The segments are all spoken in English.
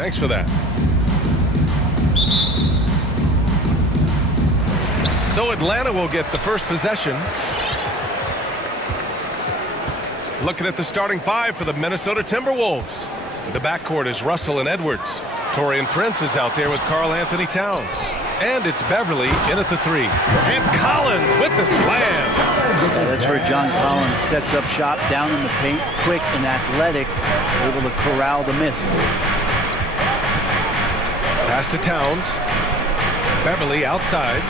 Thanks for that. So Atlanta will get the first possession. Looking at the starting five for the Minnesota Timberwolves. The backcourt is Russell and Edwards. Taurean Prince is out there with Karl Anthony Towns. And it's Beverly in at the three. And Collins with the slam. Yeah, that's where John Collins sets up shop down in the paint, quick and athletic, able to corral the miss. Pass to Towns. Beverly outside.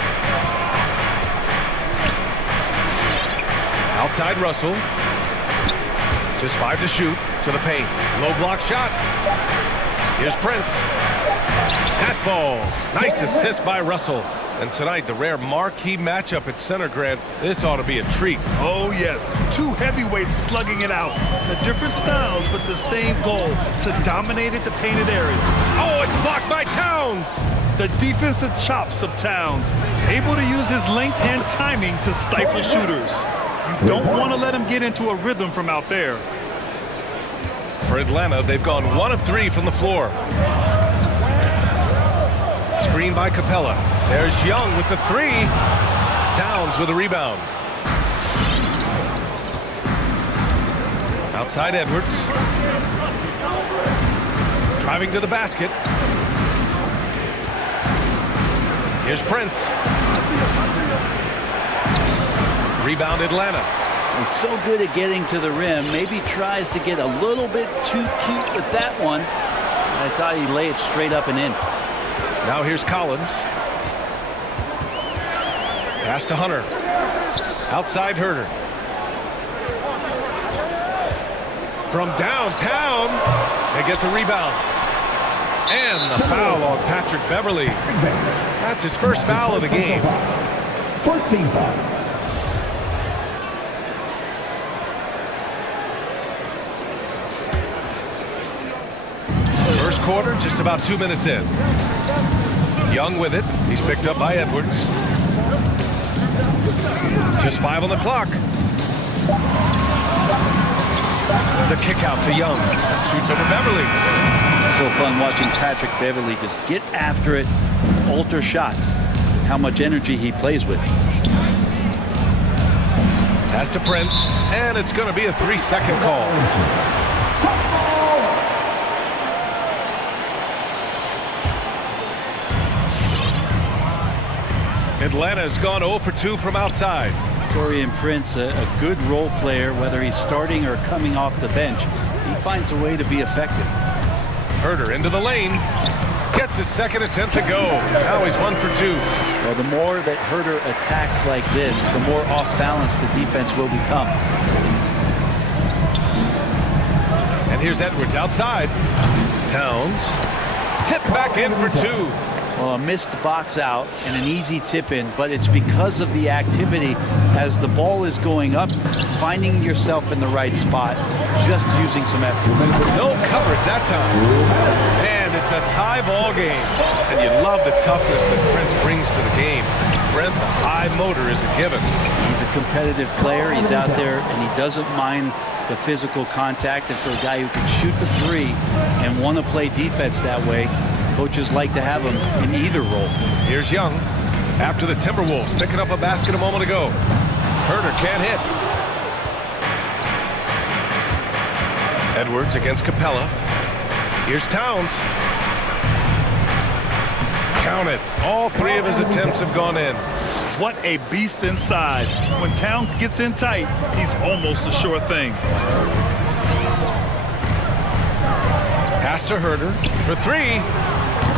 Outside Russell. Just 5 to shoot to the paint. Low block shot. Here's Prince. That falls. Nice assist by Russell. And tonight, the rare marquee matchup at center, Grant. This ought to be a treat. Oh, yes. Two heavyweights slugging it out. The different styles, but the same goal, to dominate at the painted area. Oh, it's blocked by Towns. The defensive chops of Towns, able to use his length and timing to stifle shooters. You don't want to let him get into a rhythm from out there. For Atlanta, they've gone 1 of 3 from the floor. Screen by Capella. There's Young with the three. Towns with a rebound. Outside Edwards. Driving to the basket. Here's Prince. Rebound Atlanta. He's so good at getting to the rim. Maybe tries to get a little bit too cute with that one. I thought he'd lay it straight up and in. Now here's Collins. Pass to Hunter. Outside Herter. From downtown, they get the rebound. And the foul on Patrick Beverly. That's his first foul of the game. First team foul. First quarter, just about 2 minutes in. Young with it. He's picked up by Edwards. Just 5 on the clock. The kick out to Young. Shoots over Beverly. So fun watching Patrick Beverly just get after it, alter shots. How much energy he plays with. Pass to Prince, and it's going to be a 3-second call. Atlanta's gone 0 for 2 from outside. Taurean Prince, a good role player, whether he's starting or coming off the bench. He finds a way to be effective. Herter into the lane. Gets his second attempt to go. Now he's 1 for 2. Well, the more that Herter attacks like this, the more off balance the defense will become. And here's Edwards outside. Towns. Tip back in for 2. Well, a missed box out and an easy tip in, but it's because of the activity as the ball is going up, finding yourself in the right spot, just using some effort. No coverage that time. And it's a tie ball game. And you love the toughness that Prince brings to the game. Brent, the high motor is a given. He's a competitive player. He's out there and he doesn't mind the physical contact. And for a guy who can shoot the three and want to play defense that way, coaches like to have him in either role. Here's Young after the Timberwolves picking up a basket a moment ago. Herter can't hit. Edwards against Capella. Here's Towns. Count it. All 3 of his attempts have gone in. What a beast inside. When Towns gets in tight, he's almost a sure thing. Pass to Herter for 3.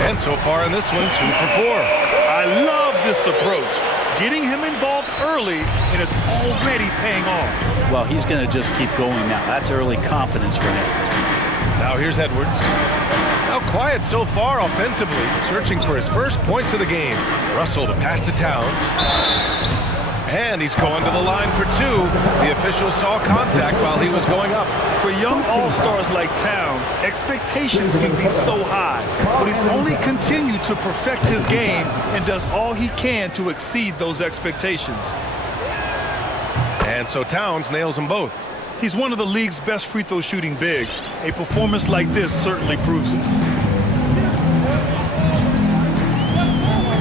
And so far in this one, 2 for 4. I love this approach. Getting him involved early, and it's already paying off. Well, he's going to just keep going now. That's early confidence for him. Now here's Edwards. Now quiet so far offensively, searching for his first points of the game. Russell to pass to Towns. And he's going to the line for 2. The official saw contact while he was going up. For young all-stars like Towns, expectations can be so high, but he's only continued to perfect his game and does all he can to exceed those expectations. And so Towns nails them both. He's one of the league's best free throw shooting bigs. A performance like this certainly proves it.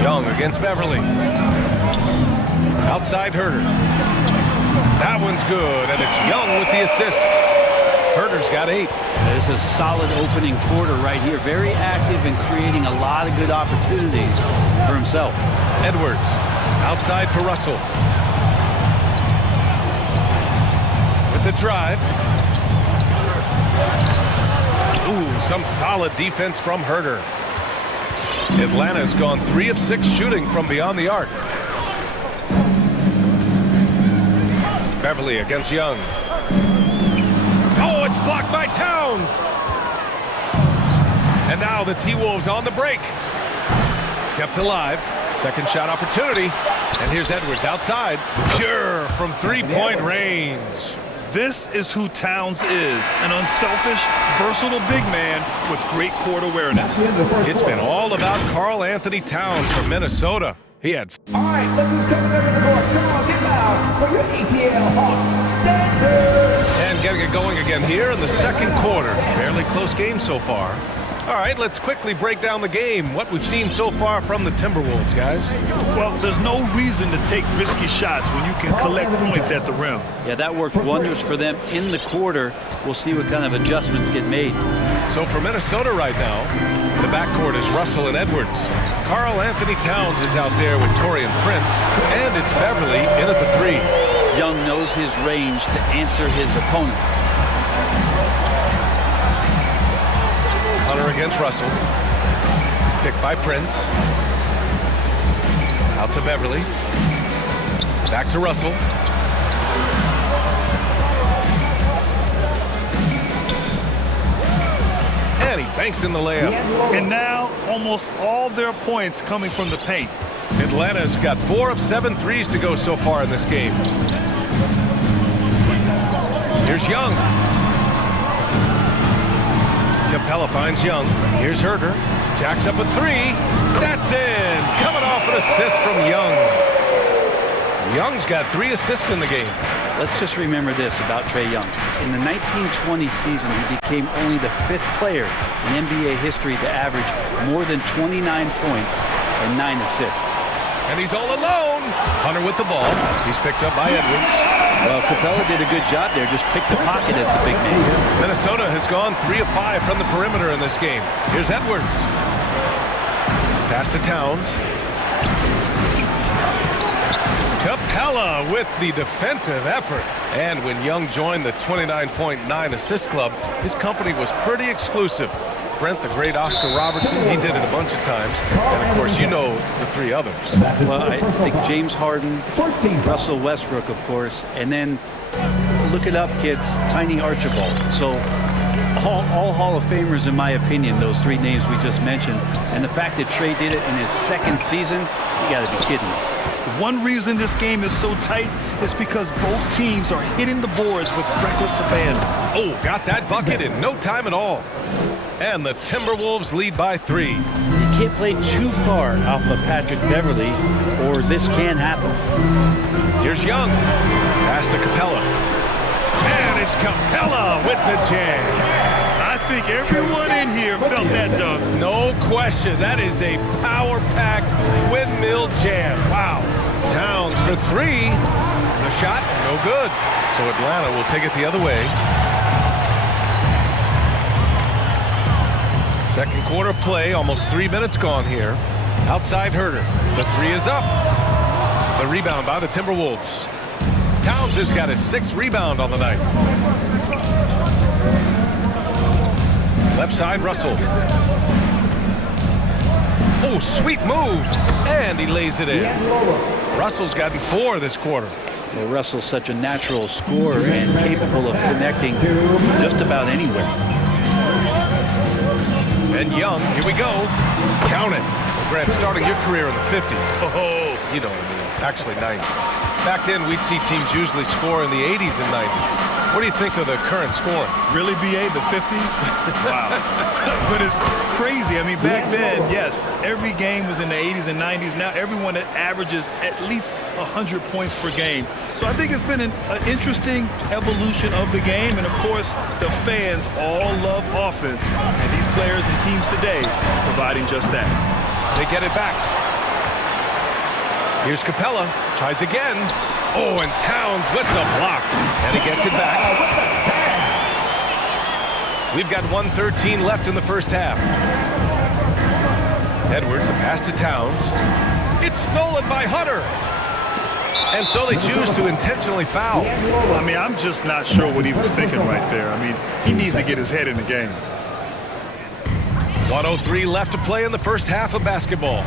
Young against Beverly. Outside Herder. That one's good, and it's Young with the assist. Herder's got 8. This is a solid opening quarter right here. Very active and creating a lot of good opportunities for himself. Edwards outside for Russell. With the drive. Ooh, some solid defense from Herder. Atlanta's gone 3 of 6 shooting from beyond the arc. Beverly against Young. Oh, it's blocked by Towns. And now the T-Wolves on the break. Kept alive. Second shot opportunity. And here's Edwards outside. Pure from three-point range. This is who Towns is, an unselfish, versatile big man with great court awareness. It's been all about Karl Anthony Towns from Minnesota. He had... All right, look who's coming over the court. Come on, get loud for your ATL Hawks dancers. And getting it going again here in the second quarter. Fairly close game so far. All right, let's quickly break down the game. What we've seen so far from the Timberwolves, guys. Well, there's no reason to take risky shots when you can collect points at the rim. Yeah, that worked wonders for them in the quarter. We'll see what kind of adjustments get made. So for Minnesota right now, the backcourt is Russell and Edwards. Karl Anthony Towns is out there with Taurean Prince, and it's Beverly in at the 3. Young knows his range to answer his opponent. Hunter against Russell. Picked by Prince. Out to Beverly. Back to Russell. And he banks in the layup. And now, almost all their points coming from the paint. Atlanta's got 4 of 7 threes to go so far in this game. Here's Young. Capella finds Young. Here's Herder. Jacks up a 3. That's in. Coming off an assist from Young. Young's got 3 assists in the game. Let's just remember this about Trae Young. In the 1920 season, he became only the 5th player in NBA history to average more than 29 points and 9 assists. And he's all alone. Hunter with the ball. He's picked up by Edwards. Well, Capella did a good job there. Just picked the pocket as the big man. Minnesota has gone 3 of 5 from the perimeter in this game. Here's Edwards. Pass to Towns. Capella with the defensive effort. And when Young joined the 29.9 assist club, his company was pretty exclusive. Brent, the great Oscar Robertson, he did it a bunch of times. And, of course, you know the 3 others. Well, I think James Harden, Russell Westbrook, of course, and then look it up, kids, Tiny Archibald. So all Hall of Famers, in my opinion, those 3 names we just mentioned. And the fact that Trae did it in his 2nd season, you got to be kidding me. One reason this game is so tight is because both teams are hitting the boards with reckless abandon. Oh, got that bucket in no time at all. And the Timberwolves lead by 3. You can't play too far off of Patrick Beverly, or this can happen. Here's Young. Pass to Capella. And it's Capella with the jam. I think everyone in here felt that dunk. No question. That is a power-packed windmill jam. Wow. Towns for 3. The shot, no good. So Atlanta will take it the other way. Second quarter play, almost 3 minutes gone here. Outside Herder. The 3 is up. The rebound by the Timberwolves. Towns has got his 6th rebound on the night. Left side, Russell. Oh, sweet move. And he lays it in. Russell's gotten 4 this quarter. Well, Russell's such a natural scorer and capable of connecting just about anywhere. And Young, here we go. Count it. Grant, starting your career in the 50s. Oh, you know what I mean. Actually, 90s. Back then, we'd see teams usually score in the 80s and 90s. What do you think of the current scoring? Really, BA, the 50s? Wow. But it's crazy. I mean, back then, yes, every game was in the 80s and 90s. Now everyone averages at least 100 points per game. So I think it's been an interesting evolution of the game. And, of course, the fans all love offense. And these players and teams today providing just that. They get it back. Here's Capella, tries again. Oh, and Towns with the block, and he gets it back. We've got 1:13 left in the first half. Edwards, a pass to Towns. It's stolen by Hunter. And so they choose to intentionally foul. I mean, I'm just not sure what he was thinking right there. I mean, he needs to get his head in the game. 1:03 left to play in the first half of basketball.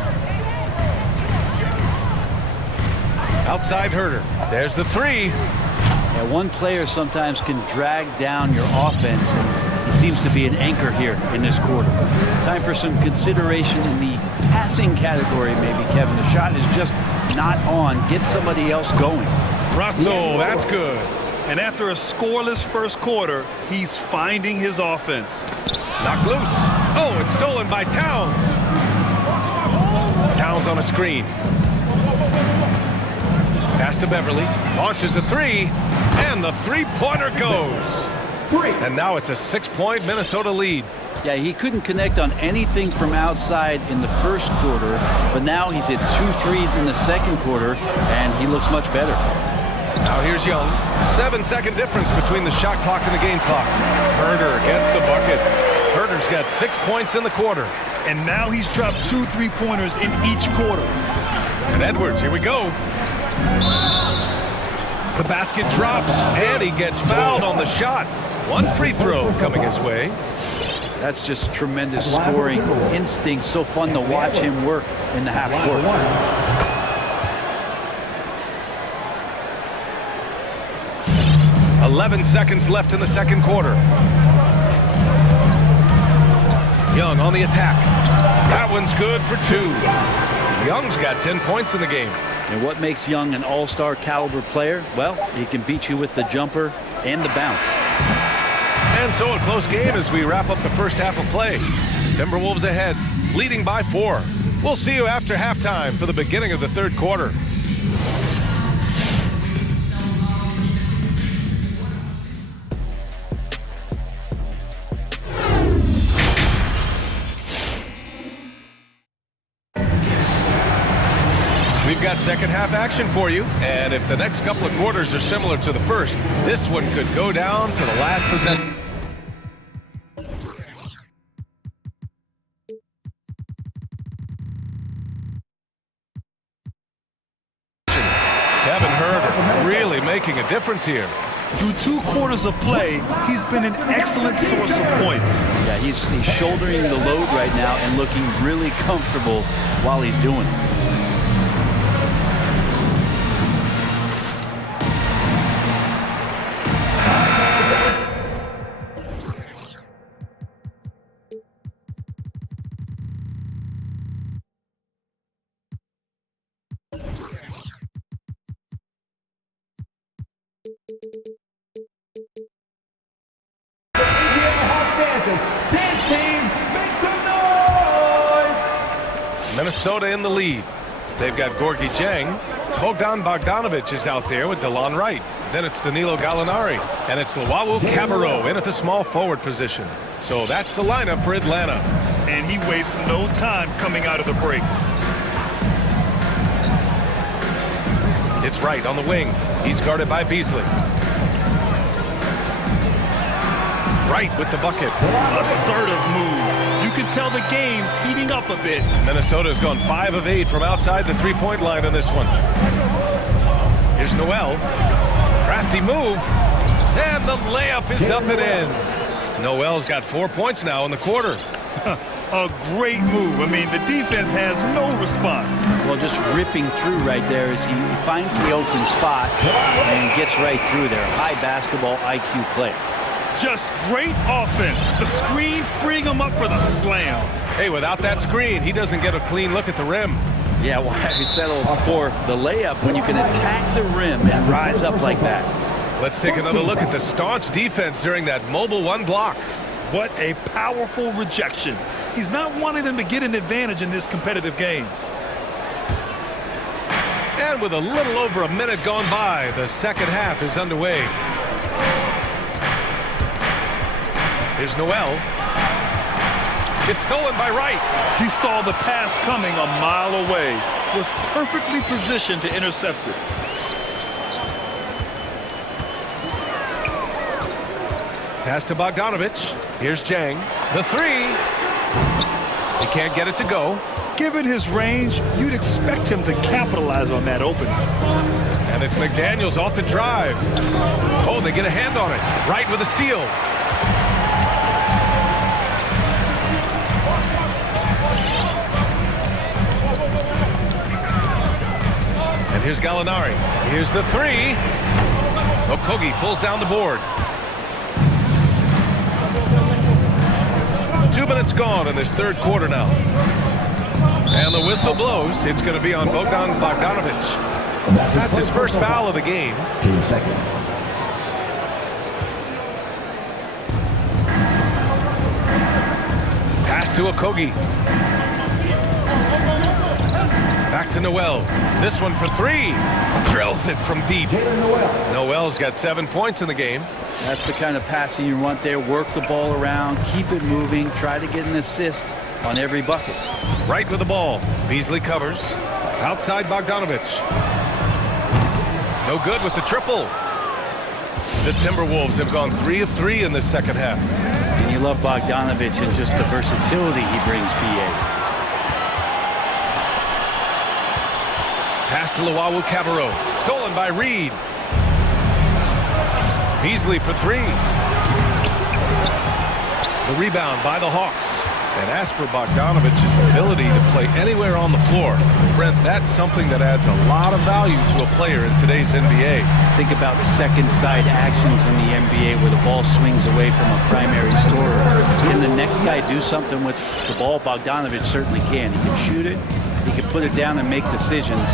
Outside Herder. There's the three. Yeah, one player sometimes can drag down your offense, and he seems to be an anchor here in this quarter. Time for some consideration in the passing category, maybe, Kevin. The shot is just not on. Get somebody else going. Russell, that's good. And after a scoreless first quarter, he's finding his offense. Knocked loose. Oh, it's stolen by Towns. Towns on a screen. Pass to Beverly. Launches a three. And the three-pointer goes. And now it's a 6-point Minnesota lead. Yeah, he couldn't connect on anything from outside in the first quarter, but now he's hit 2 threes in the second quarter, and he looks much better. Now here's Young. 7-second difference between the shot clock and the game clock. Herder gets the bucket. Herder's got 6 points in the quarter. And now he's dropped 2 3-pointers in each quarter. And Edwards, here we go. The basket drops, and he gets fouled on the shot. One free throw coming his way. That's just tremendous scoring instinct. So fun to watch him work in the half court. 11 seconds left in the second quarter. Young on the attack. That one's good for 2. Young's got 10 points in the game. And what makes Young an all-star caliber player? Well, he can beat you with the jumper and the bounce. And so a close game as we wrap up the first half of play. Timberwolves ahead, leading by 4. We'll see you after halftime for the beginning of the third quarter. We've got second half action for you, and if the next couple of quarters are similar to the first, this one could go down to the last possession. Kevin Herder really making a difference here. Through 2 quarters of play, he's been an excellent source of points. Yeah, he's shouldering the load right now and looking really comfortable while he's doing it. Minnesota in the lead. They've got Gorgie Jang. Bogdan Bogdanovic is out there with DeLon Wright. Then it's Danilo Gallinari. And it's Luwawu Cabarrot in at the small forward position. So that's the lineup for Atlanta. And he wastes no time coming out of the break. It's Wright on the wing. He's guarded by Beasley. Wright with the bucket. Assertive move. You can tell the game's heating up a bit. Minnesota's gone 5 of 8 from outside the three-point line on this one. Here's Noel. Crafty move. And the layup is up and in. Noel's got 4 points now in the quarter. A great move. I mean, the defense has no response. Well, just ripping through right there as he finds the open spot and gets right through there. High basketball IQ play. Just great offense. The screen freeing him up for the slam. Hey, without that screen, he doesn't get a clean look at the rim. Yeah, well, we settled before the layup when you can attack the rim and rise up like that. Let's take another look at the staunch defense during that mobile 1 block. What a powerful rejection. He's not wanting them to get an advantage in this competitive game. And with a little over a minute gone by, the second half is underway. Here's Noel. It's stolen by Wright. He saw the pass coming a mile away. was perfectly positioned to intercept it. Pass to Bogdanovic. Here's Jang. The three. He can't get it to go. Given his range, you'd expect him to capitalize on that opening. And it's McDaniels off the drive. Oh, they get a hand on it. Right with a steal. And here's Gallinari. Here's the three. Okogie pulls down the board. 2 minutes gone in this third quarter now. And the whistle blows. It's going to be on Bogdanovic. That's his first foul of the game. Team second. Pass to Okogie. Back to Noel. This one for three. Drills it from deep. Noel's got 7 points in the game. That's the kind of passing you want there. Work the ball around, keep it moving, try to get an assist on every bucket. Right with the ball. Beasley covers. Outside Bogdanovic. No good with the triple. The Timberwolves have gone 3 of 3 in this second half. And you love Bogdanovic and just the versatility he brings PA. Pass to Luwawu-Cabarrot. Stolen by Reed. Beasley for three. The rebound by the Hawks. And as for Bogdanovic's ability to play anywhere on the floor, Brent, that's something that adds a lot of value to a player in today's NBA. Think about second side actions in the NBA where the ball swings away from a primary scorer. Can the next guy do something with the ball? Bogdanovic certainly can. He can shoot it. He can put it down and make decisions.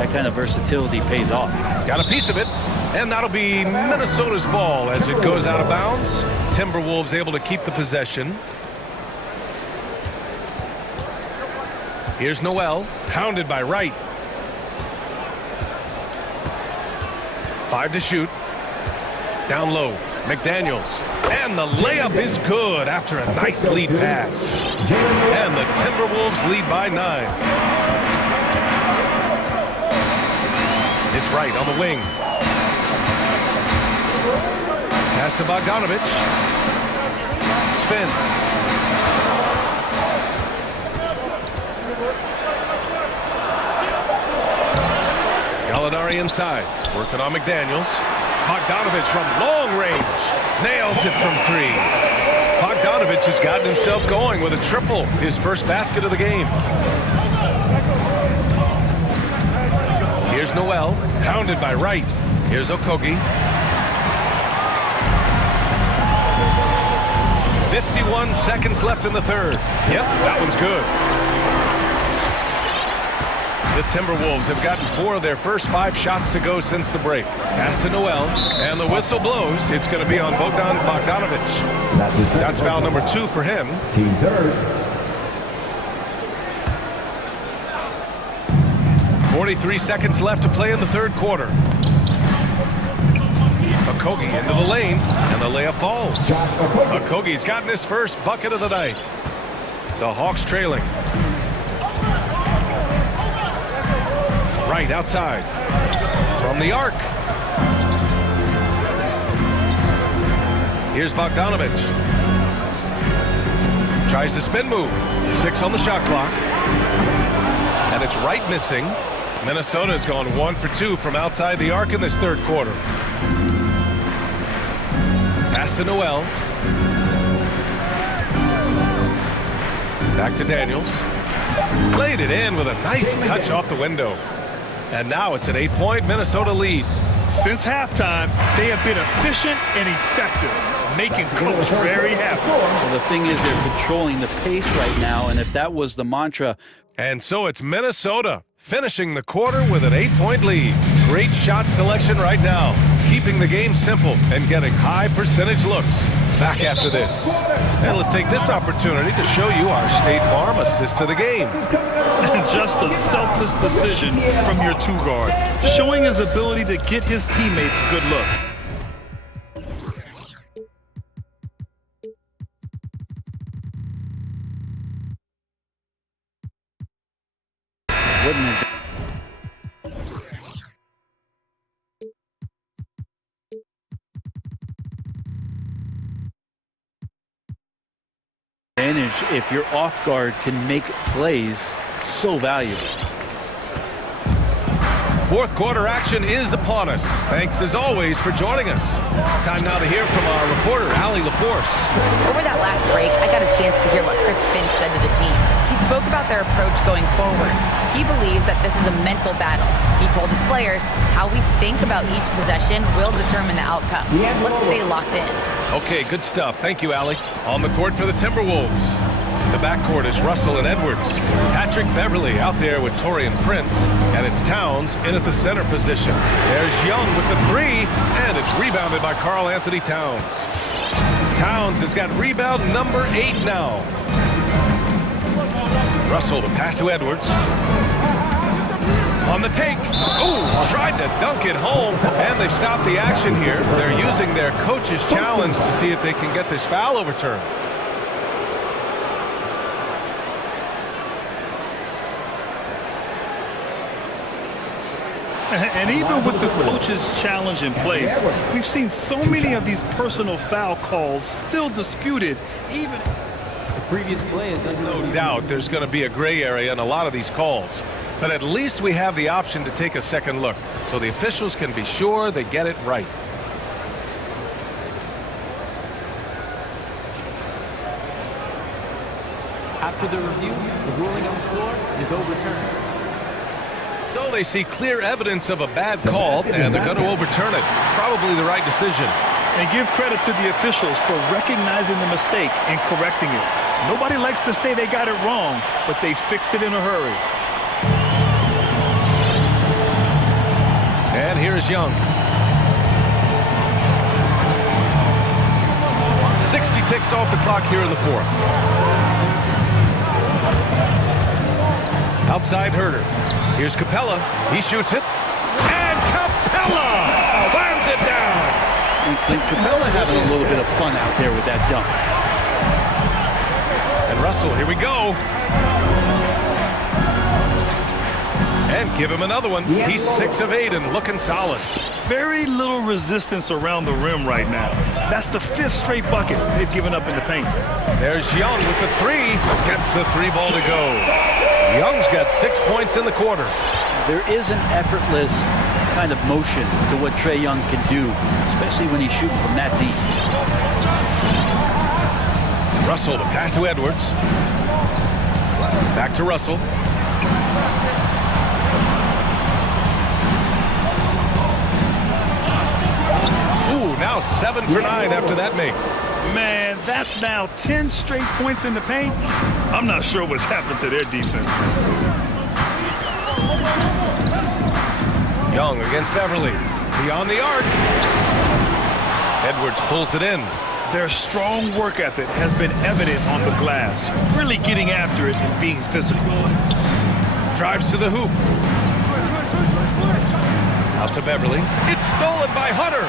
That kind of versatility pays off. Got a piece of it. And that'll be Minnesota's ball as it goes out of bounds. Timberwolves able to keep the possession. Here's Noel, hounded by Wright. 5 to shoot. Down low, McDaniels. And the layup is good after a nice lead pass. And the Timberwolves lead by 9. It's Wright on the wing. Pass to Bogdanovic. Spins. Gallinari inside. Working on McDaniels. Bogdanovic from long range. Nails it from 3. Bogdanovic has gotten himself going with a triple. His first basket of the game. Here's Noel. Hounded by Wright. Here's Okogie. 51 seconds left in the third. Yep, that one's good. The Timberwolves have gotten 4 of their first 5 shots to go since the break. Pass to Noel, and the whistle blows. It's going to be on Bogdanovic. That's foul number 2 for him. Team third. 43 seconds left to play in the third quarter. Okogie into the lane, and the layup falls. Okogie's gotten his first bucket of the night. The Hawks trailing. Right outside. From the arc. Here's Bogdanovic. Tries the spin move. 6 on the shot clock. And it's Wright missing. Minnesota has gone 1 for 2 from outside the arc in this third quarter. Pass to Noel. Back to Daniels. Played it in with a nice touch off the window. And now it's an 8-point Minnesota lead. Since halftime, they have been efficient and effective, making Coach very happy. Well, the thing is they're controlling the pace right now, and if that was the mantra. And so it's Minnesota finishing the quarter with an 8-point lead. Great shot selection right now, keeping the game simple and getting high percentage looks. Back after this. And let's take this opportunity to show you our State Farm assist to the game. Just a selfless decision from your 2 guard, showing his ability to get his teammates good looks. Wouldn't have advantage if your off guard can make plays so valuable. Fourth quarter action is upon us. Thanks as always for joining us. Time now to hear from our reporter, Allie LaForce. Over that last break, I got a chance to hear what Chris Finch said to the team. He spoke about their approach going forward. He believes that this is a mental battle. He told his players how we think about each possession will determine the outcome. Let's stay locked in. Okay, good stuff. Thank you, Allie. On the court for the Timberwolves. The backcourt is Russell and Edwards. Patrick Beverly out there with Torian Prince. And it's Towns in at the center position. There's Young with the three, and it's rebounded by Karl Anthony Towns. Towns has got rebound number 8 now. Russell to pass to Edwards. On the take. Ooh, tried to dunk it home. And they've stopped the action here. They're using their coach's challenge to see if they can get this foul overturned. And even with the coach's challenge in place, we've seen so many of these personal foul calls still disputed, even The previous play is No doubt there's going to be a gray area in a lot of these calls. But at least we have the option to take a second look, so the officials can be sure they get it right. After the review, the ruling on the floor is overturned. So they see clear evidence of a bad call, and they're going to overturn it. Probably the right decision. and give credit to the officials for recognizing the mistake and correcting it. Nobody likes to say they got it wrong, but they fixed it in a hurry. And here's Young. 60 ticks off the clock here in the fourth. Outside Herter. Here's Capella. He shoots it. And Capella slams it down. And Capella having a little bit of fun out there with that dunk. And Russell, here we go. And give him another one. He's 6 of 8 and looking solid. Very little resistance around the rim right now. That's the 5th straight bucket they've given up in the paint. There's Young with the 3. Gets the 3 ball to go. Young's got 6 points in the quarter. There is an effortless kind of motion to what Trae Young can do, especially when he's shooting from that deep. Russell to pass to Edwards. Back to Russell. Ooh, now 7 for 9 after that make. Man, that's now 10 straight points in the paint. I'm not sure what's happened to their defense. Young against Beverly. Beyond the arc. Edwards pulls it in. Their strong work ethic has been evident on the glass, really getting after it and being physical. Drives to the hoop. Out to Beverly. It's stolen by Hunter.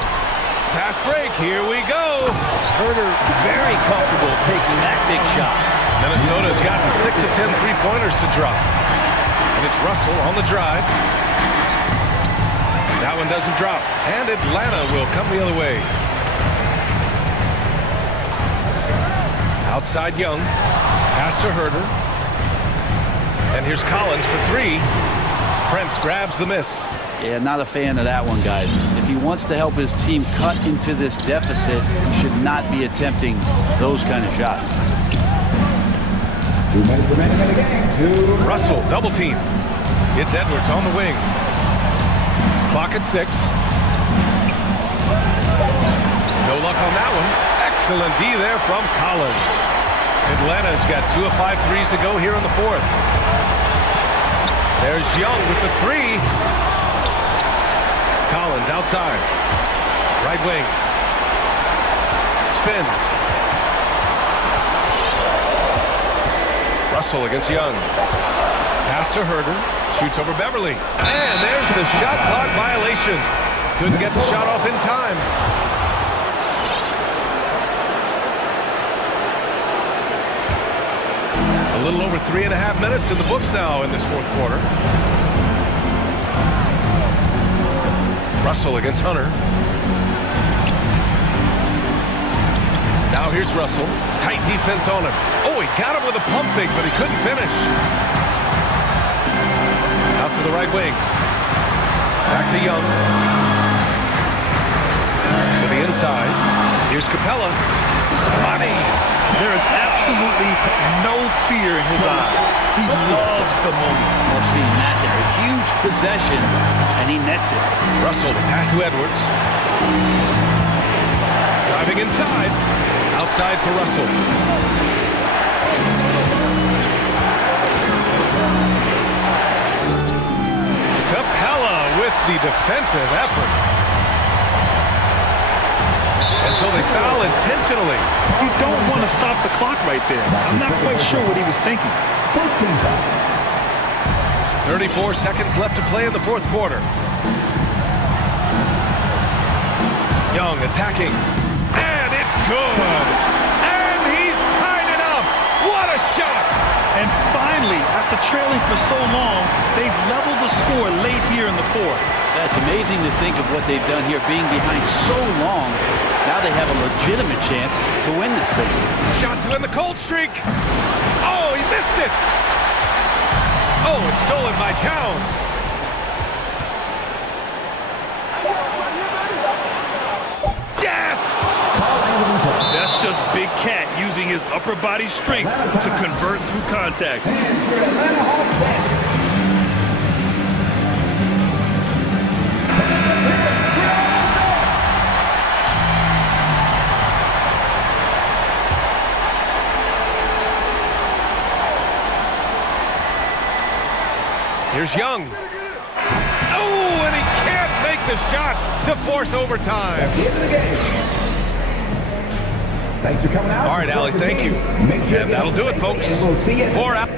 Fast break, here we go. Herter very comfortable taking that big shot. Minnesota's gotten 6 of 10 three-pointers to drop. And it's Russell on the drive. That one doesn't drop. And Atlanta will come the other way. Outside Young. Pass to Herter. And here's Collins for 3. Prince grabs the miss. Yeah, not a fan of that one, guys. If he wants to help his team cut into this deficit, he should not be attempting those kind of shots. 2 minutes remaining in the game. Russell, double team. It's Edwards on the wing. Clock at 6. No luck on that one. Excellent D there from Collins. Atlanta's got 2 of 5 threes to go here in the fourth. There's Young with the 3. Collins outside. Right wing. Spins. Russell against Young. Pass to Herter. Shoots over Beverly. And there's the shot clock violation. Couldn't get the shot off in time. A little over 3.5 minutes in the books now in this fourth quarter. Russell against Hunter. Now here's Russell. Tight defense on him. Oh, he got him with a pump fake, but he couldn't finish. Out to the right wing. Back to Young. To the inside. Here's Capella. Money. There is absolutely no fear in his eyes. He loves the moment. I've seen that there. A huge possession, and he nets it. Russell, the pass to Edwards. Driving inside. Outside for Russell. Capella with the defensive effort. And so they foul intentionally. You don't want to stop the clock right there. I'm not quite sure what he was thinking. 34 seconds left to play in the fourth quarter. Young attacking. And it's good. And he's tied it up. What a shot. And finally, after trailing for so long, they've leveled the score late here in the fourth. That's amazing to think of what they've done here, being behind so long. Now they have a legitimate chance to win this thing. Shot to end the cold streak. Oh, he missed it. Oh, it's stolen by Towns. Yes! That's just Big Cat using his upper body strength to convert through contact. Here's Young. Oh, and he can't make the shot to force overtime. That's the end of the game. Thanks for coming out. All right, Allie, thank you. And that'll do it, folks. And we'll see you. 4 out.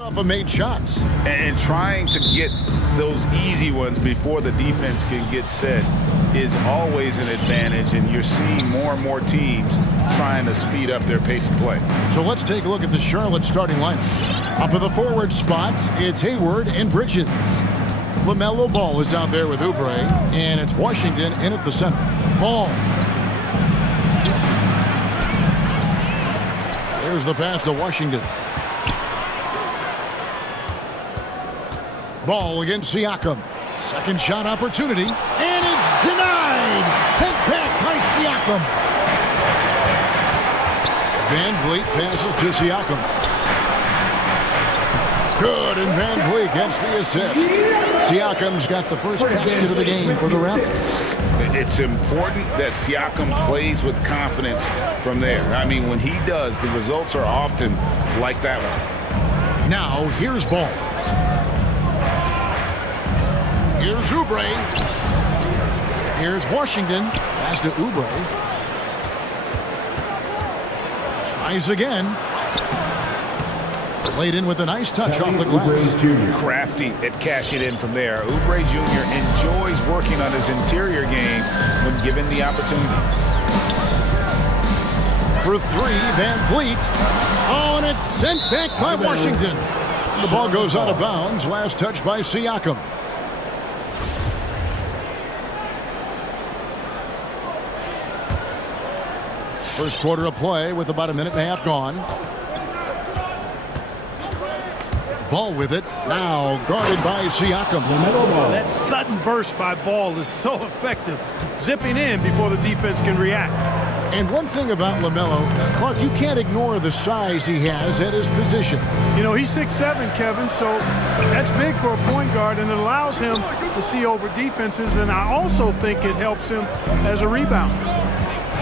Off of made shots. And trying to get those easy ones before the defense can get set is always an advantage, and you're seeing more and more teams trying to speed up their pace of play. So let's take a look at the Charlotte starting lineup. Up in the forward spots, it's Hayward and Bridges. LaMelo Ball is out there with Oubre, and it's Washington in at the center. Ball. There's the pass to Washington. Ball against Siakam. Second shot opportunity, and it's denied. Sent back by Siakam. Van Vliet passes to Siakam. Good, and Van Vliet gets the assist. Siakam's got the first basket of the game for the Raptors. It's important that Siakam plays with confidence from there. I mean, when he does, the results are often like that one. Now, here's Ball. Here's Oubre. Here's Washington. Pass to Oubre. Tries again. Played in with a nice touch off the glass. Crafty at cashing in from there. Oubre Jr. enjoys working on his interior game when given the opportunity. For three, Van Vliet. Oh, and it's sent back by Washington. The ball goes out of bounds. Last touch by Siakam. First quarter of play with about a minute and a half gone. Ball with it. Now guarded by Siakam. That sudden burst by Ball is so effective. Zipping in before the defense can react. And one thing about LaMelo, Clark, you can't ignore the size he has at his position. You know, he's 6'7", Kevin, so that's big for a point guard, and it allows him to see over defenses, and I also think it helps him as a rebounder.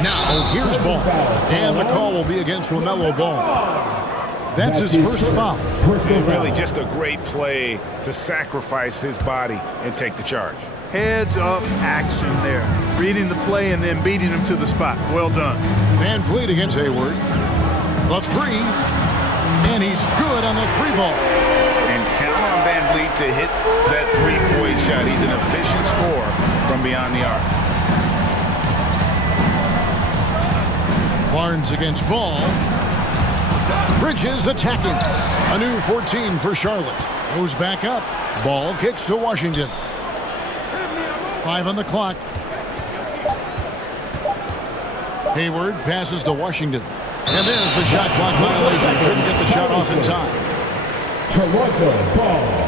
Now, here's Ball, and the call will be against LaMelo Ball. That's his first foul. And really just a great play to sacrifice his body and take the charge. Heads-up action there. Reading the play and then beating him to the spot. Well done. Van Vliet against Hayward. The three, and he's good on the three ball. And count on Van Vliet to hit that three-point shot. He's an efficient scorer from beyond the arc. Barnes against Ball. Bridges attacking. A new 14 for Charlotte. Goes back up. Ball kicks to Washington. 5 on the clock. Hayward passes to Washington. And there's the shot clock violation. Couldn't get the shot off in time. Toronto ball.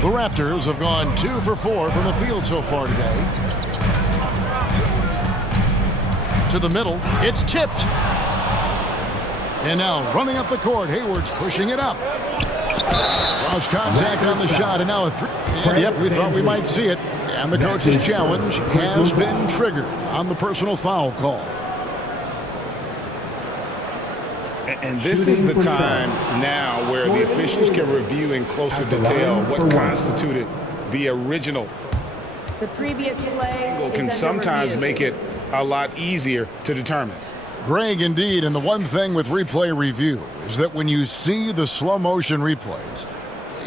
The Raptors have gone 2 for 4 from the field so far today. To the middle. It's tipped. And now running up the court. Hayward's pushing it up. Lost contact on the shot, and now a three. And yep, we thought we might see it. And the coach's challenge has been triggered on the personal foul call. And this is the time now where the officials can review in closer detail what constituted the original. The previous play Can sometimes make it a lot easier to determine. Greg, indeed, and the one thing with replay review is that when you see the slow motion replays,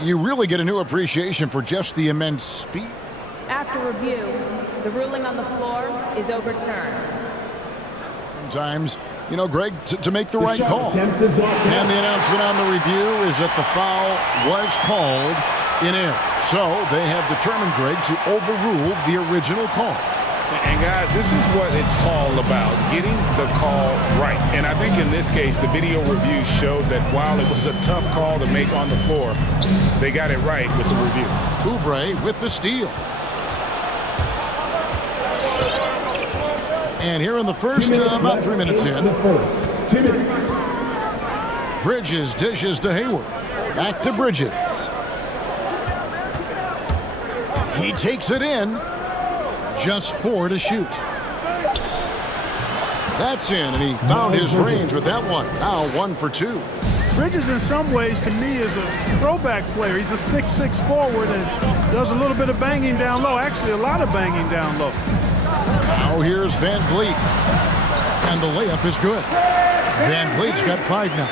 you really get a new appreciation for just the immense speed. After review, the ruling on the floor is overturned. Sometimes, you know, Greg, to make the right call. And the announcement on the review is that the foul was called in error. So they have determined, Greg, to overrule the original call. And guys, this is what it's all about, getting the call right. And I think in this case, the video review showed that while it was a tough call to make on the floor, they got it right with the review. Oubre with the steal. And here in the first, about 3 minutes in. Bridges dishes to Hayward. Back to Bridges. He takes it in. Just 4 to shoot. That's in, and he found his range with that one. Now 1 for 2. Bridges, in some ways, to me, is a throwback player. He's a 6'6" forward and does a little bit of banging down low. Actually, a lot of banging down low. Now here's Van Vliet. And the layup is good. Van Vliet's got 5 now.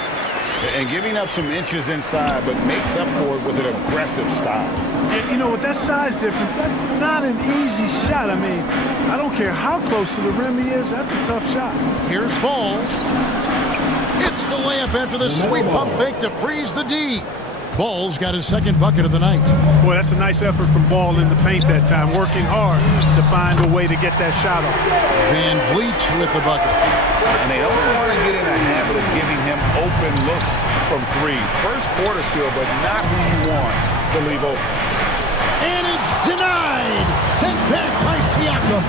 And giving up some inches inside, but makes up for it with an aggressive style. And, you know, with that size difference, that's not an easy shot. I mean, I don't care how close to the rim he is, that's a tough shot. Here's Ball. Hits the layup after the sweet pump fake to freeze the D. Ball's got his second bucket of the night. Boy, that's a nice effort from Ball in the paint that time, working hard to find a way to get that shot off. Van Vliet with the bucket. And they don't want to get in a habit of giving him open looks from 3. First quarter still, but not who you want to leave open. And it's denied. Sent back by Siakam.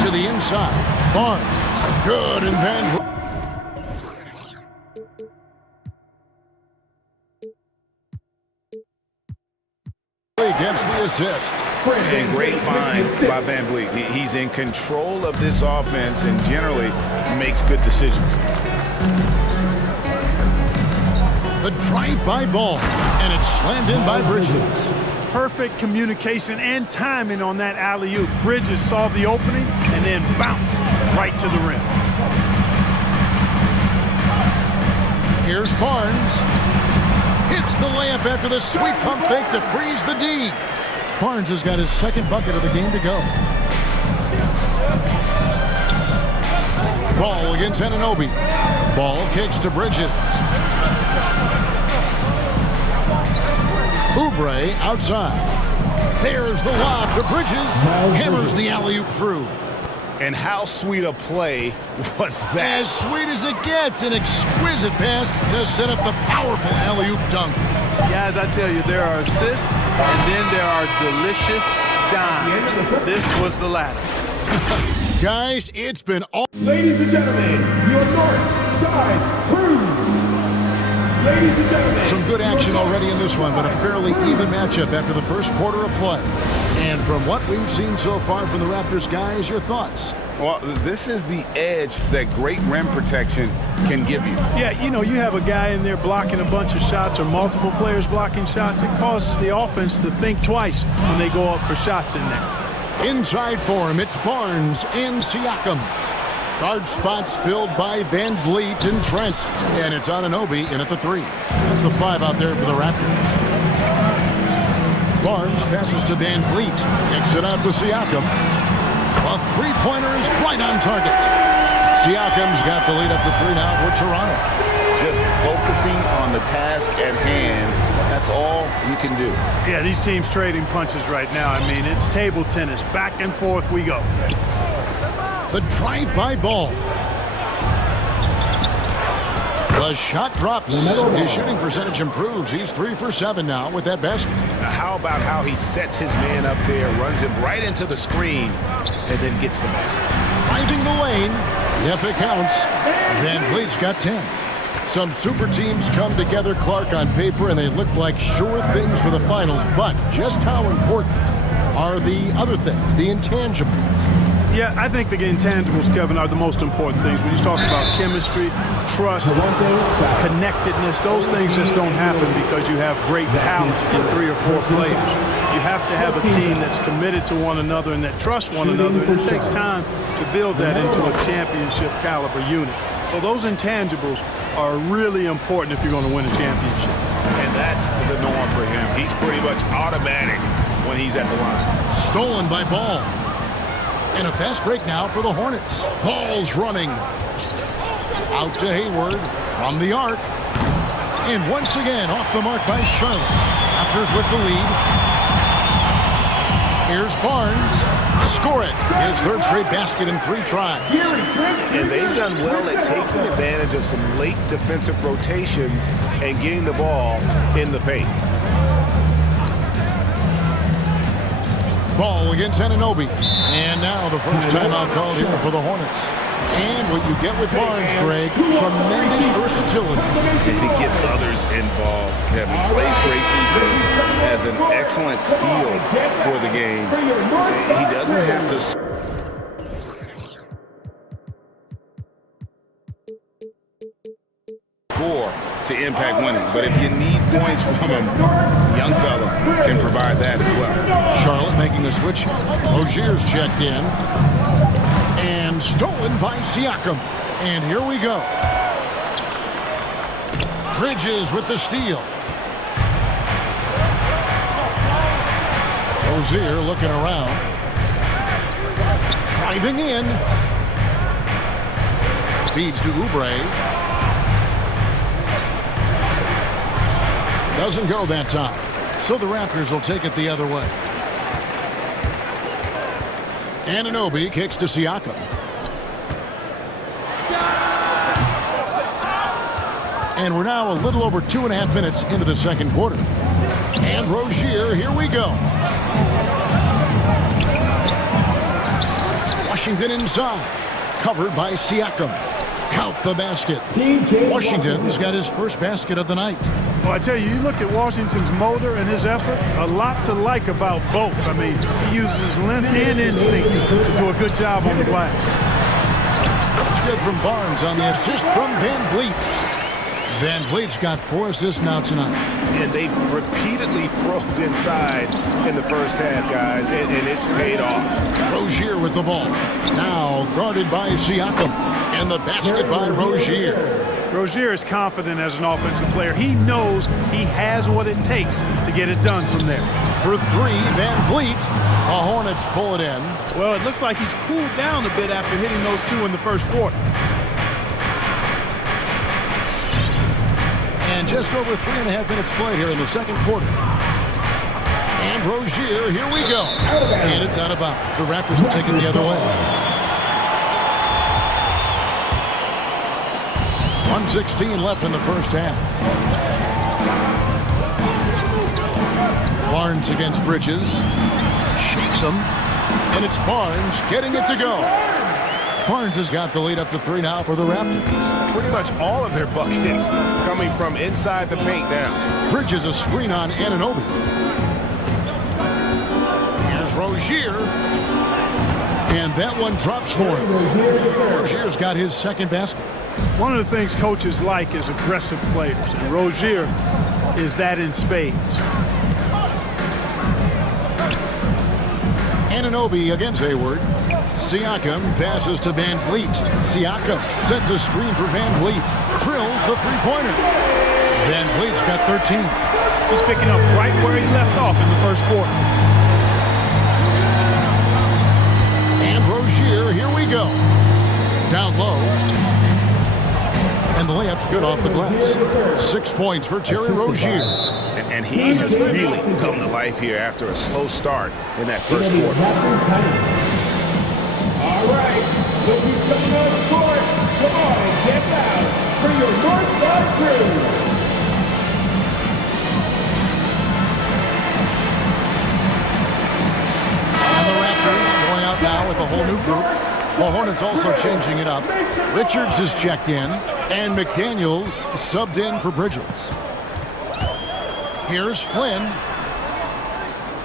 To the inside. Barnes. Good, and Van Vliet. Gets the assist. And great find by Van Vliet. He's in control of this offense and generally makes good decisions. The drive by Ball, and it's slammed in by Bridges. Perfect communication and timing on that alley-oop. Bridges saw the opening and then bounced right to the rim. Here's Barnes. Hits the layup after the sweet pump fake to freeze the D. Barnes has got his second bucket of the game to go. Ball against Anunoby. Ball kicks to Bridges. Oubre outside. There's the lob to Bridges. Hammers the alley-oop through. And how sweet a play was that? As sweet as it gets, an exquisite pass to set up the powerful alley-oop dunk. Guys, I tell you, there are assists, and then there are delicious dimes. This was the latter. Guys, it's been all... Ladies and gentlemen, your north side crew. Ladies and gentlemen. Some good action already in this one, but a fairly even matchup after the first quarter of play. And from what we've seen so far from the Raptors, guys, your thoughts? Well, this is the edge that great rim protection can give you. Yeah, you know, you have a guy in there blocking a bunch of shots or multiple players blocking shots. It causes the offense to think twice when they go up for shots in there. Inside for him, it's Barnes and Siakam. Guard spots filled by Van Vliet and Trent. And it's Anunoby in at the 3. That's the 5 out there for the Raptors. Barnes passes to Van Vliet. Kicks it out to Siakam. A three-pointer is right on target. Siakam's got the lead up to 3 now for Toronto. Just focusing on the task at hand, that's all you can do. Yeah, these teams trading punches right now. I mean, it's table tennis. Back and forth we go. The drive-by Ball. The shot drops. His shooting percentage improves. He's 3 for 7 now with that basket. Now, how about how he sets his man up there, runs him right into the screen, and then gets the basket. Driving the lane. Yep, it counts. Van Vliet's got 10. Some super teams come together, Clark, on paper, and they look like sure things for the finals. But just how important are the other things, the intangibles? Yeah, I think the intangibles, Kevin, are the most important things. When you talk about chemistry, trust, connectedness, those things just don't happen because you have great talent in 3 or 4 players. You have to have a team that's committed to one another and that trusts one another. And it takes time to build that into a championship caliber unit. So those intangibles are really important if you're going to win a championship. And that's the norm for him. He's pretty much automatic when he's at the line. Stolen by Ball. And a fast break now for the Hornets. Ball's running. Out to Hayward from the arc. And once again, off the mark by Charlotte. Raptors with the lead. Here's Barnes. Score it. His 3rd straight basket in 3 tries. And they've done well at taking advantage of some late defensive rotations and getting the ball in the paint. Ball against Anunoby. And now the first timeout called here for the Hornets. And what you get with Barnes, Greg, tremendous versatility. He gets others involved, Kevin. Plays great defense, has an excellent feel for the games. He doesn't have to score to impact winning. But if you need points from him, young fella can provide that as well. Charlotte making a switch. Rozier's checked in. And stolen by Siakam. And here we go. Bridges with the steal. Rozier looking around. Driving in. Feeds to Oubre. Doesn't go that time. So the Raptors will take it the other way. Anunoby kicks to Siakam. And we're now a little over 2.5 minutes into the second quarter. And Rozier, here we go. Washington inside. Covered by Siakam. Count the basket. Washington's got his first basket of the night. Well, I tell you, you look at Washington's motor and his effort, a lot to like about both. I mean, he uses his length and instinct to do a good job on the glass. It's good from Barnes on the assist from Van Vliet. Van Vliet's got 4 assists now tonight. And they've repeatedly probed inside in the first half, guys, and it's paid off. Rozier with the ball. Now guarded by Siakam. And the basket by Rozier. Rozier is confident as an offensive player. He knows he has what it takes to get it done from there. For 3, Van Vliet. The Hornets pull it in. Well, it looks like he's cooled down a bit after hitting those 2 in the first quarter. And just over 3.5 minutes played here in the second quarter. And Rozier, here we go. And it's out of bounds. The Raptors will take it the other way. 1:16 left in the first half. Barnes against Bridges. Shakes him. And it's Barnes getting it to go. Barnes has got the lead up to 3 now for the Raptors. Pretty much all of their buckets coming from inside the paint now. Bridges a screen on Anunoby. Here's Rozier. And that one drops for him. Rozier's got his second basket. One of the things coaches like is aggressive players, and Rozier is that in spades. Anunoby against Hayward. Siakam passes to Van Vliet. Siakam sets a screen for Van Vliet. Drills the three-pointer. Van Vliet's got 13. He's picking up right where he left off in the first quarter. And Rozier, here we go. Down low. And the layup's good off the glass. 6 points for Terry Rozier. And he has really come to life here after a slow start in that first quarter. All right, looking coming on the court. Come on and get down for your North Side crew. And the Raptors going out now with a whole new group. The Hornets also changing it up. Richards is checked in, and McDaniels subbed in for Bridges. Here's Flynn.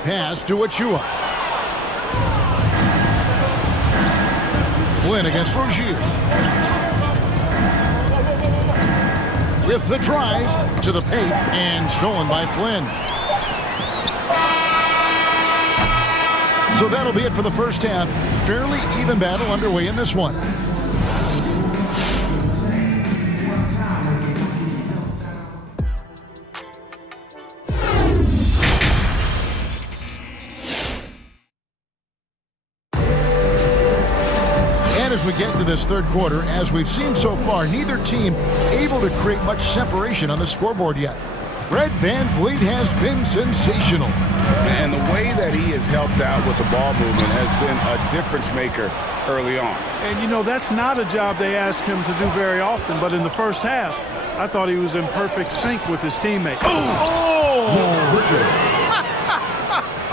Pass to Achua. Flynn against Rozier. With the drive to the paint and stolen by Flynn. So that'll be it for the first half. Fairly even battle underway in this one. As we get into this third quarter, as we've seen so far, neither team able to create much separation on the scoreboard yet. Fred Van Vliet has been sensational. And the way that he has helped out with the ball movement has been a difference maker early on. And you know, that's not a job they ask him to do very often, but in the first half, I thought he was in perfect sync with his teammate.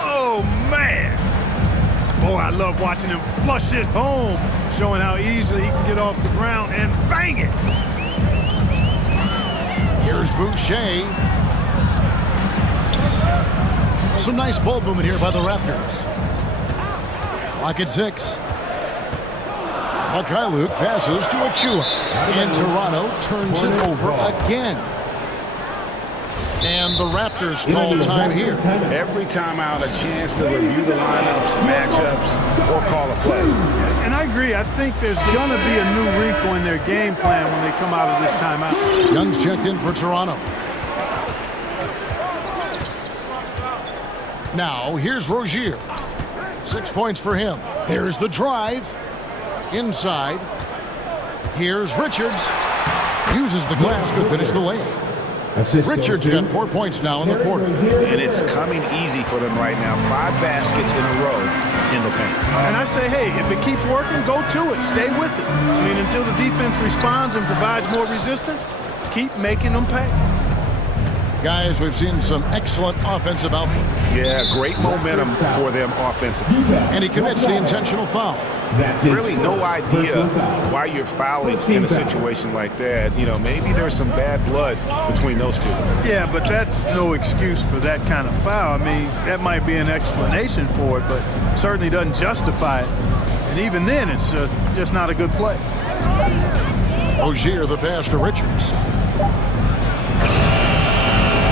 Oh, man. Boy, I love watching him flush it home, showing how easily he can get off the ground and bang it. Here's Boucher. Some nice ball movement here by the Raptors. Clock at 6. Mikhailuk passes to Achua. And Toronto turns it over again. And the Raptors call time here. Every time out, a chance to review the lineups, matchups, or call a play. And I agree. I think there's going to be a new wrinkle in their game plan when they come out of this timeout. Young's checked in for Toronto. Now, here's Rozier. 6 points for him. There's the drive. Inside. Here's Richards. Uses the glass to finish the layup. Richards got 4 points now in the quarter. And it's coming easy for them right now. 5 baskets in a row in the paint. And I say, hey, if it keeps working, go to it. Stay with it. I mean, until the defense responds and provides more resistance, keep making them pay. Guys, we've seen some excellent offensive output. Yeah, great momentum for them offensively. And he commits the intentional foul. Really no idea why you're fouling in a situation like that. You know, maybe there's some bad blood between those two. Yeah, but that's no excuse for that kind of foul. I mean, that might be an explanation for it, but certainly doesn't justify it. And even then, it's just not a good play. Rozier, the pass to Richards.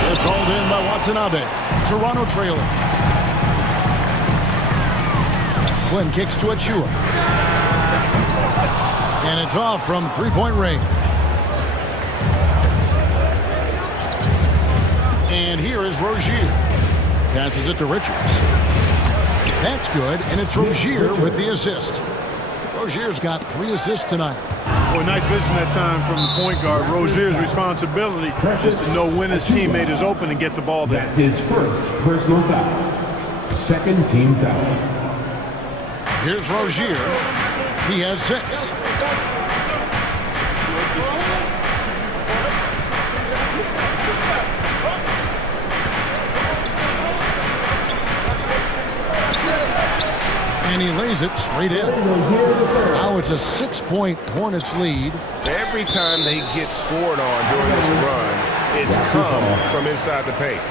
They're called in by Watanabe. Toronto trailing. Flynn kicks to Achua. And it's off from three-point range. And here is Rozier. Passes it to Richards. That's good, and it's Rozier with the assist. Rozier's got 3 assists tonight. Boy, nice vision that time from the point guard. Rozier's responsibility is to know when his teammate is open and get the ball there. That's his first personal foul. Second team foul. Here's Rozier. He has 6. And he lays it straight in. Now it's a 6-point Hornets lead. Every time they get scored on during this run, it's come from inside the paint.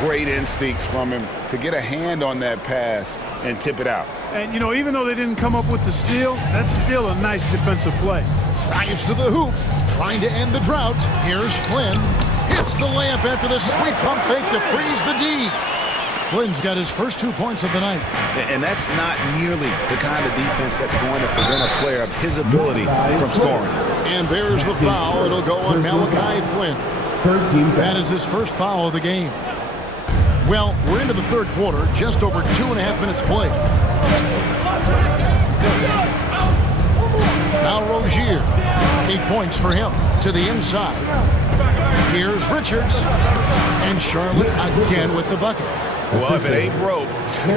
Great instincts from him to get a hand on that pass and tip it out. And, you know, even though they didn't come up with the steal, that's still a nice defensive play. Drives to the hoop, trying to end the drought. Here's Flynn. Hits the layup after the sweet pump fake to freeze the D. Flynn's got his first 2 points of the night. And that's not nearly the kind of defense that's going to prevent a player of his ability from scoring. And there's the foul. It'll go on Malachi Flynn. That is his first foul of the game. Well, we're into the third quarter, just over 2.5 minutes played. Now Rozier, 8 points for him to the inside. Here's Richards, and Charlotte again with the bucket. Well, if it ain't broke,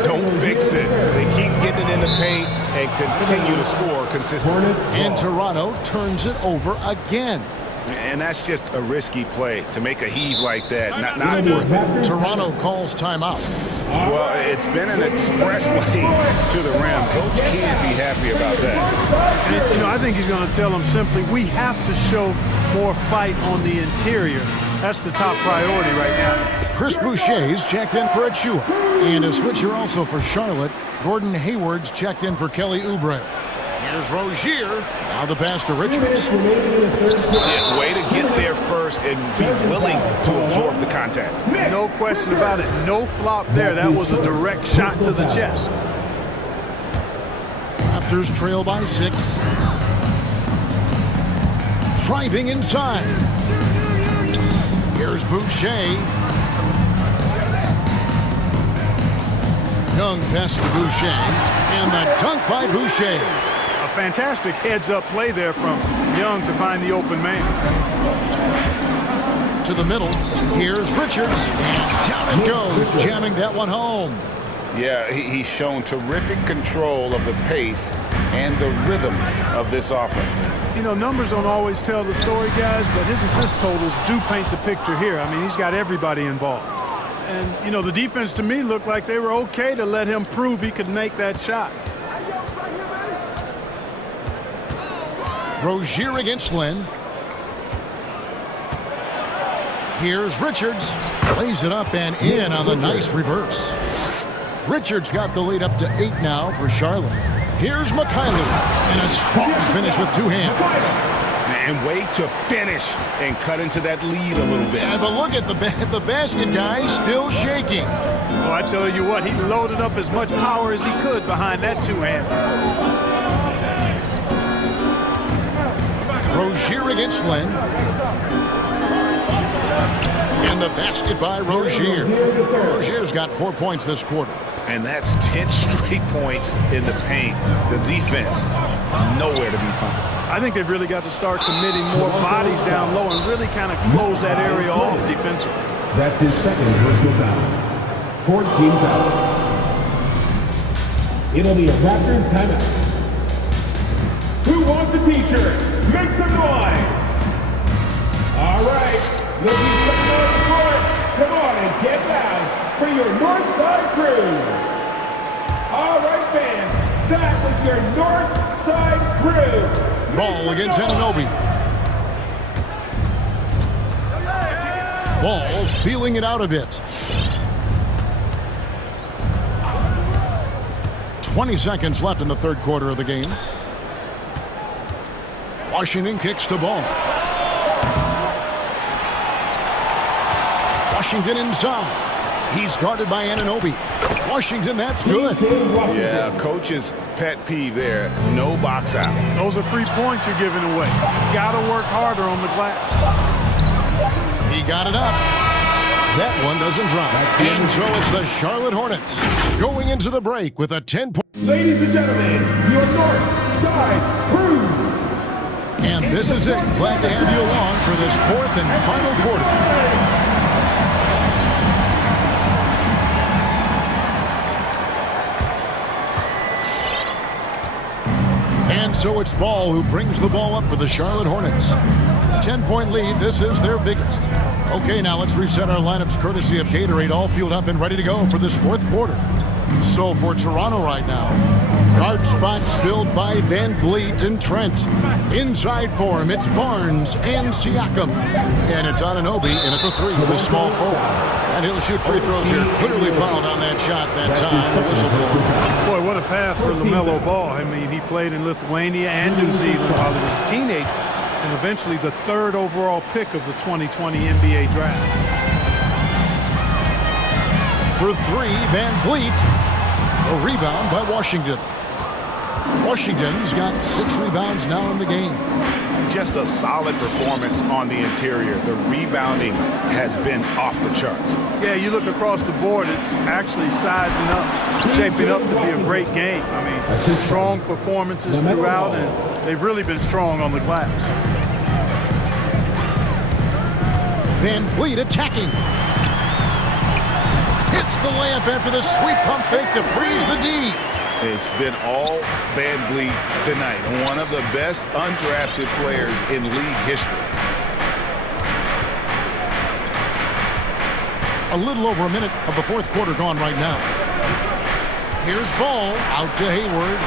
don't fix it. They keep getting it in the paint and continue to score consistently. And Toronto turns it over again. And that's just a risky play to make a heave like that. Not worth it. Toronto calls timeout. Well, it's been an express lane to the rim. Coach can't be happy about that. And, you know, I think he's going to tell them simply, we have to show more fight on the interior. That's the top priority right now. Chris Boucher's checked in for Achua. And a switcher also for Charlotte. Gordon Hayward's checked in for Kelly Oubre. Here's Rozier. Now the pass to Richards. Yeah, way to get there first and be willing to absorb the contact. No question about it. No flop there. That was a direct shot to the chest. Raptors trail by 6. Driving inside. Here's Boucher. Young pass to Boucher. And the dunk by Boucher. A fantastic heads-up play there from Young to find the open man. To the middle. Here's Richards. And down it goes, jamming that one home. Yeah, he's shown terrific control of the pace and the rhythm of this offense. You know, numbers don't always tell the story, guys, but his assist totals do paint the picture here. I mean, he's got everybody involved. And, you know, the defense to me looked like they were okay to let him prove he could make that shot. Rozier against Flynn. Here's Richards. Plays it up and in on the nice reverse. Richards got the lead up to 8 now for Charlotte. Here's Mikhailov. And a strong finish with 2 hands. And way to finish and cut into that lead a little bit. Yeah, but look at the basket, guy, still shaking. Well, I tell you what, he loaded up as much power as he could behind that 2-hander. Rozier against Flynn. And the basket by Rozier. Rozier's got 4 points this quarter. And that's 10 straight points in the paint. The defense, nowhere to be found. I think they've really got to start committing more bodies down low and really kind of close that area off defensively. That's his second personal foul. 14 foul. It'll be a Raptors timeout. Who wants a t-shirt? Make some noise! All right, looking for North Court. Come on and get down for your North Side crew. All right, fans, that was your North Side crew. Ball against Anunoby. Ball feeling it out a bit. 20 seconds left in the third quarter of the game. Washington kicks to Ball. Washington inside. He's guarded by Anunoby. Washington, that's good. Yeah, coach's pet peeve there. No box out. Those are free points you're giving away. Got to work harder on the glass. He got it up. That one doesn't drop. And so it's the Charlotte Hornets going into the break with a 10-point. Ladies and gentlemen, your North Side crew. And this is it. Glad to have you along for this fourth and final quarter. And so it's Ball who brings the ball up for the Charlotte Hornets. 10-point lead. This is their biggest. Okay, now let's reset our lineups courtesy of Gatorade, all fueled up and ready to go for this fourth quarter. So for Toronto right now, guard spots filled by Van Vliet and Trent. Inside for him, it's Barnes and Siakam. And it's Anunoby in at the three with a small forward. And he'll shoot free throws here. Clearly fouled on that shot that time. The whistle blown. Boy, what a path for LaMelo Ball. I mean, he played in Lithuania and New Zealand while he was a teenager, and eventually the third overall pick of the 2020 NBA draft. For three, Van Vliet. A rebound by Washington. Washington's got 6 rebounds now in the game. Just a solid performance on the interior. The rebounding has been off the charts. Yeah, you look across the board, it's actually sizing up, shaping up to be a great game. I mean, strong performances throughout, and they've really been strong on the glass. Van Vliet attacking. Hits the layup after the sweet pump fake to freeze the D. It's been all Van Vliet tonight. One of the best undrafted players in league history. A little over a minute of the fourth quarter gone right now. Here's Ball out to Hayward.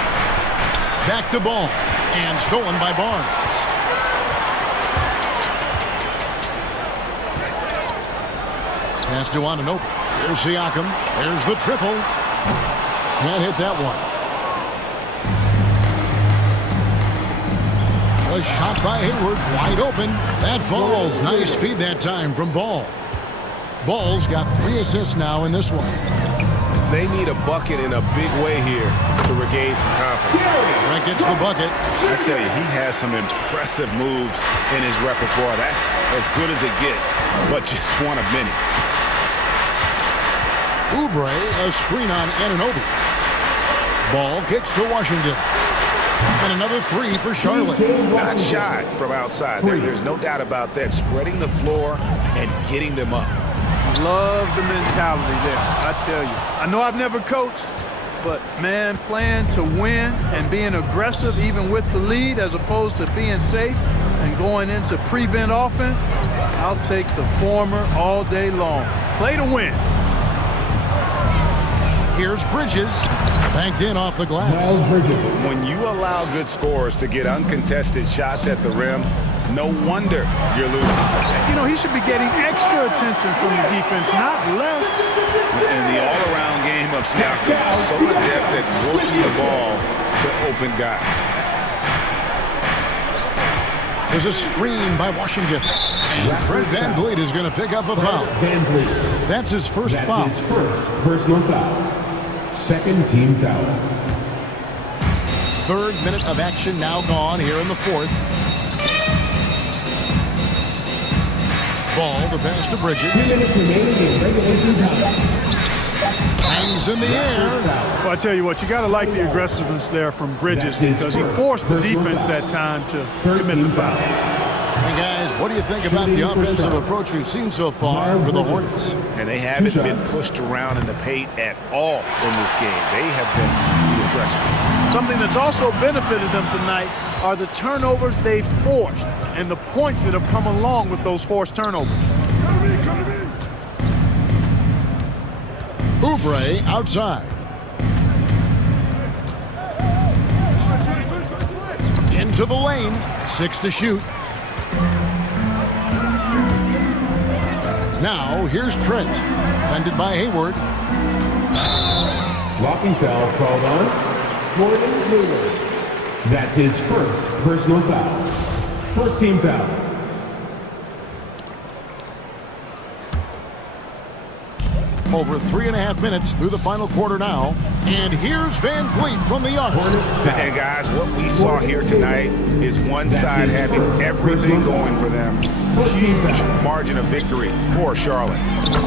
Back to Ball. And stolen by Barnes. Pass to Anunoby. Here's Siakam. There's the triple. Can't hit that one. A shot by Hayward. Wide open. That falls. Nice feed that time from Ball. Ball's got 3 assists now in this one. They need a bucket in a big way here to regain some confidence. Trent gets the bucket. I tell you, he has some impressive moves in his repertoire. That's as good as it gets, but just one of many. Oubre, a screen on Anunoby. Ball kicks to Washington. And another 3 for Charlotte. Not shy from outside. There's no doubt about that. Spreading the floor and getting them up. Love the mentality there, I tell you. I know I've never coached, but man, playing to win and being aggressive even with the lead as opposed to being safe and going into prevent offense, I'll take the former all day long. Play to win. Here's Bridges. Banked in off the glass. When you allow good scorers to get uncontested shots at the rim, no wonder you're losing. You know, he should be getting extra attention from the defense, not less. And the all-around game of Siakam, so adept at working the ball to open guys. There's a screen by Washington. And Fred Van Vliet is going to pick up a foul. That's his first foul. His first personal foul. Second team foul. 3rd minute of action now gone here in the 4th. Ball to pass to 2 Bridges. minutes remaining in regulation time. Hangs in the air. Well, I tell you what, you got to like the aggressiveness there from Bridges because he forced the defense that time to commit the foul. Hey, guys, what do you think about the offensive approach we've seen so far for the Hornets? And they haven't been pushed around in the paint at all in this game. They have been really aggressive. Something that's also benefited them tonight are the turnovers they've forced and the points that have come along with those forced turnovers. Oubre outside. Into the lane. 6 to shoot. Now here's Trent. Defended by Hayward. Blocking foul called on Gordon Hayward. That's his first personal foul. First team foul. Over 3.5 minutes through the final quarter now. And here's Van Vliet from the arc. And guys, what we saw here tonight is one side having everything going for them. Huge margin of victory for Charlotte.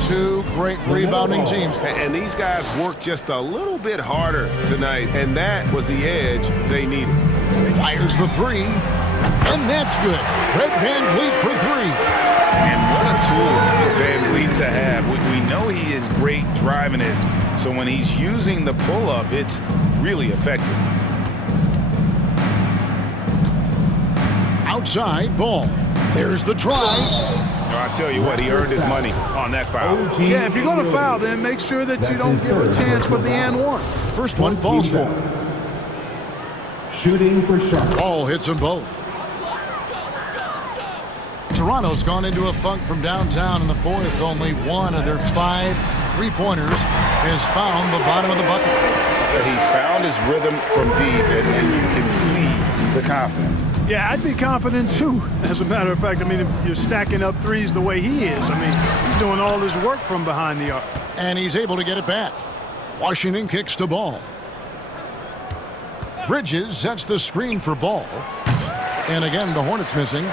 2 great rebounding teams. And these guys worked just a little bit harder tonight, and that was the edge they needed. Fires the 3. And that's good. Fred Van Vliet for 3. And what a tool for Van Vliet to have. We know he is great driving it, so when he's using the pull-up, it's really effective. Outside ball. There's the try. I tell you what, he earned his money on that foul. Yeah, if you're going to foul, then make sure that you don't give a chance for the and one. First one falls for. Shooting for Charlotte. Ball hits them both. Toronto's gone into a funk from downtown in the fourth. Only one of their 5 3-pointers has found the bottom of the bucket. He's found his rhythm from deep, and you can see the confidence. Yeah, I'd be confident too. As a matter of fact, I mean, if you're stacking up threes the way he is, I mean, he's doing all his work from behind the arc. And he's able to get it back. Washington kicks to Ball. Bridges sets the screen for Ball. And again, the Hornets missing.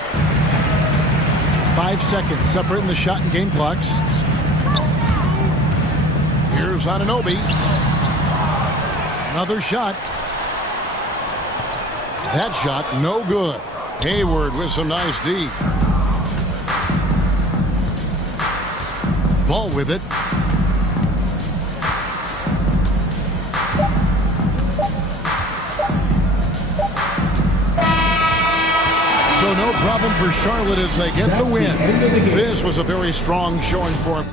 5 seconds separating the shot and game clocks. Here's Anunoby. Another shot. That shot, no good. Hayward with some nice D. Ball with it. So no problem for Charlotte as they get the win. This was a very strong showing for them.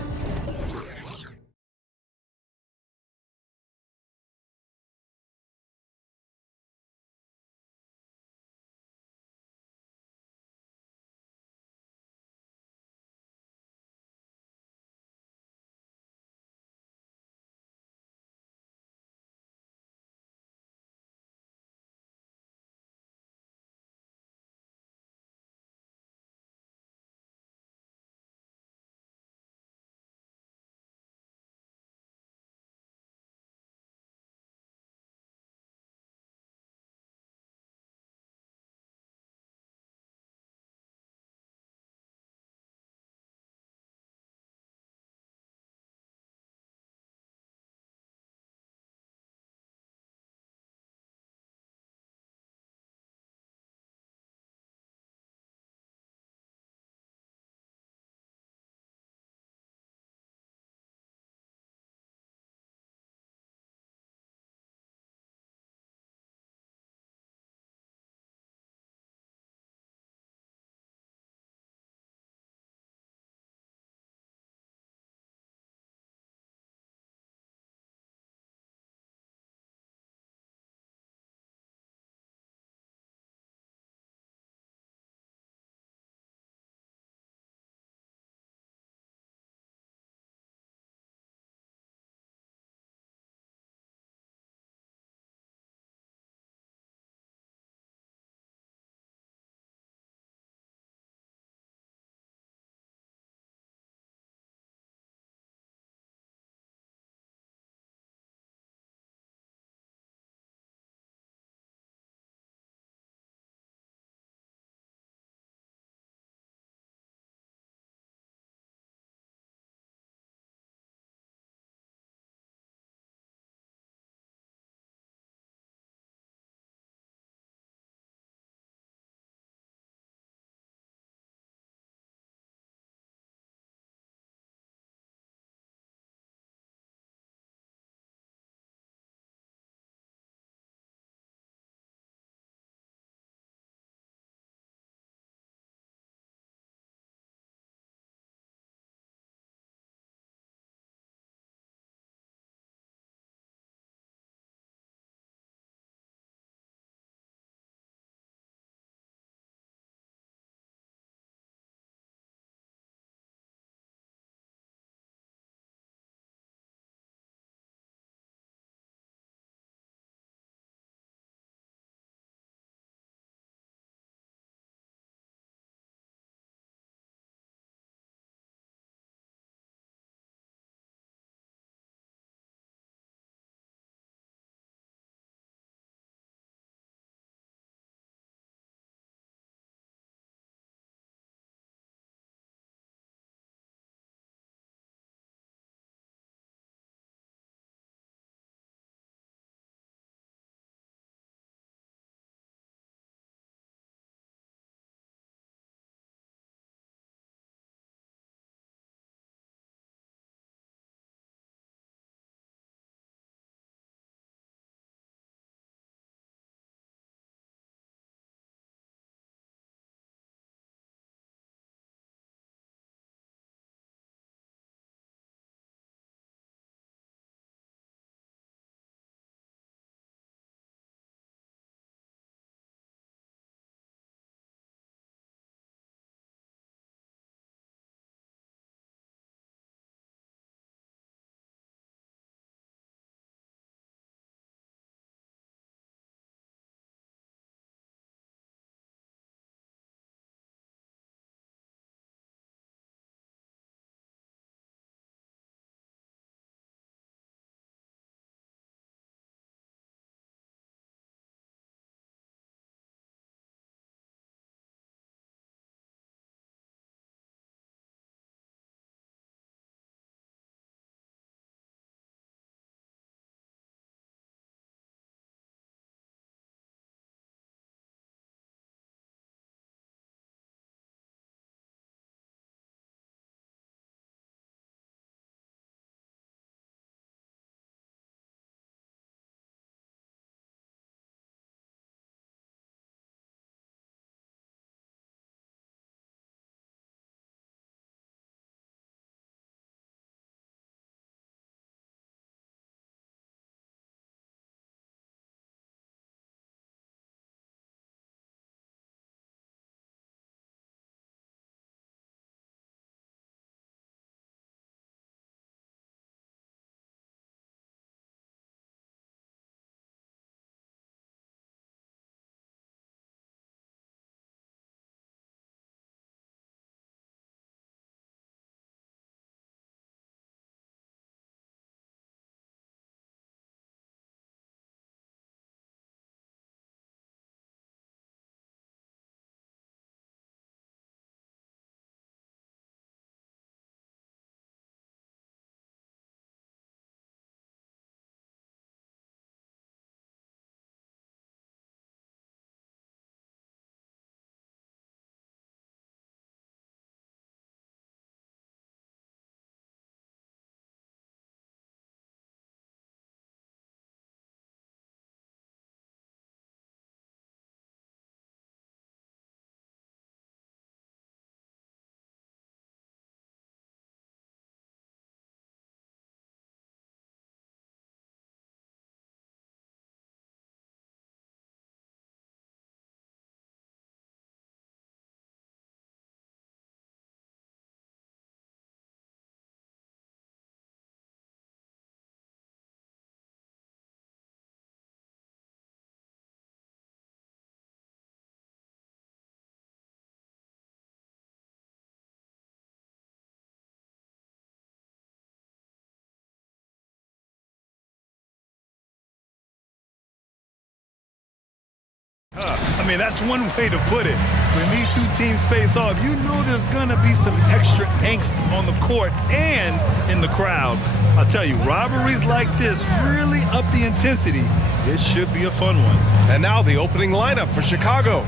I mean, that's one way to put it. When these two teams face off, you know there's going to be some extra angst on the court and in the crowd. I'll tell you, rivalries like this really up the intensity. This should be a fun one. And now the opening lineup for Chicago.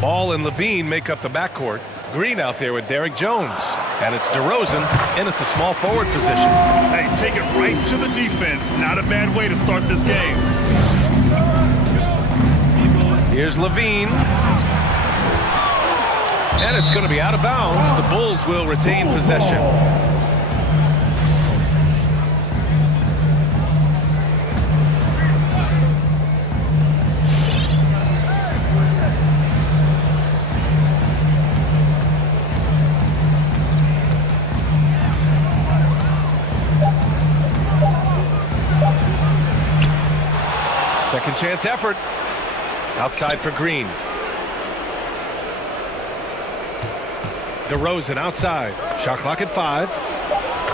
Ball and Levine make up the backcourt. Green out there with Derrick Jones. And it's DeRozan in at the small forward position. Hey, take it right to the defense. Not a bad way to start this game. Here's Levine. And it's going to be out of bounds. The Bulls will retain possession. Second chance effort. Outside for Green. DeRozan outside. Shot clock at 5.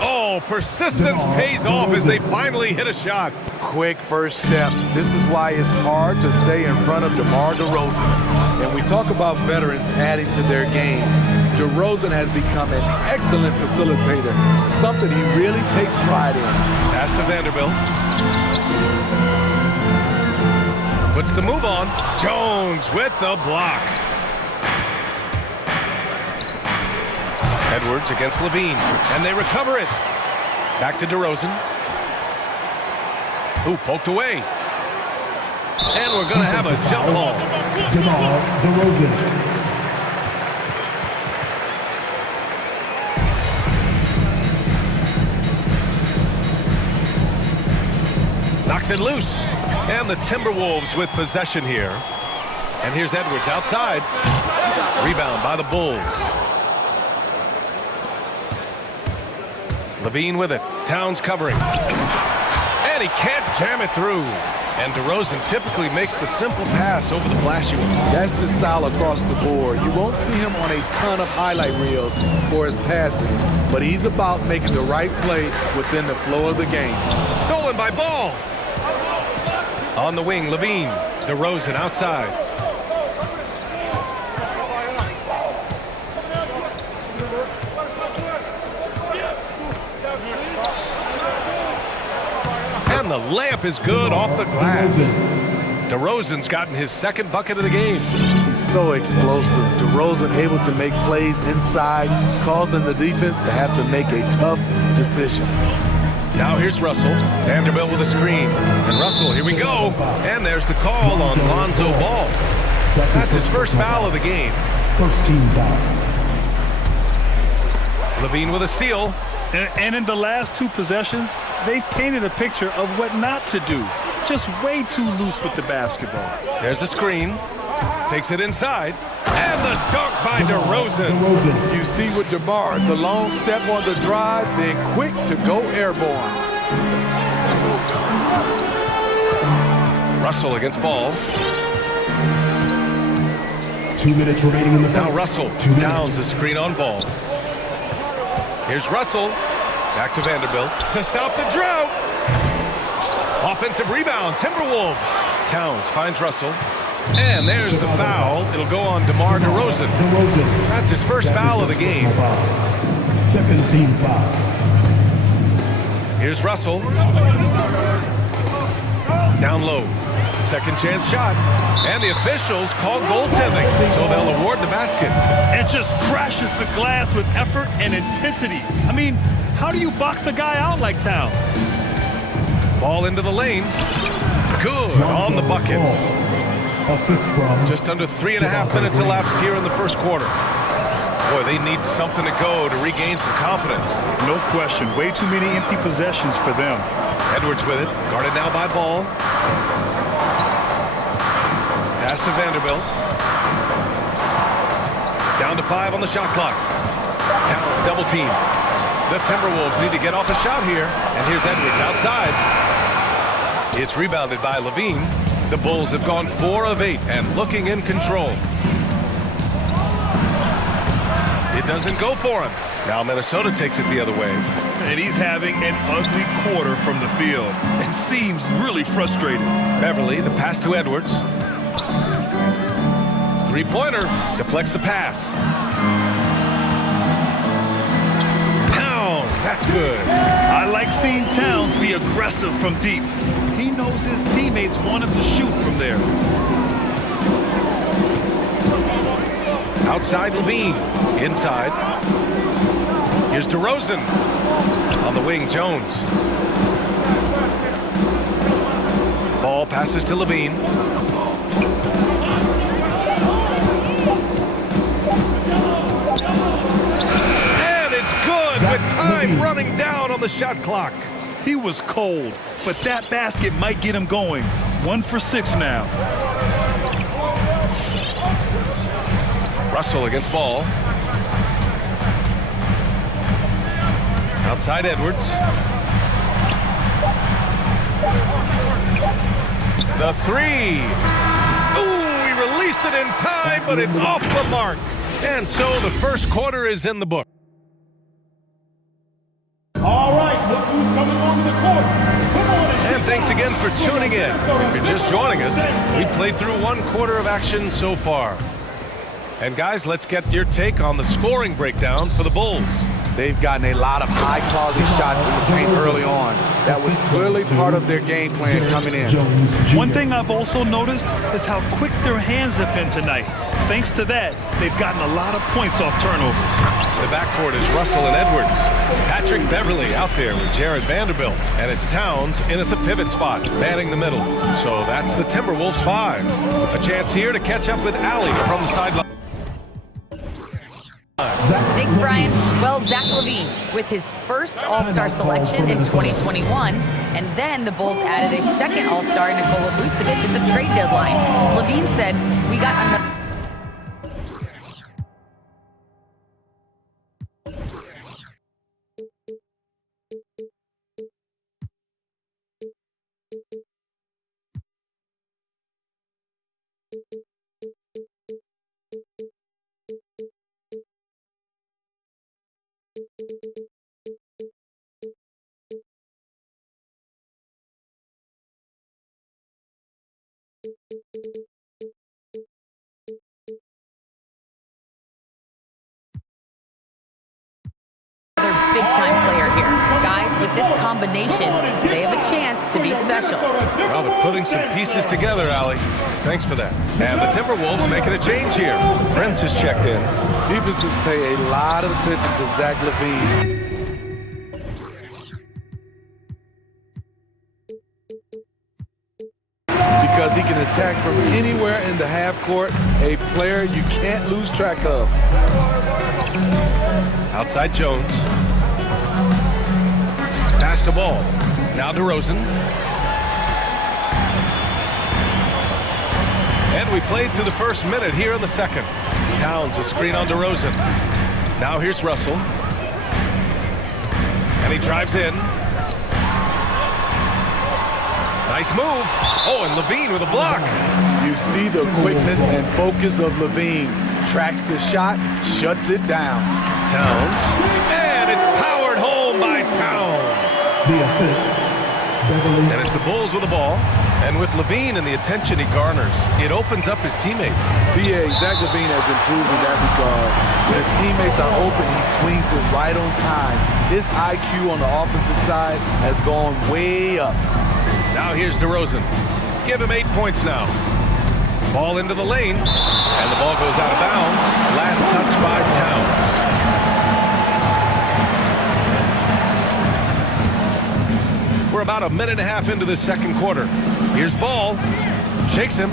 Oh, persistence pays off as they finally hit a shot. Quick first step. This is why it's hard to stay in front of DeMar DeRozan. And we talk about veterans adding to their games. DeRozan has become an excellent facilitator, something he really takes pride in. Pass to Vanderbilt. Puts the move on. Jones with the block. Edwards against Levine, and they recover it. Back to DeRozan. Ooh, poked away. And we're going to have a jump ball. DeRozan. Knocks it loose. And the Timberwolves with possession here. And here's Edwards outside. Rebound by the Bulls. Levine with it. Towns covering. And he can't jam it through. And DeRozan typically makes the simple pass over the flashy one. That's his style across the board. You won't see him on a ton of highlight reels for his passing, but he's about making the right play within the flow of the game. Stolen by Ball. On the wing, Levine. DeRozan outside. And the layup is good off the glass. DeRozan's gotten his second bucket of the game. So explosive. DeRozan able to make plays inside, causing the defense to have to make a tough decision. Now here's Russell. Vanderbilt with a screen. And Russell, here we go. And there's the call on Lonzo Ball. That's his first foul of the game. First team foul. Levine with a steal. And in the last two possessions, they've painted a picture of what not to do. Just way too loose with the basketball. There's a screen. Takes it inside. And the dunk by DeRozan. You see with DeMar, the long step on the drive, then quick to go airborne. Russell against Ball. 2 minutes remaining in the Now first. Russell downs the screen on Ball. Here's Russell. Back to Vanderbilt to stop the drought. Offensive rebound, Timberwolves. Towns finds Russell. And there's the foul. It'll go on DeMar DeRozan. That's his first foul of the game. Second team foul. Here's Russell. Down low. Second chance shot. And the officials call goaltending, so they'll award the basket. And just crashes the glass with effort and intensity. I mean, how do you box a guy out like Towns? Ball into the lane. Good on the bucket. Assist from. Just under 3.5 minutes elapsed here in the first quarter. Boy, they need something to go to regain some confidence. No question. Way too many empty possessions for them. Edwards with it. Guarded now by Ball. Pass to Vanderbilt. Down to 5 on the shot clock. Towns double team. The Timberwolves need to get off a shot here. And here's Edwards outside. It's rebounded by Levine. The Bulls have gone 4 of 8 and looking in control. It doesn't go for him. Now Minnesota takes it the other way. And he's having an ugly quarter from the field. It seems really frustrated. Beverly, the pass to Edwards. Three-pointer. Deflects the pass. Towns. That's good. I like seeing Towns be aggressive from deep. He knows his teammates want him to shoot from there. Outside Levine. Inside. Here's DeRozan. On the wing, Jones. Ball passes to Levine. And it's good with time running down on the shot clock. He was cold, but that basket might get him going. 1 for 6 now. Russell against Ball. Outside Edwards. The three. Ooh, he released it in time, but it's off the mark. And so the first quarter is in the book. All right, look who's coming onto the court. Come on. And thanks again for tuning in. If you're just joining us, we played through 1 quarter of action so far. And guys, let's get your take on the scoring breakdown for the Bulls. They've gotten a lot of high-quality shots in the paint early on. That was clearly part of their game plan coming in. One thing I've also noticed is how quick their hands have been tonight. Thanks to that, they've gotten a lot of points off turnovers. The backcourt is Russell and Edwards. Patrick Beverly out there with Jared Vanderbilt. And it's Towns in at the pivot spot, manning the middle. So that's the Timberwolves 5. A chance here to catch up with Allie from the sideline. Thanks, Brian. Well, Zach LaVine with his first All-Star selection in 2021, and then the Bulls added a second All-Star, Nikola Vucevic, at the trade deadline. LaVine said, "We got another." Big-time player here. Guys, with this combination, they have a chance to be special. Well, they're putting some pieces together, Allie. Thanks for that. And the Timberwolves making a change here. Prince has checked in. Defenses pay a lot of attention to Zach LaVine. Because he can attack from anywhere in the half court, a player you can't lose track of. Outside Jones. Pass to Ball. Now DeRozan. And we played through the first minute here in the second. Towns a screen on DeRozan. Now here's Russell. And he drives in. Nice move. Oh, and Levine with a block. You see the quickness and focus of Levine. Tracks the shot, shuts it down. Towns. And it's powered home by Towns. The assist. And it's the Bulls with the ball. And with Levine and the attention he garners, it opens up his teammates. B.A. Zach LaVine has improved in that regard. When his teammates are open, he swings it right on time. His IQ on the offensive side has gone way up. Now here's DeRozan. Give him 8 points now. Ball into the lane. And the ball goes out of bounds. Last touch by Towns. We're about a minute and a half into the second quarter. Here's Ball. Shakes him.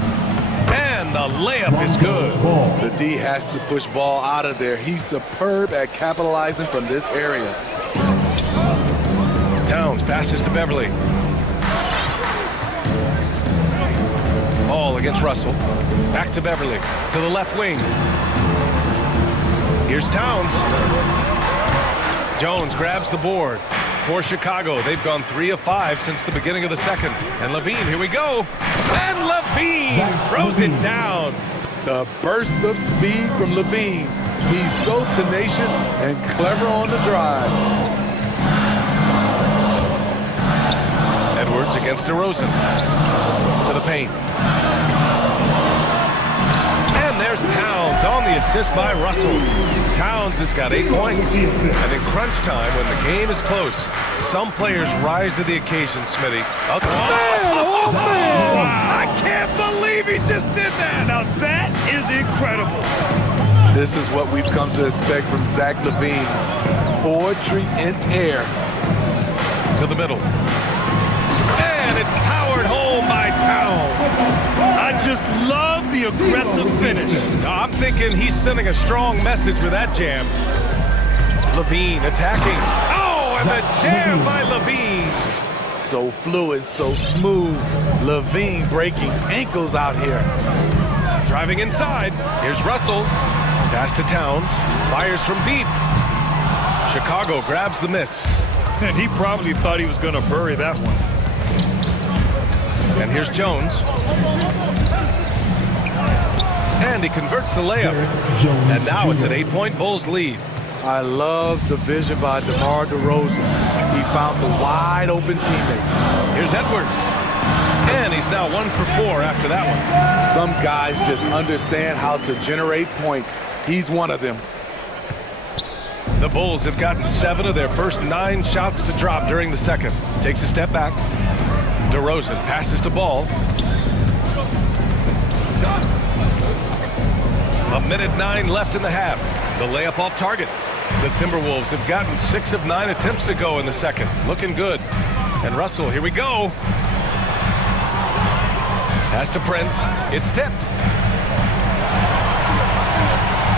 And the layup is good. The D has to push Ball out of there. He's superb at capitalizing from this area. Towns passes to Beverly. Ball against Russell. Back to Beverly. To the left wing. Here's Towns. Jones grabs the board. For Chicago, they've gone 3 of 5 since the beginning of the second. And Levine, here we go. And Levine throws it down. The burst of speed from Levine. He's so tenacious and clever on the drive. Edwards against DeRozan. To the paint. And there's Towns on the assist by Russell. Towns has got 8 points. And in crunch time, when the game is close, some players rise to the occasion, Smitty. Oh, man! I can't believe he just did that! Now that is incredible. This is what we've come to expect from Zach LaVine. Poetry in air. To the middle. And it's powered home by Towns. I just love the aggressive finish. I'm thinking he's sending a strong message with that jam. LaVine attacking. Oh, and the jam by LaVine. So fluid, so smooth. LaVine breaking ankles out here. Driving inside. Here's Russell. Pass to Towns. Fires from deep. Chicago grabs the miss. And he probably thought he was going to bury that one. And here's Jones. And he converts the layup. And now it's an 8-point Bulls lead. I love the vision by DeMar DeRozan. He found the wide open teammate. Here's Edwards. And he's now 1 for 4 after that one. Some guys just understand how to generate points. He's one of them. The Bulls have gotten 7 of their first 9 shots to drop during the second. Takes a step back. DeRozan passes to Ball. 1:09 left in the half. The layup off target. The Timberwolves have gotten 6 of 9 attempts to go in the second. Looking good. And Russell, here we go. Pass to Prince. It's tipped.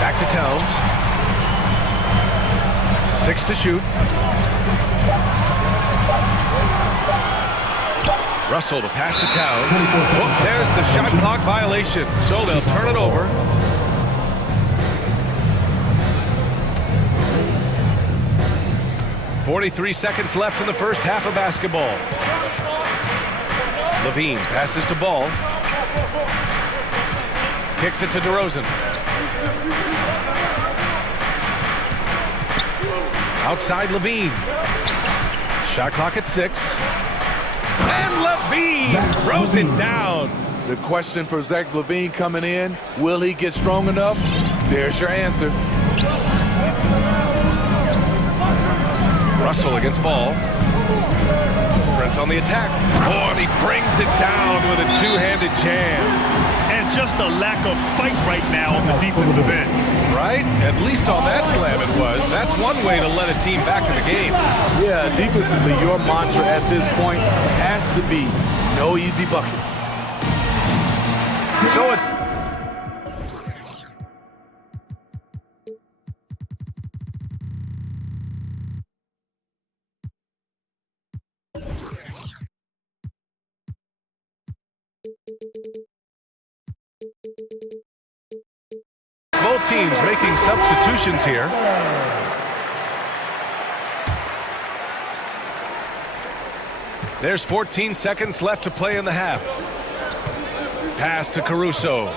Back to Towns. 6 to shoot. Russell to pass to Towns. Oh, there's the shot clock violation. So they'll turn it over. .43 seconds left in the first half of basketball. LaVine passes to Ball. Kicks it to DeRozan. Outside LaVine. Shot clock at 6. And LaVine throws it down. The question for Zach LaVine coming in, will he get strong enough? There's your answer. Russell against Ball. Prince on the attack. Oh, and he brings it down with a two-handed jam. And just a lack of fight right now on the defensive ends. Right? At least on that slam it was. That's one way to let a team back in the game. Yeah, defensively, your mantra at this point has to be no easy buckets. So it. Both teams making substitutions here. There's 14 seconds left to play in the half. Pass to Caruso.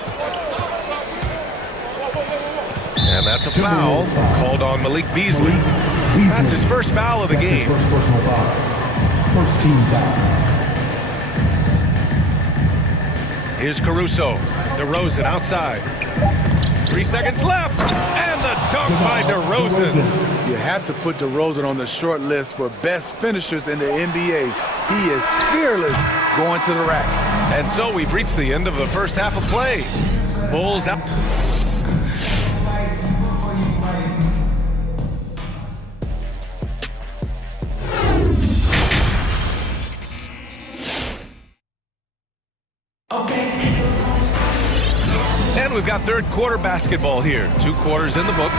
And that's a foul called on Malik Beasley. That's his first foul of the game. First personal foul. First team foul. Here's Caruso. DeRozan outside. 3 seconds left. And the dunk by DeRozan. You have to put DeRozan on the short list for best finishers in the NBA. He is fearless going to the rack. And so we've reached the end of the first half of play. Bulls out. And we've got third quarter basketball here. 2 quarters in the books.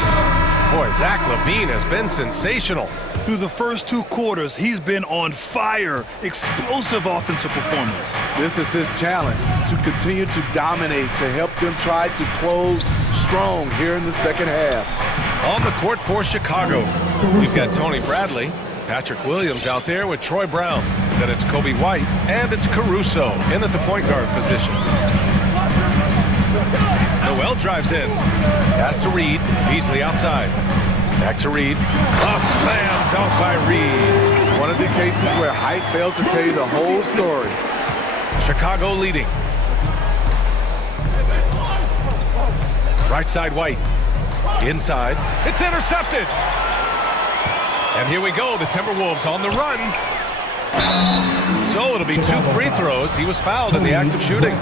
Boy, Zach LaVine has been sensational. Through the first 2 quarters, he's been on fire. Explosive offensive performance. This is his challenge, to continue to dominate, to help them try to close strong here in the second half. On the court for Chicago, we've got Tony Bradley, Patrick Williams out there with Troy Brown. Then it's Kobe White, and it's Caruso in at the point guard position. Noel drives in. Pass to Reed. Beasley outside. Back to Reed. A slam dunk by Reed. One of the cases where height fails to tell you the whole story. Chicago leading. Right side White. Inside. It's intercepted. And here we go. The Timberwolves on the run. So it'll be 2 free throws. He was fouled in the act of shooting.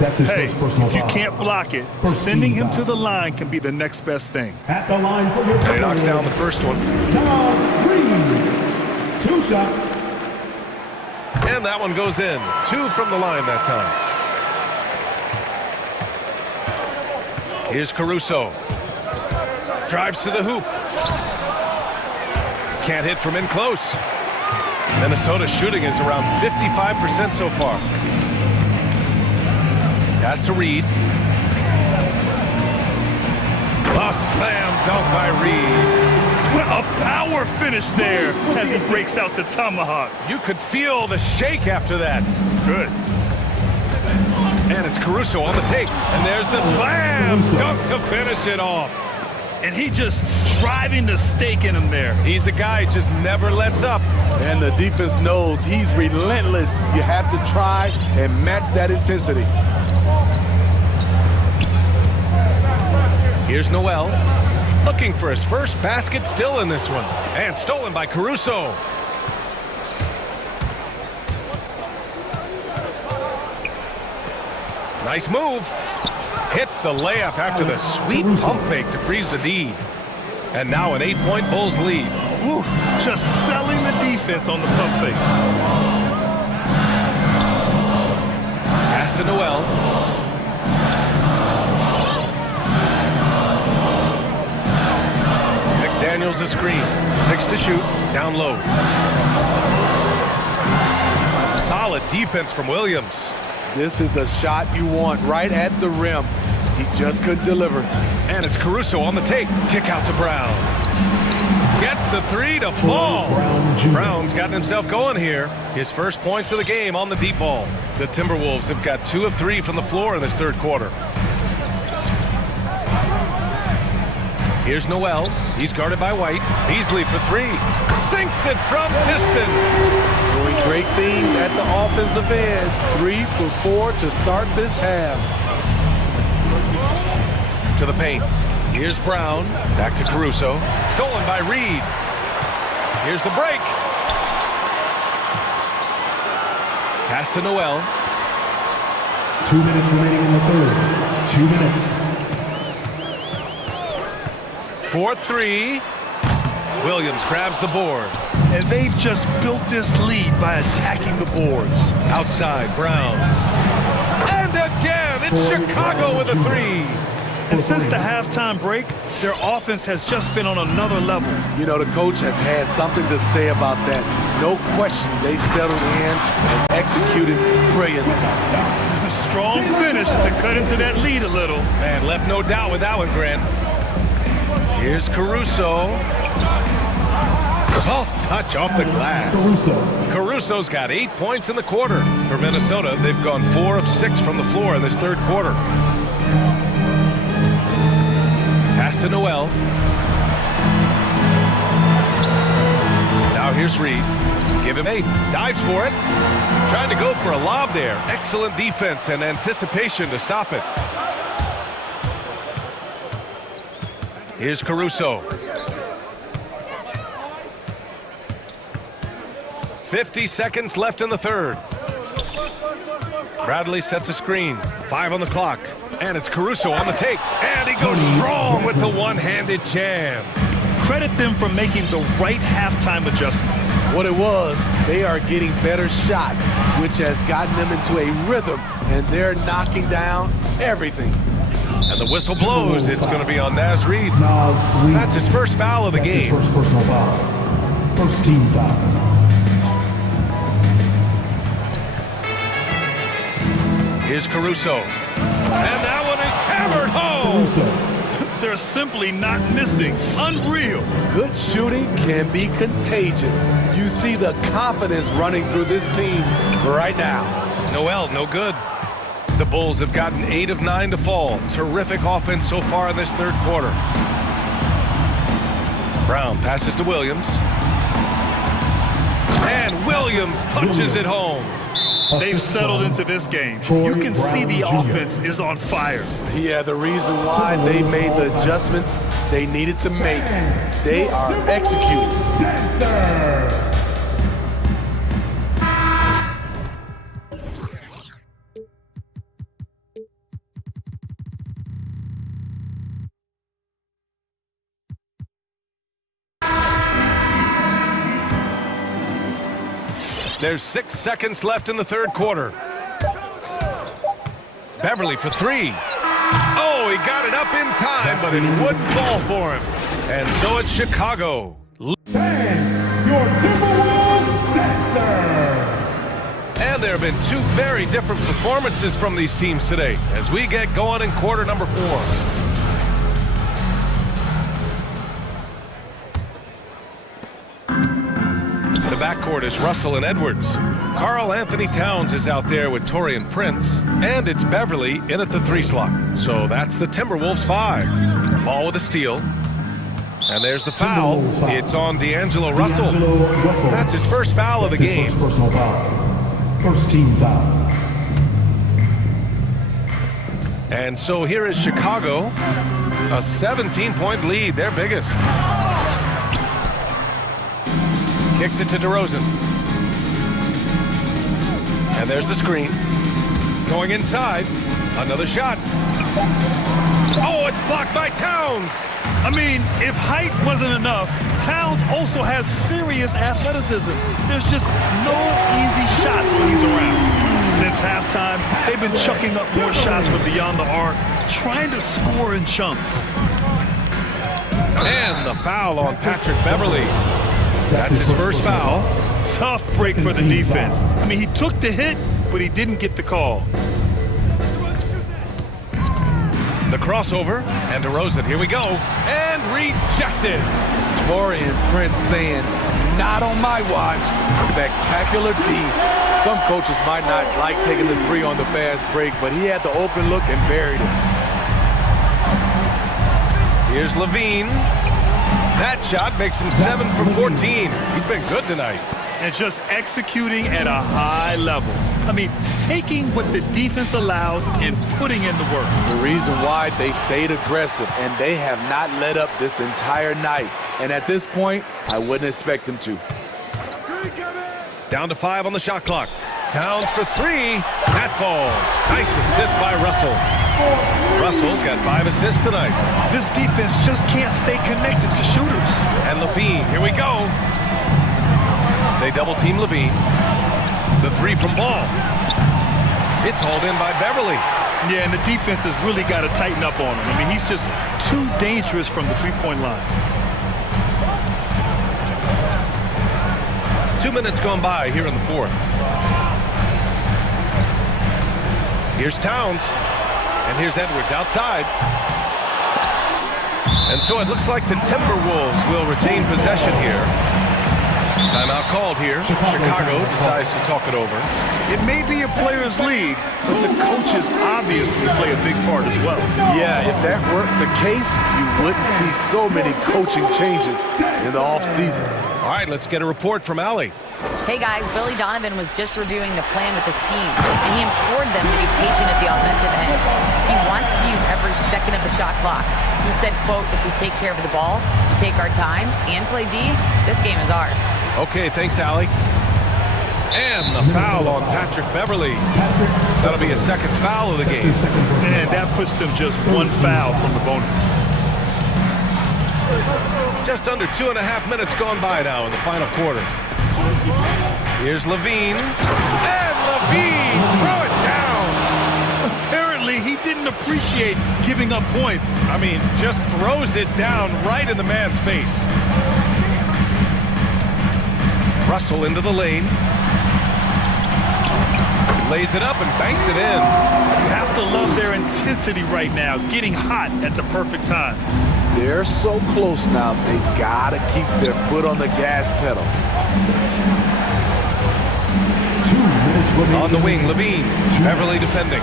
Hey, if you can't block it, sending him to the line can be the next best thing. At the line for your And he knocks down the first one. Miles Green. 2 shots. And that one goes in. 2 from the line that time. Here's Caruso. Drives to the hoop. Can't hit from in close. Minnesota's shooting is around 55% so far. Pass to Reed. A slam dunk by Reed. What a power finish there as he breaks out the tomahawk. You could feel the shake after that. Good. And it's Caruso on the take. And there's the slam dunk to finish it off. And he just driving the stake in him there. He's a guy who just never lets up. And the defense knows he's relentless. You have to try and match that intensity. Here's Noel, looking for his first basket still in this one. And stolen by Caruso. Nice move. Hits the layup after the sweet pump fake to freeze the D. And now an 8-point Bulls lead. Woo, just selling the defense on the pump fake. Pass to Noel. McDaniels a screen. 6 to shoot. Down low. Some solid defense from Williams. This is the shot you want right at the rim. He just couldn't deliver. And it's Caruso on the take. Kick out to Brown. Gets the 3 to fall. Brown's gotten himself going here. His first points of the game on the deep ball. The Timberwolves have got 2 of 3 from the floor in this third quarter. Here's Noel. He's guarded by White. Beasley for 3. Sinks it from distance. Doing great things at the offensive end. 3 for 4 to start this half. To the paint. Here's Brown. Back to Caruso. Stolen by Reed. Here's the break. Pass to Noel. 2 minutes remaining in the third. 2 minutes. 4-3. Williams grabs the board. And they've just built this lead by attacking the boards. Outside, Brown. And again, it's Chicago with a 3. And since the halftime break, their offense has just been on another level. You know, the coach has had something to say about that. No question, they've settled in and executed brilliantly. A strong finish to cut into that lead a little. Man, left no doubt with that one, Grant. Here's Caruso. Soft touch off the glass. Caruso's got 8 points in the quarter. For Minnesota, they've gone 4 of 6 from the floor in this third quarter. Pass to Noel. Now here's Reed. Give him 8. Dives for it. Trying to go for a lob there. Excellent defense and anticipation to stop it. Here's Caruso. 50 seconds left in the third. Bradley sets a screen. 5 on the clock. And it's Caruso on the take. And he goes strong with the one-handed jam. Credit them for making the right halftime adjustments. What it was, they are getting better shots, which has gotten them into a rhythm, and they're knocking down everything. And the whistle blows. It's going to be on Naz Reed. That's his first foul of the game. First personal foul. First team foul. Here's Caruso. And that one is hammered home. They're simply not missing. Unreal. Good shooting can be contagious. You see the confidence running through this team right now. Noel, no good. The Bulls have gotten 8 of 9 to fall. Terrific offense so far in this third quarter. Brown passes to Williams. And Williams punches it home. They've settled into this game. You can see the offense is on fire. Yeah, the reason why they made the adjustments they needed to make, they are executing. There's 6 seconds left in the third quarter. Beverly for three. Oh, he got it up in time, but it wouldn't fall for him. And so it's Chicago. And your Timberwolves Sixers. And there have been two very different performances from these teams today as we get going in quarter number 4. The backcourt is Russell and Edwards. Karl Anthony Towns is out there with Taurean Prince, and it's Beverly in at the 3 slot. So that's the Timberwolves 5. Ball with a steal. And there's the foul. It's on D'Angelo Russell. That's his first foul of the game. First personal foul. First team foul. And so here is Chicago, a 17-point lead, their biggest. Kicks it to DeRozan. And there's the screen. Going inside. Another shot. Oh, it's blocked by Towns. I mean, if height wasn't enough, Towns also has serious athleticism. There's just no easy shots when he's around. Since halftime, they've been chucking up more shots from beyond the arc, trying to score in chunks. And the foul on Patrick Beverly. That's his first foul. Tough break for the defense. I mean, he took the hit, but he didn't get the call. The crossover, and DeRozan, here we go, and rejected. Taurean Prince saying, not on my watch. Spectacular D. Some coaches might not like taking the 3 on the fast break, but he had the open look and buried it. Here's Levine. That shot makes him 7 for 14. He's been good tonight. And just executing at a high level. I mean, taking what the defense allows and putting in the work. The reason why they've stayed aggressive, and they have not let up this entire night. And at this point, I wouldn't expect them to. Down to 5 on the shot clock. Towns for 3. That falls. Nice assist by Russell. Russell's got 5 assists tonight. This defense just can't stay connected to shooters. And Levine, here we go. They double team Levine. The 3 from Ball. It's hauled in by Beverly. Yeah, and the defense has really got to tighten up on him. I mean, he's just too dangerous from the 3-point line. 2 minutes gone by here in the 4th. Here's Towns. And here's Edwards outside. And so it looks like the Timberwolves will retain possession here. Timeout called here. Chicago decides to talk it over. It may be a players' league, but the coaches obviously play a big part as well. Yeah, if that weren't the case, you wouldn't see so many coaching changes in the offseason. All right, let's get a report from Allie. Hey guys, Billy Donovan was just reviewing the plan with his team, and he implored them to be patient at the offensive end. He wants to use every second of the shot clock. He said, quote, if we take care of the ball, take our time, and play D, this game is ours. Okay, thanks, Allie. And the foul on Patrick Beverly. That'll be his 2nd foul of the game. And that puts them just 1 foul from the bonus. Just under 2.5 minutes gone by now in the final quarter. Here's Levine. And Levine, throw it down. Apparently, he didn't appreciate giving up points. I mean, just throws it down right in the man's face. Russell into the lane. Lays it up and banks it in. You have to love their intensity right now, getting hot at the perfect time. They're so close now, they've got to keep their foot on the gas pedal. 2 minutes remaining. On the wing, Levine. Beverly defending.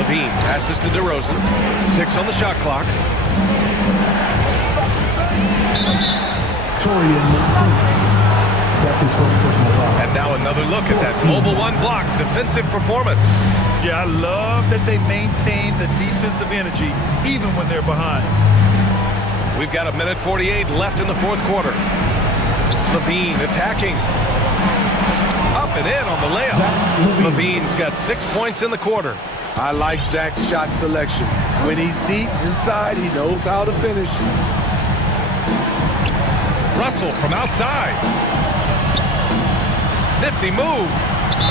Levine passes to DeRozan. 6 on the shot clock. Taurean Prince. That's his first personal foul. And now another look at that mobile one block defensive performance. Yeah, I love that they maintain the defensive energy even when they're behind. We've got 1:48 left in the fourth quarter. Levine attacking. Up and in on the layup. Levine's got 6 points in the quarter. I like Zach's shot selection. When he's deep inside, he knows how to finish. Russell from outside. Nifty move.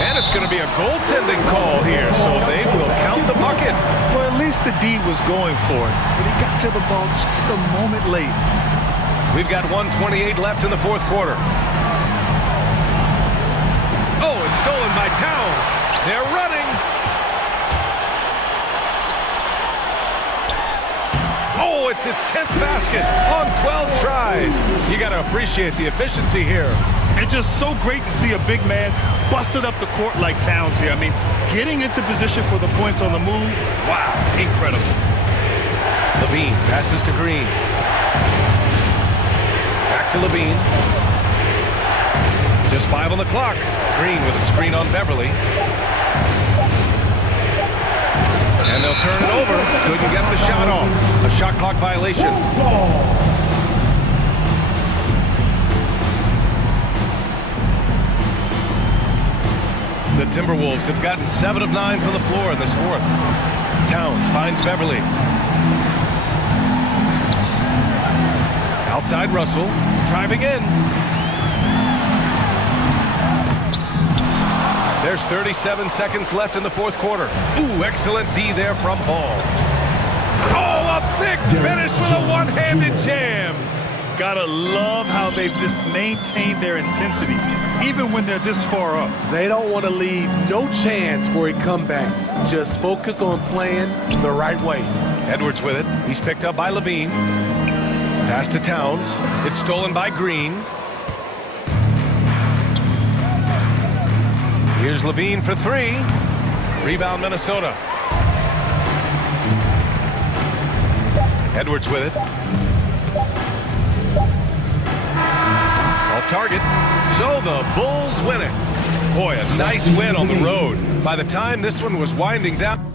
And it's going to be a goaltending call here, so they will count the bucket. Well, at least the D was going for it, but he got to the ball just a moment late. We've got 1:28 left in the fourth quarter. Oh, it's stolen by Towns. They're running. Oh, it's his 10th basket on 12 tries. You got to appreciate the efficiency here. And just so great to see a big man busted up the court like Towns here. I mean, getting into position for the points on the move, wow, incredible. Levine passes to Green. Back to Levine. Just 5 on the clock. Green with a screen on Beverly. And they'll turn it over. Couldn't get the shot off. A shot clock violation. The Timberwolves have gotten 7 of 9 from the floor in this fourth. Towns finds Beverly. Outside Russell, driving in. There's 37 seconds left in the fourth quarter. Ooh, excellent D there from Ball. Oh, a big finish with a one-handed jam. Gotta love how they've just maintained their intensity, even when they're this far up. They don't want to leave no chance for a comeback. Just focus on playing the right way. Edwards with it. He's picked up by Levine. Pass to Towns. It's stolen by Green. Here's Levine for 3. Rebound Minnesota. Edwards with it. Off target. So the Bulls win it. Boy, a nice win on the road. By the time this one was winding down.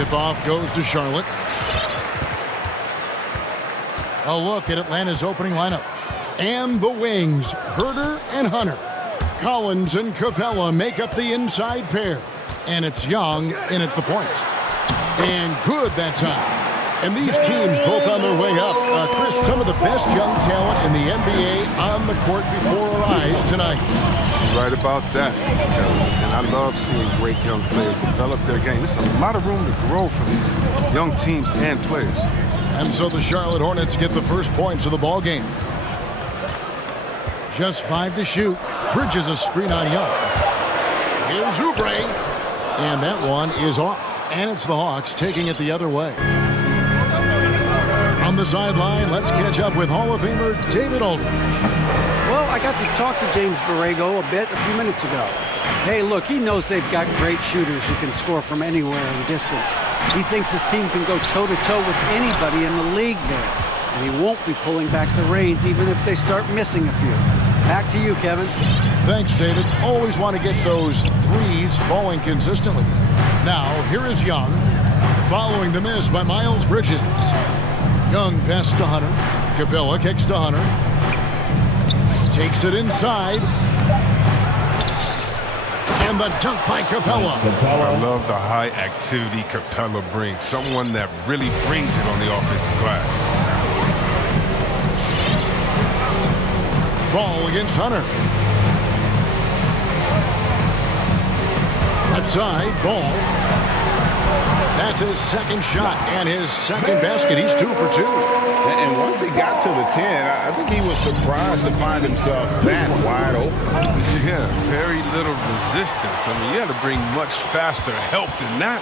Tip-off goes to Charlotte. A look at Atlanta's opening lineup. And the wings, Herder and Hunter. Collins and Capella make up the inside pair. And it's Young in at the point. And good that time. And these teams both on their way up. Chris, some of the best young talent in the NBA on the court before our eyes tonight. You're right about that, Kevin. And I love seeing great young players develop their game. There's a lot of room to grow for these young teams and players. And so the Charlotte Hornets get the first points of the ball game. Just 5 to shoot. Bridges a screen on Young. Here's Oubre. And that one is off. And it's the Hawks taking it the other way. On the sideline, let's catch up with Hall of Famer David Aldridge. Well, I got to talk to James Borrego a bit a few minutes ago. Hey, look, he knows they've got great shooters who can score from anywhere in distance. He thinks his team can go toe-to-toe with anybody in the league there. And he won't be pulling back the reins even if they start missing a few. Back to you, Kevin. Thanks, David. Always want to get those threes falling consistently. Now, here is Young, following the miss by Miles Bridges. Young passes to Hunter. Capella kicks to Hunter. Takes it inside. And the dunk by Capella. I love the high activity Capella brings. Someone that really brings it on the offensive glass. Ball against Hunter. Left side, Ball. That's his second shot and his second basket. He's 2 for 2. And once he got to the 10, I think he was surprised to find himself that wide open. Yeah, very little resistance. I mean, you had to bring much faster help than that.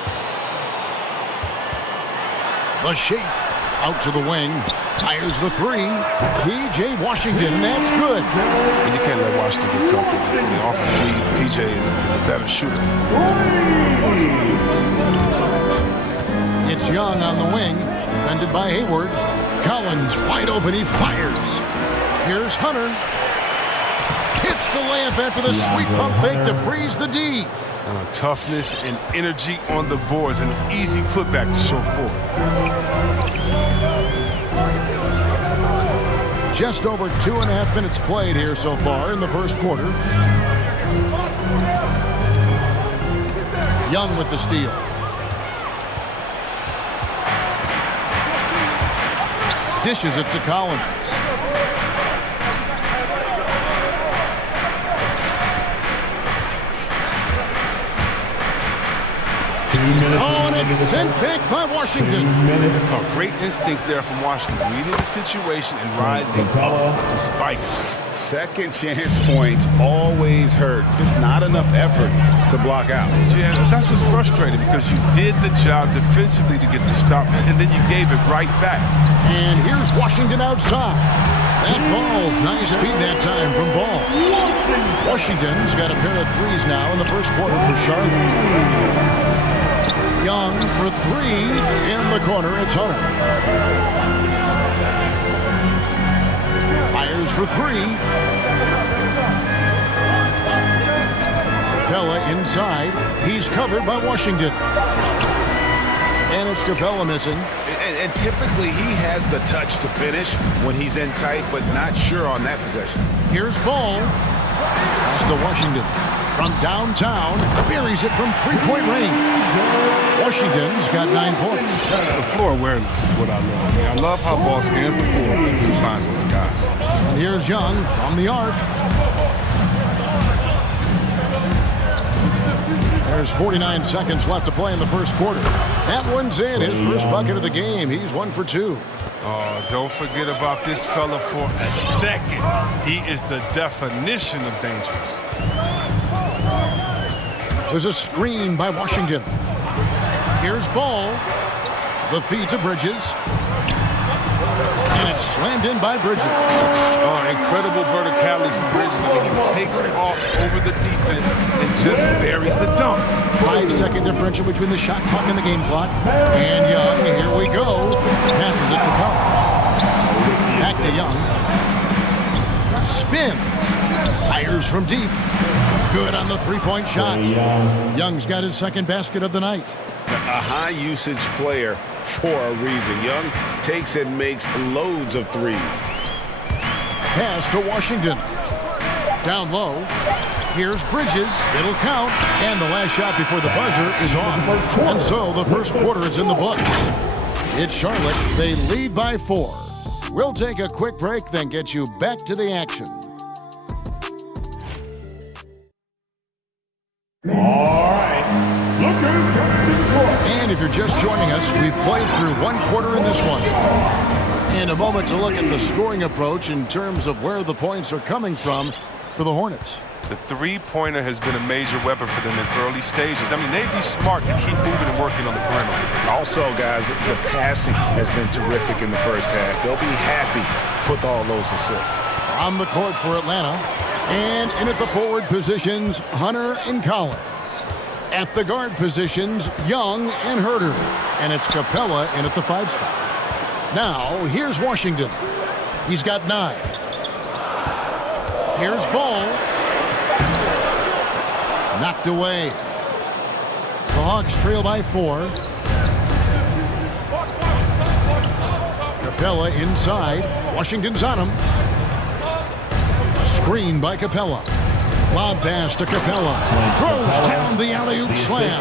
The shake out to the wing. Fires the 3. P.J. Washington, and that's good. And you can't let Washington get comfortable. I mean, off the feed, P.J. is a better shooter. It's Young on the wing, defended by Hayward. Collins wide open, he fires. Here's Hunter. Hits the layup after the sweet pump fake to freeze the D. Toughness and energy on the boards, an easy putback to show forward. Just over 2.5 minutes played here so far in the first quarter. Young with the steal. Dishes it to Collins. Oh, and it's sent back by Washington. Oh, great instincts there from Washington. Reading the situation and rising up to spike. Second chance points always hurt. Just not enough effort to block out. Yeah, that's what's frustrating because you did the job defensively to get the stop, and then you gave it right back. And here's Washington outside. That falls. Nice feed that time from Ball. Washington's got a pair of threes now in the first quarter for Charlotte. Young for 3 in the corner. It's Hunter. Fires for 3. Capella inside. He's covered by Washington. And it's Capella missing. And typically he has the touch to finish when he's in tight, but not sure on that possession. Here's Ball. Pass to Washington. From downtown, buries it from 3-point range. Washington's got 9 points. The floor awareness is what I love. I love how Ball scans the floor and finds other guys. And here's Young from the arc. There's 49 seconds left to play in the first quarter. That one's in. His first bucket of the game. He's 1 for 2. Oh, don't forget about this fella for a second. He is the definition of dangerous. There's a screen by Washington. Here's Ball. The feed to Bridges. And it's slammed in by Bridges. Oh, incredible verticality from Bridges. I mean, he takes off over the defense and just buries the dunk. 5-second differential between the shot clock and the game clock. And Young, here we go. Passes it to Collins. Back to Young. spins, fires from deep. Good on the three-point shot. Young's got his second basket of the night. A high-usage player for a reason. Young takes and makes loads of threes. Pass to Washington. Down low. Here's Bridges. It'll count. And the last shot before the buzzer is off. And so the first quarter is in the books. It's Charlotte. They lead by 4. We'll take a quick break, then get you back to the action. All right. Look who's coming to the court. And if you're just joining us, we've played through one quarter in this one. In a moment to look at the scoring approach in terms of where the points are coming from for the Hornets. The three-pointer has been a major weapon for them in early stages. I mean, they'd be smart to keep moving and working on the perimeter. Also, guys, the passing has been terrific in the first half. They'll be happy with all those assists. On the court for Atlanta. And in at the forward positions, Hunter and Collins. At the guard positions, Young and Herter. And it's Capella in at the 5 spot. Now, here's Washington. He's got 9. Here's Ball. Knocked away. The Hawks trail by 4. Capella inside. Washington's on him. Screen by Capella. Lob pass to Capella. Throws down the alley-oop slam.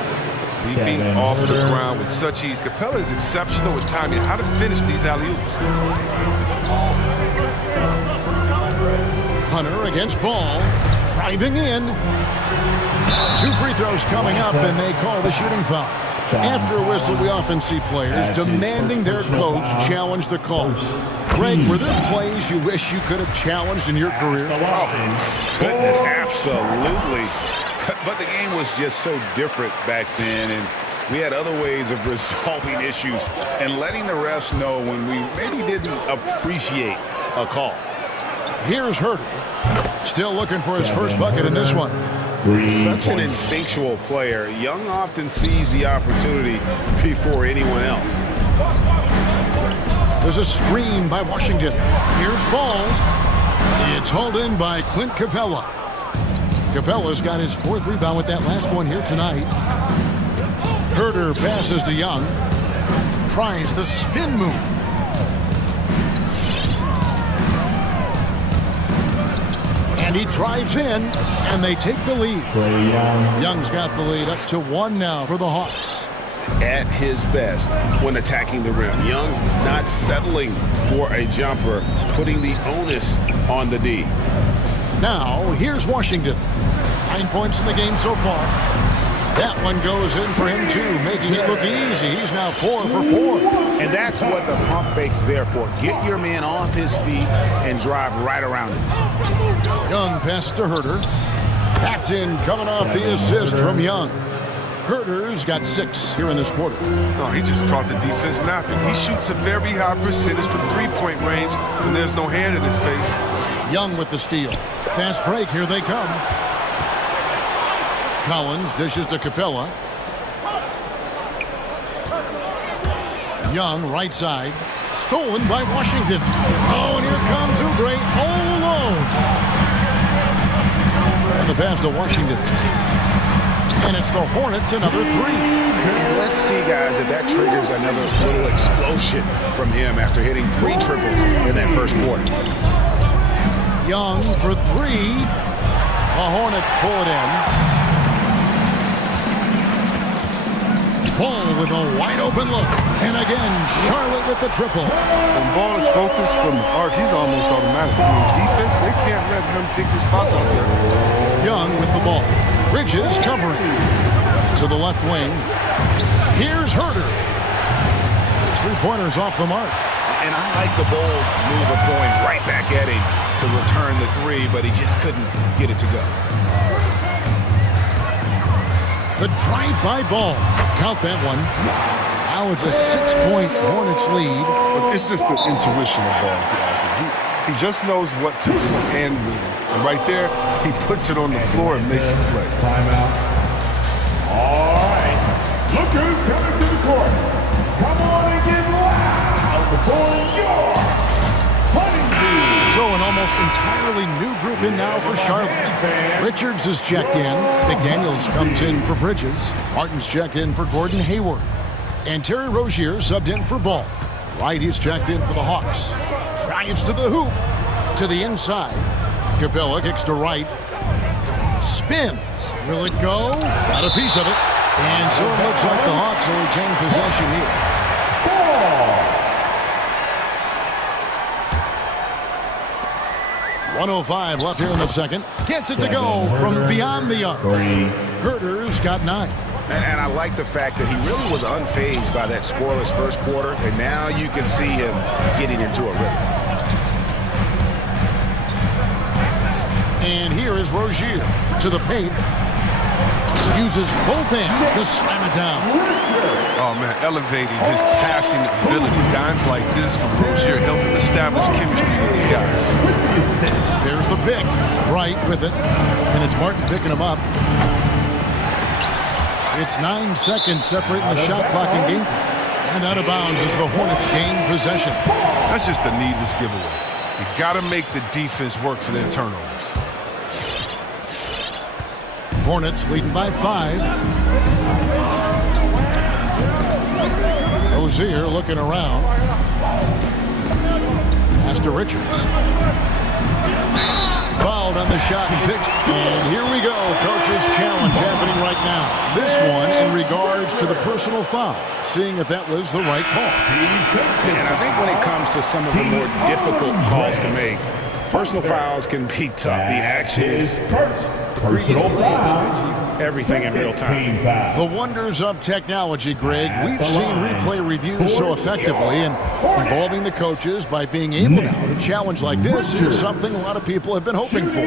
Leaping off the ground with such ease. Capella is exceptional with timing. How to finish these alley-oops. Hunter against Ball. Driving in. 2 free throws coming up, and they call the shooting foul. After a whistle, we often see players demanding their coach challenge the call. Greg, were there plays you wish you could have challenged in your career? Oh, goodness, absolutely. But the game was just so different back then, and we had other ways of resolving issues and letting the refs know when we maybe didn't appreciate a call. Here's Herter. Still looking for his first bucket in this one. Such an instinctual player. Young often sees the opportunity before anyone else. There's a screen by Washington. Here's Ball. It's hauled in by Clint Capella. Capella's got his 4th rebound with that last one here tonight. Herter passes to Young. Tries the spin move. And he drives in, and they take the lead. Young's got the lead up to 1 now for the Hawks. At his best when attacking the rim. Young not settling for a jumper, putting the onus on the D. Now, here's Washington. 9 points in the game so far. That one goes in for him, too, making it look easy. He's now 4 for 4. And that's what the pump fake's there for. Get your man off his feet and drive right around him. Young pass to Herter. That's in, coming off the assist from Young. Herter's got 6 here in this quarter. Oh, he just caught the defense napping. He shoots a very high percentage from three-point range when there's no hand in his face. Young with the steal. Fast break, here they come. Collins dishes to Capella. Young, right side. Stolen by Washington. Oh, and here comes Oubre all alone. And the pass to Washington. And it's the Hornets, another 3. And let's see, guys, if that triggers another little explosion from him after hitting 3 triples in that first quarter. Young for 3. The Hornets pull it in. Ball with a wide open look. And again, Charlotte with the triple. When Ball is focused from the arc, he's almost automatic. In defense, they can't let him pick his spots out there. Young with the ball. Bridges covering. To the left wing. Here's Herter. 3-pointers off the mark. And I like the bold move of going right back at him to return the 3, but he just couldn't get it to go. The drive-by Ball. Count that one. Now it's a 6-point Hornets lead. But it's just the intuition of Ball, if you ask me. He just knows what to do and when. And right there, he puts it on the floor and makes a play. Timeout. All right. Look who's coming to the court. Come on and get loud for your Huntington So an almost entirely new group in now for Charlotte. Richards is checked in. McDaniels comes in for Bridges. Martin's checked in for Gordon Hayward. And Terry Rozier subbed in for Ball. Wright is checked in for the Hawks. Drives to the hoop. To the inside. Capella kicks to Wright. Spins. Will it go? Got a piece of it. And so it looks like the Hawks will retain possession here. 1:05 left here in the second. Gets it to go from beyond the arc. Herter's got 9. And I like the fact that he really was unfazed by that scoreless first quarter, and now you can see him getting into a rhythm. And here is Rozier to the paint. Uses both hands to slam it down. Oh, man, elevating his passing ability. Dimes like this from Rozier helping establish chemistry with these guys. There's the pick. Wright with it. And it's Martin picking him up. It's 9 seconds separating the shot clock and game. And out of bounds as the Hornets gain possession. That's just a needless giveaway. You got to make the defense work for their turnovers. Hornets leading by 5. Rozier looking around. Pass to Richards. Fouled on the shot and picks. And here we go. Coach's challenge happening right now. This one in regards to the personal foul. Seeing if that was the right call. And I think when it comes to some of the more difficult calls to make, personal fouls can be tough. The action is personal foul. Everything in real time. The wonders of technology, Greg. We've seen replay reviews so effectively, and involving the coaches by being able now to challenge like this is something a lot of people have been hoping for.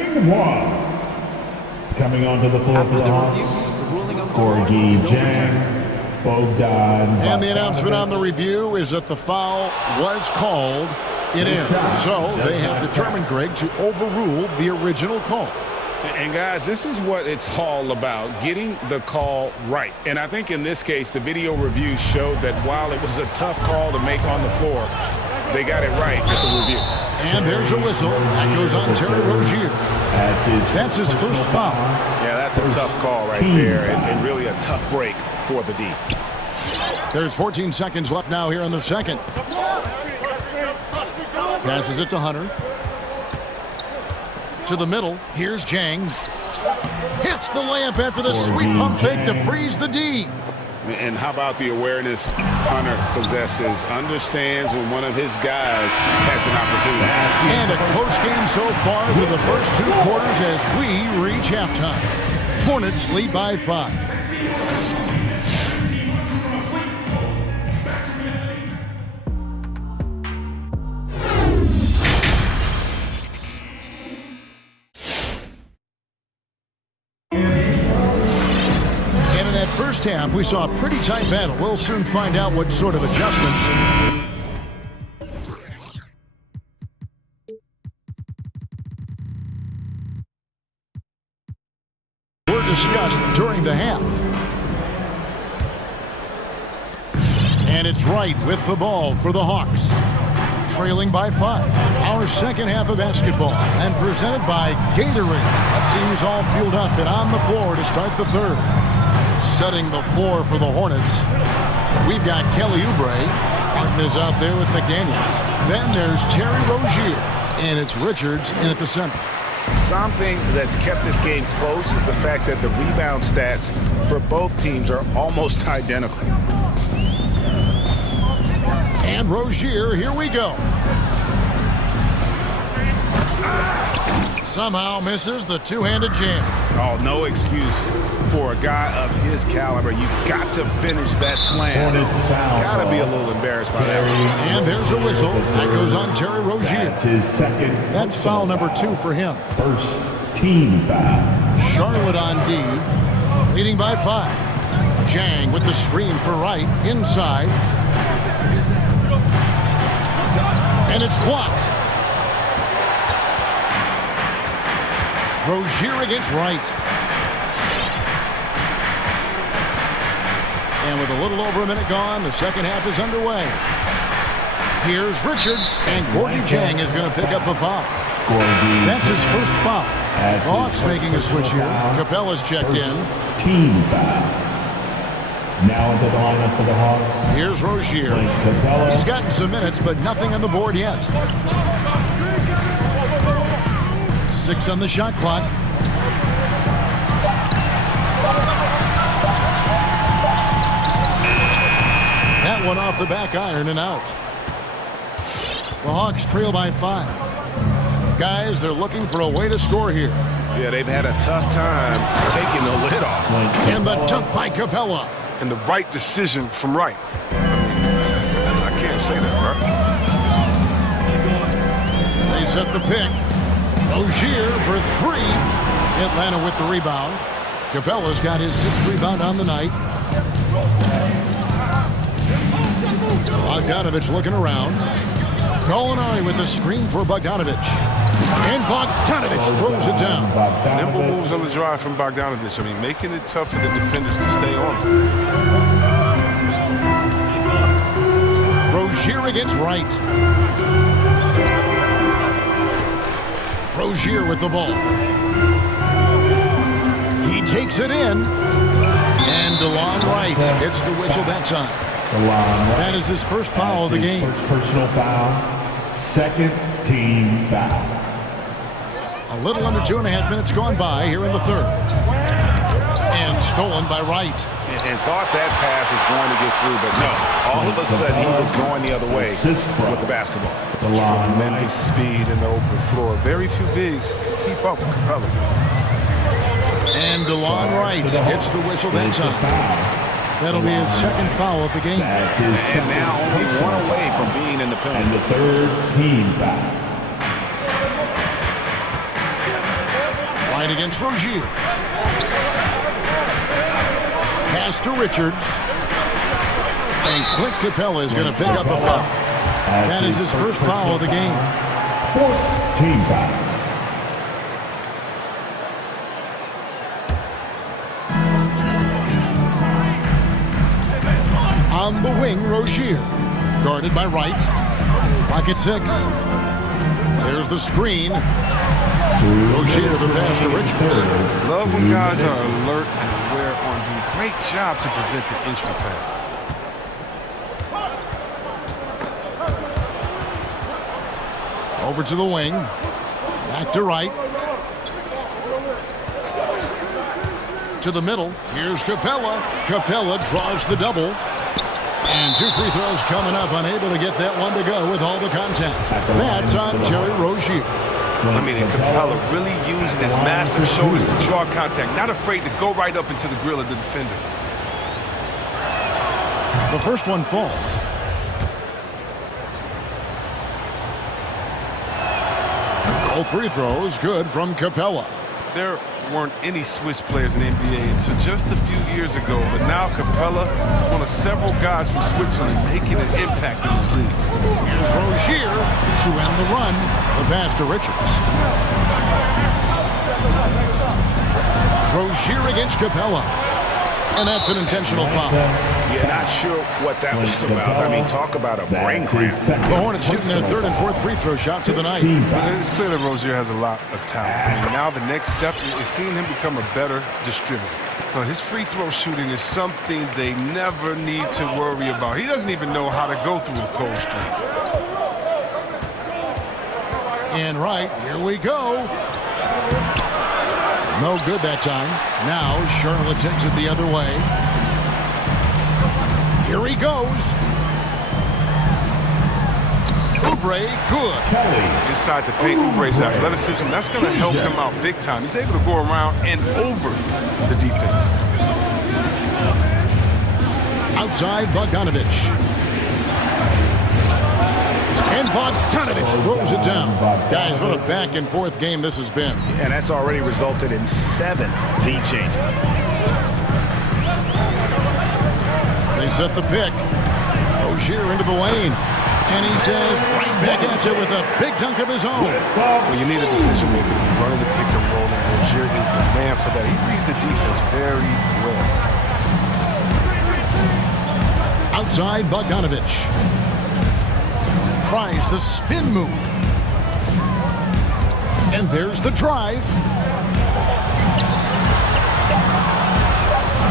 Coming onto the floor for the Hawks, Gorgie Jang, Bogdan. And the announcement on the review is that the foul was called. It is. So they have determined, Greg, to overrule the original call. And guys, this is what it's all about, getting the call right. And I think in this case, the video review showed that while it was a tough call to make on the floor, they got it right with the review. And there's a whistle. That goes on Terry Rozier. That's his first foul. Yeah, that's a tough call right there, and really a tough break for the D. There's 14 seconds left now here in the second. Passes it to Hunter. To the middle. Here's Jang. Hits the layup after the sweet pump fake to freeze the D. And how about the awareness Hunter possesses? Understands when one of his guys has an opportunity. And a close game so far for the first 2 quarters as we reach halftime. Hornets lead by 5. First half, we saw a pretty tight battle. We'll soon find out what sort of adjustments were discussed during the half. And it's Wright with the ball for the Hawks. Trailing by 5. Our second half of basketball and presented by Gatorade. Let's see who's all fueled up and on the floor to start the third. Setting the floor for the Hornets, we've got Kelly Oubre. Martin is out there with McDaniels. Then there's Terry Rozier, and it's Richards in at the center. Something that's kept this game close is the fact that the rebound stats for both teams are almost identical. And Rozier, here we go. Somehow misses the two-handed jam. Oh, no excuse for a guy of his caliber. You've got to finish that slam. Got to be a little embarrassed by that. And there's a whistle. That goes on Terry Rozier. That's his second. That's foul number 2 for him. First team foul. Charlotte on D, leading by 5. Jang with the screen for Wright, inside. And it's blocked. Rozier against Wright. And with a little over a minute gone, the second half is underway. Here's Richards, and Gorgie Jang is going to pick up the foul. That's his first foul. Hawks making a switch here. Capella's checked in. Team foul. Now into the lineup for the Hawks. Here's Rozier. He's gotten some minutes, but nothing on the board yet. 6 on the shot clock. That one off the back iron and out. The Hawks trail by 5. Guys, they're looking for a way to score here. Yeah, they've had a tough time taking the lid off. And the dunk by Capella. And the right decision from Wright. I can't say that, right? They set the pick. Rozier for 3. Atlanta with the rebound. Capella's got his 6th rebound on the night. Bogdanovich looking around. Gallinari with the screen for Bogdanovich. And Bogdanovich throws it down. Nimble moves on the drive from Bogdanovich. I mean, making it tough for the defenders to stay on. Rozier against Wright. Rozier with the ball. He takes it in. And DeLon Wright gets the whistle that time. That is his first foul of the game. First personal foul. Second team foul. A little under 2.5 minutes gone by here in the third. And stolen by Wright. And thought that pass was going to get through, but no. All of a sudden, he was going the other way with the basketball. Tremendous speed in the open floor. Very few bigs keep up with Capella. And DeLon Wright gets the whistle that time. That'll be his second foul of the game. And now only 1 away from being in the penalty. And the third team foul. Wright against Rozier. Pass to Richards. And Clint Capella is going to pick up a foul. That is his first foul of the game. Fourth team foul. On the wing, Rozier. Guarded by Wright. Pocket 6. There's the screen. Rozier the pass to Richards. Love when guys are alert and aware on D. Great job to prevent the entry pass. Over to the wing. Back to Wright. To the middle. Here's Capella. Capella draws the double. And 2 free throws coming up. Unable to get that one to go with all the contact. That's on Terry Rozier. I mean, and Capella really using his massive shoulders to draw contact. Not afraid to go right up into the grill of the defender. The first one falls. All free throws good from Capella. There weren't any Swiss players in the NBA until just a few years ago, but now Capella, one of several guys from Switzerland, making an impact in this league. Here's Rozier to end the run. The pass to Richards. Rozier against Capella. And that's an intentional foul. Yeah, not sure what that was about. I mean, talk about a brain cramp. The Hornets shooting their 3rd and 4th free throw shots of the night. But it's clear that Rozier has a lot of talent. I mean, now the next step is seeing him become a better distributor. So his free throw shooting is something they never need to worry about. He doesn't even know how to go through a cold streak. And right, here we go. No good that time. Now Charlotte takes it the other way. Here he goes. Oubre, good. Inside the paint, Oubre's athleticism, that's going to help him out big time. He's able to go around and over the defense. Outside, Bogdanovich. And Bogdanovich throws it down. Guys, what a back-and-forth game this has been. And that's already resulted in 7 lead changes. They set the pick. Rozier into the lane. And he says, right back at you with a big dunk of his own. Well, you need a decision maker running the pick and roll, and Rozier is the man for that. He reads the defense very well. Outside, Bogdanovich. tries the spin move. And there's the drive.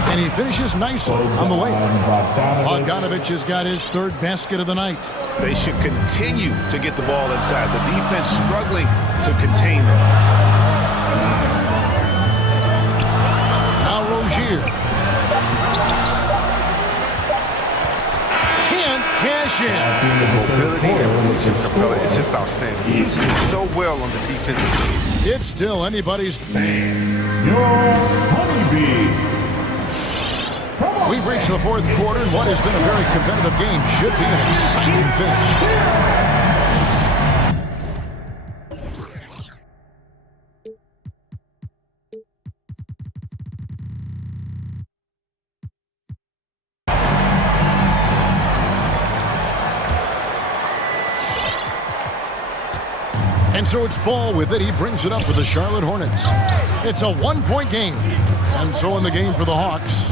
And he finishes nicely on the way. Bogdanovich has got his third basket of the night. They should continue to get the ball inside. The defense struggling to contain them. Now Rozier. Can't cash in. Mobility and release from Capella is just outstanding. He uses it so well on the defensive end. It's still anybody's. Your honeybee. We've reached the fourth quarter, and what has been a very competitive game should be an exciting finish. And so it's Ball with it. He brings it up for the Charlotte Hornets. It's a one-point game. And so in the game for the Hawks,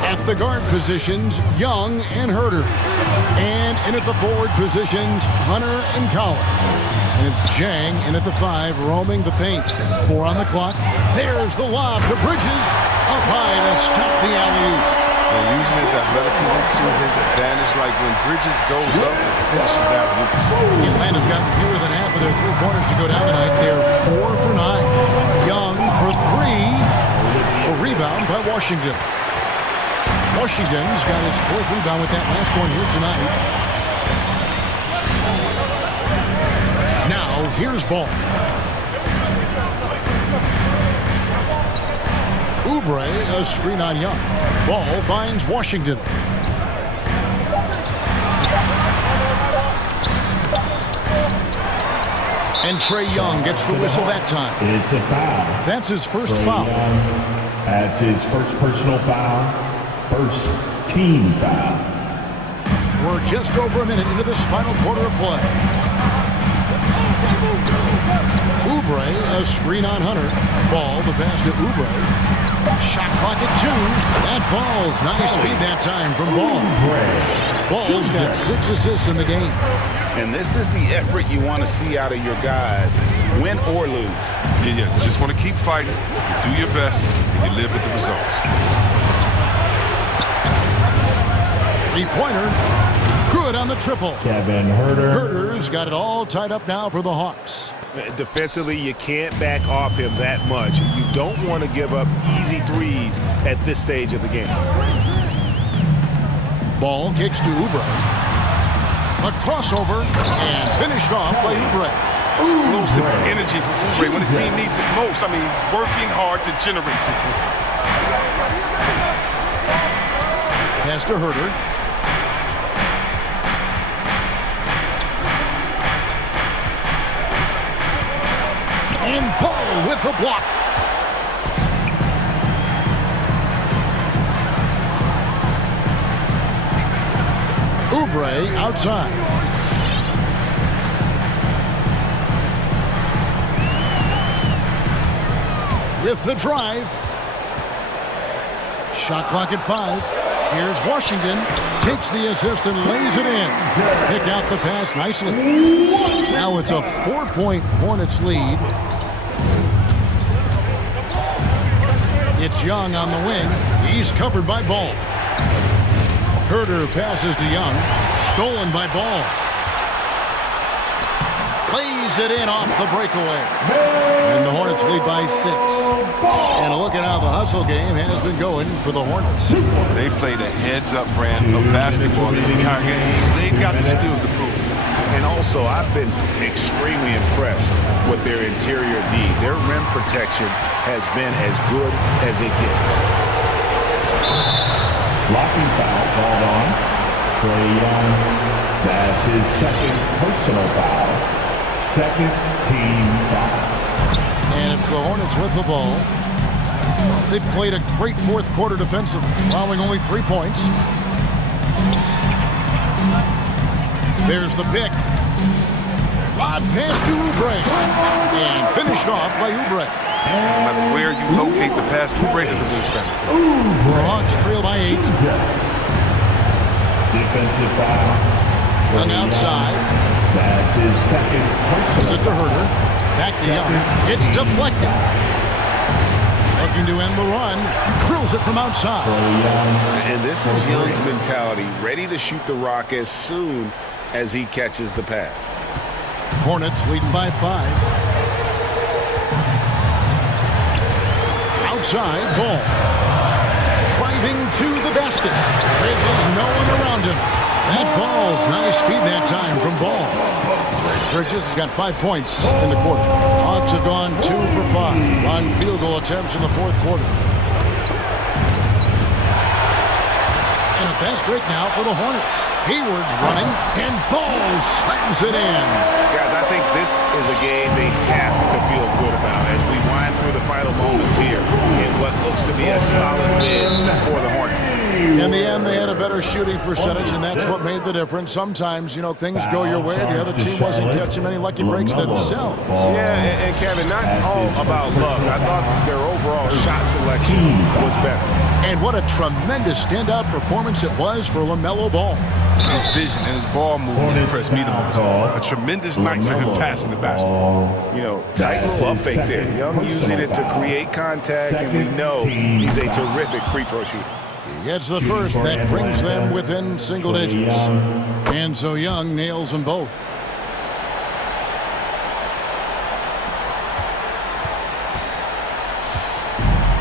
at the guard positions, Young and Herter. And in at the forward positions, Hunter and Collins. And it's Jang in at the 5, roaming the paint. 4 on the clock. There's the lob to Bridges. Up high to stop the alley-oop. And using his athleticism to his advantage, like when Bridges goes up and finishes out. Atlanta's gotten fewer than half of their three-pointers to go down tonight. They're 4 for 9. Young for 3. A rebound by Washington. Washington's got his 4th rebound with that last one here tonight. Now, here's Ball. Oubre, a screen on Young. Ball finds Washington. And Trae Young gets the whistle that time. It's a foul. That's his first Trae foul. Young, that's his first personal foul. First team foul. We're just over a minute into this final quarter of play. Oubre, a screen on Hunter. Ball, the pass to Oubre. Shot clock at 2. That falls. Nice feed that time from Ball. Ball's got 6 assists in the game. And this is the effort you want to see out of your guys, win or lose. Yeah, you just want to keep fighting, you do your best, and you live with the results. Three-pointer. Good on the triple. Kevin Herter. Herter's got it all tied up now for the Hawks. Defensively, you can't back off him that much. You don't want to give up easy threes at this stage of the game. Ball kicks to Oubre. A crossover and finished off by Oubre. Explosive energy from Oubre when his team needs it most. I mean, he's working hard to generate something. Pass to Herter. And Ball with the block. Oubre outside. With the drive. Shot clock at 5. Here's Washington. Takes the assist and lays it in. Picked out the pass nicely. Now it's a 4-point Hornets lead. It's Young on the wing. He's covered by Ball. Herter passes to Young. Stolen by Ball. Plays it in off the breakaway. And the Hornets lead by 6. And a look at how the hustle game has been going for the Hornets. They played a heads-up brand of basketball this entire game. They've got the steals to prove. And also, I've been extremely impressed with their interior D. Their rim protection has been as good as it gets. Blocking foul called on Trae Young. That's his second personal foul. Second team foul. And it's the Hornets with the ball. They've played a great fourth quarter defensively, allowing only 3 points. There's the pick. Rod pass to Oubre. And finished off by Oubre. No matter where you locate the pass, Oubre is a wingspan. The Hawks trail by 8. Defensive foul. Young outside. That's his second This is it to Herder. Back to Young. It's deflected. Looking to end the run. Drills it from outside. And this is Young's mentality, ready to shoot the rock as soon as he catches the pass. Hornets leading by 5. Outside, Ball. Driving to the basket. Bridges, no one around him. That falls. Nice feed that time from Ball. Bridges has got 5 points in the quarter. Hawks have gone 2 for 5 on field goal attempts in the fourth quarter. And a fast break now for the Hornets. Hayward's running, and Ball slams it in. Guys, I think this is a game they have to feel good about as we wind through the final moments here in what looks to be a solid win for the Hornets. In the end, they had a better shooting percentage, and that's what made the difference. Sometimes, you know, things go your way. The other team wasn't catching many lucky breaks themselves. Yeah, and Kevin, not all about luck. I thought their overall shot selection was better. And what a tremendous standout performance it was for LaMelo Ball. His vision and his ball movement impressed me the most. A tremendous night for him passing the basketball. You know, tight little up fake there. Young using it to create contact, and we know he's a terrific free throw shooter. He gets the first. That brings them within single digits. And so Young nails them both.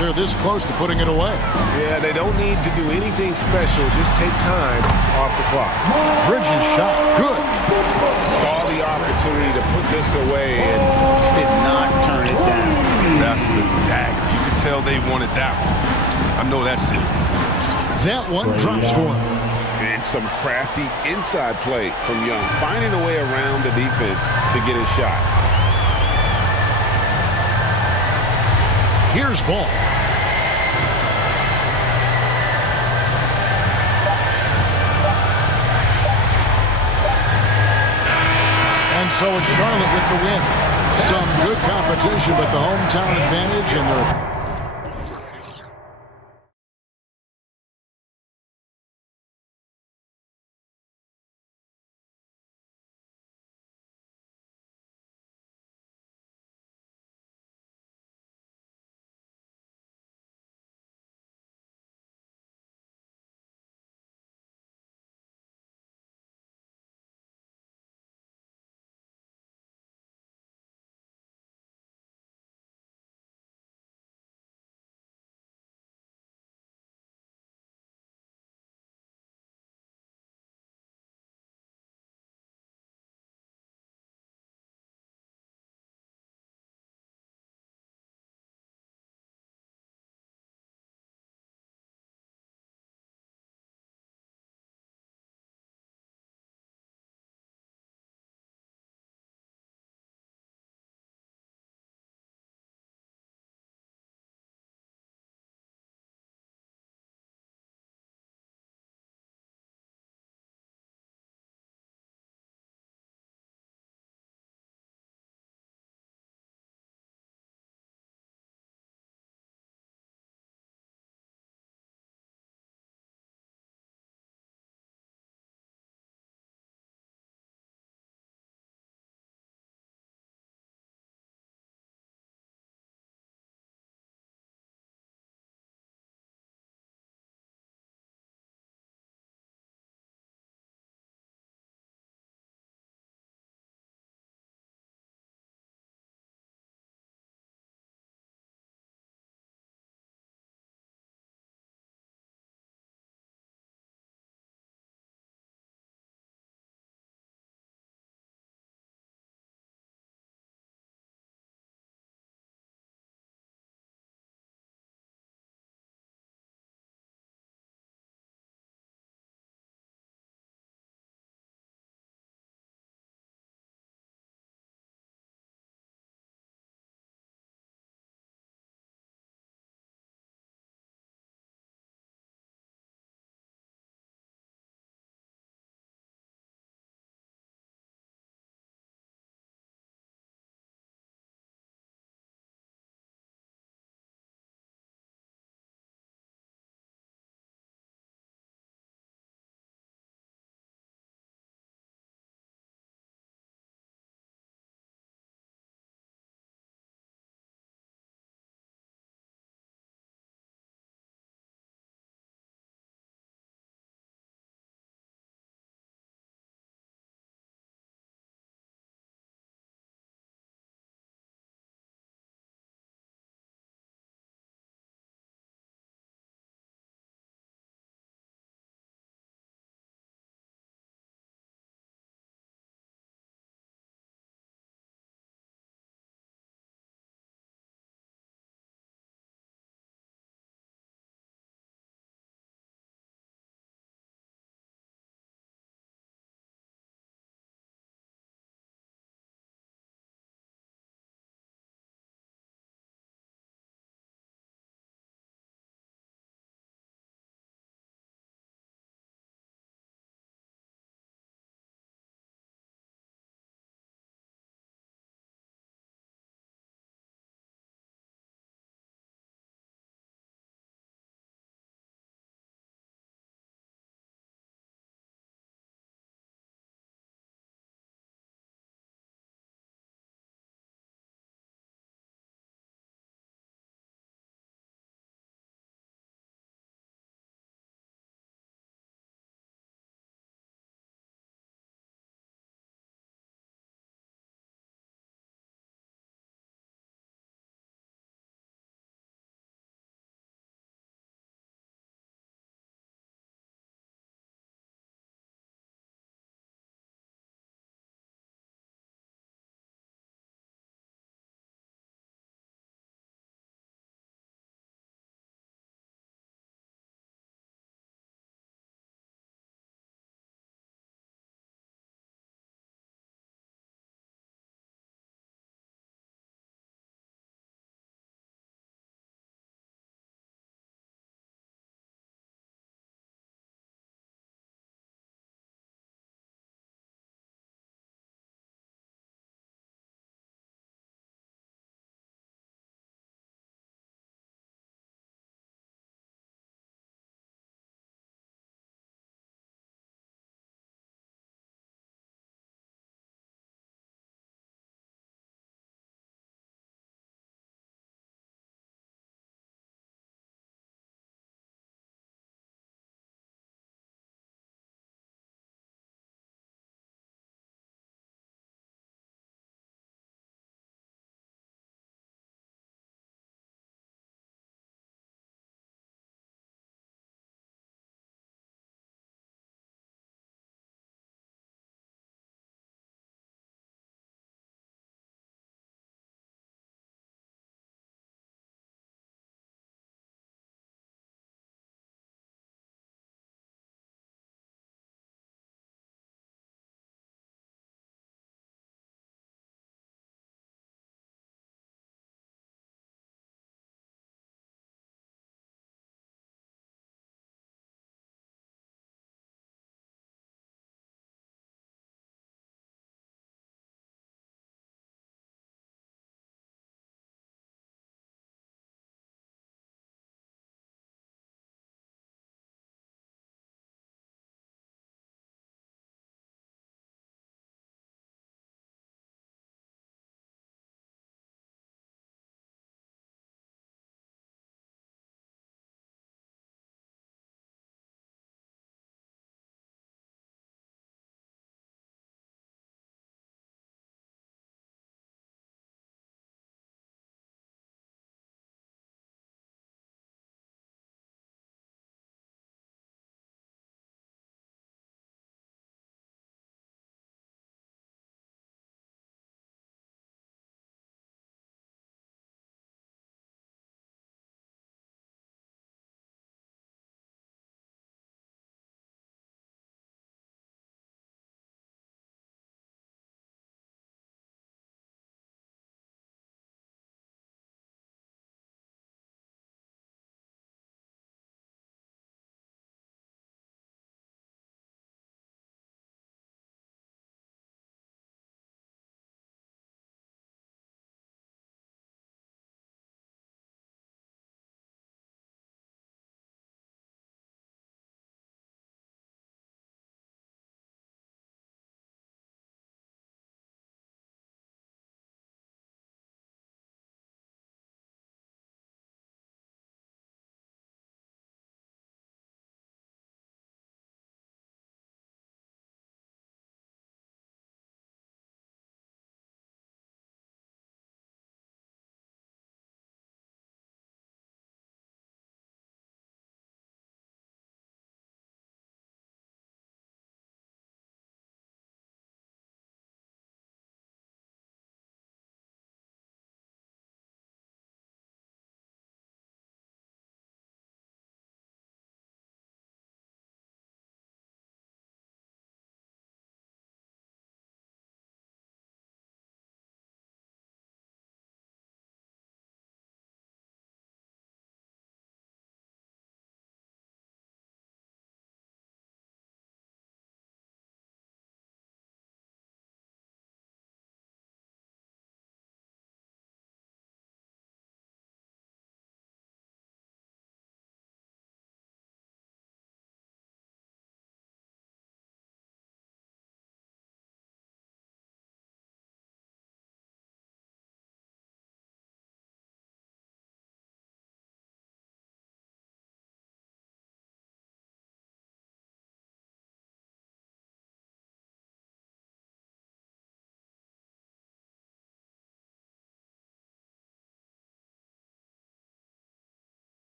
They're this close to putting it away. Yeah, they don't need to do anything special. Just take time off the clock. Bridges shot. Good. Saw the opportunity to put this away and Did not turn it down. That's the dagger. You could tell they wanted that one. I know that's it. That one drops for him. And some crafty inside play from Young, finding a way around the defense to get his shot. Here's Ball. And so it's Charlotte with the win. Some good competition, but the hometown advantage, and they're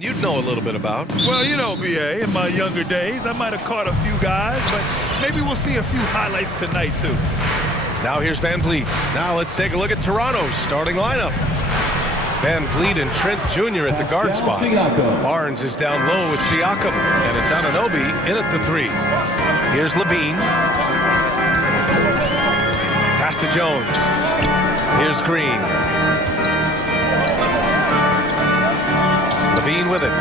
You'd know a little bit about. Well, you know, BA, in my younger days, I might have caught a few guys, but maybe we'll see a few highlights tonight, too. Now here's Van Vliet. Now let's take a look at Toronto's starting lineup. Van Vliet and Trent Jr. at the guard spots. Barnes is down low with Siakam, and it's Anunoby in at the 3. Here's Levine. Pass to Jones. Here's Green. Levine with it.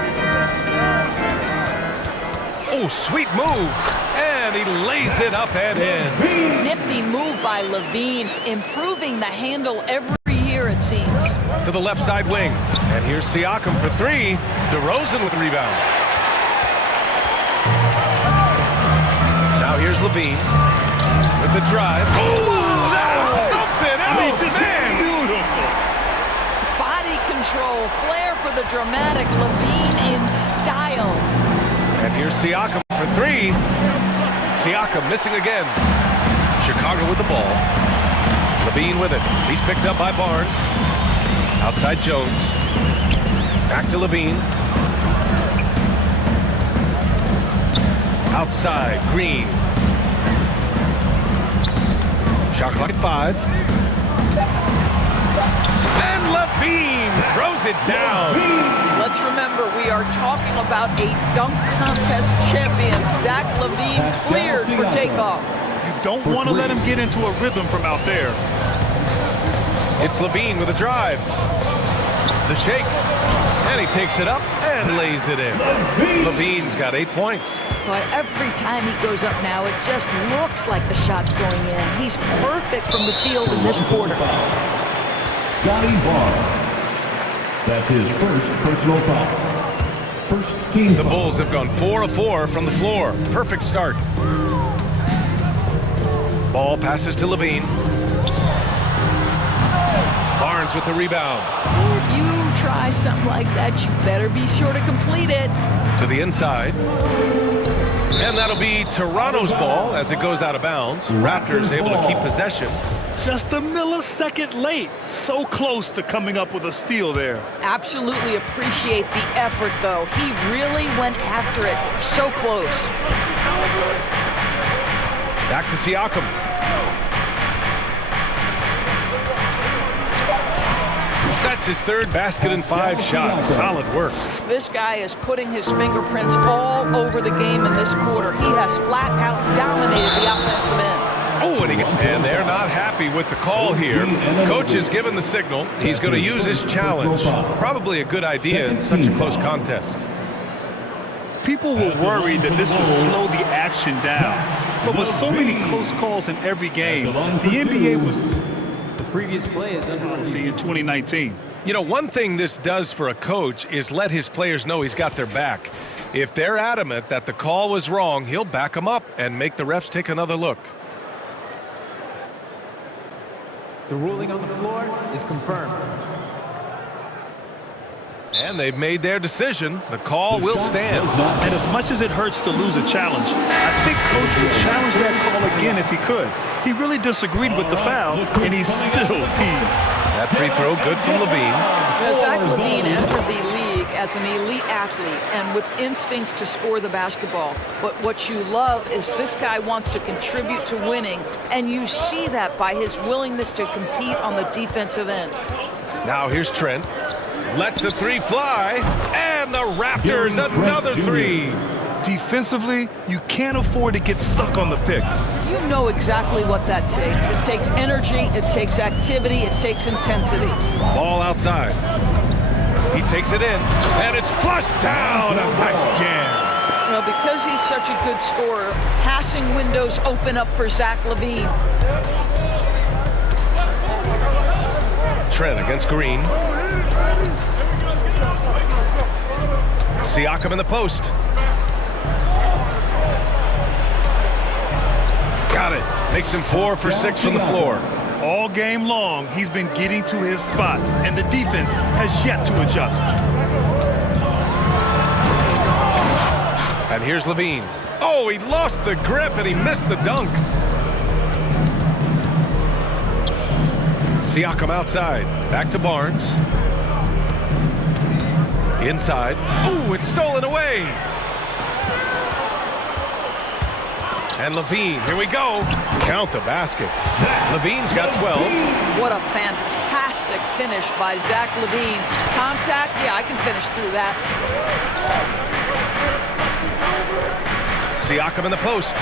Oh, sweet move. And he lays it up and in. Nifty move by Levine, improving the handle every year, it seems. To the left side wing. And here's Siakam for 3. DeRozan with the rebound. Now here's Levine with the drive. Oh, that's something else, man! Beautiful. Body control, flair for the dramatic, Levine in style. And here's Siakam for 3. Siakam missing again. Chicago with the ball. Levine with it. He's picked up by Barnes. Outside Jones. Back to Levine. Outside Green. Shot clock at 5. And Levine throws it down. Let's remember, we are talking about a dunk contest champion. Zach Levine cleared for takeoff. You don't want to let him get into a rhythm from out there. It's Levine with a drive. The shake. And he takes it up and lays it in. Levine's got 8 points. But every time he goes up now, it just looks like the shot's going in. He's perfect from the field in this quarter. Scotty Barnes. That's his first personal foul. First team The Bulls have gone 4 of 4 from the floor. Perfect start. Ball passes to Levine. Barnes with the rebound. If you try something like that, you better be sure to complete it. To the inside. And that'll be Toronto's ball as it goes out of bounds. Raptors able to keep possession. Just a millisecond late. So close to coming up with a steal there. Absolutely appreciate the effort, though. He really went after it. So close. Back to Siakam. That's his 3rd basket and 5 shots. Solid work. This guy is putting his fingerprints all over the game in this quarter. He has flat out dominated the offensive end. Oh, and they're not happy with the call here. Coach has given the signal. He's going to use his challenge. Probably a good idea in such a close contest. People were worried that this would slow the action down. But with so many close calls in every game, the NBA was Previous play is under in 2019. You know, one thing this does for a coach is let his players know he's got their back. If they're adamant that the call was wrong, he'll back them up and make the refs take another look. The ruling on the floor is confirmed. And they've made their decision. The call will stand. And as much as it hurts to lose a challenge, I think Coach would challenge that call again if he could. He really disagreed with the foul, and he's still heaved. That free throw good from Levine. Zach Levine entered the league as an elite athlete and with instincts to score the basketball. But what you love is this guy wants to contribute to winning, and you see that by his willingness to compete on the defensive end. Now here's Trent. Lets the 3 fly, and the Raptors another 3. Defensively, you can't afford to get stuck on the pick. You know exactly what that takes. It takes energy, it takes activity, it takes intensity. Ball outside. He takes it in, and it's flushed down. A nice jam. Well, because he's such a good scorer, passing windows open up for Zach Levine. Trent against Green. Siakam in the post. Got it. Makes him 4 for 6 from the floor. All game long, he's been getting to his spots, and the defense has yet to adjust. And here's Levine. Oh, he lost the grip, and he missed the dunk. Siakam outside. Back to Barnes. Inside. Ooh, it's stolen away. And Levine, here we go. Count the basket. Levine's got 12. What a fantastic finish by Zach Levine. Contact, yeah, I can finish through that. Siakam in the post.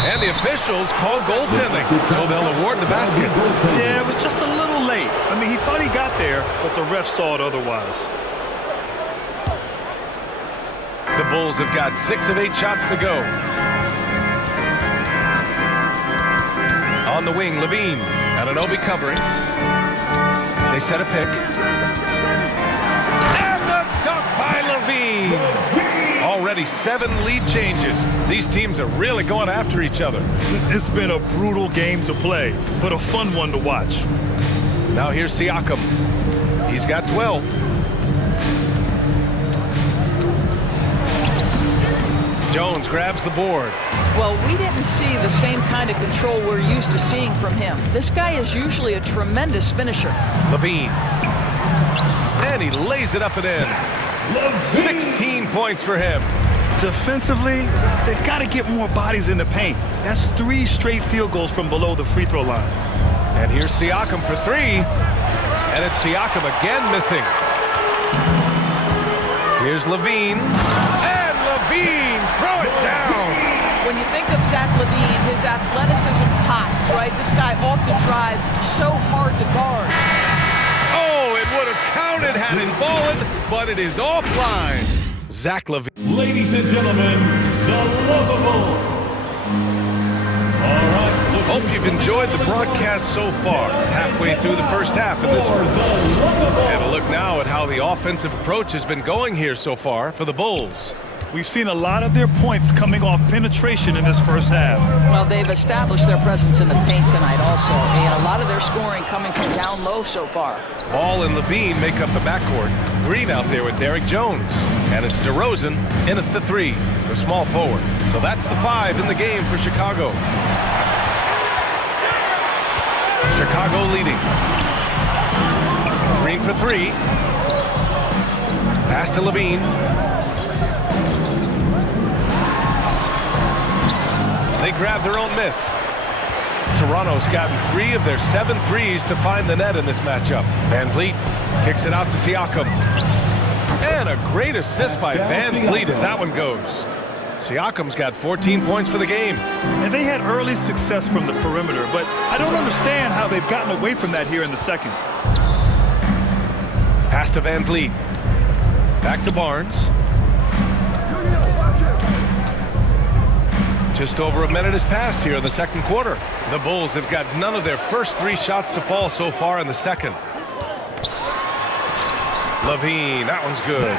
And the officials call goaltending, so they'll award the basket. Yeah, it was just a little late. I mean, he thought he got there, but the ref saw it otherwise. The Bulls have got 6 of 8 shots to go. On the wing, Levine. Anunoby covering. They set a pick. And the dunk by Levine. Already 7 lead changes. These teams are really going after each other. It's been a brutal game to play, but a fun one to watch. Now here's Siakam. He's got 12. Jones grabs the board. Well, we didn't see the same kind of control we're used to seeing from him. This guy is usually a tremendous finisher. Levine. And he lays it up and in. 16 points for him. Defensively, they've got to get more bodies in the paint. That's 3 straight field goals from below the free throw line. And here's Siakam for 3. And it's Siakam again missing. Here's Levine. And Levine, throw it down. When you think of Zach Levine, his athleticism pops, right? This guy off the drive, so hard to guard. Oh, it would have counted had it fallen, but it is offline. Zach Levine. Ladies and gentlemen, the lovable. All right. Hope you've enjoyed the broadcast so far. Halfway through the first half of this one. And a look now at how the offensive approach has been going here so far for the Bulls. We've seen a lot of their points coming off penetration in this first half. Well, they've established their presence in the paint tonight also, and a lot of their scoring coming from down low so far. Ball and Levine make up the backcourt. Green out there with Derek Jones. And it's DeRozan in at the 3, the small forward. So that's the 5 in the game for Chicago. Chicago leading. Green for 3. Pass to Levine. They grab their own miss. Toronto's gotten 3 of their 7 threes to find the net in this matchup. Van Vliet kicks it out to Siakam. And a great assist by Van Vliet as that one goes. Siakam's got 14 points for the game. And they had early success from the perimeter, but I don't understand how they've gotten away from that here in the second. Pass to Van Vliet. Back to Barnes. Just over a minute has passed here in the second quarter. The Bulls have got none of their first 3 shots to fall so far in the second. Levine, that one's good.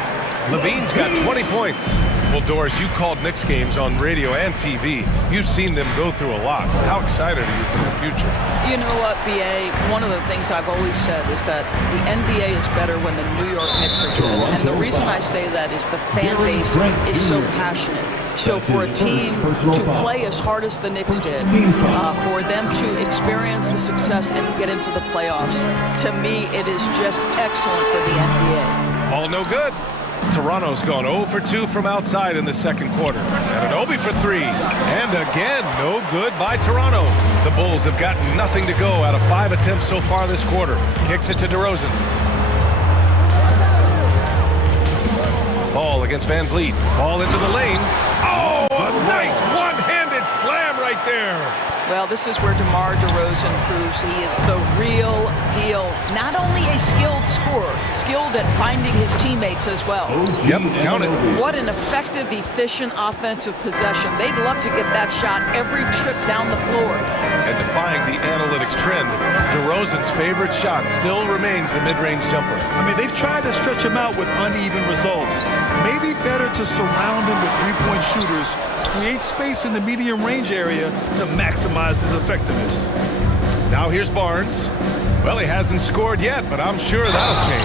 Levine's got 20 points. Well, Doris, you called Knicks games on radio and TV. You've seen them go through a lot. How excited are you for their future? You know what, BA? One of the things I've always said is that the NBA is better when the New York Knicks are good. And the reason I say that is the fan base is so passionate. So for a team to play as hard as the Knicks did, for them to experience the success and get into the playoffs, to me, it is just excellent for the NBA. Ball no good. Toronto's gone 0 for 2 from outside in the second quarter. Anunoby for 3. And again, no good by Toronto. The Bulls have gotten nothing to go out of 5 attempts so far this quarter. Kicks it to DeRozan. Ball against Van Vliet. Ball into the lane. Oh, a nice one-handed slam right there. Well, this is where DeMar DeRozan proves he is the real deal. Not only a skilled scorer, skilled at finding his teammates as well. Yep, count it. What an effective, efficient offensive possession. They'd love to get that shot every trip down the floor. And defying the analytics trend, DeRozan's favorite shot still remains the mid-range jumper. I mean, they've tried to stretch him out with uneven results. Maybe better to surround him with 3-point shooters, create space in the medium range area to maximize his effectiveness. Now here's Barnes. Well, he hasn't scored yet, but I'm sure that'll change.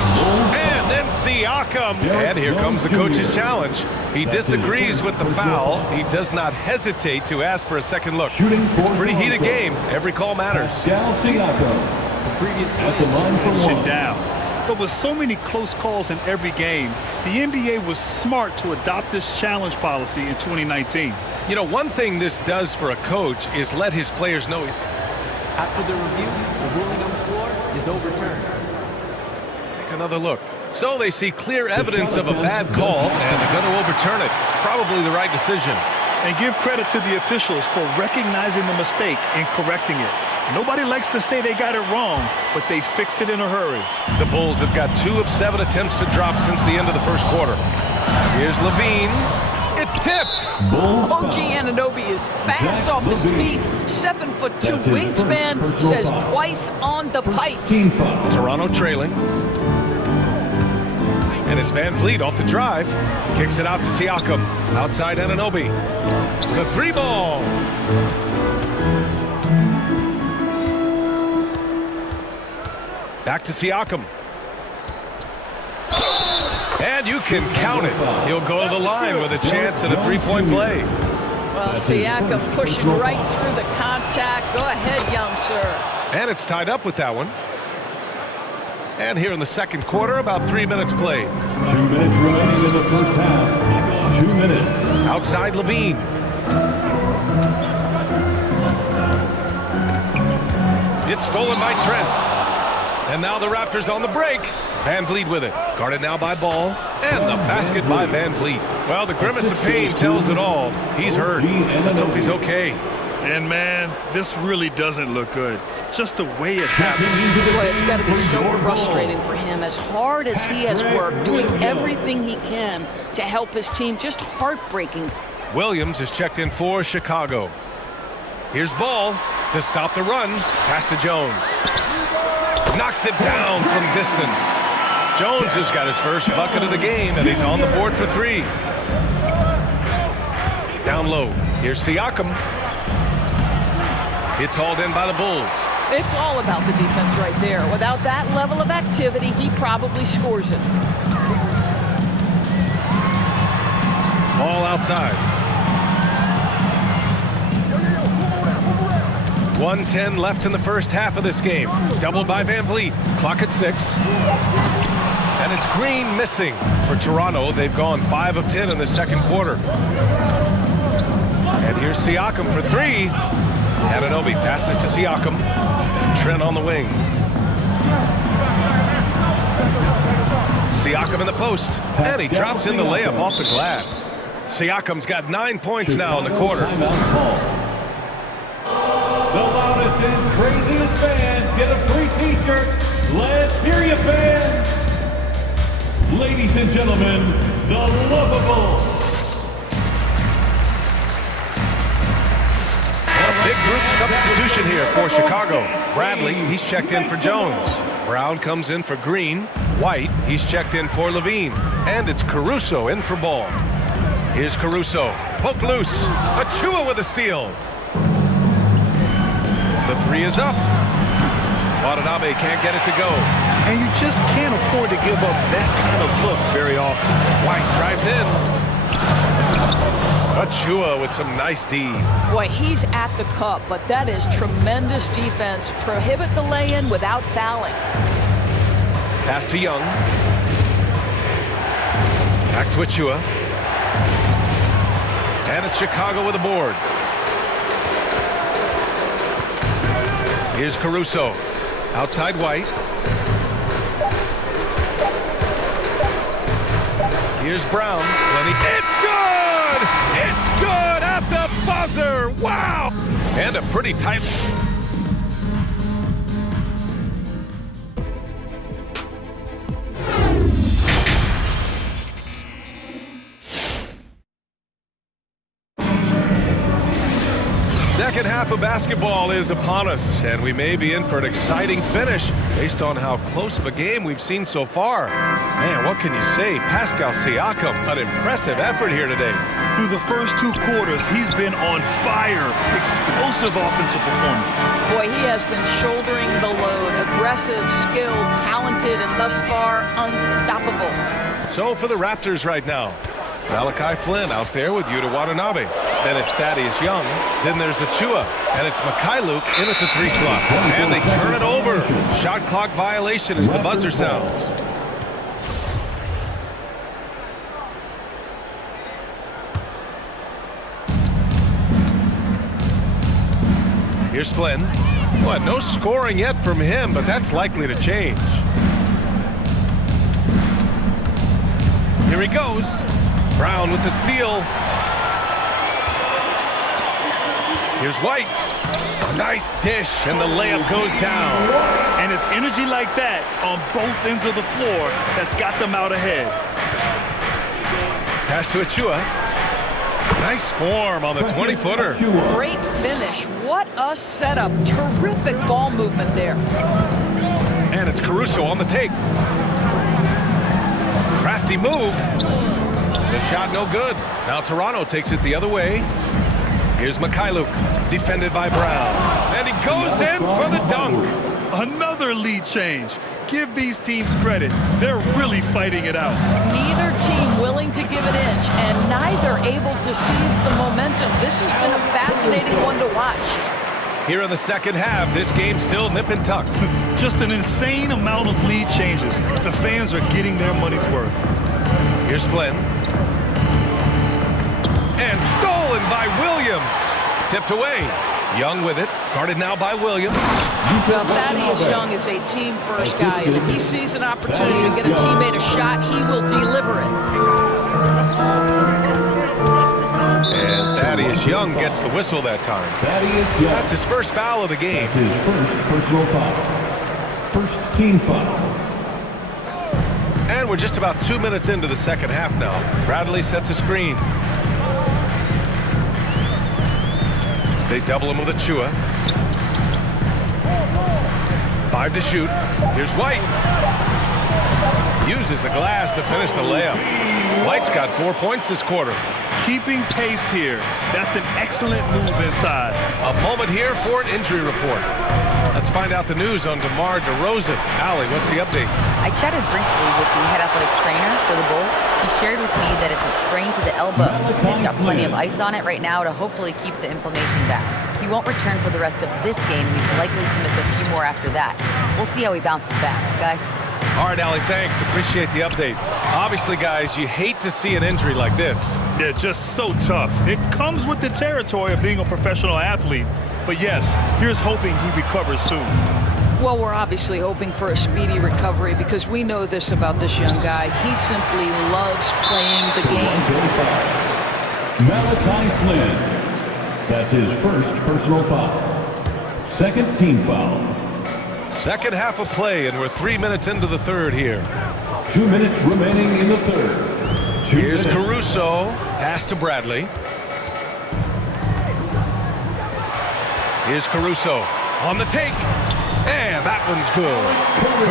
And then Siakam. And here comes the coach's challenge. He disagrees with the foul. He does not hesitate to ask for a second look. It's a pretty heated game. Every call matters. The previous play down. But with so many close calls in every game, the NBA was smart to adopt this challenge policy in 2019. You know, one thing this does for a coach is let his players know he's... After the review, the ruling on the floor is overturned. Take another look. So they see clear evidence of a bad call, and they're going to overturn it. Probably the right decision. And give credit to the officials for recognizing the mistake and correcting it. Nobody likes to say they got it wrong, but they fixed it in a hurry. The Bulls have got 2 of 7 attempts to drop since the end of the first quarter. Here's Levine. It's tipped. OG Anunoby is fast off his feet. 7'2" wingspan, says twice on the pipe. Toronto trailing. And it's Van Vliet off the drive. Kicks it out to Siakam. Outside Anunoby. The 3-ball. Back to Siakam. And you can count it. He'll go to the line with a chance at a 3-point play. Well, Siakam pushing right through the contact. Go ahead, young sir. And it's tied up with that one. And here in the second quarter, about 3 minutes played. 2 minutes remaining in the first half. 2 minutes. Outside Levine. It's stolen by Trent. And now the Raptors on the break. Van Vliet with it. Guarded now by Ball. And the basket by Van Vliet. Well, the grimace of pain tells it all. He's hurt. Let's hope he's okay. And man, this really doesn't look good. Just the way it happened. Boy, it's got to be so frustrating for him. As hard as he has worked, doing everything he can to help his team, just heartbreaking. Williams is checked in for Chicago. Here's Ball to stop the run. Pass to Jones. Knocks it down from distance. Jones has got his first bucket of the game, and he's on the board for 3. Down low. Here's Siakam. It's hauled in by the Bulls. It's all about the defense right there. Without that level of activity, he probably scores it. Ball outside. 1:10 left in the first half of this game. Doubled by Van Vliet. Clock at 6. And it's Green missing for Toronto. They've gone 5 of 10 in the second quarter. And here's Siakam for 3. Anunoby passes to Siakam. Trent on the wing. Siakam in the post. And he drops in the layup off the glass. Siakam's got 9 points now in the quarter. The loudest and craziest fans get a free t-shirt. Let's hear you, fans. Ladies and gentlemen, the lovable. A big group substitution here for Chicago. Bradley, he's checked in for Jones. Brown comes in for Green. White, he's checked in for Levine. And it's Caruso in for Ball. Here's Caruso. Poke loose. Achua with a steal. The 3 is up. Watanabe can't get it to go. And you just can't afford to give up that kind of look very often. White drives in. Achua with some nice D. Boy, he's at the cup, but that is tremendous defense. Prohibit the lay-in without fouling. Pass to Young. Back to Achua. And it's Chicago with a board. Here's Caruso. Outside White. Here's Brown. It's good! It's good at the buzzer! Wow! And a pretty tight... Second half of basketball is upon us, and we may be in for an exciting finish based on how close of a game we've seen so far. Man, what can you say? Pascal Siakam, an impressive effort here today. Through the first 2 quarters, he's been on fire. Explosive offensive performance. Boy, he has been shouldering the load. Aggressive, skilled, talented, and thus far unstoppable. So for the Raptors right now, Malachi Flynn out there with Yuta Watanabe. Then it's Thaddeus Young. Then there's Achua. And it's Mikhailuk in at the 3 slot. And they turn it over. Shot clock violation as the buzzer sounds. Here's Flynn. What? No scoring yet from him, but that's likely to change. Here he goes. Brown with the steal. Here's White. Nice dish, and the layup goes down. And it's energy like that on both ends of the floor that's got them out ahead. Pass to Achua. Nice form on the 20-footer. Great finish. What a setup. Terrific ball movement there. And it's Caruso on the take. Crafty move. The shot no good. Now Toronto takes it the other way. Here's Mikhailuk, defended by Brown. And he goes in for the dunk. Another lead change. Give these teams credit. They're really fighting it out. Neither team willing to give an inch, and neither able to seize the momentum. This has been a fascinating one to watch. Here in the second half, this game's still nip and tuck. Just an insane amount of lead changes. The fans are getting their money's worth. Here's Flynn. And stolen by Williams. Tipped away. Young with it. Guarded now by Williams. Well, Thaddeus Young is a team-first guy, and if he sees an opportunity to get a teammate a shot, he will deliver it. And Thaddeus Young gets the whistle that time. That's his first foul of the game. That's his first personal foul. First team foul. And we're just about 2 minutes into the second half now. Bradley sets a screen. They double him with Achua. 5 to shoot. Here's White. Uses the glass to finish the layup. White's got 4 points this quarter. Keeping pace here. That's an excellent move inside. A moment here for an injury report. Let's find out the news on DeMar DeRozan. Allie, what's the update? I chatted briefly with the head athletic trainer for the Bulls. He shared with me that it's a sprain to the elbow. They've got plenty of ice on it right now to hopefully keep the inflammation down. He won't return for the rest of this game. He's likely to miss a few more after that. We'll see how he bounces back, guys. All right, Allie, thanks. Appreciate the update. Obviously, guys, you hate to see an injury like this. Yeah, just so tough. It comes with the territory of being a professional athlete. But yes, here's hoping he recovers soon. Well, we're obviously hoping for a speedy recovery because we know this about this young guy. He simply loves playing the game. Malachi Flynn. That's his first personal foul. Second team foul. Second half of play, and we're 3 minutes into the third here. 2 minutes remaining in the third. Here's Caruso. Pass to Bradley. Here's Caruso on the take. And that one's good.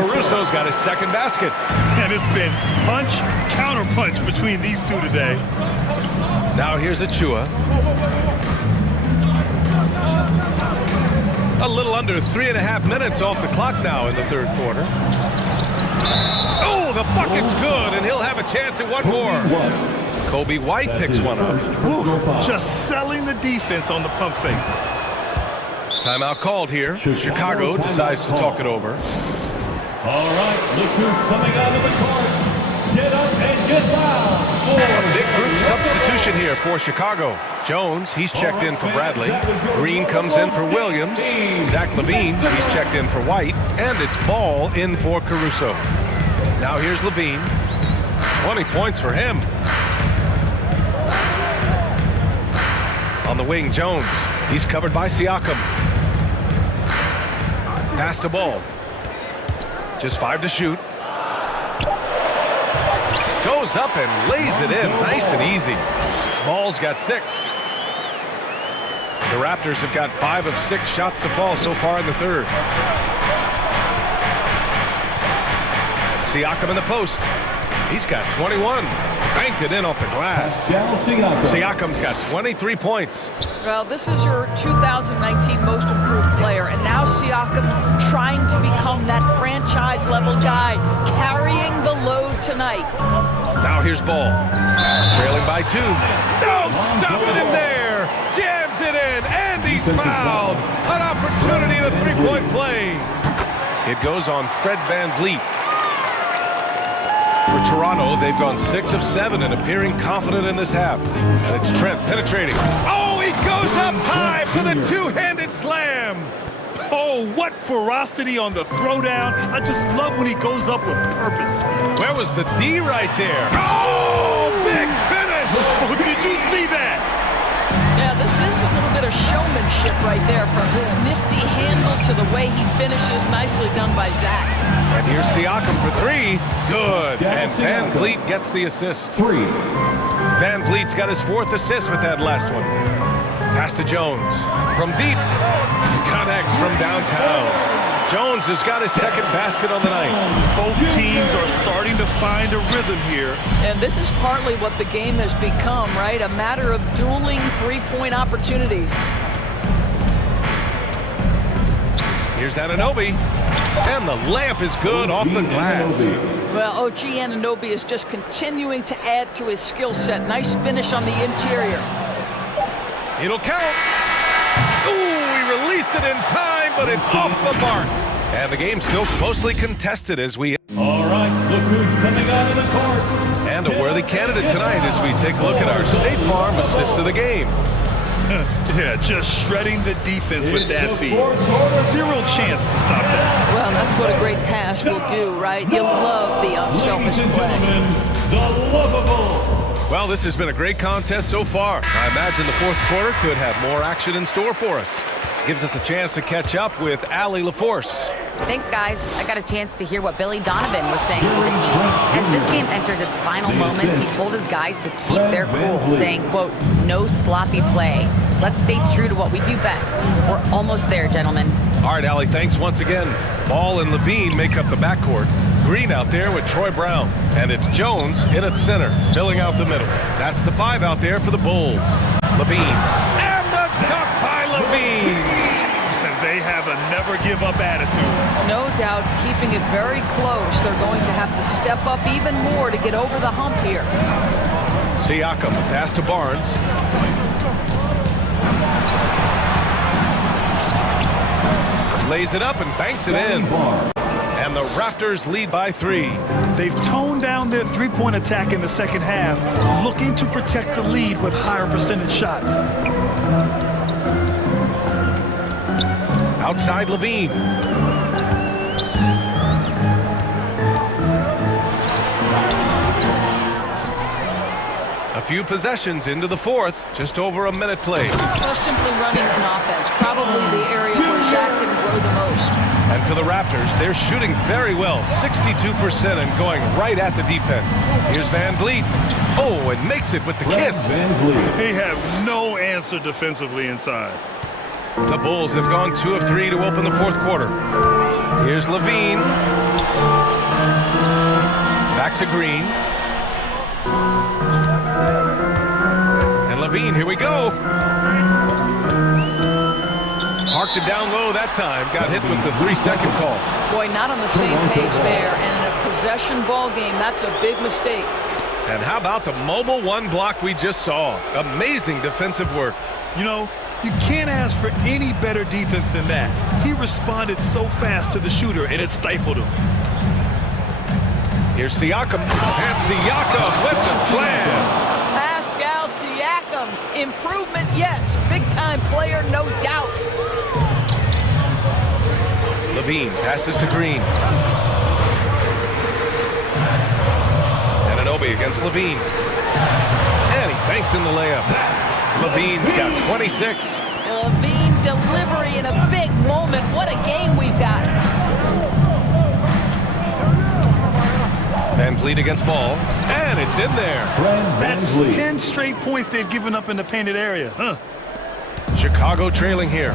Caruso's got his second basket. And it's been punch, counter punch between these two today. Now here's Achua. A little under 3.5 minutes off the clock now in the third quarter. Oh, the bucket's good, and he'll have a chance at one more. Kobe White picks one up. Just selling the defense on the pump fake. Timeout called here. Chicago decides to talk it over. All right, look who's coming out of the court. Get up and get down. A big group substitution here for Chicago. Jones, he's checked in for Bradley. Green comes in for Williams. Zach LaVine, he's checked in for White. And it's Ball in for Caruso. Now here's LaVine. 20 points for him. On the wing, Jones. He's covered by Siakam. Pass to Ball. Just 5 to shoot. Goes up and lays it in nice and easy. Ball's got 6. The Raptors have got 5 of 6 shots to fall so far in the third. Siakam in the post. He's got 21. Banked it in off the glass. Siakam's got 23 points. Well, this is your 2019 most improved player, and now Siakam trying to become that franchise-level guy, carrying the load tonight. Now here's Ball. Trailing by 2. No, stopping him there. Jams it in, and he's fouled. An opportunity to three-point play. It goes on Fred VanVleet. For Toronto, they've gone 6 of 7 and appearing confident in this half. And it's Trent penetrating. Oh, he goes up high for the two-handed slam. Oh, what ferocity on the throwdown. I just love when he goes up with purpose. Where was the D right there? Oh, big finish. Oh, did you see that? Yeah, this is a little bit of showmanship right there, from his nifty handle to the way he finishes. Nicely done by Zach. And here's Siakam for 3. Good. And VanVleet gets the assist. 3. VanVleet's got his 4th assist with that last one. Pass to Jones. From deep. Connects from downtown. Jones has got his 2nd basket on the night. Both teams are starting to find a rhythm here. And this is partly what the game has become, right? A matter of dueling three-point opportunities. Here's Anunoby. And the layup is good off the glass. Well, OG Anunoby is just continuing to add to his skill set. Nice finish on the interior. It'll count. Ooh, he released it in time, but it's off the mark. And the game's still closely contested as we... All right, look who's coming out of the court. And a worthy candidate tonight as we take a look at our State Farm assist of the game. Yeah, just shredding the defense with that feed. Zero chance to stop that. Well, that's what a great pass will do, right? You love the unselfish play. The lovable. Well, this has been a great contest so far. I imagine the 4th quarter could have more action in store for us. Gives us a chance to catch up with Allie LaForce. Thanks, guys. I got a chance to hear what Billy Donovan was saying to the team. As this game enters its final moments, he told his guys to keep their cool, saying, quote, no sloppy play. Let's stay true to what we do best. We're almost there, gentlemen. All right, Allie, thanks once again. Ball and Levine make up the backcourt. Green out there with Troy Brown. And it's Jones in at center, filling out the middle. That's the 5 out there for the Bulls. Levine. And the dunk by Levine. They have a never-give-up attitude. No doubt, keeping it very close. They're going to have to step up even more to get over the hump here. Siakam, pass to Barnes. Lays it up and banks it in. And the Raptors lead by 3. They've toned down their three-point attack in the second half, looking to protect the lead with higher percentage shots. Outside Levine. A few possessions into the 4th, just over a minute played. Well, simply running an offense, probably the area where Zach can grow the most. And for the Raptors, they're shooting very well, 62% and going right at the defense. Here's VanVleet. Oh, and makes it with the kiss. They have no answer defensively inside. The Bulls have gone 2 of 3 to open the 4th quarter. Here's Levine. Back to Green. And Levine, here we go. Parked it down low that time. Got hit with the 3-second call. Boy, not on the same page there. And in a possession ball game, that's a big mistake. And how about the mobile 1 block we just saw? Amazing defensive work. You know, you can't ask for any better defense than that. He responded so fast to the shooter, and it stifled him. Here's Siakam. And Siakam with the slam. Pascal Siakam. Improvement, yes. Big-time player, no doubt. Levine passes to Green. Anunoby against Levine. And he banks in the layup. Levine's got 26. Levine delivery in a big moment. What a game we've got. VanVleet against Ball. And it's in there. That's 10 straight points they've given up in the painted area. Huh. Chicago trailing here.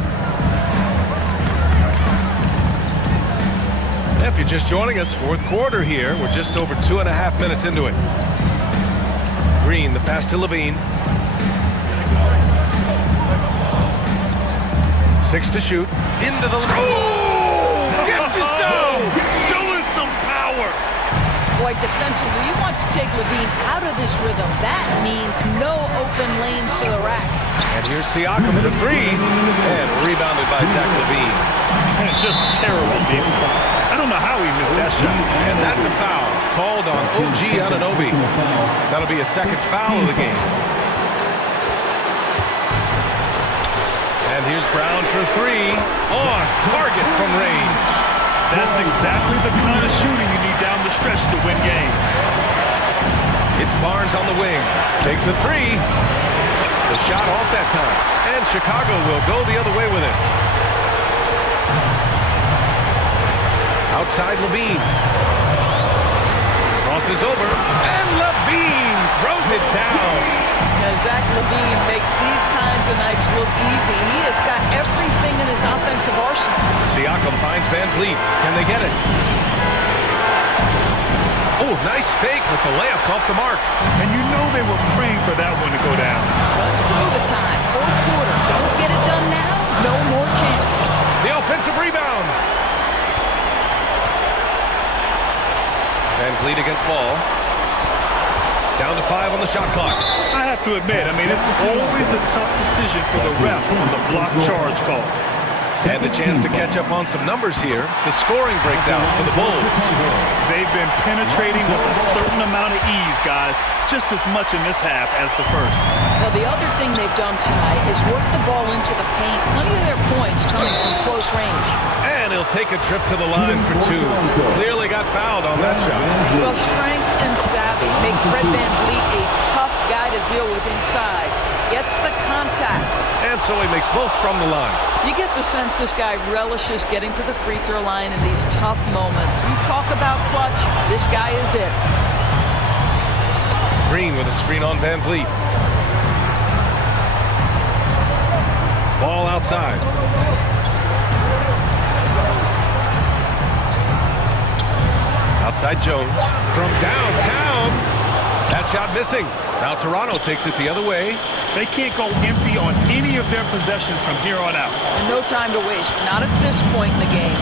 If you're just joining us, 4th quarter here. We're just over 2.5 minutes into it. Green, the pass to Levine. 6 to shoot. Into the... Oh! Gets you some! Show us some power! Boy, Right, defensively, you want to take Levine out of this rhythm. That means no open lanes to the rack. And here's Siakam for three, and rebounded by Zach Levine. And just terrible defense. I don't know how he missed that shot. And that's a foul called on OG Anunoby. That'll be a second foul of the game. And here's Brown for three, on target from range. That's exactly the kind of shooting you need down the stretch to win games. It's Barnes on the wing, takes a three. The shot off that time, and Chicago will go the other way with it. Outside Levine. Crosses over, and Levine throws it down. Now, Zach Levine makes these kinds of nights look easy. He has got everything in his offensive arsenal. Siakam finds Van Vliet. Can they get it? Oh, nice fake, but the layup's off the mark. And you know they were praying for that one to go down. Let's blow the time. Fourth quarter. Don't get it done now. No more chances. The offensive rebound. Van Vliet against ball. Down to 5 on the shot clock. I have to admit, it's always a tough decision for the ref on the block charge call. And a chance to catch up on some numbers here. The scoring breakdown for the Bulls. They've been penetrating with a certain amount of ease, guys, just as much in this half as the first. Now, the other thing they've done tonight is work the ball into the paint. Plenty of their points coming from close range. And he'll take a trip to the line for two. Clearly got fouled on that shot. Well, strength and savvy make Fred Van Vliet a tough guy to deal with inside. Gets the contact. And so he makes both from the line. You get the sense this guy relishes getting to the free throw line in these tough moments. You talk about clutch, this guy is it. Green with a screen on Van Vliet. Ball outside. Outside Jones from downtown. That shot missing. Now Toronto takes it the other way. They can't go empty on any of their possessions from here on out. And no time to waste. Not at this point in the game.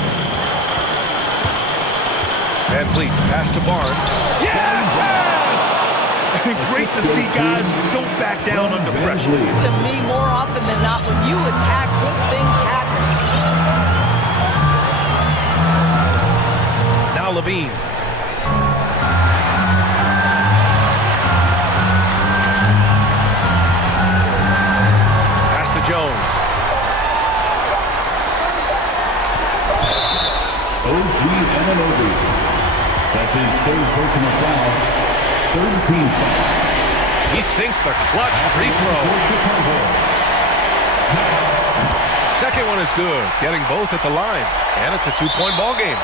Van Vliet, pass to Barnes. Yes! Great to see guys who don't back down under pressure. To me, more often than not, when you attack, good things happen. Now Levine. Pass to Jones. OG Anunoby. That's his third personal foul. 13 foul. He sinks the clutch free throw. Second one is good, getting both at the line. And it's a two-point ball game.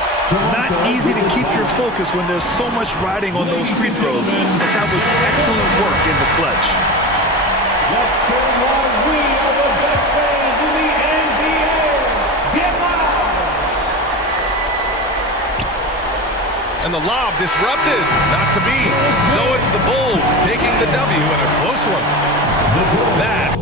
Not easy to keep your focus when there's so much riding on those free throws. But that was excellent work in the clutch. And the lob disrupted, not to be. So it's the Bulls taking the W in a close one. That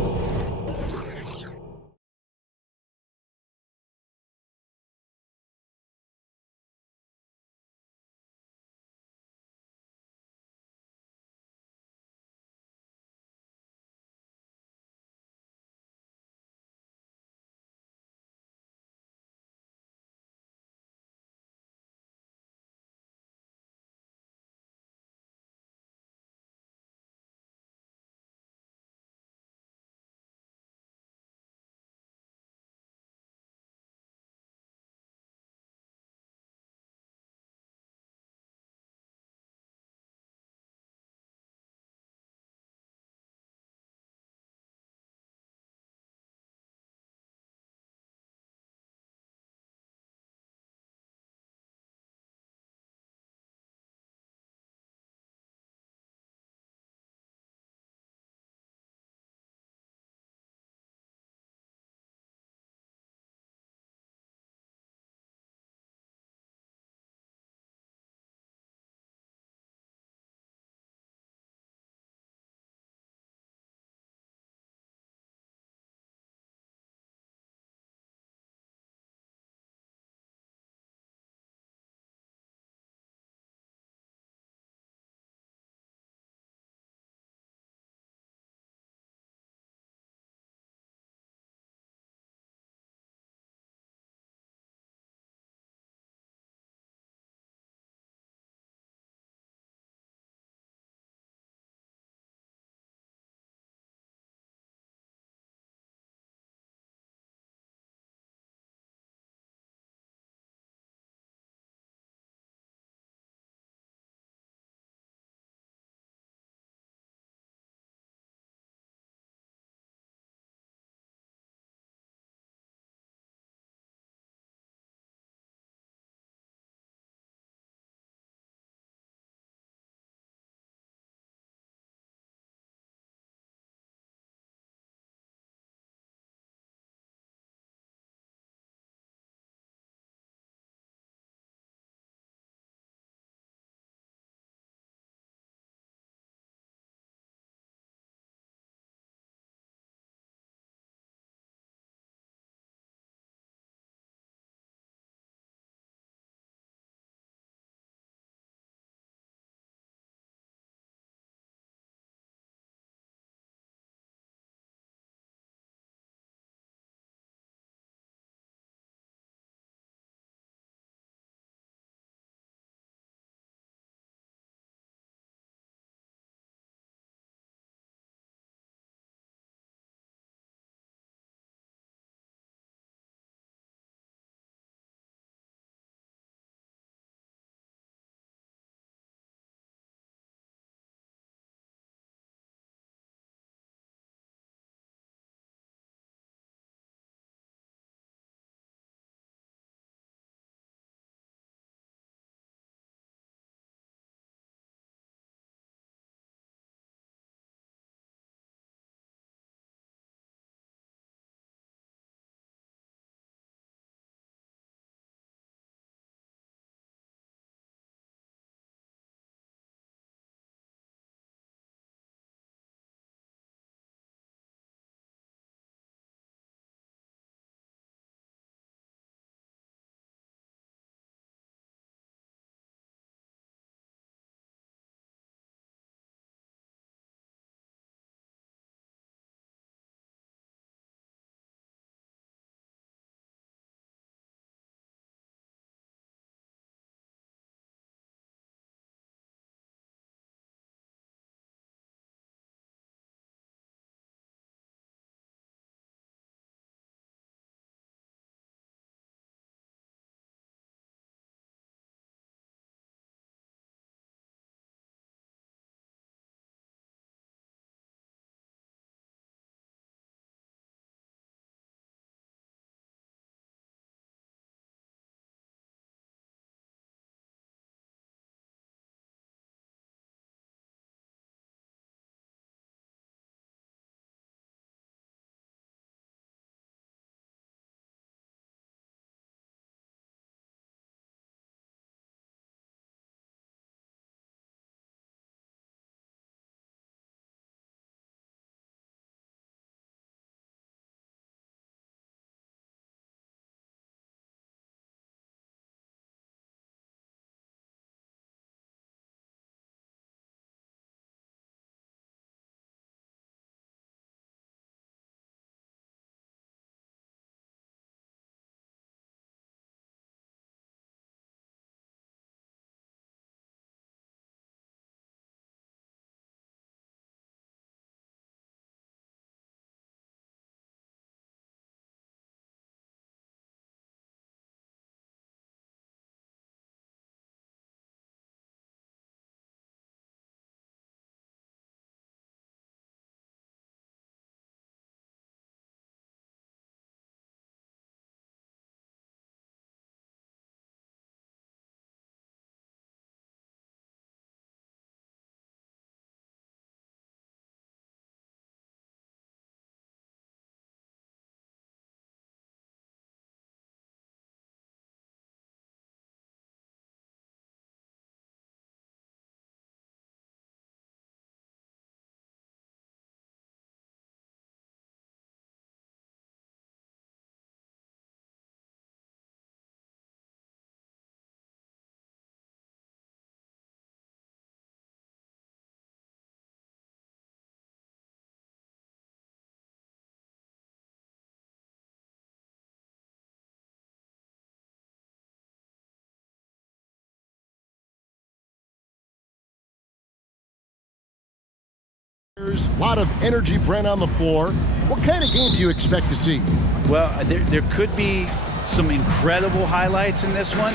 There's a lot of energy, Brent, on the floor. What kind of game do you expect to see? Well, there could be some incredible highlights in this one,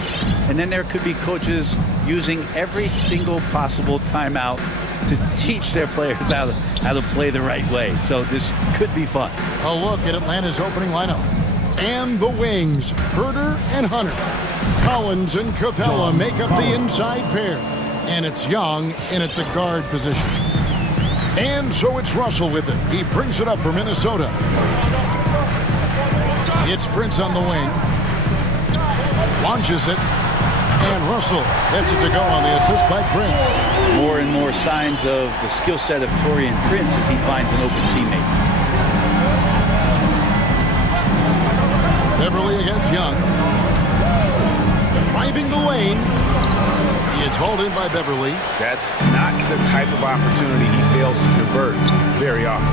and then there could be coaches using every single possible timeout to teach their players how to play the right way. So this could be fun. A look at Atlanta's opening lineup. And the wings, Herder and Hunter. Collins and Capella make up the inside pair. And it's Young in at the guard position. And so it's Russell with it. He brings it up for Minnesota. It's Prince on the wing. Launches it. And Russell gets it to go on the assist by Prince. More and more signs of the skill set of Taurean Prince as he finds an open teammate. Beverly against Young. Driving the lane. It's hauled in by Beverly. That's not the type of opportunity he fails to convert very often.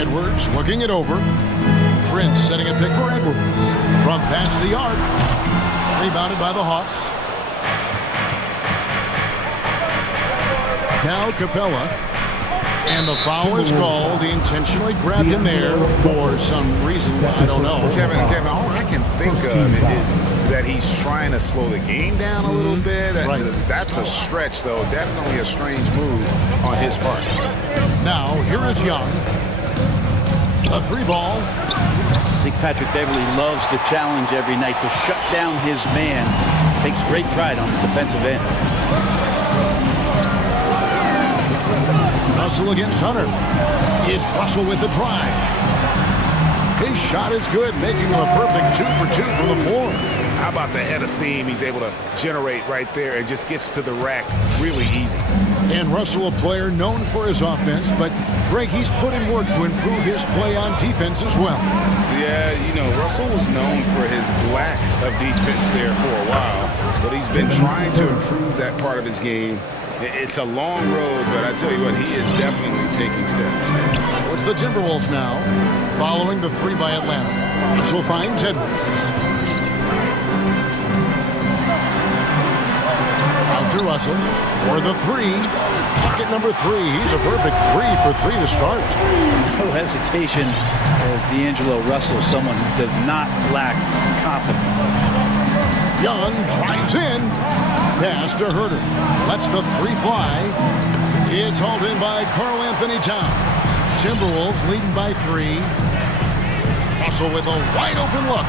Edwards looking it over. Prince setting a pick for Edwards. From past the arc. Rebounded by the Hawks. Now Capella. And the foul is called. He intentionally grabbed him there for some reason. I don't know. Kevin, all I can think of is that he's trying to slow the game down a little bit. Right. That's a stretch, though. Definitely a strange move on his part. Now, here is Young. A three ball. I think Patrick Beverly loves the challenge every night to shut down his man. Takes great pride on the defensive end. Russell against Hunter. It's Russell with the drive. His shot is good, making him a perfect 2 for 2 from the floor. How about the head of steam he's able to generate right there and just gets to the rack really easy. And Russell, a player known for his offense, but Greg, he's put in work to improve his play on defense as well. Yeah, you know, Russell was known for his lack of defense there for a while, but he's been trying to improve that part of his game. It's a long road, but I tell you what, he is definitely taking steps. So it's the Timberwolves now, following the three by Atlanta. Russell finds Edwards. Out to Russell for the three. Pocket number 3. He's a perfect 3 for 3 to start. No hesitation as D'Angelo Russell, someone who does not lack confidence. Young drives in. Pass to Herder. Lets the 3 fly. It's hauled in by Karl Anthony Towns. Timberwolves leading by 3. Russell with a wide open look.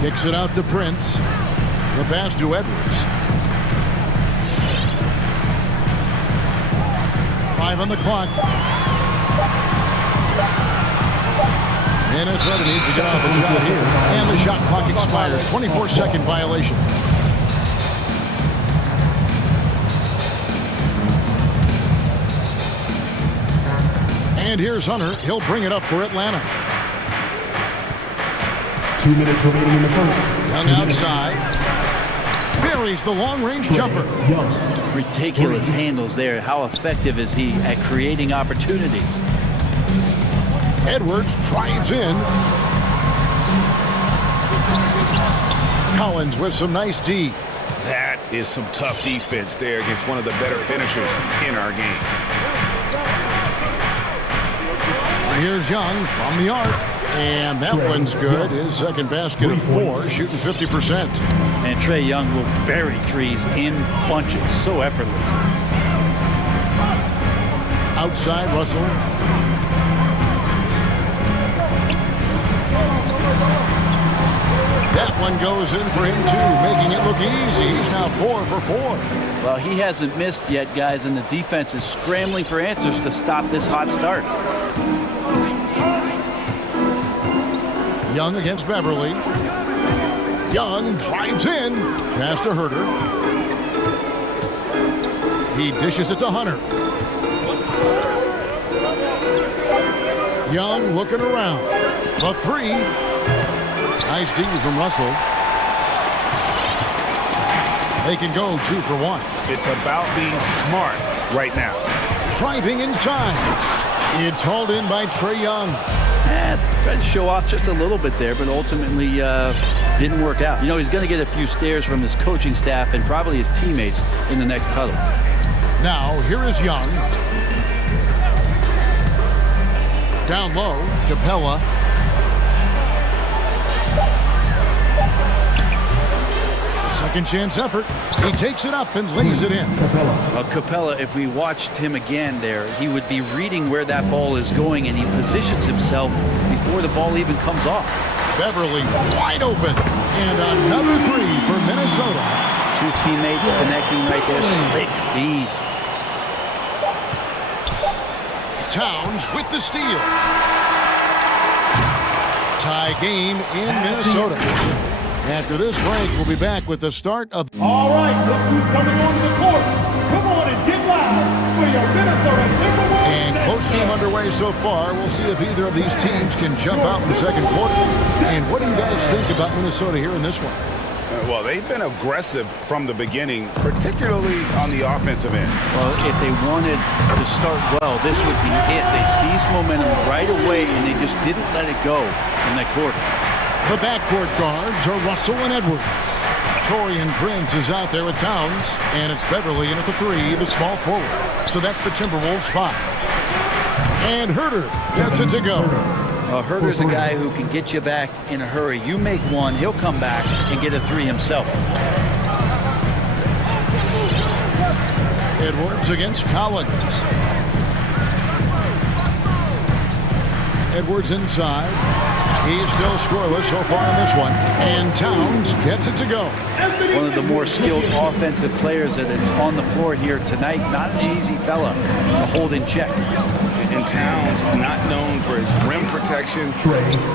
Kicks it out to Prince. The pass to Edwards. 5 on the clock. Minnesota needs to get off a shot here. And the shot clock expires. 24-second violation. And here's Hunter. He'll bring it up for Atlanta. 2 minutes remaining in the first. Young outside. Buries the long-range jumper. Ridiculous handles there. How effective is he at creating opportunities? Edwards drives in. Collins with some nice D. That is some tough defense there against one of the better finishers in our game. Here's Young from the arc. And that one's good. His second basket of 4, shooting 50%. And Trae Young will bury threes in bunches. So effortless. Outside, Russell. That one goes in for him, too, making it look easy. He's now 4 for 4. Well, he hasn't missed yet, guys, and the defense is scrambling for answers to stop this hot start. Young against Beverly. Young drives in. Pass to Herder. He dishes it to Hunter. Young looking around. The 3. Nice D from Russell. They can go 2 for 1. It's about being smart right now. Driving inside. It's hauled in by Trae Young. Tried to show off just a little bit there, but ultimately didn't work out. You know, he's going to get a few stares from his coaching staff and probably his teammates in the next huddle. Now, here is Young. Down low, Capella. Second chance effort. He takes it up and lays it in. Capella, if we watched him again there, he would be reading where that ball is going, and he positions himself before the ball even comes off. Beverly wide open. And another three for Minnesota. Two teammates connecting right there. Slick feed. Towns with the steal. Tie game in Minnesota. After this break, we'll be back with the start of... All right, look who's coming onto the court. Come on and get loud for your Minnesota Timberwolves. And close game underway so far. We'll see if either of these teams can jump out in the second quarter. And what do you guys think about Minnesota here in this one? Well, they've been aggressive from the beginning, particularly on the offensive end. Well, if they wanted to start well, this would be it. They seized momentum right away, and they just didn't let it go in that quarter. The backcourt guards are Russell and Edwards. Torian Prince is out there with Towns, and it's Beverly in at the three, the small forward. So that's the Timberwolves 5. And Herter gets it to go. Herter's a guy who can get you back in a hurry. You make one, he'll come back and get a three himself. Edwards against Collins. Edwards inside. He's still scoreless so far in this one. And Towns gets it to go. One of the more skilled offensive players that is on the floor here tonight. Not an easy fella to hold in check. And Towns, not known for his rim protection,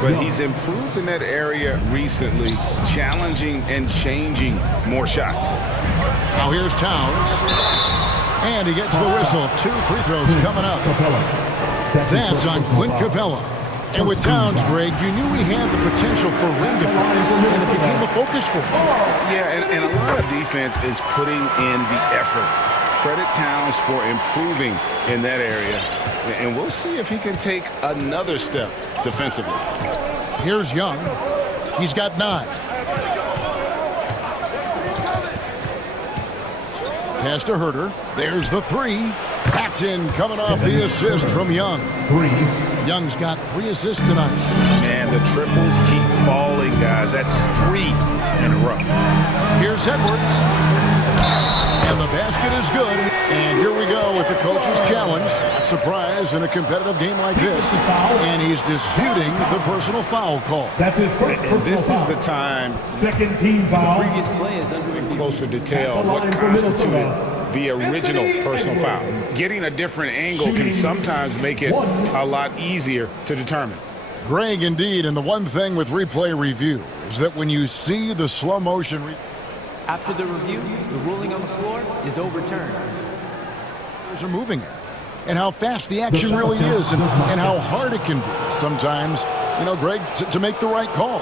but he's improved in that area recently, challenging and changing more shots. Now here's Towns. And he gets the whistle. 2 free throws coming up. That's on Clint Capella. And with Towns, Greg, you knew he had the potential for rim defense, and it became a focus for him. Yeah, and a lot of defense is putting in the effort. Credit Towns for improving in that area, and we'll see if he can take another step defensively. Here's Young. He's got 9. Pass to Herter. There's the 3. That's in, coming off the assist from Young. 3. Young's got 3 assists tonight. Man, the triples keep falling, guys. That's 3 in a row. Here's Edwards. And the basket is good. And here we go with the coach's challenge. Surprise in a competitive game like this. And he's disputing the personal foul call. That's his first personal this foul. Is the time. Second team foul. Previous play is under review. Closer detail what constituted the original personal foul. Getting a different angle can sometimes make it a lot easier to determine. Greg, indeed, and the one thing with replay review is that when you see the slow motion... After the review, the ruling on the floor is overturned. ...are moving at, and how fast the action really is, and how hard it can be sometimes, you know, Greg, to make the right call.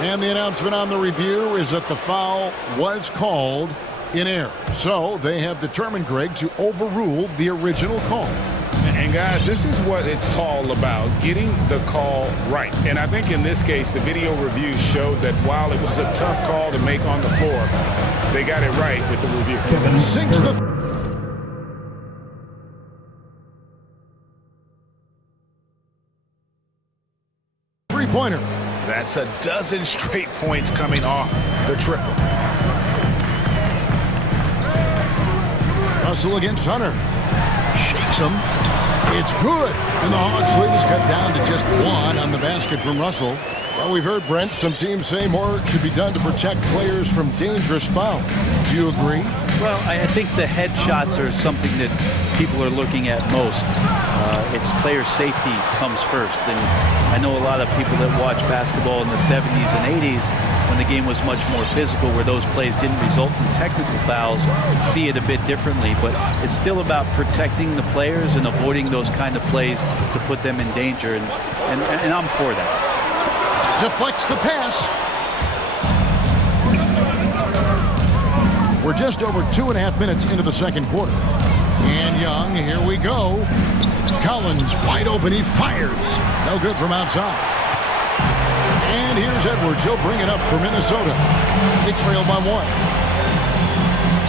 And the announcement on the review is that the foul was called in error. So they have determined, Greg, to overrule the original call. And guys, this is what it's all about, getting the call right. And I think in this case, the video review showed that while it was a tough call to make on the floor, they got it right with the review. Sinks the... three-pointer. That's a dozen straight points coming off the triple. Russell against Hunter. Shakes him. It's good. And the Hawks lead is cut down to just 1 on the basket from Russell. Well, we've heard, Brent, some teams say more should be done to protect players from dangerous fouls. Do you agree? Well, I think the headshots are something that people are looking at most. It's player safety comes first. And I know a lot of people that watch basketball in the 70s and 80s when the game was much more physical, where those plays didn't result in technical fouls, see it a bit differently. But it's still about protecting the players and avoiding those kind of plays to put them in danger. And I'm for that. Deflects the pass. We're just over 2.5 minutes into the second quarter. And Young, here we go. Collins wide open. He fires. No good from outside. And here's Edwards. He'll bring it up for Minnesota. They trail by 1.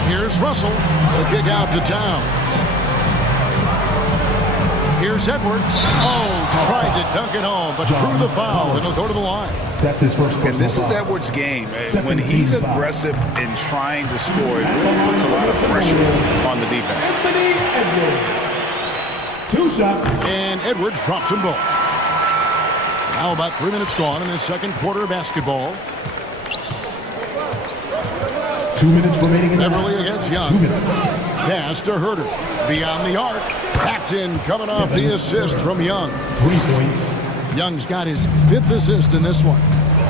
Here's Russell. The kick out to Towns. Here's Edwards. Oh, tried to dunk it home, but drew the foul, and he'll go to the line. That's his first. And this is Edwards' game. When he's aggressive in trying to score, it really puts a lot of pressure on the defense. Anthony Edwards. 2 shots. And Edwards drops them both. Now about 3 minutes gone in the second quarter of basketball. 2 minutes remaining in the Beverly against Young. 2 minutes. Pass to Herter. Beyond the arc. That's in, coming off the assist from Young. 3 points. Young's got his 5th assist in this one.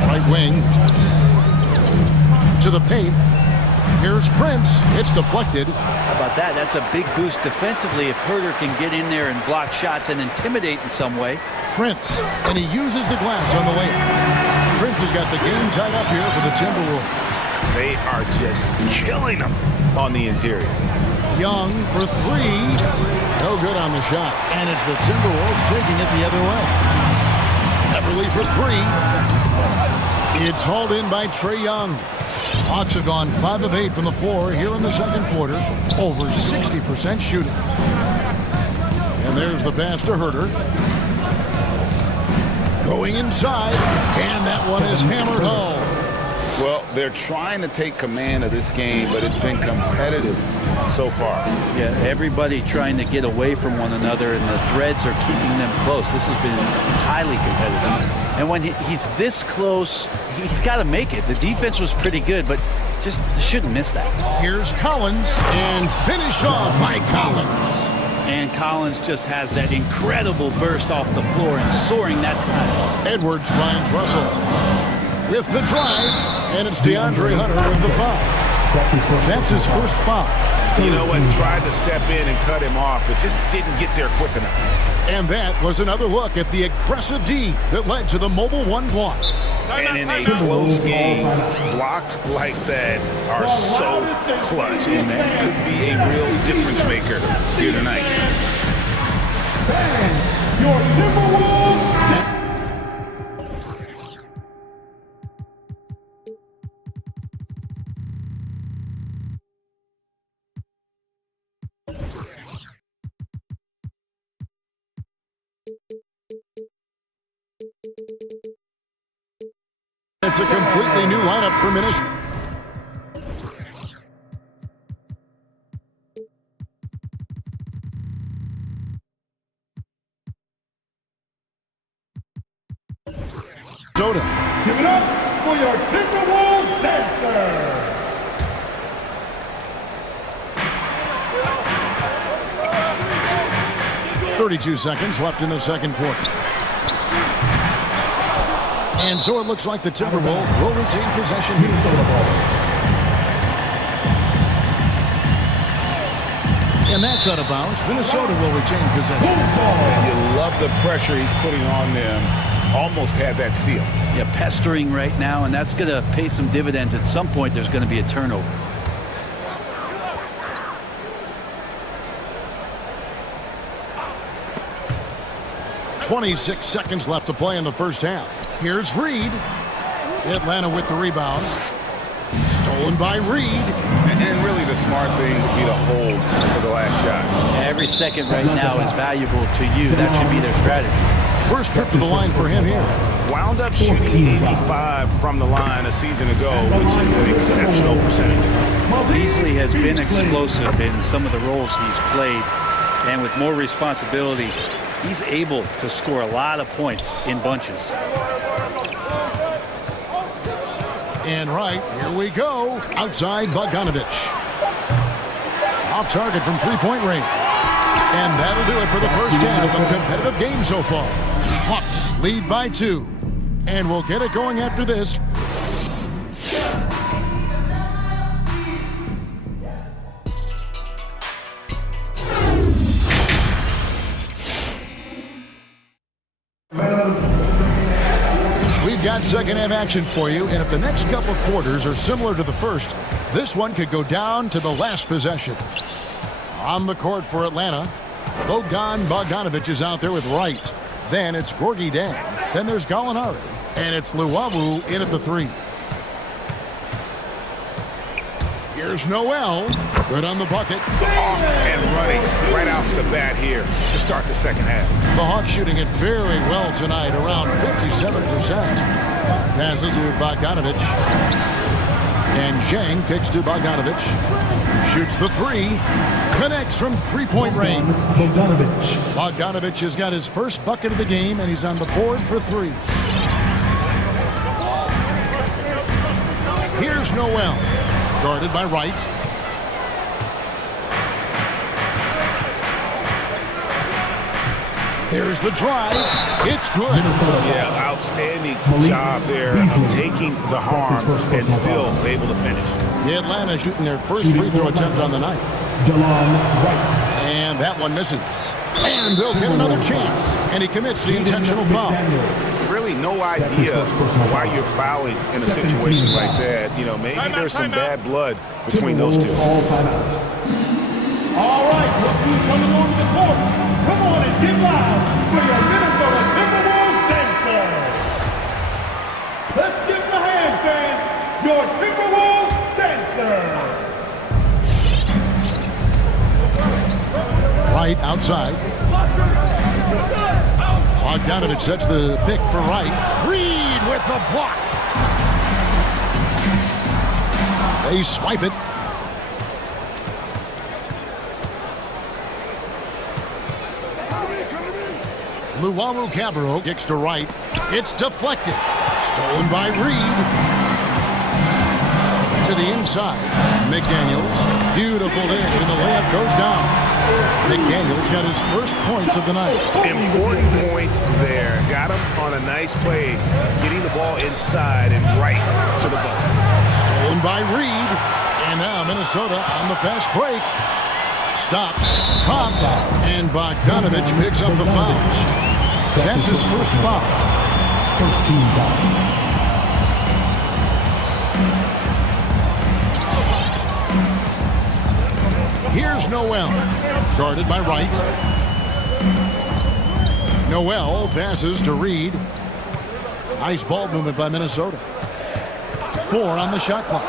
Right wing. To the paint. Here's Prince. It's deflected. How about that? That's a big boost defensively if Herter can get in there and block shots and intimidate in some way. Prince. And he uses the glass on the way. Prince has got the game tied up here for the Timberwolves. They are just killing them on the interior. Young for 3. No good on the shot. And it's the Timberwolves taking it the other way. Beverly for 3. It's hauled in by Trae Young. Hawks have gone 5 of 8 from the floor here in the second quarter. Over 60% shooting. And there's the pass to Herter. Going inside. And that one is hammered home. Well, they're trying to take command of this game, but it's been competitive so far. Yeah, everybody trying to get away from one another, and the threads are keeping them close. This has been highly competitive. And when he's this close, he's got to make it. The defense was pretty good, but just shouldn't miss that. Here's Collins, and finished off by Collins. And Collins just has that incredible burst off the floor and soaring that time. Edwards finds Russell with the drive, and it's DeAndre Hunter with the foul. That's his first foul. You know what? Tried to step in and cut him off, but just didn't get there quick enough. And that was another look at the aggressive D that led to the mobile 1 block. And in a close game, blocks like that are so clutch, and that could be a real difference maker here tonight. And your Timberwolves. It's a completely new lineup for Minnesota. Give it up for your Timberwolves dancers. .32 seconds left in the second quarter. And so it looks like the Timberwolves will retain possession here. And that's out of bounds. Minnesota will retain possession. And you love the pressure he's putting on them. Almost had that steal. Yeah, pestering right now, and that's going to pay some dividends. At some point, there's going to be a turnover. .26 seconds left to play in the first half. Here's Reed. Atlanta with the rebound. Stolen by Reed. And really the smart thing would be to hold for the last shot. Every second right now is valuable to you. That should be their strategy. First trip to the line for him here. Wound up shooting 85 from the line a season ago, which is an exceptional percentage. Beasley has been explosive in some of the roles he's played, and with more responsibility, he's able to score a lot of points in bunches. And right, here we go. Outside Bogdanovich. Off target from three-point range. And that'll do it for the first half. A competitive game so far. Hawks lead by 2. And we'll get it going after this. We've got second half action for you, and if the next couple quarters are similar to the first, this one could go down to the last possession. On the court for Atlanta, Bogdanovich is out there with Wright. Then it's Gorgie Dan. Then there's Gallinari. And it's Luawu in at the 3. Here's Noel. Good on the bucket. Off and running right off the bat here to start the second half. The Hawks shooting it very well tonight, around 57%. Passes to Bogdanovich. And Zhang kicks to Bogdanovich. Shoots the 3. Connects from three-point range. Bogdanovich has got his first bucket of the game, and he's on the board for 3. Here's Noel. Guarded by Wright. There's the drive. It's good. Yeah, outstanding job there of taking the harm and still able to finish. The Atlanta shooting their first free throw attempt on the night. And that one misses. And they'll get another chance. And he commits the intentional foul. Really no idea why you're fouling in a situation like that. You know, maybe there's some bad blood between those two. All right, look who's coming on the court. Come on and get loud for your Minnesota Timberwolves dancers. Let's give the hand, fans, your Timberwolves dancers. Wright outside. Bogdanovich sets the pick for Wright. Reed with the block. They swipe it. Luawu Cabarro kicks to Wright. It's deflected. Stolen by Reed. To the inside. McDaniels. Beautiful dish, and the layup goes down. McDaniels got his first points of the night. Important points there. Got him on a nice play, getting the ball inside and right to the bucket. Stolen by Reed. And now Minnesota on the fast break. Stops, pops, and Bogdanovich picks up the foul. That's his first foul. First team foul. Here's Noel, guarded by Wright. Noel passes to Reed. Nice ball movement by Minnesota. 4 on the shot clock.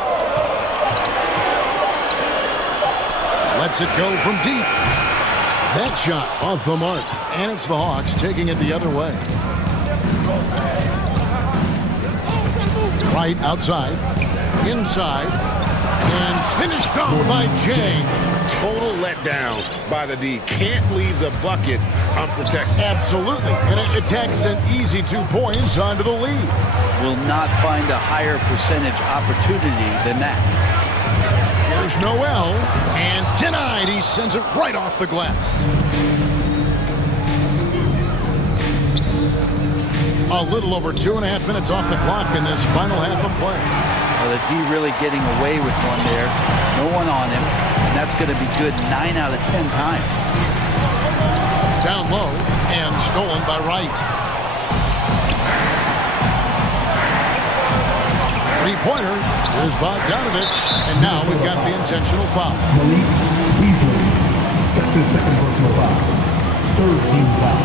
Lets it go from deep. That shot off the mark. And it's the Hawks taking it the other way. Wright outside. Inside. And finished off by Jang. Total letdown by the D. Can't leave the bucket unprotected. Absolutely. And it attacks an easy 2 points onto the lead. Will not find a higher percentage opportunity than that. Here's Noel. And denied. He sends it right off the glass. A little over 2.5 minutes off the clock in this final half of play. Well, the D really getting away with one there. No one on him. And that's going to be good 9 out of 10 times. Down low and stolen by Wright. 3-pointer. Here's Bogdanovich. And now we've got the intentional foul. Malik Beasley gets his second personal foul. Third team foul.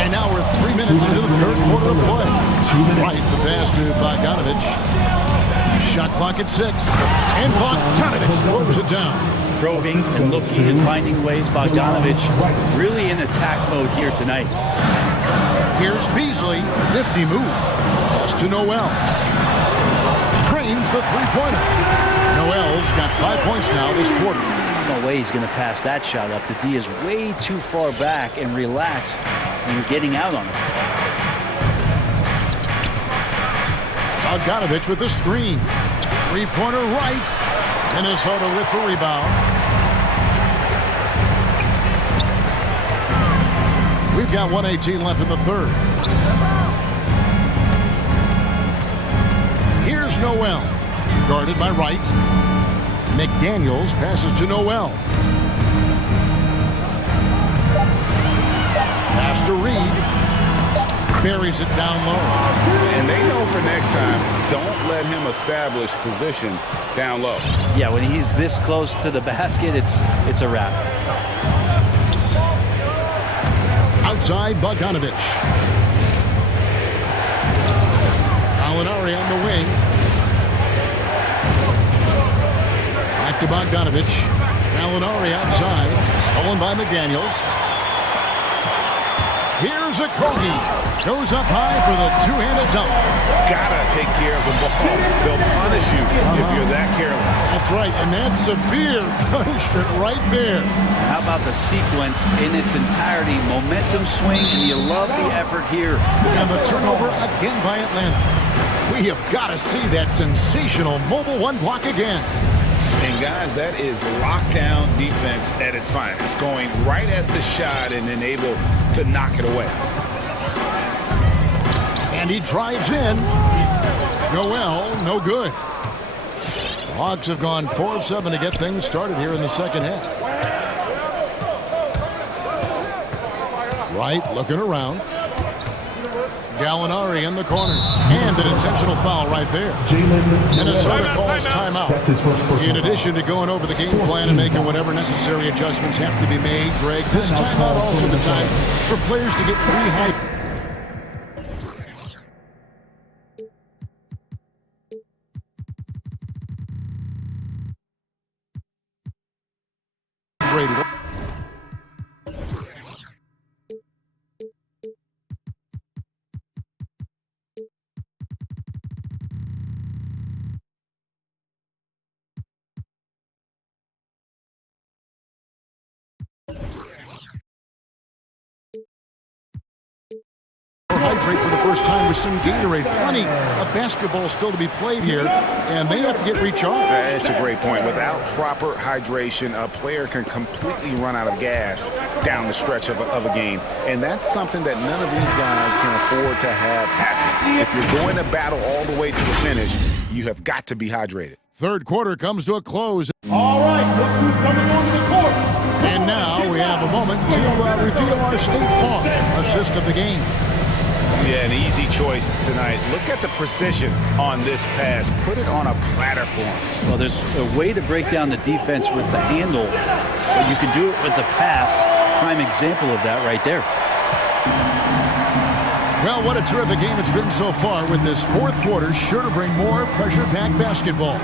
And now we're 3 minutes into the third quarter of play. Wright, the pass to Bogdanovich. Shot clock at 6. And Bogdanovich throws it down. Probing and looking and finding ways. Bogdanovich really in attack mode here tonight. Here's Beasley. Nifty move. Pass to Noel. Trains the 3-pointer. Noel's got 5 points now this quarter. No way he's going to pass that shot up. The D is way too far back and relaxed in getting out on him. Bogdanovich with the screen. 3-pointer right. Minnesota with the rebound. We've got 1:18 left in the third. Here's Noel. Guarded by Wright. McDaniels passes to Noel. Pass to Reed. buries it down low. And they know for next time, don't let him establish position down low. Yeah, when he's this close to the basket, it's a wrap. Outside, Bogdanovich. Gallinari on the wing. Back to Bogdanovich. Gallinari outside. Stolen by McDaniels. Here's a Kogi. Goes up high for the two-handed dunk. Gotta take care of the ball. They'll punish you if you're that careless. That's right, and that's severe punishment right there. How about the sequence in its entirety? Momentum swing, and you love the effort here. And the turnover again by Atlanta. We have got to see that sensational mobile one block again. And guys, that is lockdown defense at its finest. Going right at the shot and then able to knock it away. And he drives in. Noel, no good. The Hawks have gone 4 of 7 to get things started here in the second half. Wright looking around. Gallinari in the corner. And an intentional foul right there. Minnesota calls timeout. In addition to going over the game plan and making whatever necessary adjustments have to be made, Greg, this timeout also the time for players to get rehydrated. Hydrate for the first time with some Gatorade. Plenty of basketball still to be played here, and they have to get recharged. That's a great point. Without proper hydration, a player can completely run out of gas down the stretch of a game, and that's something that none of these guys can afford to have happen. If you're going to battle all the way to the finish, you have got to be hydrated. Third quarter comes to a close. All right, look who's coming onto the court. And now we have a moment to reveal our State Farm assist of the game. Yeah, an easy choice tonight. Look at the precision on this pass. Put it on a platter for him. Well, there's a way to break down the defense with the handle, but you can do it with the pass. Prime example of that right there. Well, what a terrific game it's been so far, with this fourth quarter sure to bring more pressure-packed basketball.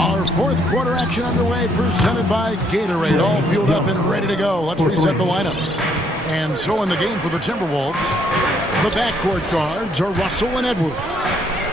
Our fourth quarter action underway, presented by Gatorade, all fueled up and ready to go. Let's reset the lineups. And so in the game for the Timberwolves, the backcourt guards are Russell and Edwards.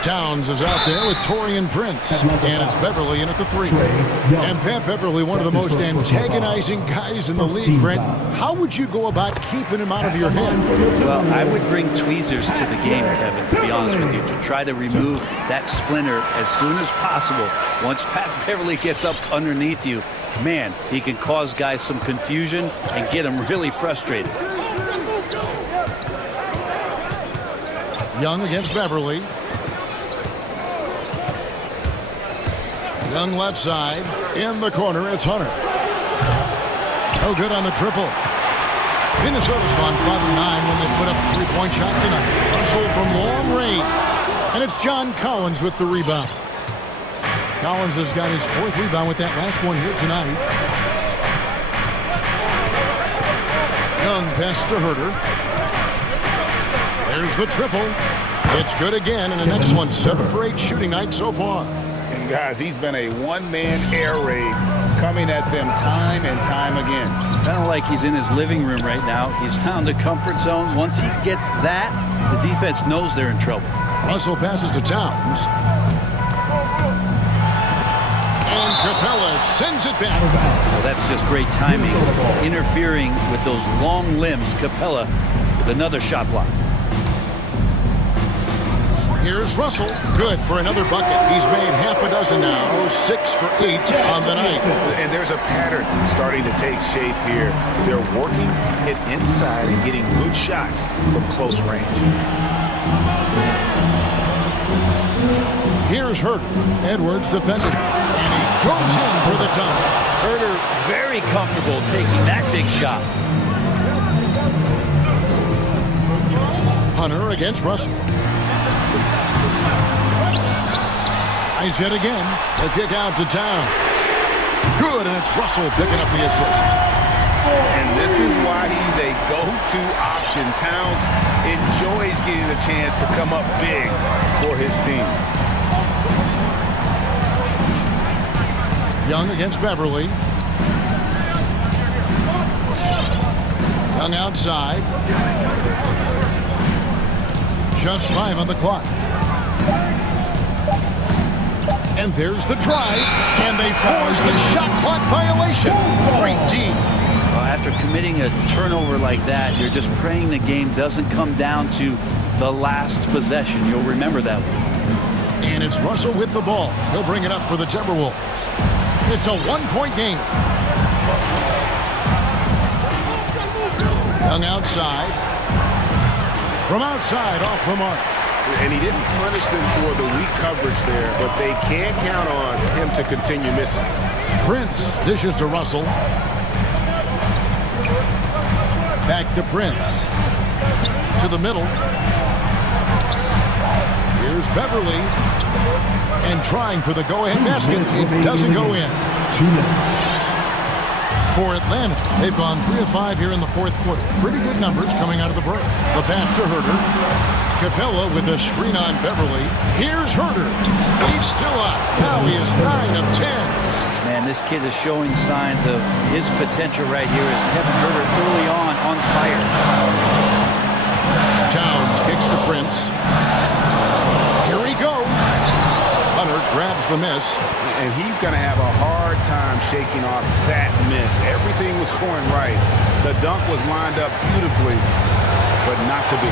Towns is out there with Taurean Prince, and it's Beverly in at the 3. And Pat Beverly, one of the most antagonizing guys in the league, Brent. How would you go about keeping him out of your head? Well, I would bring tweezers to the game, Kevin, to be honest with you, to try to remove that splinter as soon as possible. Once Pat Beverly gets up underneath you, man, he can cause guys some confusion and get them really frustrated. Young against Beverly. Young left side. In the corner, it's Hunter. No good on the triple. Minnesota's gone 5 of 9 when they put up a three-point shot tonight. Russell from long range. And it's John Collins with the rebound. Collins has got his 4th rebound with that last one here tonight. Young pass to Herter. There's the triple. It's good again, and the next one, 7 for 8 shooting night so far. And guys, he's been a one-man air raid coming at them time and time again. Kind of like he's in his living room right now. He's found a comfort zone. Once he gets that, the defense knows they're in trouble. Russell passes to Towns. And Capella sends it back. Well, that's just great timing. Interfering with those long limbs. Capella with another shot block. Here's Russell. Good for another bucket. He's made half a dozen now. 6 for 8 on the night. And there's a pattern starting to take shape here. They're working it inside and getting good shots from close range. Here's Herter. Edwards defending. And he goes in for the dunk. Herter very comfortable taking that big shot. Hunter against Russell. Tries yet again. The kick out to Towns. Good, and it's Russell picking up the assist. And this is why he's a go-to option. Towns enjoys getting a chance to come up big for his team. Young against Beverly. Young outside. Just 5 on the clock. And there's the drive, and they force the shot clock violation. Great team. Well, after committing a turnover like that, you're just praying the game doesn't come down to the last possession. You'll remember that one. And it's Russell with the ball. He'll bring it up for the Timberwolves. It's a 1-point game. Young outside. From outside, off the mark. And he didn't punish them for the weak coverage there, but they can't count on him to continue missing. Prince dishes to Russell. Back to Prince. To the middle. Here's Beverly. And trying for the go-ahead basket. It doesn't go in. 2 minutes. For Atlanta, they've gone 3 of 5 here in the fourth quarter. Pretty good numbers coming out of the break. The pass to Herter. Capella with a screen on Beverly. Here's Herter. He's still up. Now he is 9 of 10. Man, this kid is showing signs of his potential right here as Kevin Herter early on fire. Towns kicks to Prince. Here he goes. Hunter grabs the miss. And he's going to have a hard time shaking off that miss. Everything was going right. The dunk was lined up beautifully, but not to be.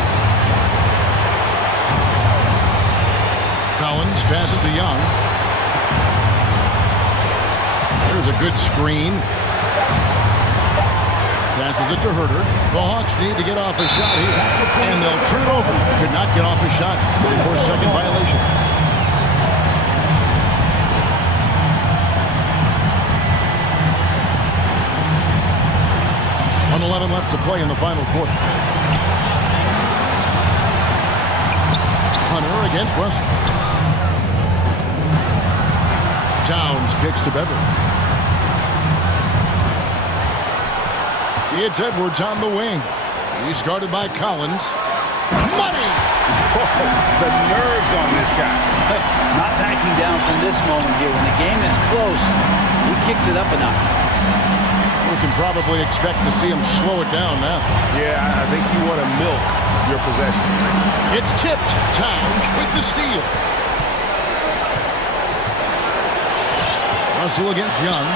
Collins passes to Young. There's a good screen. Passes it to Herter. The Hawks need to get off a shot here, and they'll turn it over. Could not get off a shot. 24-second violation. 1:11 left to play in the final quarter. Hunter against Russell. Towns kicks to Beverly. It's Edwards on the wing. He's guarded by Collins. Money! The nerves on this guy. Not backing down from this moment here. When the game is close, he kicks it up a notch. We can probably expect to see him slow it down now. Yeah, I think you want to milk your possession. It's tipped. Towns with the steal. Russell against Young.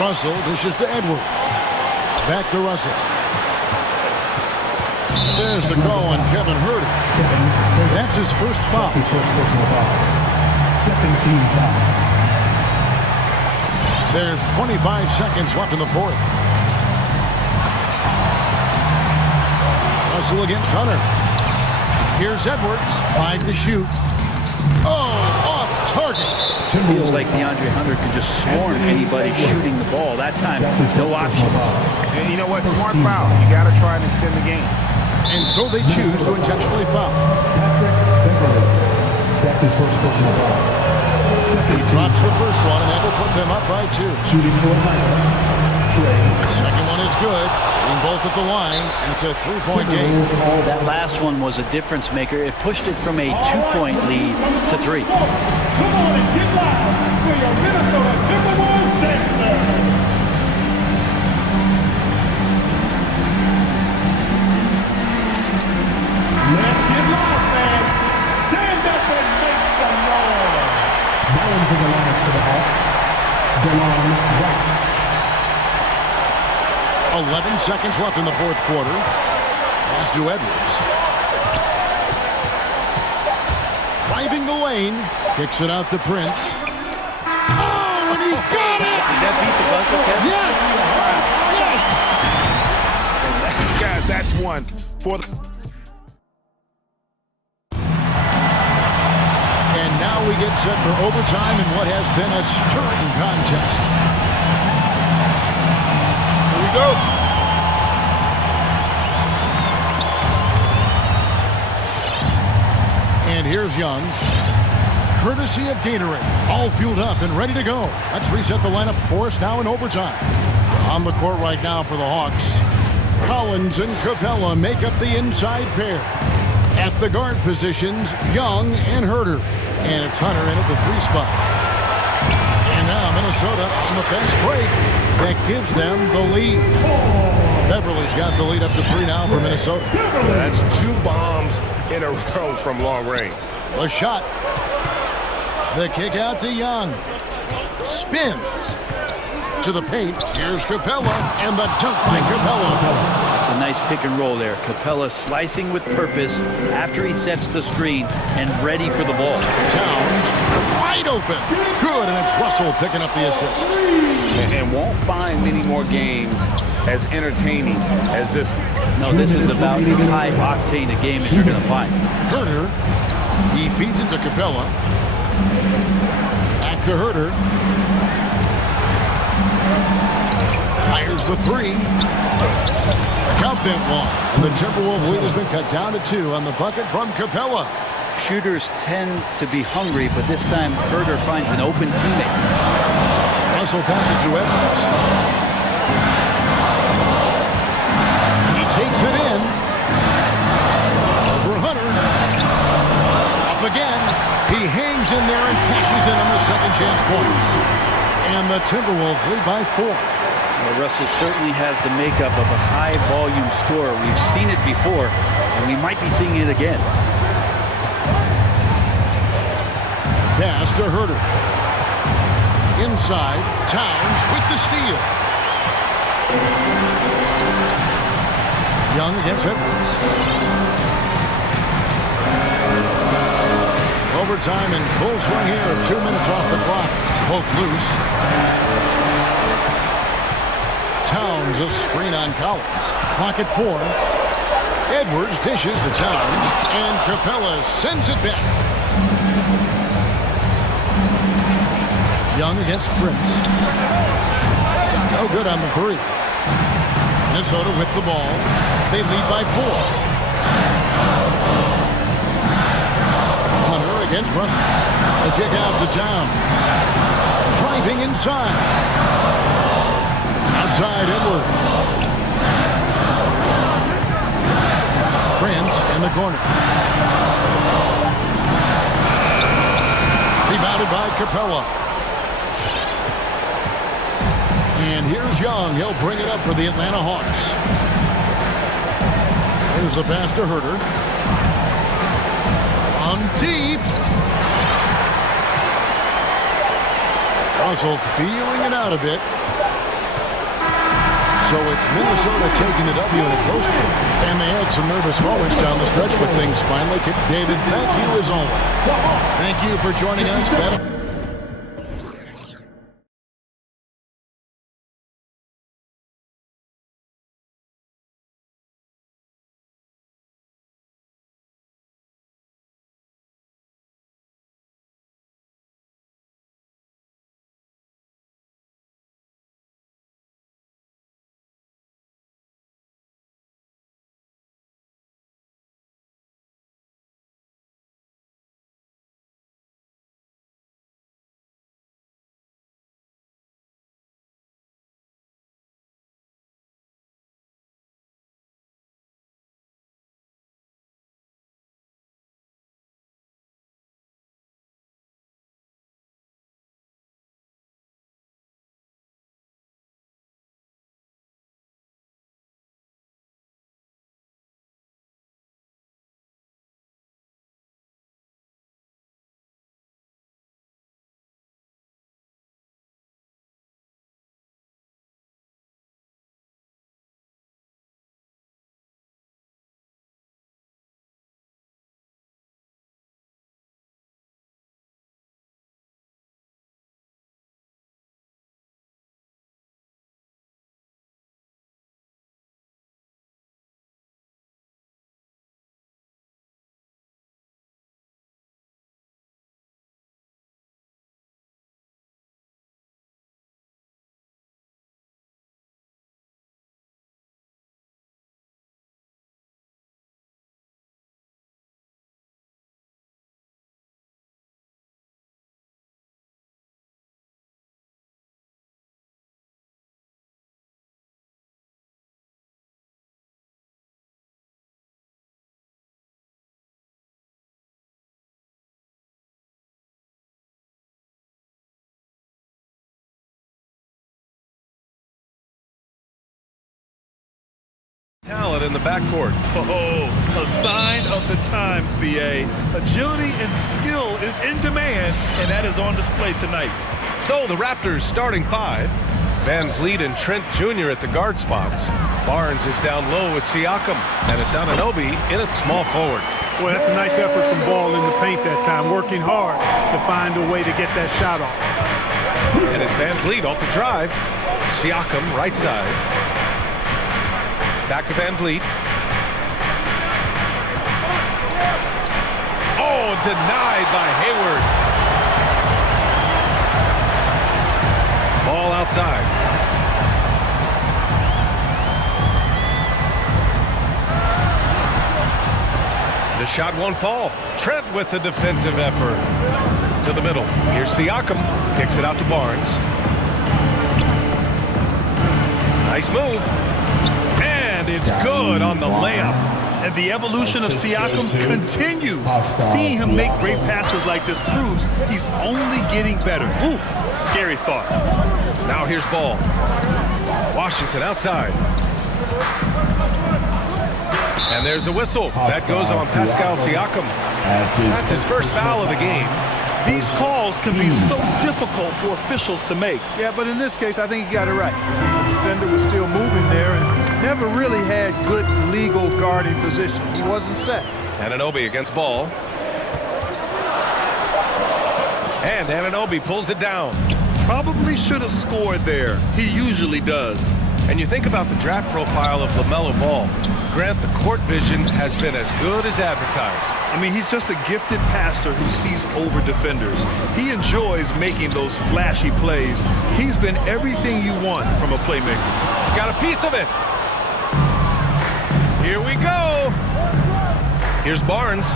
Russell dishes to Edwards. Back to Russell. There's the call on Kevin Herter. That's his first foul. His first personal foul. Second team foul. There's 25 seconds left in the fourth. Russell against Hunter. Here's Edwards. 5 to shoot. Oh, off target. Feels like DeAndre Hunter could just swarm anybody shooting the ball. That time, no options. And you know what? Smart foul. You got to try and extend the game. And so they choose to intentionally foul. That's his first personal foul. He drops the first one, and that will put them up by 2. Shooting for Atlanta. Second one is good. Getting both at the line, and it's a 3-point game. That last one was a difference maker. It pushed it from a 2-point lead to 3. Come on and get loud for your Minnesota Timberwolves dancers. Let's get loud, fans. Stand up and make some noise. Now into the line for the Hawks. DeLon Wright. 11 seconds left in the fourth quarter. Pass to Edwards. Driving the lane. Kicks it out to Prince. Oh, and he got it! Did that beat the buzzer, Kevin? Yes! Yes! Guys, that's one for the... And now we get set for overtime in what has been a stirring contest. Here we go. And here's Young. Courtesy of Gatorade. All fueled up and ready to go. Let's reset the lineup for us now in overtime. On the court right now for the Hawks. Collins and Capella make up the inside pair. At the guard positions, Young and Herter. And it's Hunter in at the 3 spot. And now Minnesota on the fast break. That gives them the lead. Beverly's got the lead up to 3 now for Minnesota. That's 2 bombs in a row from long range. The shot. The kick out to Young. Spins to the paint. Here's Capella, and the dunk by Capella. It's a nice pick and roll there. Capella slicing with purpose after he sets the screen and ready for the ball. Towns wide open. Good, and it's Russell picking up the assist. And won't find many more games as entertaining as this one. No, this is about as high octane a game as you're going to find. Herter, he feeds into Capella. Back to Herter. Fires the 3. Count that one. And the Timberwolves lead has been cut down to 2 on the bucket from Capella. Shooters tend to be hungry, but this time Herter finds an open teammate. Russell passes to Edwards. He takes it in. Over Hunter. Up again. He hangs in there and cashes in on the second chance points. And the Timberwolves lead by 4. Well, Russell certainly has the makeup of a high-volume scorer. We've seen it before, and we might be seeing it again. Pass to Herter. Inside, Towns with the steal. Young against Edwards. Overtime in full swing here. 2 minutes off the clock. Poke loose. Towns a screen on Collins. Clock at 4. Edwards dishes to Towns, and Capella sends it back. Young against Prince. No good on the 3. Minnesota with the ball. They lead by 4. Hunter against Russell. A kick out to Towns. Driving inside. Outside Edwards. Prince in the corner. Rebounded by Capella. And here's Young. He'll bring it up for the Atlanta Hawks. Here's the pass to Herter. On deep. Russell feeling it out a bit. So it's Minnesota taking the W in a close one. And they had some nervous moments down the stretch, but things finally kicked. David, thank you as always. Thank you for joining us. talent in the backcourt. Oh, a sign of the times, BA. Agility and skill is in demand, and that is on display tonight. So the Raptors starting five. Van Vliet and Trent Jr. at the guard spots. Barnes is down low with Siakam, and it's Anunoby in at small forward. Boy, that's a nice effort from Ball in the paint that time, working hard to find a way to get that shot off. And it's Van Vliet off the drive. Siakam, right side. Back to Van Vliet. Oh, denied by Hayward. Ball outside. The shot won't fall. Trent with the defensive effort. To the middle. Here's Siakam. Kicks it out to Barnes. Nice move. And it's good on the layup. And the evolution of Siakam continues. Seeing him make great passes like this proves he's only getting better. Ooh, scary thought. Now here's Ball. Washington outside. And there's a whistle. That goes on Pascal Siakam. That's his first foul of the game. These calls can be so difficult for officials to make. Yeah, but in this case, I think he got it right. The defender was still moving there and never really had good legal guarding position. He wasn't set. Anunoby against Ball. And Anunoby pulls it down. Probably should have scored there. He usually does. And you think about the draft profile of LaMelo Ball. Grant, the court vision has been as good as advertised. I mean, he's just a gifted passer who sees over defenders. He enjoys making those flashy plays. He's been everything you want from a playmaker. Got a piece of it. Here we go. Here's Barnes.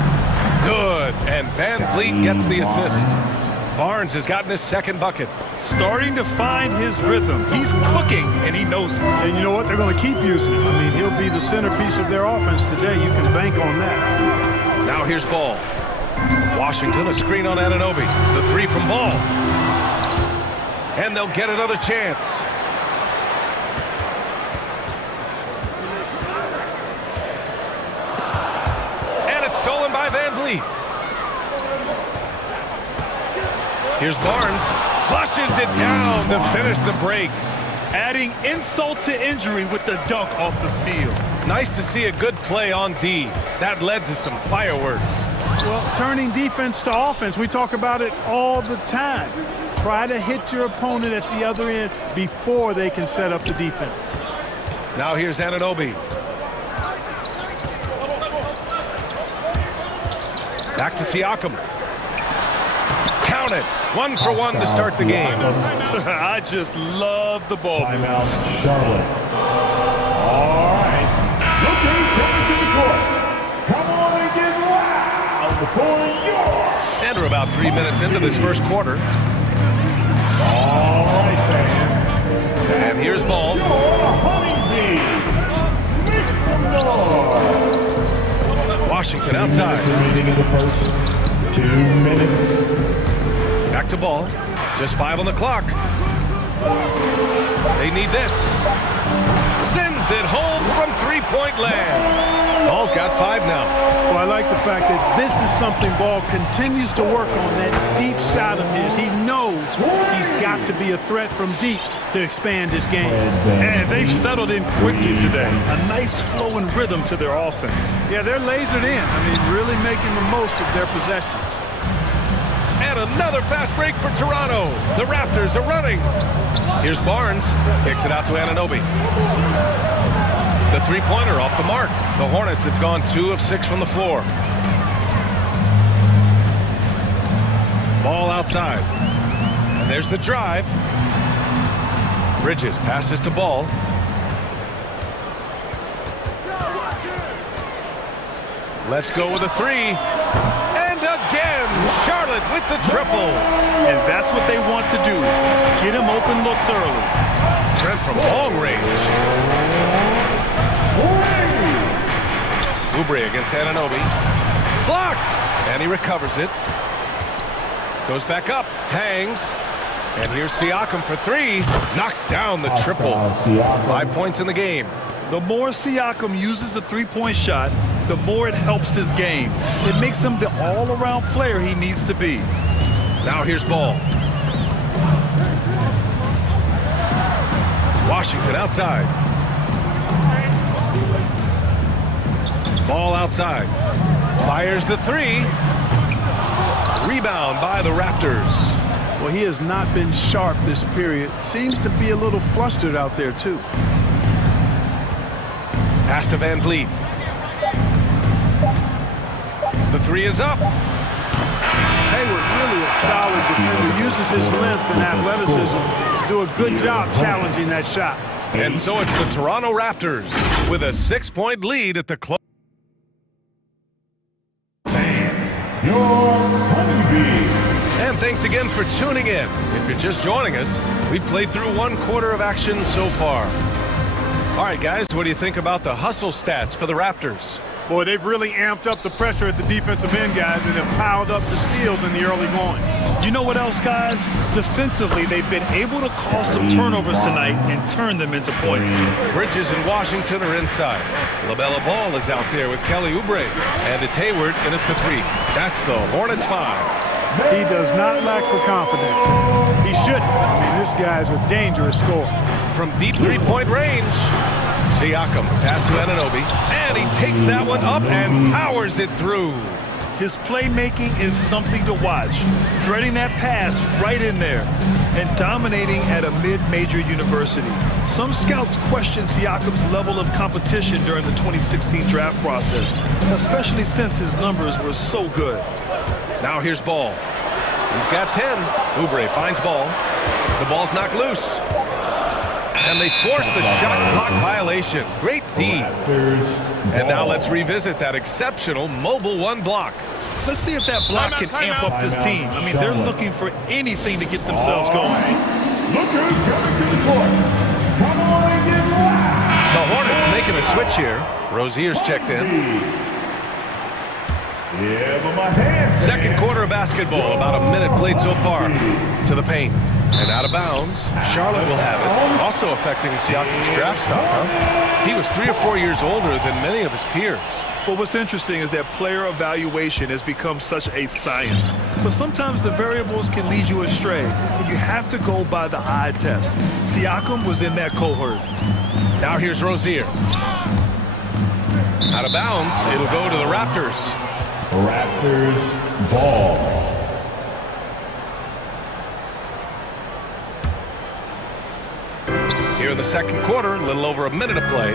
Good. And Van Vliet gets the assist. Barnes has gotten his second bucket. Starting to find his rhythm. He's cooking, and he knows it. And you know what? They're going to keep using him. I mean, he'll be the centerpiece of their offense today. You can bank on that. Now here's Ball. Washington, a screen on Anunoby. The three from Ball. And they'll get another chance. And it's stolen by Van Vliet. Here's Barnes. Flushes it down to finish the break. Adding insult to injury with the dunk off the steal. Nice to see a good play on D. That led to some fireworks. Well, turning defense to offense, we talk about it all the time. Try to hit your opponent at the other end before they can set up the defense. Now here's Anunoby. Back to Siakam. Count it. 1 for 1 to start the game. I just love the ball. Timeout, Charlotte. All right. Rookies coming to the court. Come on and get loud for yours. And we're about 3 minutes into this first quarter. All right, fans. And here's Ball. Make some noise. Washington outside. Remaining in the first 2 minutes. Back to Ball. Just 5 on the clock. They need this. Sends it home from three-point land. Ball's got 5 now. Well, I like the fact that this is something Ball continues to work on, that deep shot of his. He knows he's got to be a threat from deep to expand his game. And they've settled in quickly today. A nice flow and rhythm to their offense. Yeah, they're lasered in. I mean, really making the most of their possessions. And another fast break for Toronto. The Raptors are running. Here's Barnes. Kicks it out to Anunoby. The three-pointer off the mark. The Hornets have gone 2 of 6 from the floor. Ball outside. And there's the drive. Bridges passes to Ball. Let's go with a 3. Again, Charlotte with the triple. And that's what they want to do. Get him open looks early. Trent from long range. Oubre against Anunoby. Blocked. And he recovers it. Goes back up. Hangs. And here's Siakam for 3. Knocks down the triple. 5 points in the game. The more Siakam uses the three-point shot, the more it helps his game. It makes him the all-around player he needs to be. Now here's Ball. Washington outside. Ball outside. Fires the three. Rebound by the Raptors. Well, he has not been sharp this period. Seems to be a little flustered out there, too. Pass to Van Vliet. The three is up. Hayward, really a solid defender, uses his length and athleticism to do a good job challenging that shot. And so it's the Toronto Raptors with a 6-point lead at the close. And thanks again for tuning in. If you're just joining us, we've played through one quarter of action so far. All right, guys, what do you think about the hustle stats for the Raptors? Boy, they've really amped up the pressure at the defensive end, guys, and have piled up the steals in the early going. You know what else, guys? Defensively, they've been able to cause some turnovers tonight and turn them into points. Bridges and Washington are inside. LaMelo Ball is out there with Kelly Oubre, and it's Hayward in at the three. That's the Hornets 5. He does not lack for confidence. He shouldn't. I mean, this guy's a dangerous scorer. From deep three-point range, Siakam pass to Anunoby, and he takes that one up and powers it through. His playmaking is something to watch. Threading that pass right in there and dominating at a mid-major university. Some scouts question Siakam's level of competition during the 2016 draft process, especially since his numbers were so good. Now here's Ball. He's got 10. Oubre finds Ball. The ball's knocked loose. And they force the shot clock violation. Great D. And now let's revisit that exceptional mobile one block. Let's see if that block can amp up this team. I mean, they're looking for anything to get themselves going. Look who's coming to the court. Come on and get loud. The Hornets making a switch here. Rozier's checked in. Yeah, but my hands. Second quarter of basketball, about a minute played so far. To the paint. And out of bounds. Charlotte will have it. Also affecting Siakam's draft stock, huh? He was 3 or 4 years older than many of his peers. But what's interesting is that player evaluation has become such a science. But sometimes the variables can lead you astray, and you have to go by the eye test. Siakam was in that cohort. Now here's Rozier. Out of bounds, it'll go to the Raptors. Raptors ball. Here in the second quarter, a little over a minute of play.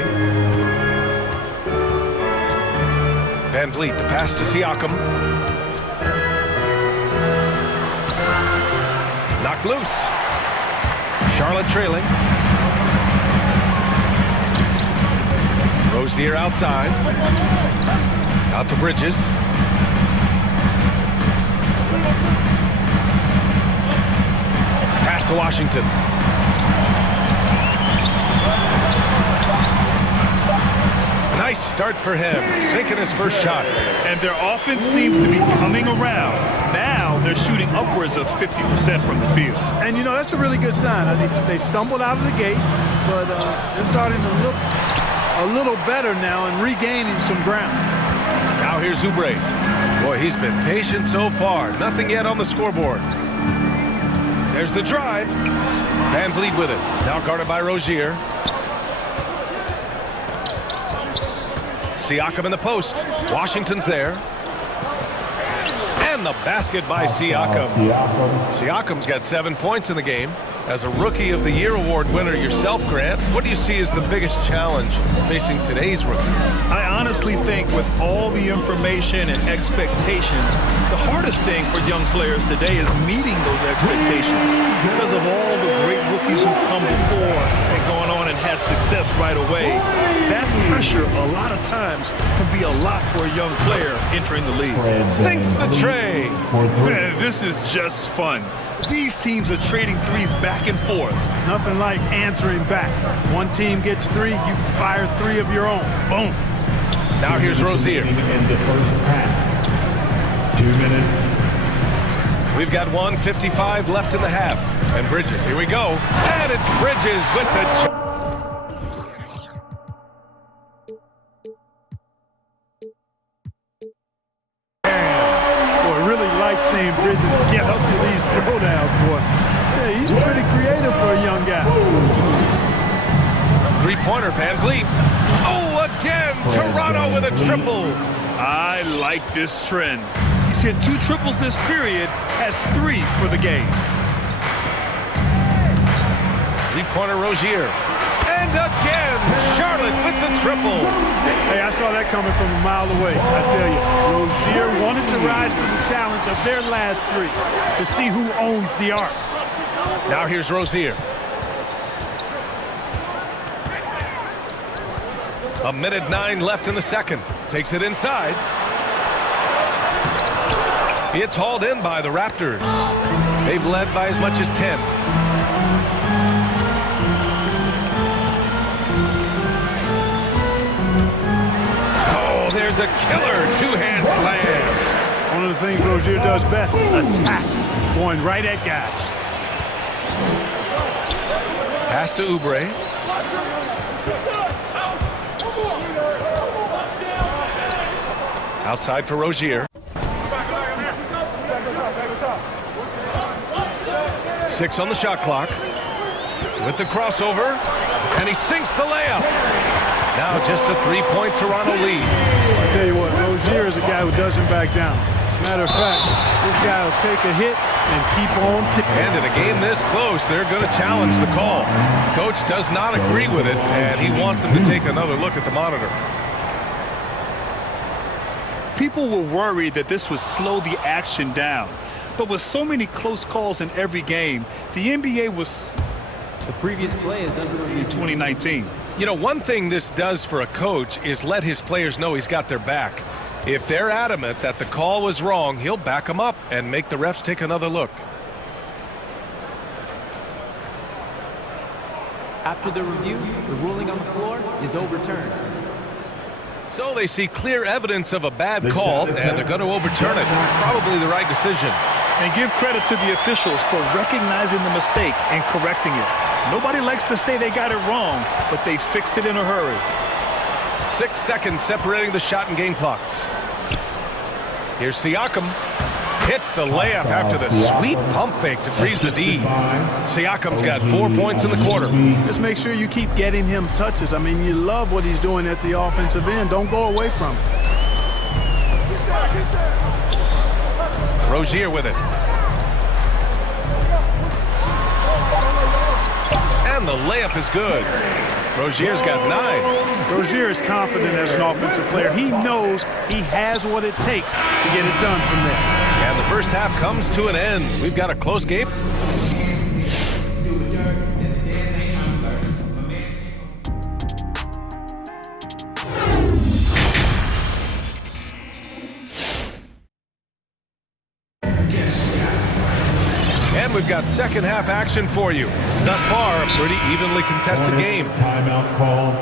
Van Vliet, the pass to Siakam. Knocked loose. Charlotte trailing. Rozier outside. Out to Bridges. Pass to Washington. Nice start for him, sinking his first shot. And their offense seems to be coming around. Now they're shooting upwards of 50% from the field. And, you know, that's a really good sign. They stumbled out of the gate, but they're starting to look a little better now and regaining some ground. Now here's Oubre. Boy, he's been patient so far. Nothing yet on the scoreboard. There's the drive. Van Vliet with it. Now guarded by Rozier. Siakam in the post. Washington's there. And the basket by Siakam. Siakam's got 7 points in the game. As a Rookie of the Year award winner yourself, Grant, what do you see as the biggest challenge facing today's rookies? I honestly think with all the information and expectations, the hardest thing for young players today is meeting those expectations because of all the great rookies who've come before and gone on and had success right away. That pressure, a lot of times, can be a lot for a young player entering the league. Sinks the tray. Man, this is just fun. These teams are trading threes back and forth. Nothing like answering back. One team gets 3, you fire 3 of your own. Boom. Now here's Rozier. In the first half. 2 minutes. We've got 1:55 left in the half. And Bridges, here we go. And it's Bridges with the... Hey, he's pretty creative for a young guy. Three-pointer, Van Vliet. Oh, again, Toronto with a triple. I like this trend. He's hit 2 triples this period, has 3 for the game. Three-pointer, Rozier. And again, Charlotte with the triple. Hey, I saw that coming from a mile away. I tell you, Rozier wanted to rise to the challenge of their last 3 to see who owns the arc. Now here's Rozier. A minute 9 left in the second. Takes it inside. It's hauled in by the Raptors. They've led by as much as 10. Oh, there's a killer two-hand slam. One of the things Rozier does best, attack, going right at guys. Pass to Oubre. Outside for Rozier. 6 on the shot clock. With the crossover. And he sinks the layup. Now just a 3-point Toronto lead. I tell you what, Rozier is a guy who doesn't back down. Matter of fact, this guy will take a hit and keep on ticking. And in a game this close, they're going to challenge the call. Coach does not agree with it, and he wants them to take another look at the monitor. People were worried that this would slow the action down. But with so many close calls in every game, the NBA was... The previous play is under review. 2019. You know, one thing this does for a coach is let his players know he's got their back. If they're adamant that the call was wrong, he'll back them up and make the refs take another look. After the review, the ruling on the floor is overturned. So they see clear evidence of a bad call, and they're going to overturn it. Probably the right decision. And give credit to the officials for recognizing the mistake and correcting it. Nobody likes to say they got it wrong, but they fixed it in a hurry. 6 seconds separating the shot and game clocks. Here's Siakam. Hits the layup after the sweet pump fake to freeze the D. Siakam's got 4 points in the quarter. Just make sure you keep getting him touches. I mean, you love what he's doing at the offensive end. Don't go away from it. Rozier with it. And the layup is good. Rozier's got 9. Rozier is confident as an offensive player. He knows he has what it takes to get it done from there. And the first half comes to an end. We've got a close game. And we've got second half action for you. Thus far, a pretty evenly contested game. Timeout call.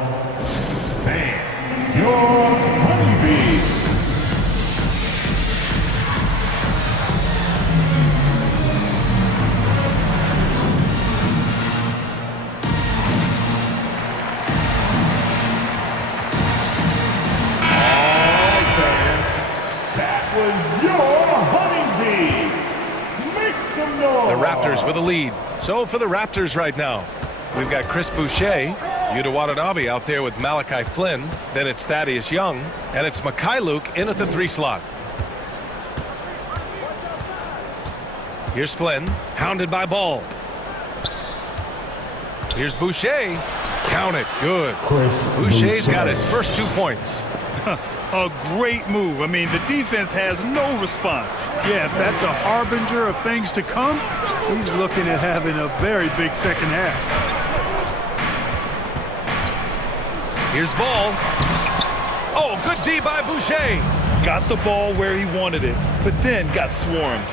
Man, your honeybees. That was your honeybee. Make some noise. The Raptors with a lead. So for the Raptors right now, we've got Chris Boucher, Yuta Watanabe out there with Malachi Flynn. Then it's Thaddeus Young, and it's Mikhailuk in at the 3 slot. Here's Flynn, hounded by Ball. Here's Boucher. Count it. Good. Boucher's got his first 2 points. A great move. I mean, the defense has no response. Yeah, if that's a harbinger of things to come, he's looking at having a very big second half. Here's Ball. Oh, good D by Boucher. Got the ball where he wanted it, but then got swarmed.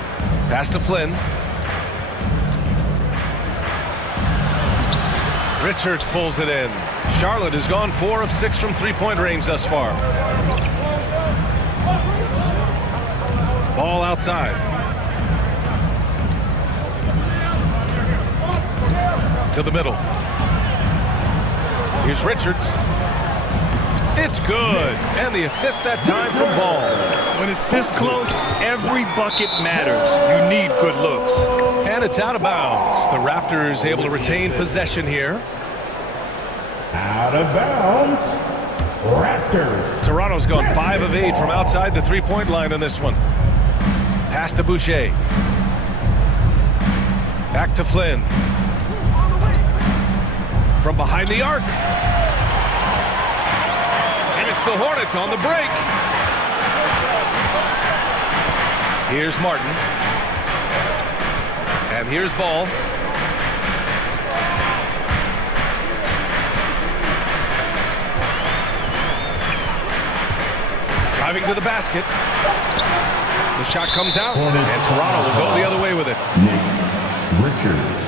Pass to Flynn. Richards pulls it in. Charlotte has gone 4 of 6 from 3-point range thus far. Ball outside. To the middle. Here's Richards. It's good. And the assist that time from Ball. When it's this close, every bucket matters. You need good looks. And it's out of bounds. The Raptors able to retain possession here. Out of bounds. Raptors. Toronto's gone 5 of 8 from outside the three-point line on this one. Pass to Boucher. Back to Flynn. From behind the arc. And it's the Hornets on the break. Here's Martin. And here's Ball. Driving to the basket. The shot comes out, and Toronto will go the other way with it. Nick Richards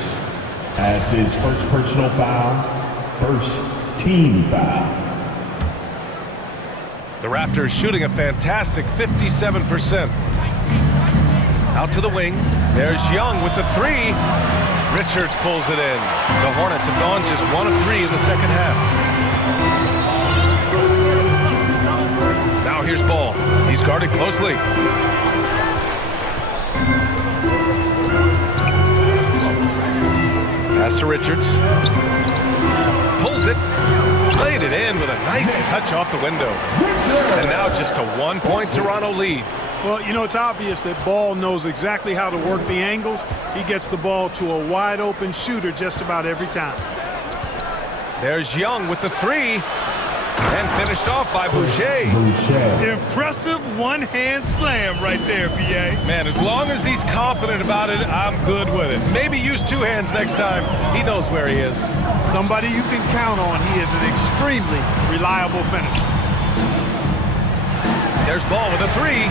adds his first personal foul, first team foul. The Raptors shooting a fantastic 57%. Out to the wing. There's Young with the three. Richards pulls it in. The Hornets have gone just 1 of 3 in the second half. Now here's Ball. He's guarded closely. Pass to Richards. Pulls it. Played it in with a nice touch off the window. And now just a 1-point Toronto lead. Well, you know, it's obvious that Ball knows exactly how to work the angles. He gets the ball to a wide-open shooter just about every time. There's Young with the three. And finished off by Boucher. Impressive one-hand slam right there, B.A. Man, as long as he's confident about it, I'm good with it. Maybe use 2 hands next time. He knows where he is. Somebody you can count on. He is an extremely reliable finisher. There's Ball with a three.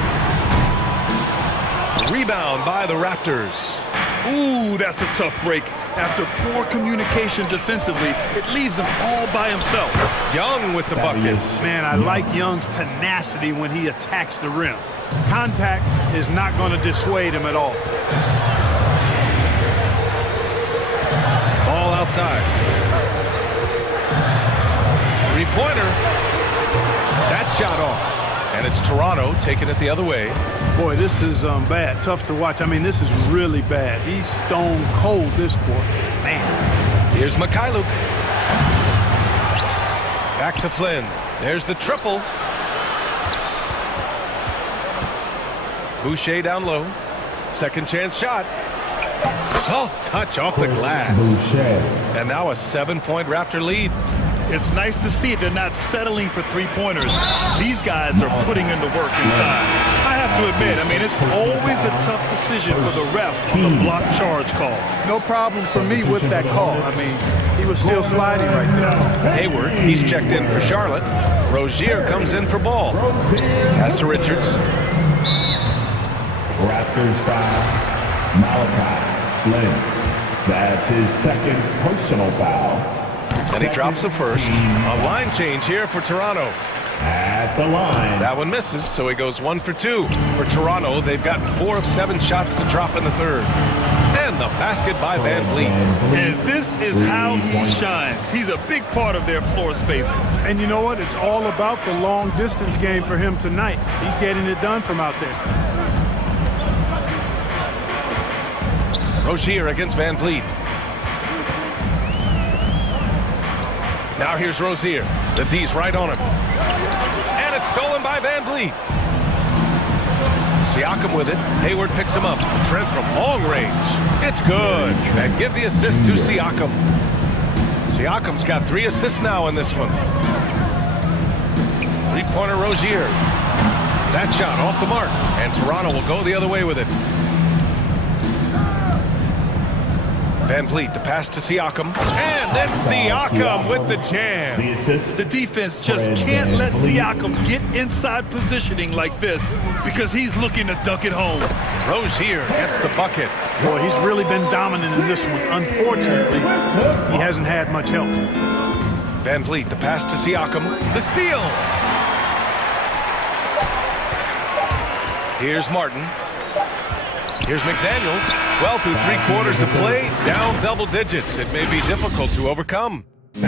Rebound by the Raptors. Ooh, that's a tough break. After poor communication defensively, it leaves him all by himself. Young with the bucket. Man, I like Young's tenacity when he attacks the rim. Contact is not going to dissuade him at all. Ball outside. Three-pointer. That shot off. And it's Toronto taking it the other way. Boy, this is bad. Tough to watch. I mean, this is really bad. He's stone cold, this boy. Man. Here's Mikhailuk. Back to Flynn. There's the triple. Boucher down low. Second chance shot. Soft touch off the glass. And now a 7-point Raptor lead. It's nice to see they're not settling for three-pointers. These guys are putting in the work inside. I have to admit, I mean, it's always a tough decision for the ref on the block charge call. No problem for me with that call. I mean, he was still sliding right there. Hayward, he's checked in for Charlotte. Rozier comes in for Ball. Pass to Richards. Raptors foul. Malachi Flynn. That's his second personal foul. And he drops the first. A line change here for Toronto. At the line. That one misses, so he goes 1 for 2. For Toronto, they've gotten 4 of 7 shots to drop in the third. And the basket by Van Vliet. And this is how he shines. He's a big part of their floor spacing. And you know what? It's all about the long distance game for him tonight. He's getting it done from out there. Rozier against Van Vliet. Now here's Rozier. The D's right on him. And it's stolen by Van Vliet. Siakam with it. Hayward picks him up. Trent from long range. It's good. And give the assist to Siakam. Siakam's got 3 assists now in this one. Three-pointer Rozier. That shot off the mark. And Toronto will go the other way with it. Van Vliet, the pass to Siakam. And then Siakam with the jam. The defense just can't let Siakam get inside positioning like this because he's looking to dunk it home. Rozier gets the bucket. Boy, he's really been dominant in this one. Unfortunately, he hasn't had much help. Van Vliet, the pass to Siakam. The steal. Here's Martin. Here's McDaniels. Well, through 3 quarters of play, down double digits. It may be difficult to overcome. Your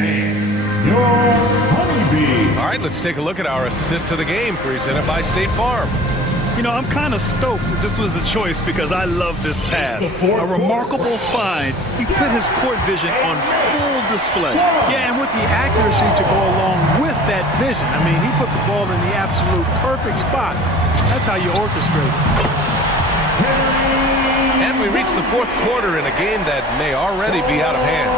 honey All right, let's take a look at our assist of the game presented by State Farm. You know, I'm kind of stoked that this was a choice because I love this pass. A remarkable find. He put his court vision on full display. Yeah, and with the accuracy to go along with that vision. I mean, he put the ball in the absolute perfect spot. That's how you orchestrate it. And we reach the fourth quarter in a game that may already be out of hand.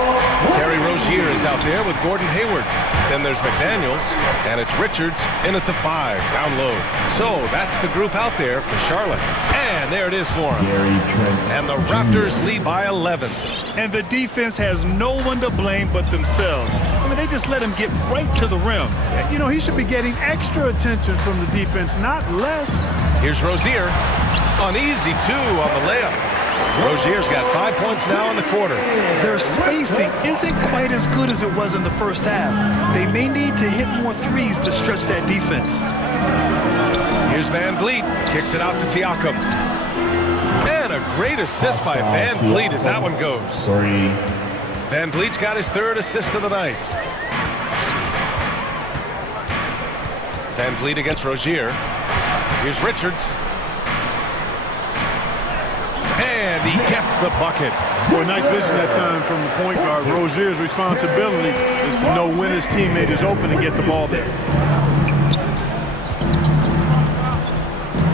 Terry Rozier is out there with Gordon Hayward. Then there's McDaniels, and it's Richards in at the 5, down low. So that's the group out there for Charlotte. And there it is for him. And the Raptors lead by 11. And the defense has no one to blame but themselves. I mean, they just let him get right to the rim. You know, he should be getting extra attention from the defense, not less. Here's Rozier. An easy 2 on the layup. Rozier's got 5 points now in the quarter. Their spacing isn't quite as good as it was in the first half. They may need to hit more threes to stretch that defense. Here's Van Vliet. Kicks it out to Siakam. And a great assist by Van Vliet as that one goes. Van Vliet's got his 3rd assist of the night. Van Vliet against Rozier. Here's Richards. And he gets the bucket. Boy, nice vision that time from the point guard. Rozier's responsibility is to know when his teammate is open and get the ball there.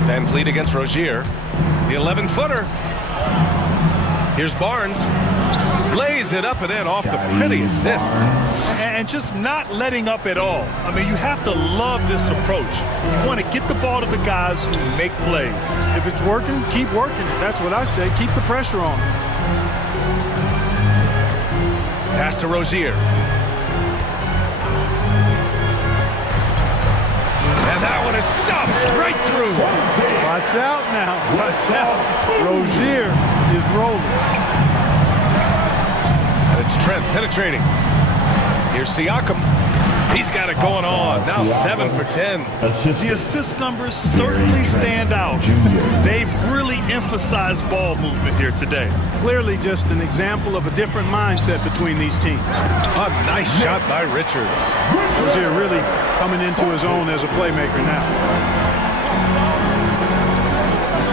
Van Vliet against Rozier. The 11-footer. Here's Barnes. Lays it up and in off the pretty assist. And just not letting up at all. I mean, you have to love this approach. You want to get the ball to the guys who make plays. If it's working, keep working it. That's what I say. Keep the pressure on. Pass to Rozier. And that one is stuffed right through. Watch out now. Watch out. Rozier is rolling. And it's Trent penetrating. Here's Siakam. He's got it going on. Now 7 for 10. The assist numbers certainly stand out. They've really emphasized ball movement here today. Clearly just an example of a different mindset between these teams. A nice shot by Richards. Rozier really coming into his own as a playmaker now.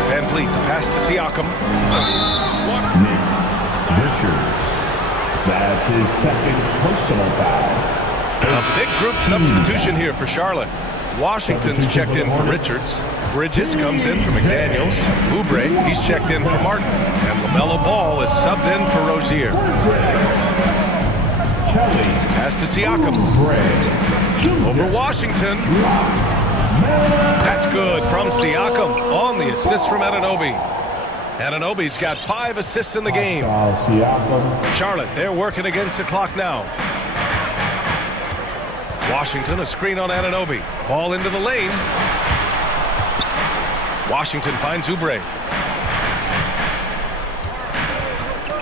Van Vliet pass to Siakam. Richards. That's his 2nd personal foul. A big group substitution here for Charlotte. Washington's checked in for Richards. Bridges comes in for McDaniels. Oubre, he's checked in for Martin. And LaMelo Ball is subbed in for Rozier. Pass to Siakam. Over Washington. That's good from Siakam on the assist from Anunoby. Anunoby's got 5 assists in the game. Charlotte, they're working against the clock now. Washington, a screen on Anunoby. Ball into the lane. Washington finds Oubre.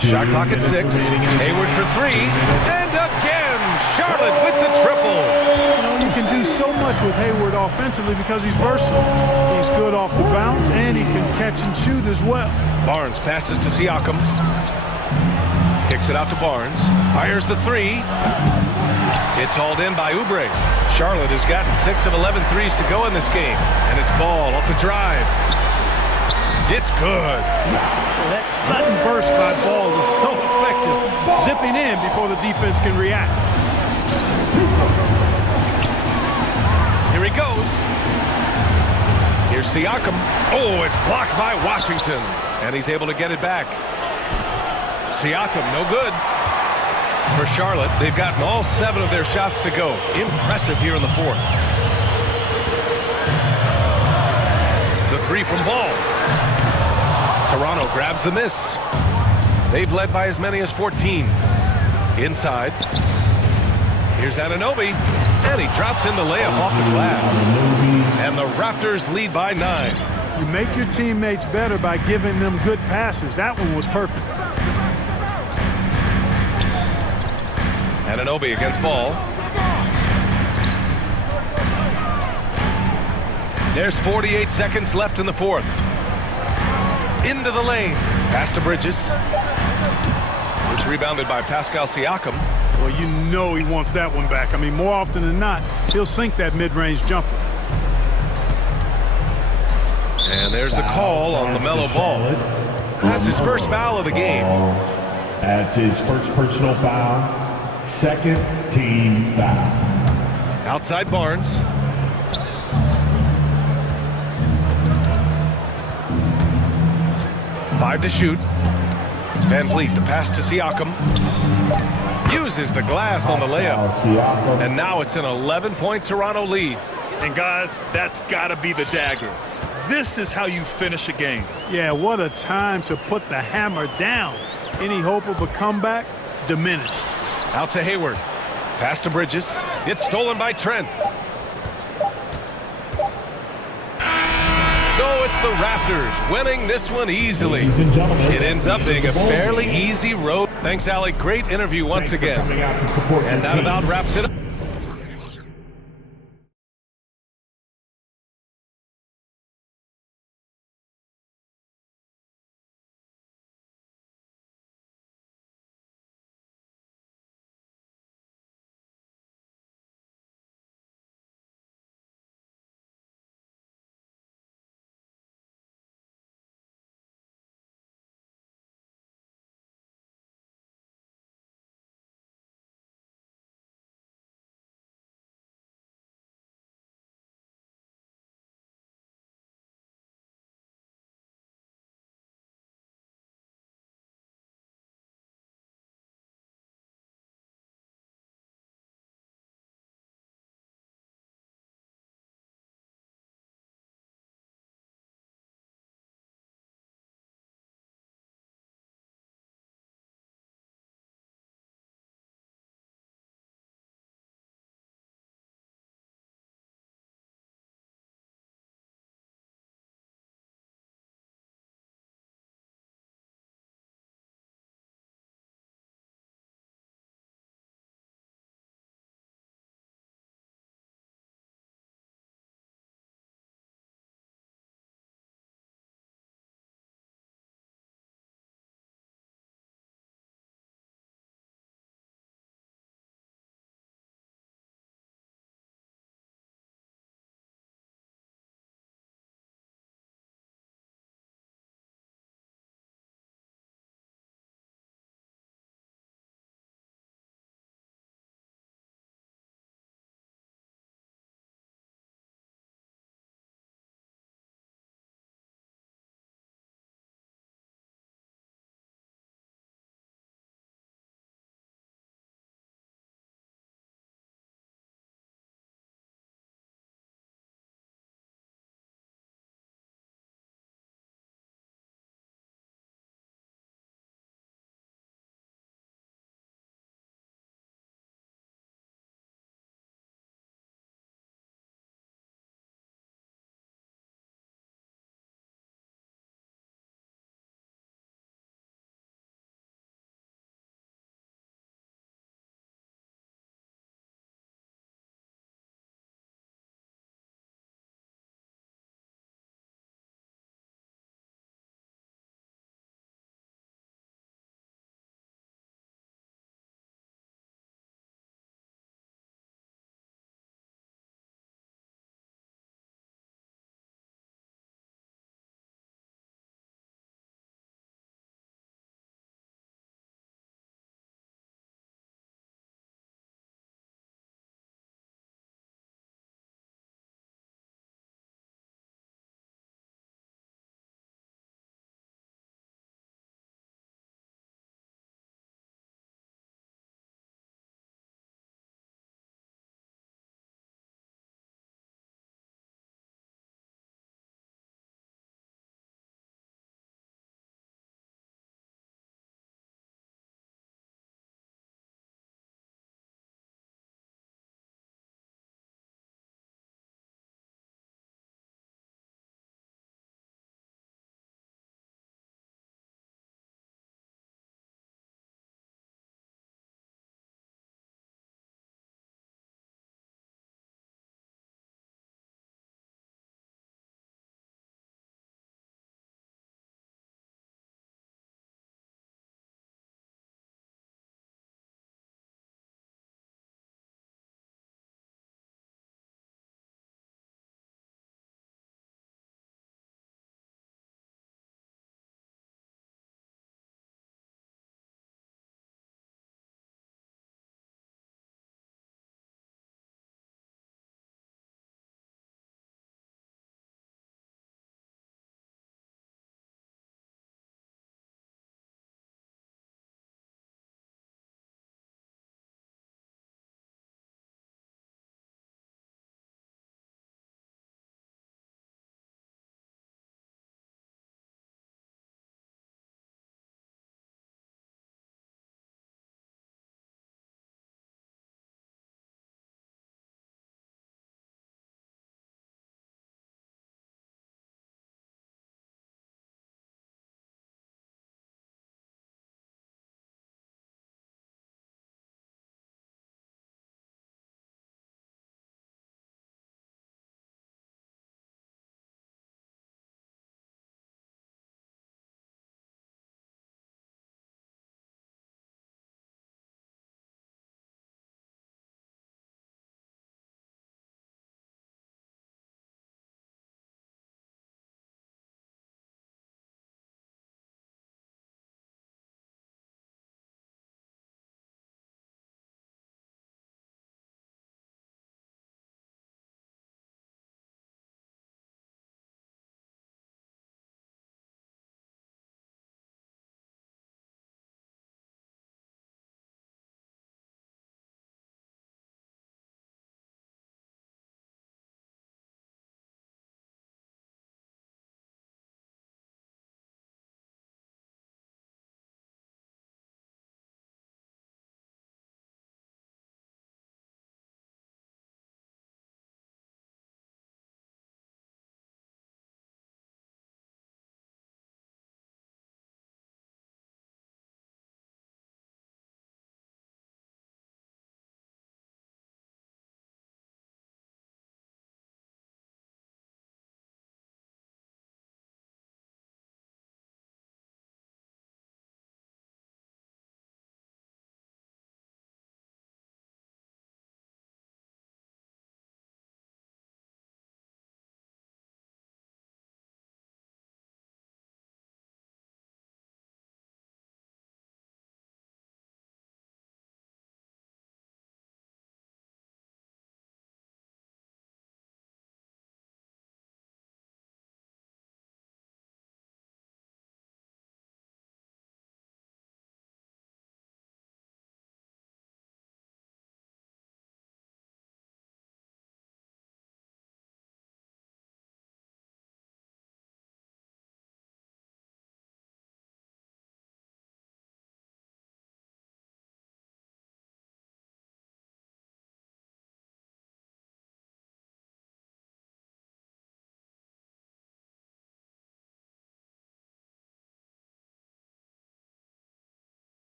Shot clock at 6. Hayward for 3. And again, Charlotte with the triple. You know, you can do so much with Hayward offensively because he's versatile. He's good off the bounce, and he can catch and shoot as well. Barnes passes to Siakam. Kicks it out to Barnes. Fires the 3. It's hauled in by Oubre. Charlotte has gotten 6 of 11 threes to go in this game. And it's Ball off the drive. It's good. That sudden burst by Ball is so effective. Zipping in before the defense can react. Here he goes. Here's Siakam. Oh, it's blocked by Washington. And he's able to get it back. Siakam, no good. For Charlotte, they've gotten all 7 of their shots to go. Impressive here in the 4th. The 3 from Ball. Toronto grabs the miss. They've led by as many as 14. Inside. Here's Anunoby. And he drops in the layup off the glass. And the Raptors lead by 9. You make your teammates better by giving them good passes. That one was perfect. Anunoby against Ball. There's 48 seconds left in the 4th. Into the lane. Pass to Bridges. It's rebounded by Pascal Siakam. Well, you know he wants that one back. I mean, more often than not, he'll sink that mid-range jumper. And there's the call on LaMelo Ball. That's his first foul of the game. That's his first personal foul. Second team foul. Outside Barnes. Five to shoot. Van Vliet, the pass to Siakam. Uses the glass on the layup. And now it's an 11-point Toronto lead. And guys, that's got to be the dagger. This is how you finish a game. Yeah, what a time to put the hammer down. Any hope of a comeback? Diminished. Out to Hayward. Pass to Bridges. It's stolen by Trent. So it's the Raptors winning this one easily. It ends up being a fairly easy road. Thanks, Allie. Great interview once again. And that about wraps it up.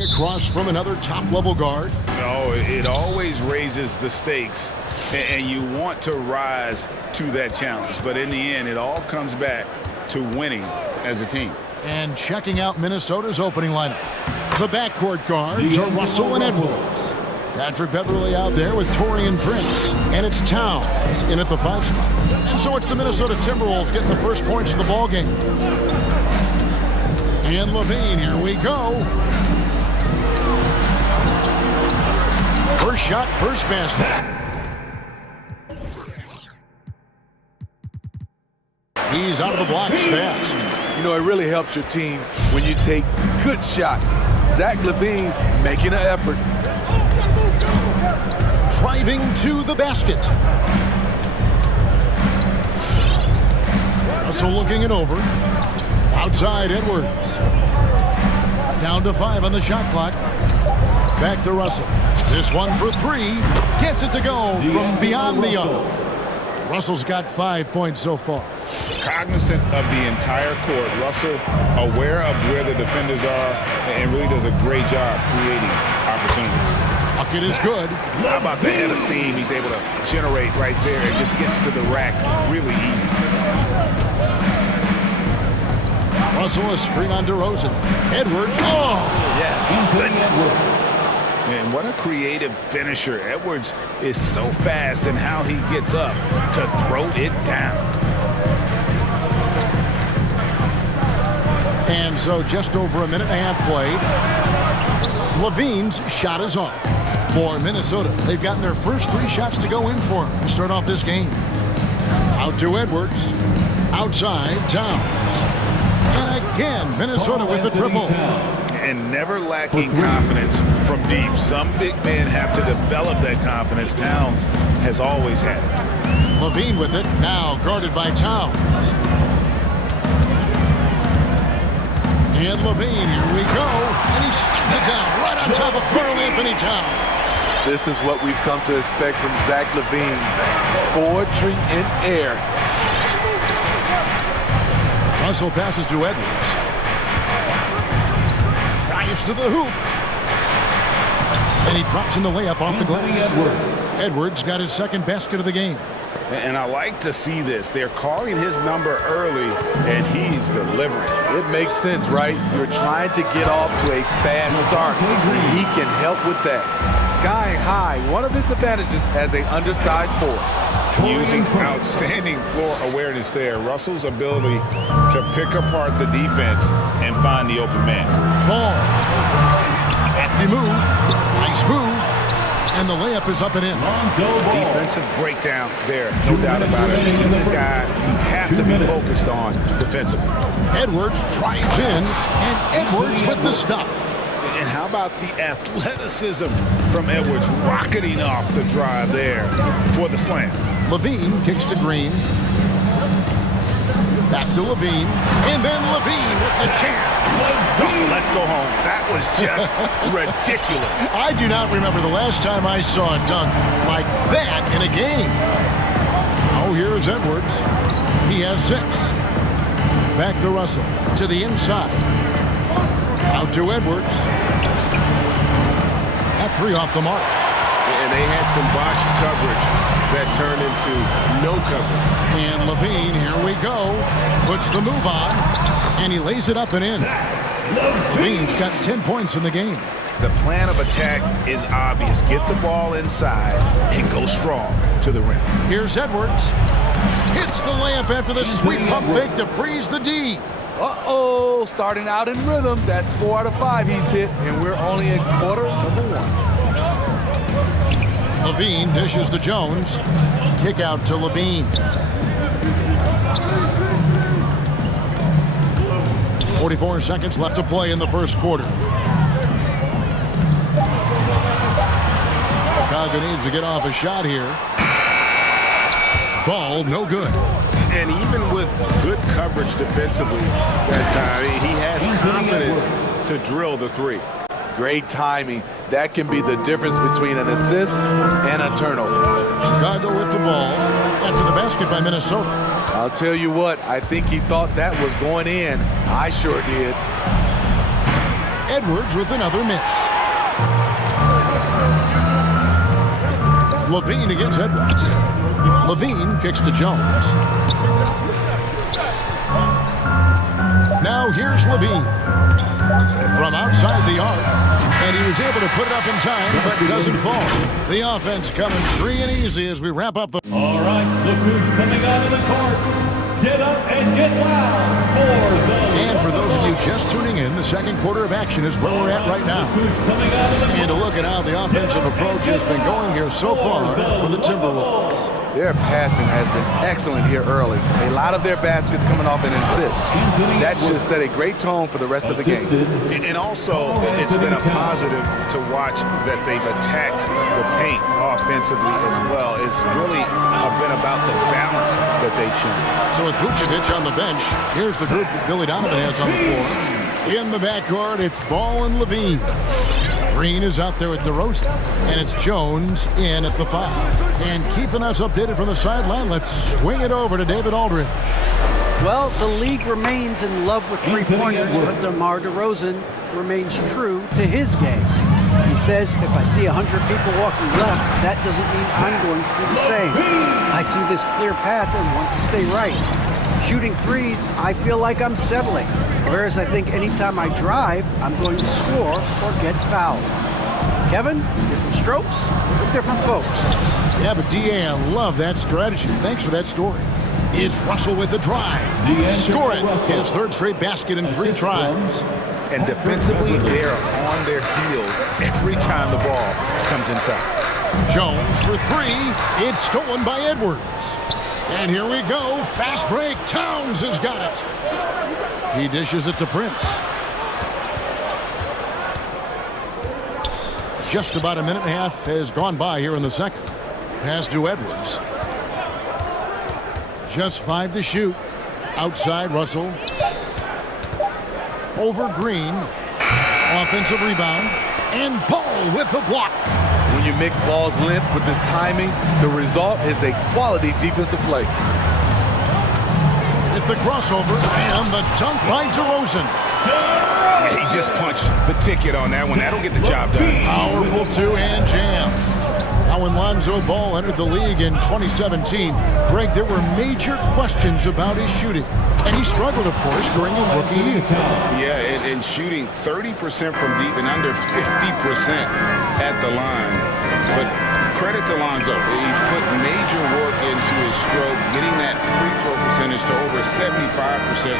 Across from another top-level guard. No, it always raises the stakes, and you want to rise to that challenge. But in the end, it all comes back to winning as a team. And checking out Minnesota's opening lineup. The backcourt guards are Russell and Edwards. Patrick Beverly out there with Taurean Prince. And it's Towns in at the 5 spot. And so it's the Minnesota Timberwolves getting the first points of the ball game. And Levine, here we go. First shot, first basket. He's out of the blocks fast. You know, it really helps your team when you take good shots. Zach LaVine making an effort. Driving to the basket. Russell looking it over. Outside Edwards. Down to 5 on the shot clock. Back to Russell. This one for 3. Gets it to go from beyond the arc. Russell's got 5 points so far. Cognizant of the entire court, Russell aware of where the defenders are and really does a great job creating opportunities. Bucket is good. How about the head of steam he's able to generate right there and just gets to the rack really easy. Russell a screen on DeRozan. Edwards. Oh! Yes. Goodness. And what a creative finisher. Edwards is so fast in how he gets up to throw it down. And so just over a minute and a half played. Levine's shot is off. For Minnesota, they've gotten their first 3 shots to go in for him to start off this game. Out to Edwards. Outside, Towns. And again, Minnesota with the triple. And never lacking confidence from deep. Some big men have to develop that confidence. Towns has always had it. Levine with it, now guarded by Towns. And Levine, here we go. And he slams it down right on top of Karl Anthony Towns. This is what we've come to expect from Zach LaVine. Poetry in air. Russell passes to Edwards. Drives to the hoop. And he drops in the layup off the glass. Edwards got his second basket of the game. And I like to see this. They're calling his number early, and he's delivering. It makes sense, right? You're trying to get off to a fast start. He can help with that. Sky high, one of his advantages as an undersized forward. Using outstanding floor awareness there. Russell's ability to pick apart the defense and find the open man. Ball. Crafty move. Nice move. And the layup is up and in. Defensive breakdown there. No doubt about it. He's a guy you have to be focused on defensively. Edwards drives in, and Edwards with the stuff. And how about the athleticism from Edwards rocketing off the drive there for the slam. Levine kicks to Green. Back to Levine. And then Levine with the jam. Oh, let's go home. That was just ridiculous. I do not remember the last time I saw a dunk like that in a game. Oh, here's Edwards. He has 6. Back to Russell. To the inside. Out to Edwards. That 3 off the mark. And they had some botched coverage that turned into no coverage. And Levine, here we go. Puts the move on. And he lays it up and in. Levine's got 10 points in the game. The plan of attack is obvious. Get the ball inside and go strong to the rim. Here's Edwards. Hits the layup after the sweet pump fake to freeze the D. Uh-oh, starting out in rhythm. That's 4 out of 5 he's hit, and we're only in quarter number 1. Levine dishes to Jones. Kick out to Levine. 44 seconds left to play in the first quarter. Chicago needs to get off a shot here. Ball no good. And even with good coverage defensively that time, he has confidence to drill the 3. Great timing. That can be the difference between an assist and a turnover. Chicago with the ball after the basket by Minnesota. I'll tell you what, I think he thought that was going in. I sure did. Edwards with another miss. Levine against Edwards. Levine kicks to Jones. Now here's Levine from outside the arc, and he was able to put it up in time, but doesn't fall. The offense coming free and easy as we wrap up the... All right, look who's coming out of the court. Get up and get loud for the... And for those of you just tuning in, the second quarter of action is where we're at right now. And a look at how the offensive approach has been going here so far for the Timberwolves. Their passing has been excellent here early. A lot of their baskets coming off an assist. That should set a great tone for the rest of the game. And also, it's been a positive to watch that they've attacked the paint offensively as well. It's really been about the balance that they've shown. So with Vucevic on the bench, here's the group that Billy Donovan has on the floor. In the backcourt, it's Ball and Levine. Green is out there with DeRozan, and it's Jones in at the 5. And keeping us updated from the sideline, let's swing it over to David Aldridge. Well, the league remains in love with three-pointers, but DeMar DeRozan remains true to his game. He says, if I see 100 people walking left, that doesn't mean I'm going to do the same. I see this clear path and want to stay right. Shooting threes, I feel like I'm settling. Whereas I think anytime I drive, I'm going to score or get fouled. Kevin, different strokes for different folks. Yeah, but D.A., I love that strategy. Thanks for that story. It's Russell with the drive. Score it. His third straight basket in 3 tries. And defensively, they're on their heels every time the ball comes inside. Jones for 3. It's stolen by Edwards. And here we go. Fast break. Towns has got it. He dishes it to Prince. Just about a minute and a half has gone by here in the second. Pass to Edwards. Just 5 to shoot. Outside Russell. Over Green. Offensive rebound. And Ball with the block. When you mix Ball's length with his timing, the result is a quality defensive play. Hit the crossover and the dunk by DeRozan. Yeah, he just punched the ticket on that one. That'll get the job done. Powerful two-hand jam. Now when Lonzo Ball entered the league in 2017, Greg, there were major questions about his shooting. And he struggled, of course, during his rookie year. Yeah, and shooting 30% from deep and under 50% at the line. But credit to Lonzo. He's put major work into his stroke, getting that free throw percentage to over 75%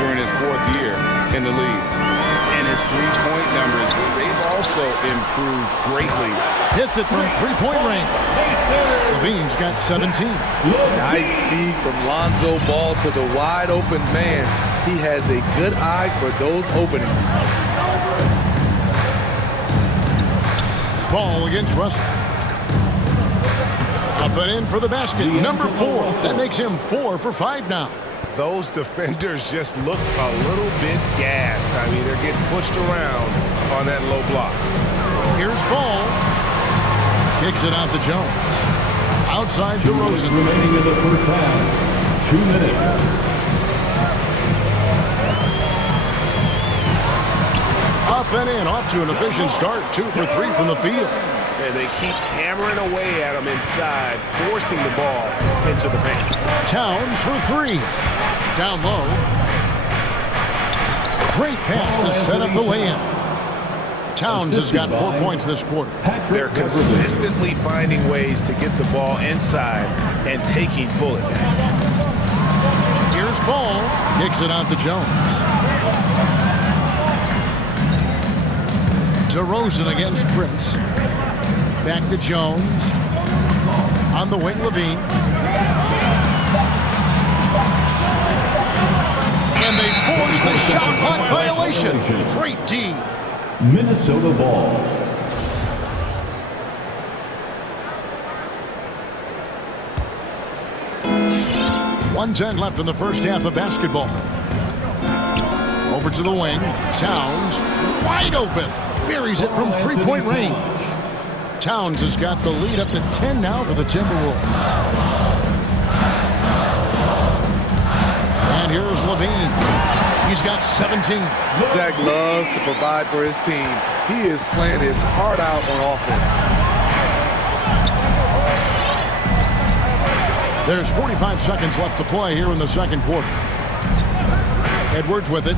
during his 4th year in the league. And his three-point numbers, they've also improved greatly. Hits it from three-point range. Levine's got 17. Nice speed from Lonzo Ball to the wide-open man. He has a good eye for those openings. Ball against Russell. Up and in for the basket. Number 4. That makes him 4 for 5 now. Those defenders just look a little bit gassed. I mean, they're getting pushed around on that low block. Here's Ball. Kicks it out to Jones. Outside DeRozan. Remaining in the first half. 2 minutes. Up and in, off to an efficient start. 2 for 3 from the field. And they keep hammering away at him inside, forcing the ball into the paint. Towns for 3. Down low. Great pass to set up the layup. Towns has got 4 points this quarter. They're consistently finding ways to get the ball inside and taking full advantage. Here's Ball. Kicks it out to Jones. DeRozan against Prince. Back to Jones. On the wing, Levine. And they force the shot clock violation. Great D. Minnesota ball. 1:10 left in the first half of basketball. Over to the wing. Towns wide open. Buries it from three-point range. Towns has got the lead up to 10 now for the Timberwolves. And here's Levine. He's got 17. Zach loves to provide for his team. He is playing his heart out on offense. There's 45 seconds left to play here in the second quarter. Edwards with it.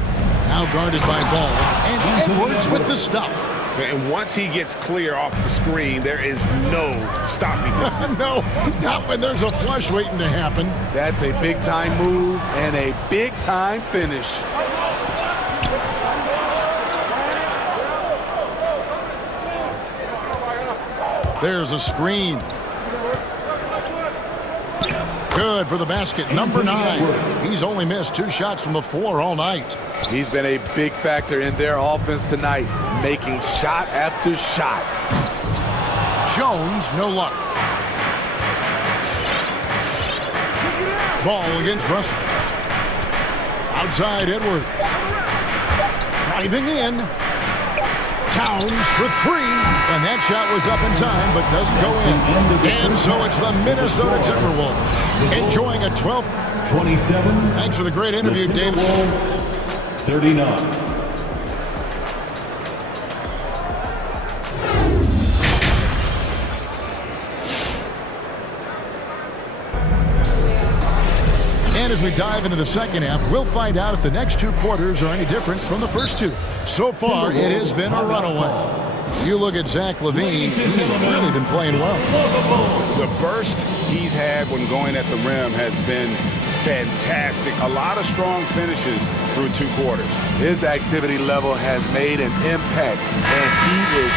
Now guarded by Ball. And Edwards with the stuff. And once he gets clear off the screen, there is no stopping him. No, not when there's a flush waiting to happen. That's a big-time move and a big-time finish. There's a screen. Good for the basket. Number 9. He's only missed 2 shots from the floor all night. He's been a big factor in their offense tonight, making shot after shot. Jones, no luck. Ball against Russell. Outside Edwards. Driving in. Towns for 3. And that shot was up in time, but doesn't go in. And so it's the Minnesota Timberwolves enjoying a 12-27. Thanks for the great interview, David. 39. And as we dive into the second half, we'll find out if the next 2 quarters are any different from the first 2. So far, it has been a runaway. You look at Zach LaVine, he's really been playing well. The burst he's had when going at the rim has been fantastic. A lot of strong finishes through 2 quarters. His activity level has made an impact, and he is...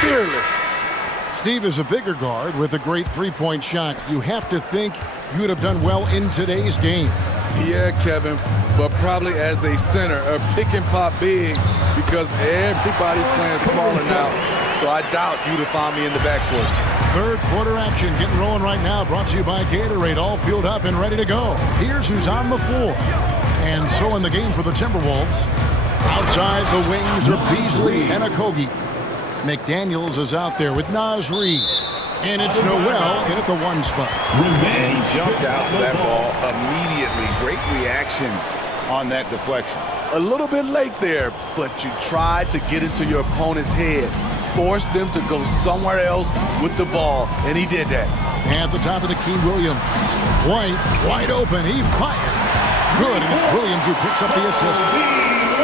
fearless. Steve is a bigger guard with a great 3-point shot. You have to think you would have done well in today's game. Yeah, Kevin, but probably as a center, a pick and pop big, because everybody's playing smaller now. So I doubt you'd have found me in the backcourt. Third quarter action getting rolling right now, brought to you by Gatorade, all fueled up and ready to go. Here's who's on the floor. And so in the game for the Timberwolves, outside the wings are Beasley and Okogie. McDaniels is out there with Nasri. And it's Noel in at the 1 spot. And he jumped out to that ball immediately. Great reaction on that deflection. A little bit late there, but you tried to get into your opponent's head. Force them to go somewhere else with the ball, and he did that. At the top of the key, Williams. White, wide open, he fired. Good, and it's Williams who picks up the assist.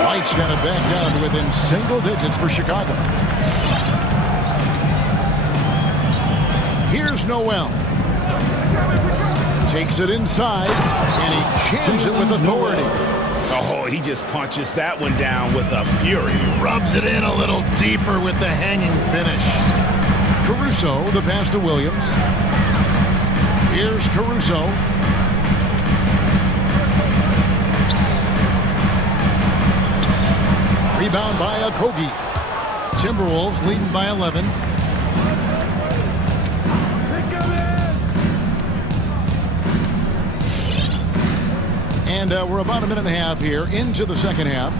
White's got it back down to within single digits for Chicago. Here's Noel. Takes it inside, and he jams it with authority. Oh, he just punches that one down with a fury. He rubs it in a little deeper with the hanging finish. Caruso, the pass to Williams. Here's Caruso. Rebound by Okogie. Timberwolves leading by 11. And we're about a minute and a half here into the second half.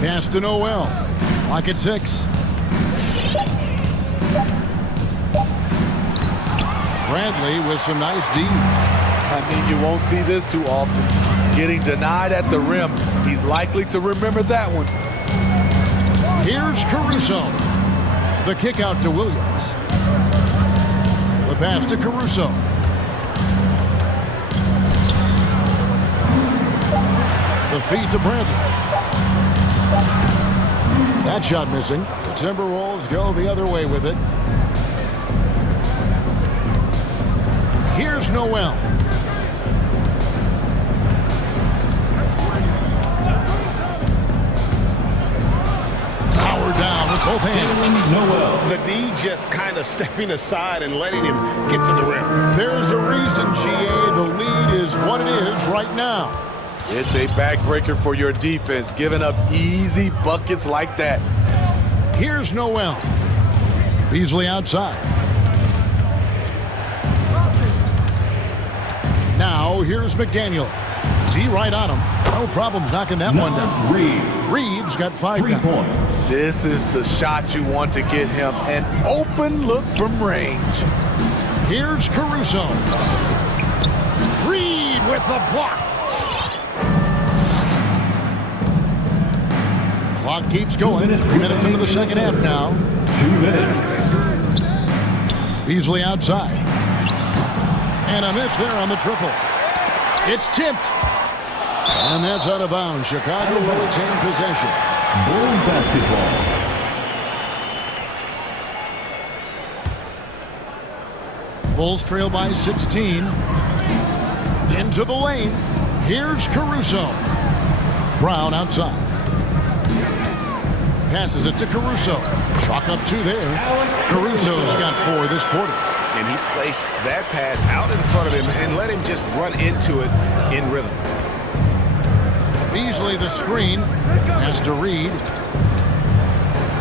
Pass to Noel. Clock at 6. Bradley with some nice D. I mean, you won't see this too often. Getting denied at the rim. He's likely to remember that one. Here's Caruso. The kick out to Williams. The pass to Caruso. The feed to Bradley. That shot missing. The Timberwolves go the other way with it. Here's Noel. Power down with both hands. Noel. The D just kind of stepping aside and letting him get to the rim. There's a reason, GA. The lead is what it is right now. It's a backbreaker for your defense, giving up easy buckets like that. Here's Noel. Beasley outside. Now here's McDaniels. D right on him. No problems knocking that one down. Reed's got 5 points. This is the shot you want to get him. An open look from range. Here's Caruso. Reed with the block. Clock keeps going. 3 minutes into the second half now. 2 minutes. Beasley outside. And a miss there on the triple. It's tipped. And that's out of bounds. Chicago will retain possession. Bulls basketball. Bulls trail by 16. Into the lane. Here's Caruso. Brown outside. Passes it to Caruso. Chalk up 2 there. Caruso's got 4 this quarter. And he placed that pass out in front of him and let him just run into it in rhythm. Beasley the screen. Pass to Reed.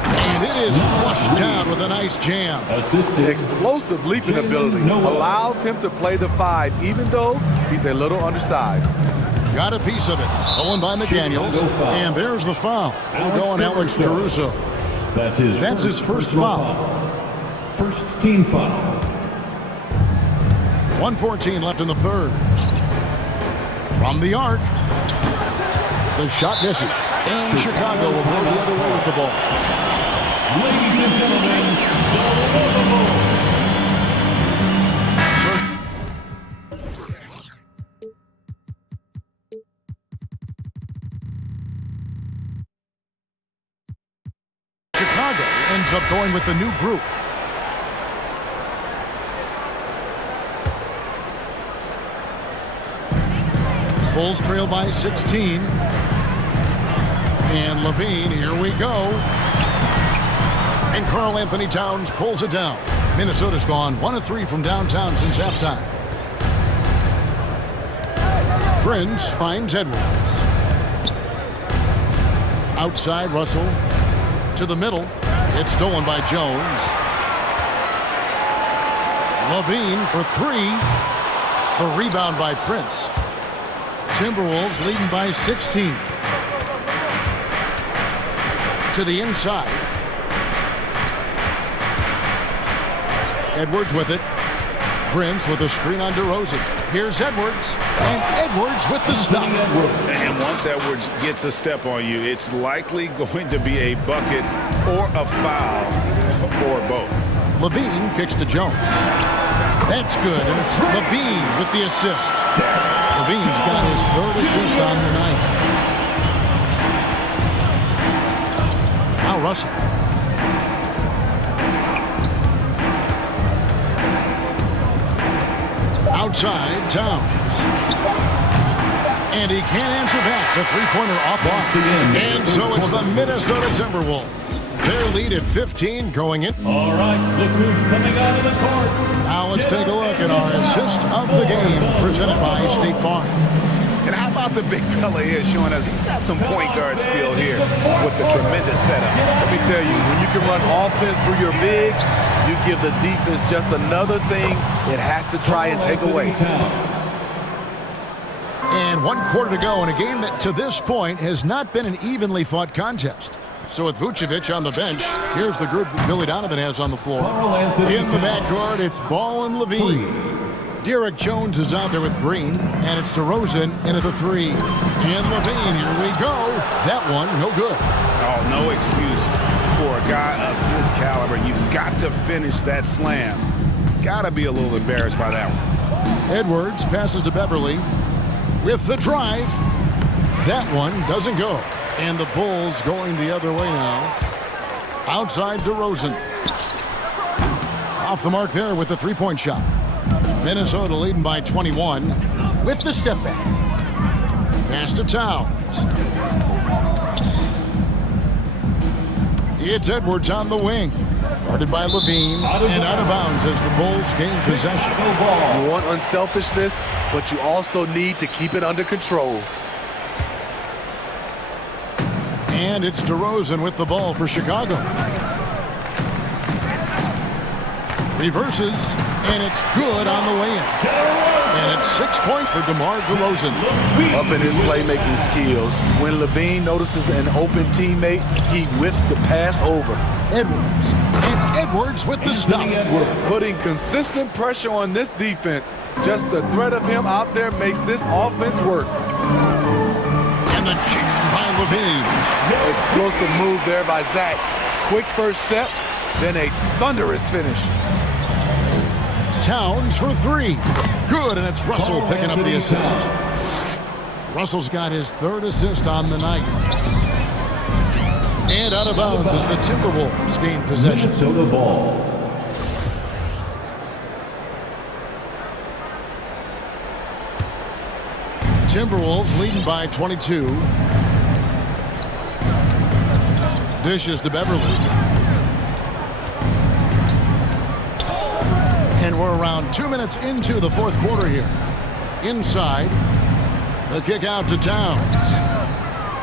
And it is flushed down with a nice jam. Explosive leaping ability allows him to play the 5, even though he's a little undersized. Got a piece of it. Stolen by McDaniels. And there's the foul. We'll go on Alex Caruso. That's his first foul. First team foul. 1:14 left in the third. From the arc. The shot misses. And Chicago will go the other way with the ball. Ladies and gentlemen, Chicago ends up going with the new group. Bulls trail by 16. And Levine, here we go. And Karl Anthony Towns pulls it down. Minnesota's gone 1 of 3 from downtown since halftime. Prince finds Edwards. Outside Russell. To the middle. It's stolen by Jones. Levine for 3. The rebound by Prince. Timberwolves leading by 16. To the inside. Edwards with it. Prince with a screen on DeRozan. Here's Edwards. And Edwards with the stop. And once Edwards gets a step on you, it's likely going to be a bucket or a foul or both. Levine kicks to Jones. That's good, and it's Levine with the assist. Levine's got his 3rd assist on the night. Now Russell. Outside, Towns. And he can't answer back. The three-pointer offline. And so it's the Minnesota Timberwolves. Their lead at 15 going in. All right, look who's coming out of the court. Now let's take a look at our assist of the game presented by State Farm. And how about the big fella here showing us he's got some point guard skill here with the tremendous setup. Let me tell you, when you can run offense through your bigs, you give the defense just another thing it has to try and take away. And 1 quarter to go in a game that to this point has not been an evenly fought contest. So with Vucevic on the bench, here's the group that Billy Donovan has on the floor. In the backcourt, it's Ball and Levine. Derek Jones is out there with Green, and it's DeRozan into the 3. And Levine, here we go. That one, no good. Oh, no excuse for a guy of his caliber. You've got to finish that slam. Got to be a little embarrassed by that one. Edwards passes to Beverly with the drive. That one doesn't go. And the Bulls going the other way now. Outside DeRozan. Off the mark there with the three-point shot. Minnesota leading by 21 with the step back. Pass to Towns. It's Edwards on the wing. Guarded by Levine and out of bounds as the Bulls gain possession. You want unselfishness, but you also need to keep it under control. And it's DeRozan with the ball for Chicago. Reverses, and it's good on the way in. And it's 6 points for DeMar DeRozan. Up in his playmaking skills. When Levine notices an open teammate, he whips the pass over. Edwards. And Edwards with the stuff. Putting consistent pressure on this defense. Just the threat of him out there makes this offense work. And the jam by Levine. Explosive move there by Zach. Quick first step, then a thunderous finish. Towns for 3. Good, and it's Russell picking up the assist. Russell's got his 3rd assist on the night. And out of bounds as the Timberwolves gain possession. Minnesota ball. Timberwolves leading by 22. Dishes to Beverly. And we're around 2 minutes into the 4th quarter here. Inside, the kick out to Towns.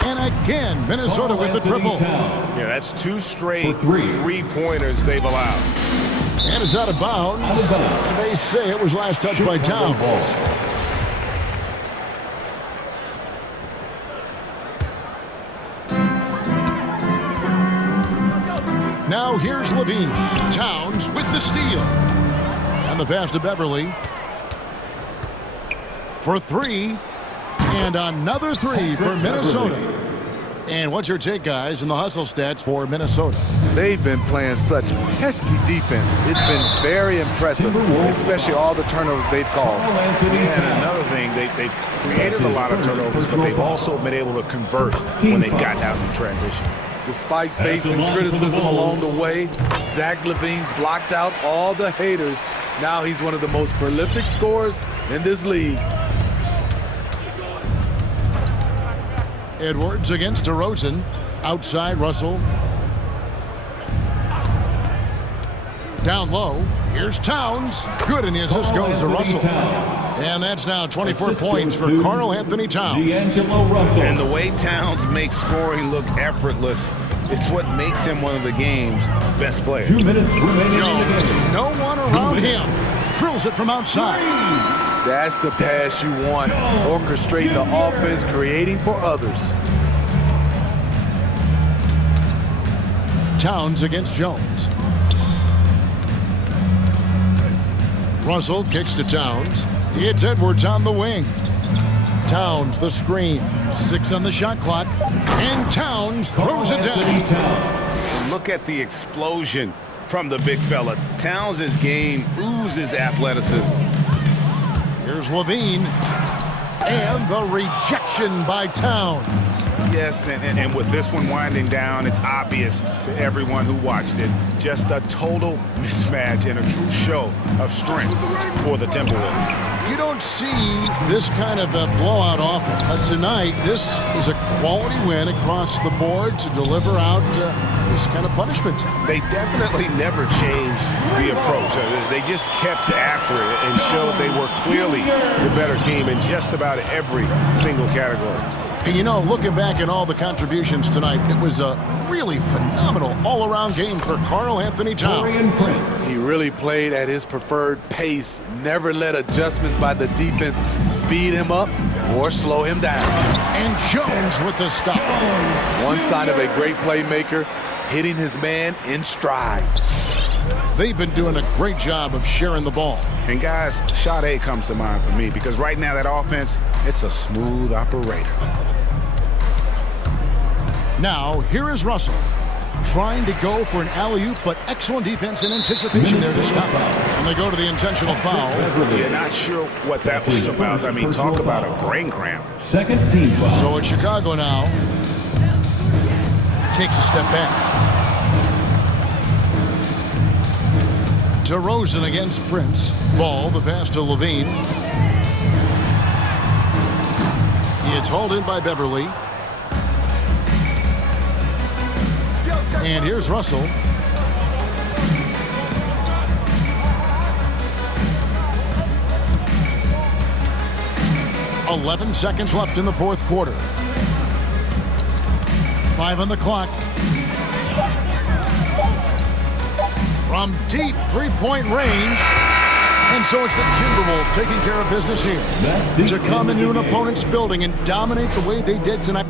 And again, Minnesota with the triple. Yeah, that's 2 straight three-pointers they've allowed. And it's out of bounds. They say it was last touched by Towns. Now here's Levine. Towns with the steal. And the pass to Beverly. For 3. And another 3 for Minnesota. And what's your take, guys, in the hustle stats for Minnesota? They've been playing such pesky defense. It's been very impressive, especially all the turnovers they've caused. And another thing, they've created a lot of turnovers, but they've also been able to convert when they've gotten out in transition. Despite facing criticism along the way, Zach LaVine's blocked out all the haters. Now he's one of the most prolific scorers in this league. Edwards against DeRozan. Outside Russell. Down low. Here's Towns. Good, and the assist goes to Russell. And that's now 24 points for Karl Anthony Towns. And the way Towns makes scoring look effortless, it's what makes him one of the game's best players. 2 minutes remaining. Jones, no one around him. Drills it from outside. That's the pass you want. Orchestrate the offense, creating for others. Towns against Jones. Russell kicks to Towns. It's Edwards on the wing. Towns the screen. 6 on the shot clock. And Towns throws it down. And look at the explosion from the big fella. Towns' game oozes athleticism. Here's Levine. And the rejection by Towns. Yes, and with this one winding down, it's obvious to everyone who watched it. Just a total mismatch and a true show of strength for the Timberwolves. You don't see this kind of a blowout often, but tonight this is a quality win across the board to deliver out this kind of punishment. They definitely never changed the approach. They just kept after it and showed they were clearly the better team in just about every single category. And you know, looking back at all the contributions tonight, it was a really phenomenal all-around game for Karl Anthony Towns. He really played at his preferred pace, never let adjustments by the defense speed him up or slow him down. And Jones with the stop. One sign of a great playmaker, hitting his man in stride. They've been doing a great job of sharing the ball. And guys, shot A comes to mind for me because right now that offense, it's a smooth operator. Now, here is Russell trying to go for an alley-oop, but excellent defense and anticipation there to stop. And they go to the intentional foul. You're not sure what that was about. I mean, talk about a brain cramp. Second team foul. So it's Chicago now. Takes a step back. DeRozan against Prince. Ball, the pass to Levine. It's hauled in by Beverly. And here's Russell. "11 seconds left in the 4th quarter. 5 on the clock. From deep three-point range. And so it's the Timberwolves taking care of business here to come into an opponent's building and dominate the way they did tonight.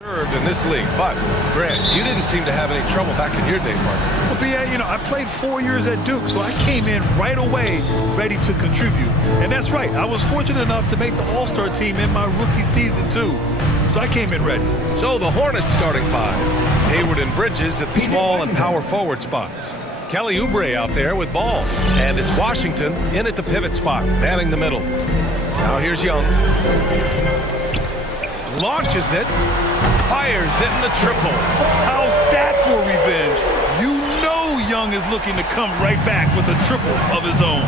In this league, but Grant, you didn't seem to have any trouble back in your day, partner. Well, yeah, you know, I played 4 years at Duke, so I came in right away ready to contribute. And that's right, I was fortunate enough to make the All-Star team in my rookie season, too. So I came in ready. So the Hornets starting five. Hayward and Bridges at the small and power forward spots. Kelly Oubre out there with ball. And it's Washington in at the pivot spot, manning the middle. Now here's Young. Launches it. Fires it in the triple. How's that for revenge? You know Young is looking to come right back with a triple of his own.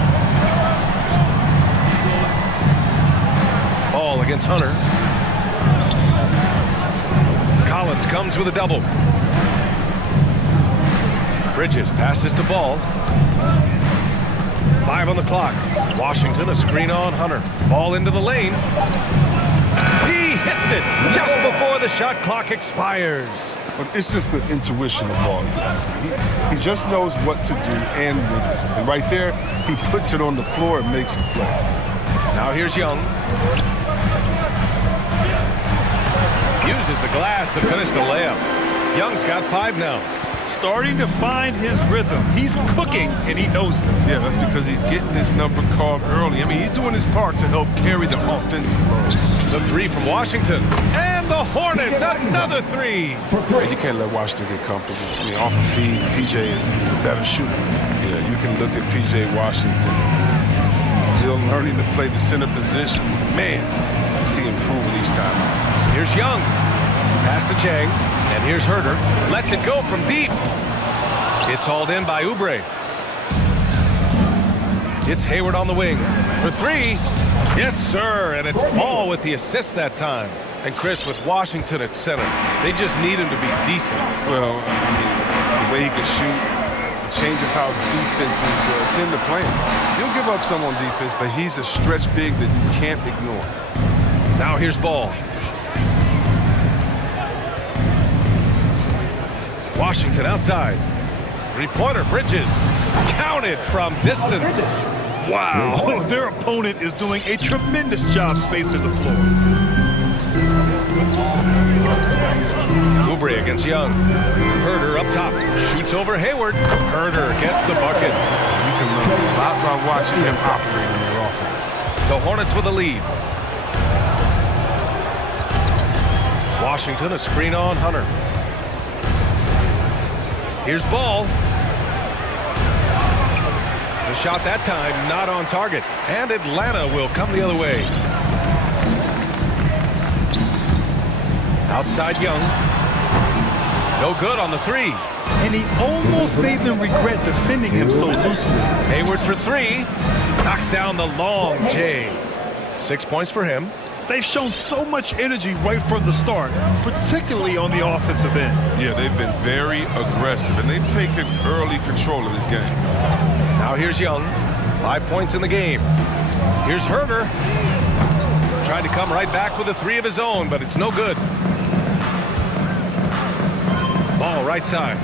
Ball against Hunter. Collins comes with a double. Bridges passes to Ball. 5 on the clock. Washington a screen on Hunter. Ball into the lane. He hits it just before the shot clock expires. But it's just the intuition of Ball, if you ask me. He just knows what to do and when. And right there, he puts it on the floor and makes it play. Now here's Young. Uses the glass to finish the layup. Young's got 5 now. Starting to find his rhythm. He's cooking, and he knows it. Yeah, that's because he's getting his number called early. I mean, he's doing his part to help carry the offensive load. The 3 from Washington. And the Hornets, another 3. You can't let Washington get comfortable. I mean, off a feed, PJ is a better shooter. Yeah, you can look at PJ Washington. He's still learning to play the center position. Man, I see him improving each time. Here's Young. Pass to Chang. And here's Herter. Lets it go from deep. It's hauled in by Oubre. It's Hayward on the wing for 3. Yes, sir. And it's Ball with the assist that time. And Chris with Washington at center. They just need him to be decent. Well, I mean, the way he can shoot changes how defenses tend to play him. He'll give up some on defense, but he's a stretch big that you can't ignore. Now here's Ball. Washington outside. 3-pointer, Bridges. Counted from distance. Wow, their opponent is doing a tremendous job spacing the floor. Oubre against Young. Herter up top. Shoots over Hayward. Herter gets the bucket. You can learn a lot by watching him operate in their offense. The Hornets with a lead. Washington a screen on Hunter. Here's Ball. The shot that time not on target. And Atlanta will come the other way. Outside Young. No good on the 3. And he almost made them regret defending him so loosely. Hayward for 3. Knocks down the long J. 6 points for him. They've shown so much energy right from the start, particularly on the offensive end. Yeah, they've been very aggressive, and they've taken early control of this game. Now here's Young. 5 points in the game. Here's Herter. Tried to come right back with a 3 of his own, but it's no good. Ball right side.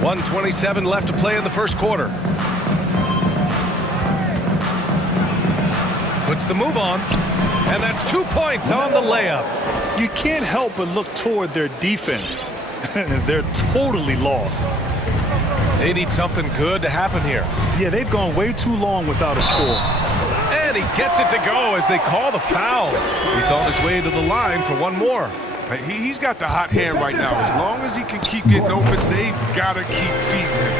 1:27 left to play in the first quarter. Puts the move on, and that's 2 points on the layup. You can't help but look toward their defense. They're totally lost. They need something good to happen here. Yeah, they've gone way too long without a score. And he gets it to go as they call the foul. He's on his way to the line for one more. He's got the hot hand right now. As long as he can keep getting open, they've got to keep feeding him.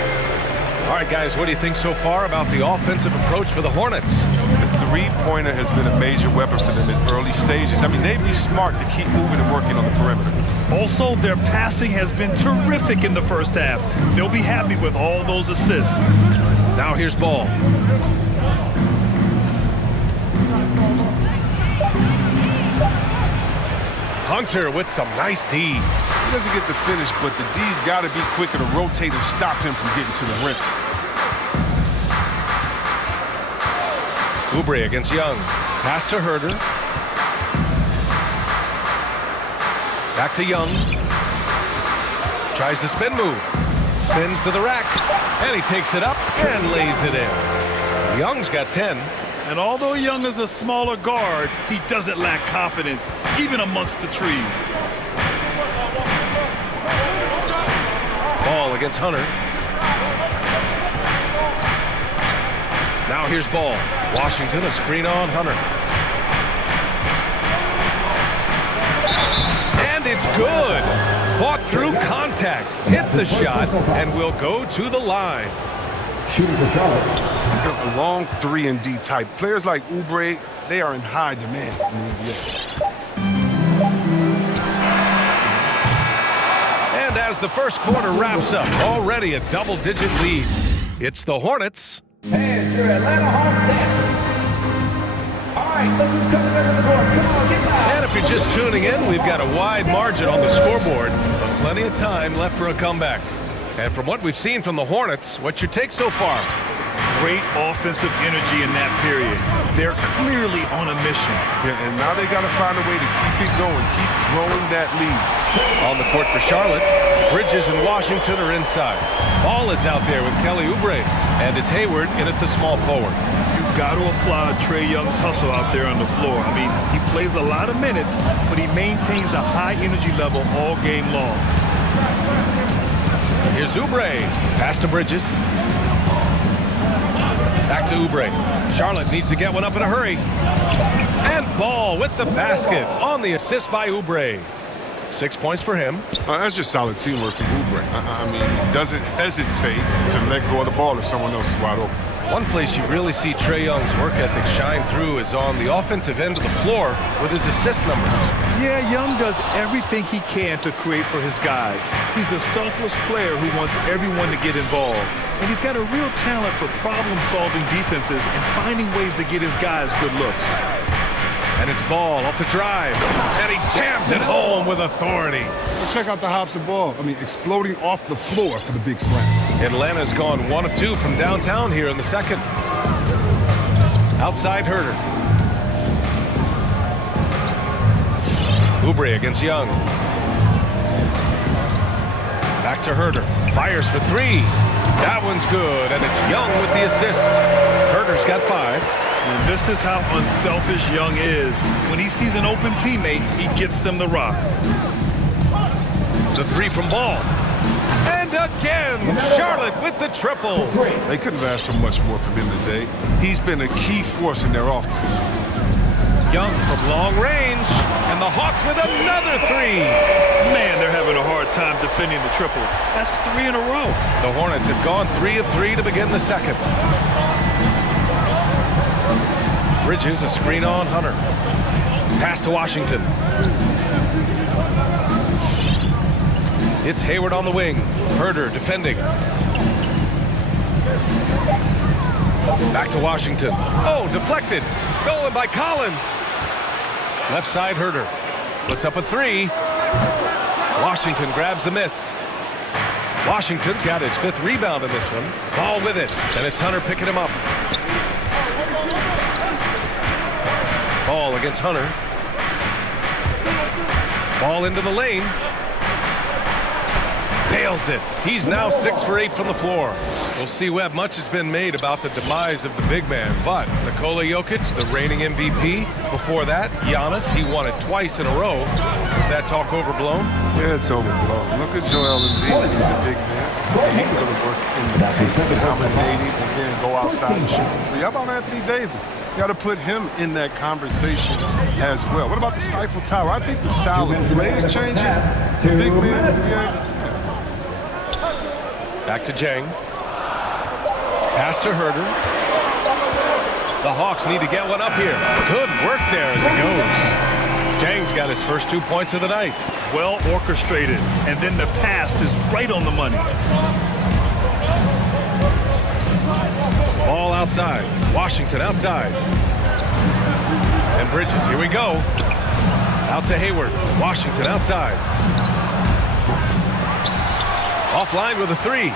All right, guys, what do you think so far about the offensive approach for the Hornets? The three-pointer has been a major weapon for them in early stages. I mean, they'd be smart to keep moving and working on the perimeter. Also, their passing has been terrific in the first half. They'll be happy with all those assists. Now here's Ball. Hunter with some nice D. He doesn't get the finish, but the D's got to be quicker to rotate and stop him from getting to the rim. Oubre against Young. Pass to Herter. Back to Young. Tries the spin move. Spins to the rack. And he takes it up and lays it in. Young's got 10. And although Young is a smaller guard, he doesn't lack confidence, even amongst the trees. Ball against Hunter. Now here's ball. Washington, a screen on Hunter. And it's good. Fought through contact, hit the shot, and will go to the line. Shooting for Charlotte. A long 3-and-D type. Players like Oubre, they are in high demand in the NBA. And as the first quarter wraps up, already a double-digit lead. It's the Hornets. And your Atlanta Hawks dancing. All right, look who's coming into the court. Come on, get down. And if you're just tuning in, we've got a wide margin on the scoreboard, but plenty of time left for a comeback. And from what we've seen from the Hornets, what's your take so far? Great offensive energy in that period. They're clearly on a mission. Yeah, and now they got to find a way to keep it going, keep growing that lead. On the court for Charlotte, Bridges and Washington are inside. Ball is out there with Kelly Oubre, and it's Hayward in at the small forward. You've got to applaud Trae Young's hustle out there on the floor. I mean, he plays a lot of minutes, but he maintains a high energy level all game long. Here's Oubre. Pass to Bridges. Back to Oubre. Charlotte needs to get one up in a hurry. And Ball with the basket on the assist by Oubre. 6 points for him. That's just solid teamwork from Oubre. I mean, he doesn't hesitate to let go of the ball if someone else is wide open. One place you really see Trae Young's work ethic shine through is on the offensive end of the floor with his assist numbers. Yeah, Young does everything he can to create for his guys. He's a selfless player who wants everyone to get involved. And he's got a real talent for problem-solving defenses and finding ways to get his guys good looks. And it's Ball off the drive. And he jams it home with authority. Check out the hops of Ball. I mean, exploding off the floor for the big slam. Atlanta's gone 1 of 2 from downtown here in the second. Outside Herter. Oubre against Young. Back to Herter. Fires for 3. That one's good, and it's Young with the assist. Herter's got 5. And this is how unselfish Young is. When he sees an open teammate, he gets them the rock. The 3 from Ball. And again, Charlotte with the triple. They couldn't have asked for much more from him today. He's been a key force in their offense. Young from long range, and the Hawks with another 3. Man, they're having a hard time defending the triple. That's 3 in a row. The Hornets have gone 3 of 3 to begin the second. Bridges, a screen on Hunter. Pass to Washington. It's Hayward on the wing. Herter defending. Back to Washington. Oh, deflected. Stolen by Collins. Left side Herter. Puts up a 3. Washington grabs the miss. Washington's got his 5th rebound in this one. Ball with it. And it's Hunter picking him up. Ball against Hunter. Ball into the lane. Nails it. He's now 6 for 8 from the floor. We'll see, Webb, much has been made about the demise of the big man, but Nikola Jokic, the reigning MVP. Before that, Giannis, he won it twice in a row. Is that talk overblown? Yeah, it's overblown. Look at Joel Embiid. He's a big man. He can really work in the paint, dominating, and then go outside and shoot the 3. How about Anthony Davis? You got to put him in that conversation as well. What about the Stifle Tower? I think the style of play is changing. Big man, yeah. Back to Jang. Pass to Herter. The Hawks need to get one up here. Good work there as it goes. Jang's got his first 2 points of the night. Well orchestrated, and then the pass is right on the money. Ball outside. Washington outside. And Bridges, here we go. Out to Hayward. Washington outside. Offline with a 3.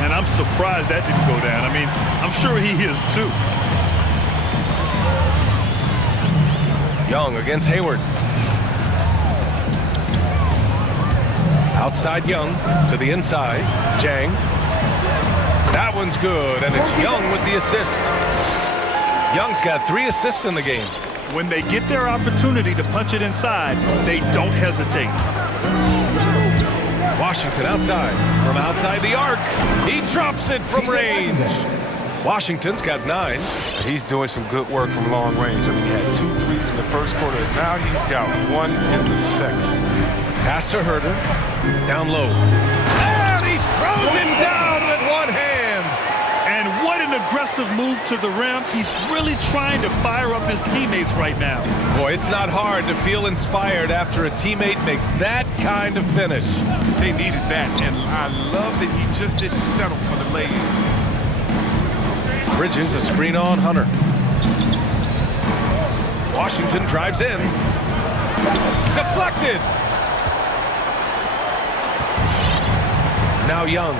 And I'm surprised that didn't go down. I mean, I'm sure he is too. Young against Hayward. Outside Young to the inside. Jang. That one's good, and it's Young with the assist. Young's got 3 assists in the game. When they get their opportunity to punch it inside, they don't hesitate. Washington outside. From outside the arc. He drops it from range. Washington's got 9. He's doing some good work from long range. I mean, he had 2 threes in the first quarter, and now he's got 1 in the second. Pass to Herter. Down low. And he throws him down with one hand. And what an aggressive move to the rim. He's really trying to fire up his teammates right now. Boy, it's not hard to feel inspired after a teammate makes that kind of finish. They needed that, and I love that he just didn't settle for the lay-in. Bridges a screen on Hunter. Washington drives in. Deflected. Now Young.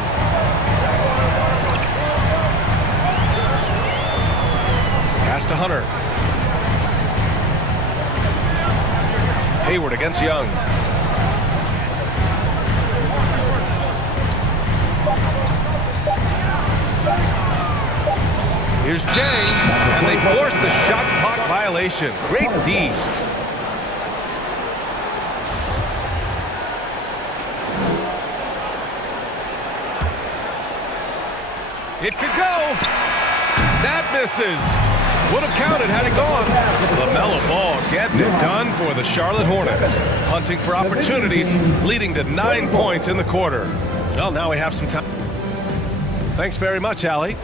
Pass to Hunter. Hayward against Young. Here's Jay, and they force the shot clock violation. Great D. It could go. That misses. Would have counted had it gone. LaMelo Ball getting it done for the Charlotte Hornets. Hunting for opportunities, leading to 9 points in the quarter. Well, now we have some time. Thanks very much, Allie.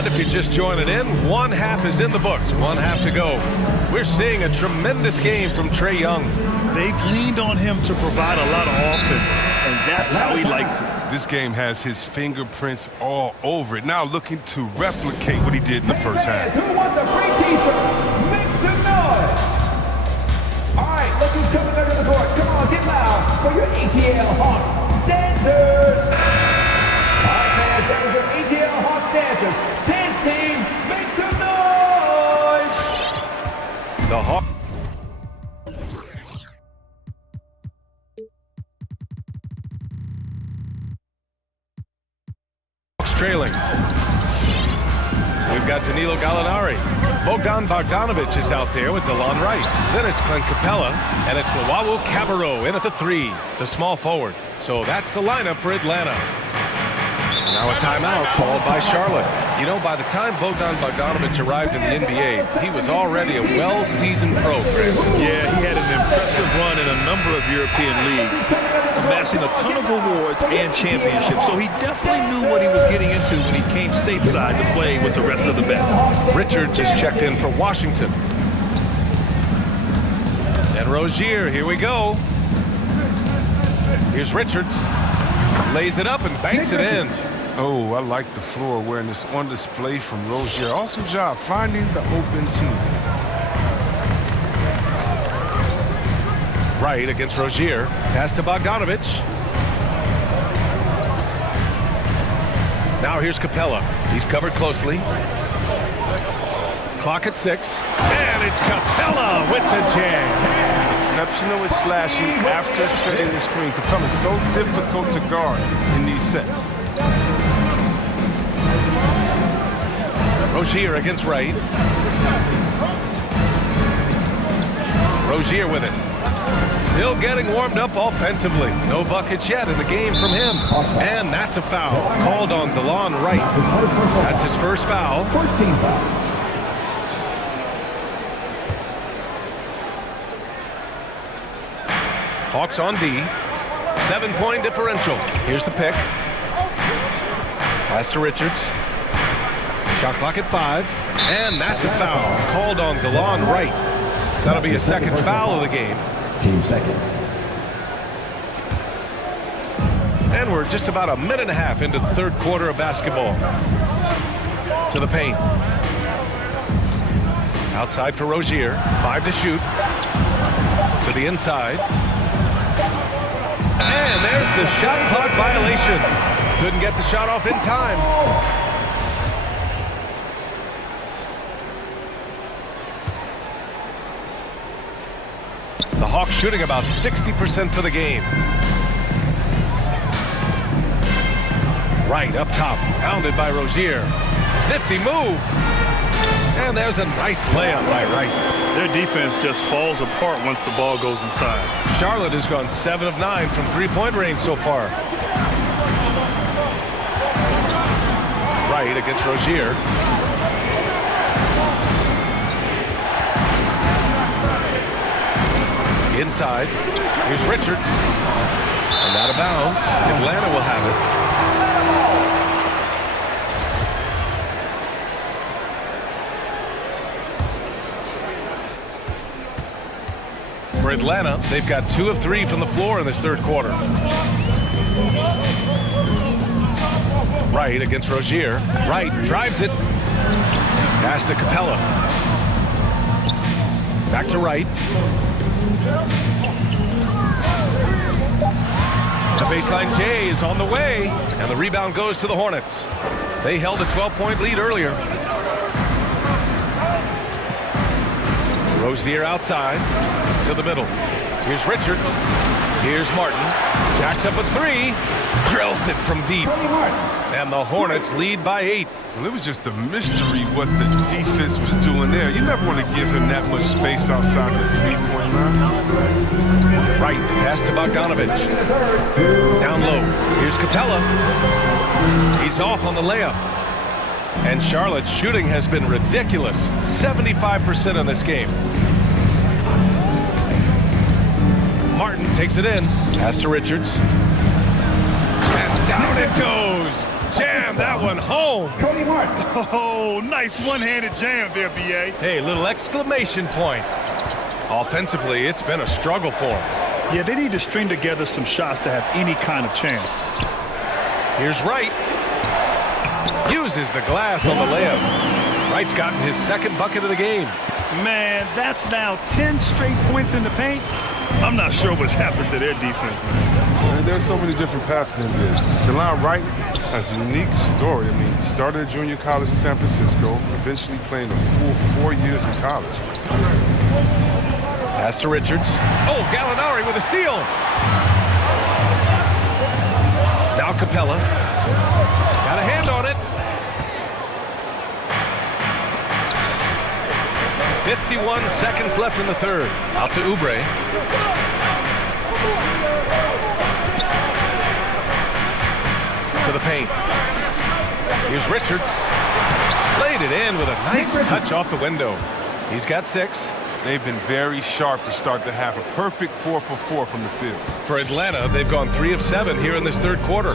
If you're just joining in, 1 half is in the books, 1 half to go. We're seeing a tremendous game from Trae Young. They've leaned on him to provide a lot of offense, and that's how he likes it. This game has his fingerprints all over it. Now looking to replicate what he did in the first half. Who wants a free t-shirt? Make some noise. All right, look who's coming under the court. Come on, get loud for your ATL Hawks dancers. All right, fans, that was your ATL Hawks dancers. Dance team, make some noise. The Hawks trailing. We've got Danilo Gallinari. Bogdan Bogdanovic is out there with DeLon Wright. Then it's Clint Capella, and it's Luwawu Cabarrot in at the 3, the small forward. So that's the lineup for Atlanta. Now a timeout called by Charlotte. You know, by the time Bogdan Bogdanovic arrived in the NBA, he was already a well-seasoned pro. Yeah, he had an impressive run in a number of European leagues, amassing a ton of awards and championships. So he definitely knew what he was getting into when he came stateside to play with the rest of the best. Richards is checked in for Washington. And Rozier, here we go. Here's Richards. Lays it up and banks it in. Oh, I like the floor awareness on display from Rozier. Awesome job finding the open teammate. Right against Rozier. Pass to Bogdanovic. Now here's Capella. He's covered closely. Clock at 6. And it's Capella with the jam. Exceptional with slashing after setting the screen. Capella is so difficult to guard in these sets. Rozier against Wright. Rozier with it. Still getting warmed up offensively. No buckets yet in the game from him. And that's a foul called on DeLon Wright. That's his first foul. First team foul. Hawks on D. 7-point differential. Here's the pick. Pass to Richards. Shot clock at 5. And that's a foul called on DeLon Wright. That'll be his second foul of the game. Team second. And we're just about a minute and a half into the third quarter of basketball. To the paint. Outside for Rozier. 5 to shoot. To the inside. And there's the shot clock violation. Couldn't get the shot off in time. Hawks shooting about 60% for the game. Right up top, pounded by Rozier. Nifty move. And there's a nice layup by Wright. Their defense just falls apart once the ball goes inside. Charlotte has gone 7 of 9 from three-point range so far. Wright against Rozier. Inside, here's Richards. And out of bounds, Atlanta will have it. For Atlanta, they've got 2 of 3 from the floor in this third quarter. Wright against Rozier. Wright drives it. Pass to Capella. Back to Wright. The baseline J is on the way, and the rebound goes to the Hornets. They held a 12-point lead earlier. Rozier outside to the middle. Here's Richards. Here's Martin. Jacks up a 3. Drills it from deep. And the Hornets lead by 8. Well, it was just a mystery what the defense was doing there. You never want to give him that much space outside the three-point line. Right, pass to Bogdanovich. Down low. Here's Capella. He's off on the layup. And Charlotte's shooting has been ridiculous. 75% in this game. Martin takes it in. Pass to Richards. And down it goes. Jam that one home. Cody Martin. Oh, nice one-handed jam there, B.A. Hey, little exclamation point. Offensively, it's been a struggle for him. Yeah, they need to string together some shots to have any kind of chance. Here's Wright. Uses the glass on the layup. Wright's gotten his second bucket of the game. Man, that's now 10 straight points in the paint. I'm not sure what's happened to their defense, man. There's so many different paths in the NBA. DeLon Wright has a unique story. I mean, he started at junior college in San Francisco, eventually playing a full 4 years in college. Pass to Richards. Oh, Gallinari with a steal. Now Capella. Got a hand on it. 51 seconds left in the third. Out to Oubre. To the paint. Here's Richards. Laid it in with a nice touch off the window. He's got 6. They've been very sharp to start the half. A perfect 4 for 4 from the field. For Atlanta, they've gone 3 of 7 here in this third quarter.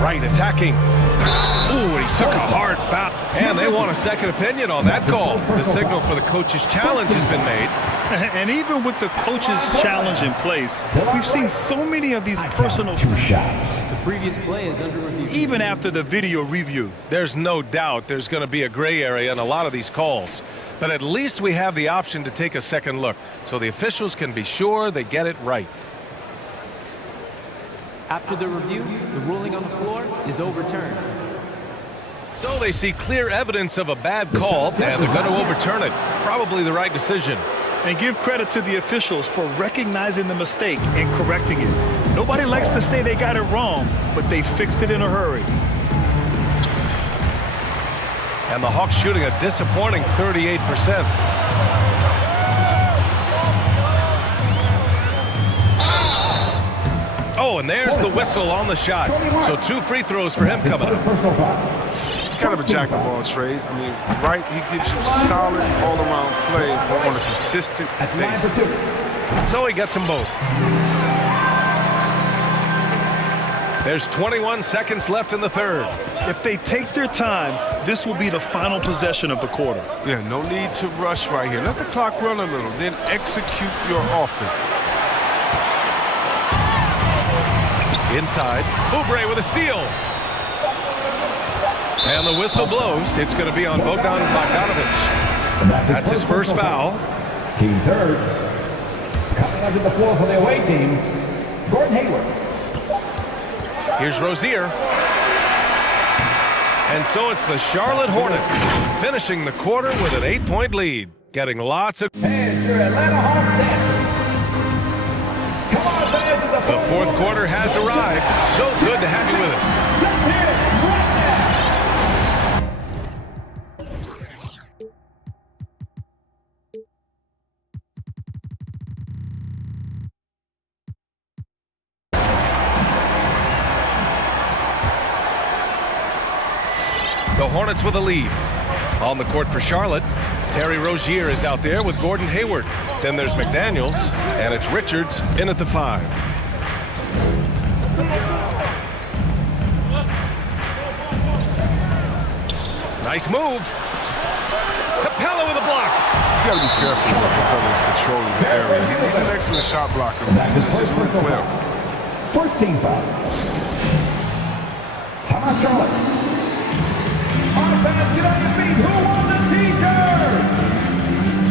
Right, attacking. Ooh, he took a hard foul. And they want a second opinion on that call. The signal for the coach's challenge has been made. And even with the coach's challenge in place, we've seen so many of these personal 2 shots. The previous play is under review. Even after the video review. There's no doubt there's going to be a gray area in a lot of these calls. But at least we have the option to take a second look, so the officials can be sure they get it right. After the review, the ruling on the floor is overturned. So they see clear evidence of a bad call, and they're going to overturn it. Probably the right decision. And give credit to the officials for recognizing the mistake and correcting it. Nobody likes to say they got it wrong, but they fixed it in a hurry. And the Hawks shooting a disappointing 38%. Oh, and there's the whistle on the shot. So 2 free throws for him coming up. Kind of a jack of all trades. I mean, Wright, he gives you solid all-around play on a consistent basis. So he gets them both. There's 21 seconds left in the third. If they take their time, this will be the final possession of the quarter. Yeah, no need to rush right here. Let the clock run a little, then execute your offense. Inside, Oubre with a steal. And the whistle blows. It's going to be on Bogdanovich. That's his first foul. Team third. Coming onto the floor for the away team, Gordon Hayward. Here's Rozier. And so it's the Charlotte Hornets finishing the quarter with an 8-point lead. getting lots of... And your Atlanta Hawks dancers. Come on, fans of The fourth quarter has arrived. So good to have you with us. Let's hear it right now. The Hornets with a lead. On the court for Charlotte, Terry Rozier is out there with Gordon Hayward. Then there's McDaniels, and it's Richards in at the 5. Nice move. Capella with a block. You got to be careful when Capella is controlling the area. He's an excellent shot blocker. This is just worked well. First team foul. Timeout, Charlotte. All right, fans, get on your feet. Who won the t-shirt?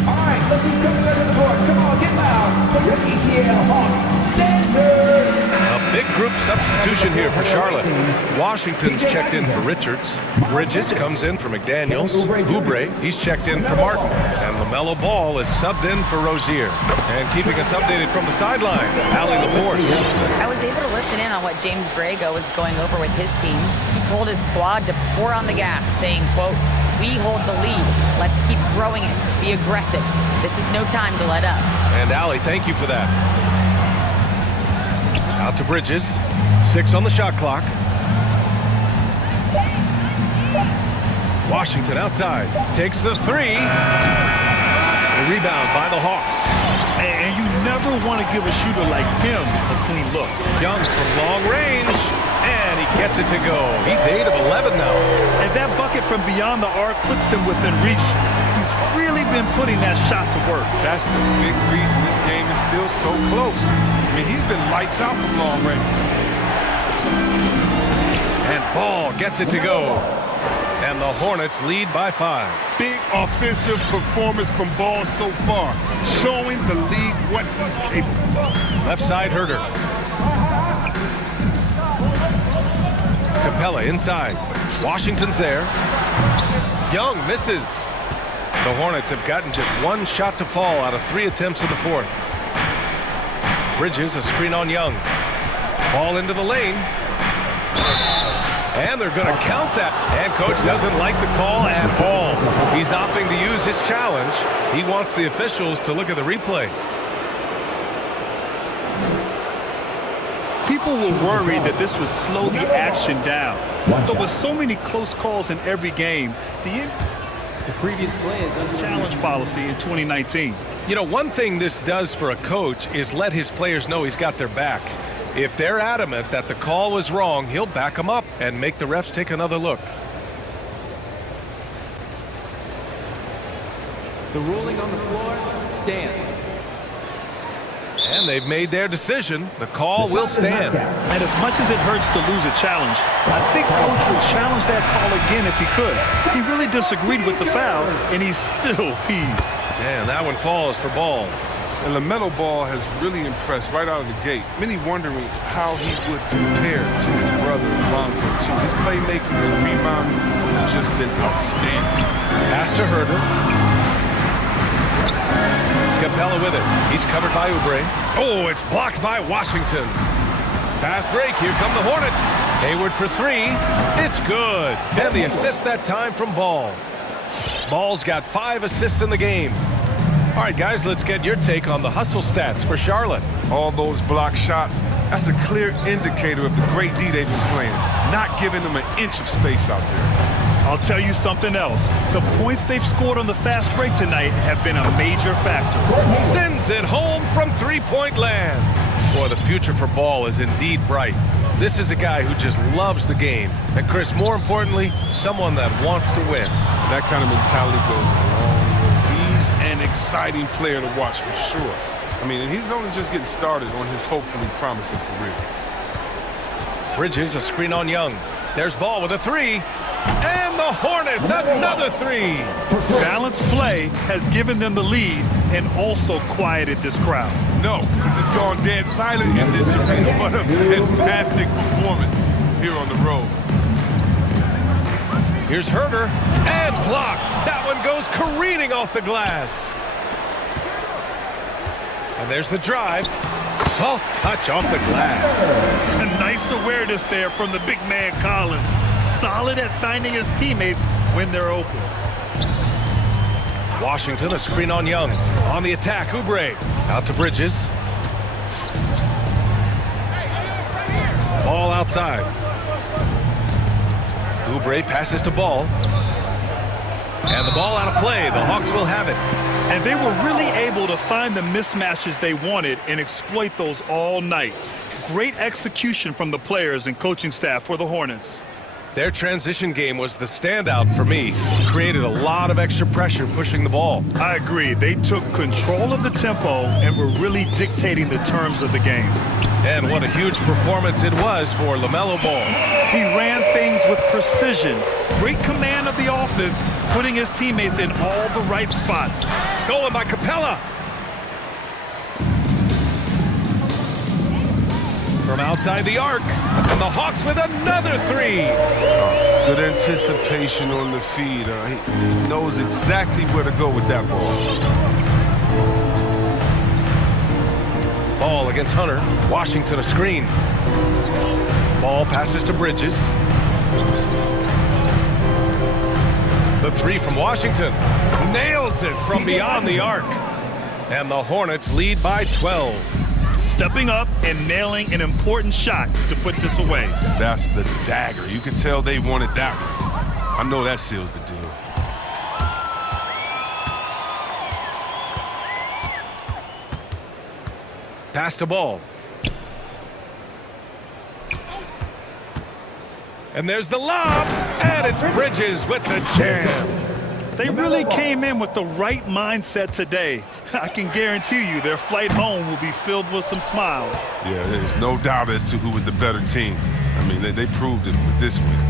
All right, look who's coming over the board. Come on, get loud for your ETL Hawks dancers. A big group substitution here for Charlotte. Washington's checked in for Richards. Bridges comes in for McDaniels. Oubre, he's checked in for Martin. And LaMelo Ball is subbed in for Rozier. And keeping us updated from the sideline, Allie LaForce. I was able to listen in on what James Borrego was going over with his team. He told his squad to pour on the gas, saying, quote, "We hold the lead. Let's keep growing it. Be aggressive. This is no time to let up." And Allie, thank you for that. Out to Bridges. 6 on the shot clock. Washington outside. Takes the 3. The rebound by the Hawks. And you never want to give a shooter like him a clean look. Young from long range. And he gets it to go. He's 8 of 11 now. And that bucket from beyond the arc puts them within reach. He's really been putting that shot to work. That's the big reason this game is still so close. I mean, he's been lights out from long range. And Ball gets it to go. And the Hornets lead by 5. Big offensive performance from Ball so far, showing the league what he's capable of. Left side Herter. Capella inside. Washington's there. Young misses. The Hornets have gotten just 1 shot to fall out of 3 attempts in the 4th. Bridges, a screen on Young. Ball into the lane. And they're going to count that. And coach doesn't like the call at all. He's opting to use his challenge. He wants the officials to look at the replay. People were worried that this would slow the action down. But with so many close calls in every game, the previous play is under challenge policy in 2019. You know, one thing this does for a coach is let his players know he's got their back. If they're adamant that the call was wrong, he'll back them up and make the refs take another look. The ruling on the floor stands. And they've made their decision. The call will stand. And as much as it hurts to lose a challenge, I think coach would challenge that call again if he could. He really disagreed with the foul, and he's still peeved. And that one falls for Ball. And LaMelo Ball has really impressed right out of the gate. Many wondering how he would compare to his brother, Lonzo, too. His playmaking and rebounding have just been outstanding. Pass to Herter. Capella with it. He's covered by Oubre. Oh, it's blocked by Washington. Fast break. Here come the Hornets. Hayward for 3. It's good. And the assist that time from Ball. Ball's got 5 assists in the game. All right, guys, let's get your take on the hustle stats for Charlotte. All those block shots, that's a clear indicator of the great D they've been playing, not giving them an inch of space out there. I'll tell you something else. The points they've scored on the fast break tonight have been a major factor. Sends it home from three-point land. Boy, the future for Ball is indeed bright. This is a guy who just loves the game. And, Chris, more importantly, someone that wants to win. That kind of mentality goes a long way. He's an exciting player to watch for sure. I mean, and he's only just getting started on his hopefully promising career. Bridges, a screen on Young. There's Ball with a 3. And the Hornets, another 3. Balanced play has given them the lead and also quieted this crowd. No, because it's gone dead silent in this arena. What a fantastic performance here on the road. Here's Herder, and blocked. That one goes careening off the glass. And there's the drive. Soft touch off the glass. A nice awareness there from the big man Collins. Solid at finding his teammates when they're open. Washington, a screen on Young. On the attack, Oubre. Out to Bridges. Ball outside. Oubre passes to Ball. And the ball out of play. The Hawks will have it. And they were really able to find the mismatches they wanted and exploit those all night. Great execution from the players and coaching staff for the Hornets. Their transition game was the standout for me. Created a lot of extra pressure pushing the ball. I agree. They took control of the tempo and were really dictating the terms of the game. And what a huge performance it was for LaMelo Ball. He ran things with precision. Great command of the offense, putting his teammates in all the right spots. Stolen by Capella. From outside the arc, and the Hawks with another three. Good anticipation on the feed. He knows exactly where to go with that ball. Ball against Hunter. Washington a screen. Ball passes to Bridges. The three from Washington. Nails it from beyond the arc. And the Hornets lead by 12. Stepping up and nailing an important shot to put this away. That's the dagger. You can tell they wanted that one. I know that seals the deal. Pass to Ball. And there's the lob, and it's Bridges with the jam. They really came in with the right mindset today. I can guarantee you their flight home will be filled with some smiles. Yeah, there's no doubt as to who was the better team. I mean, they proved it with this win.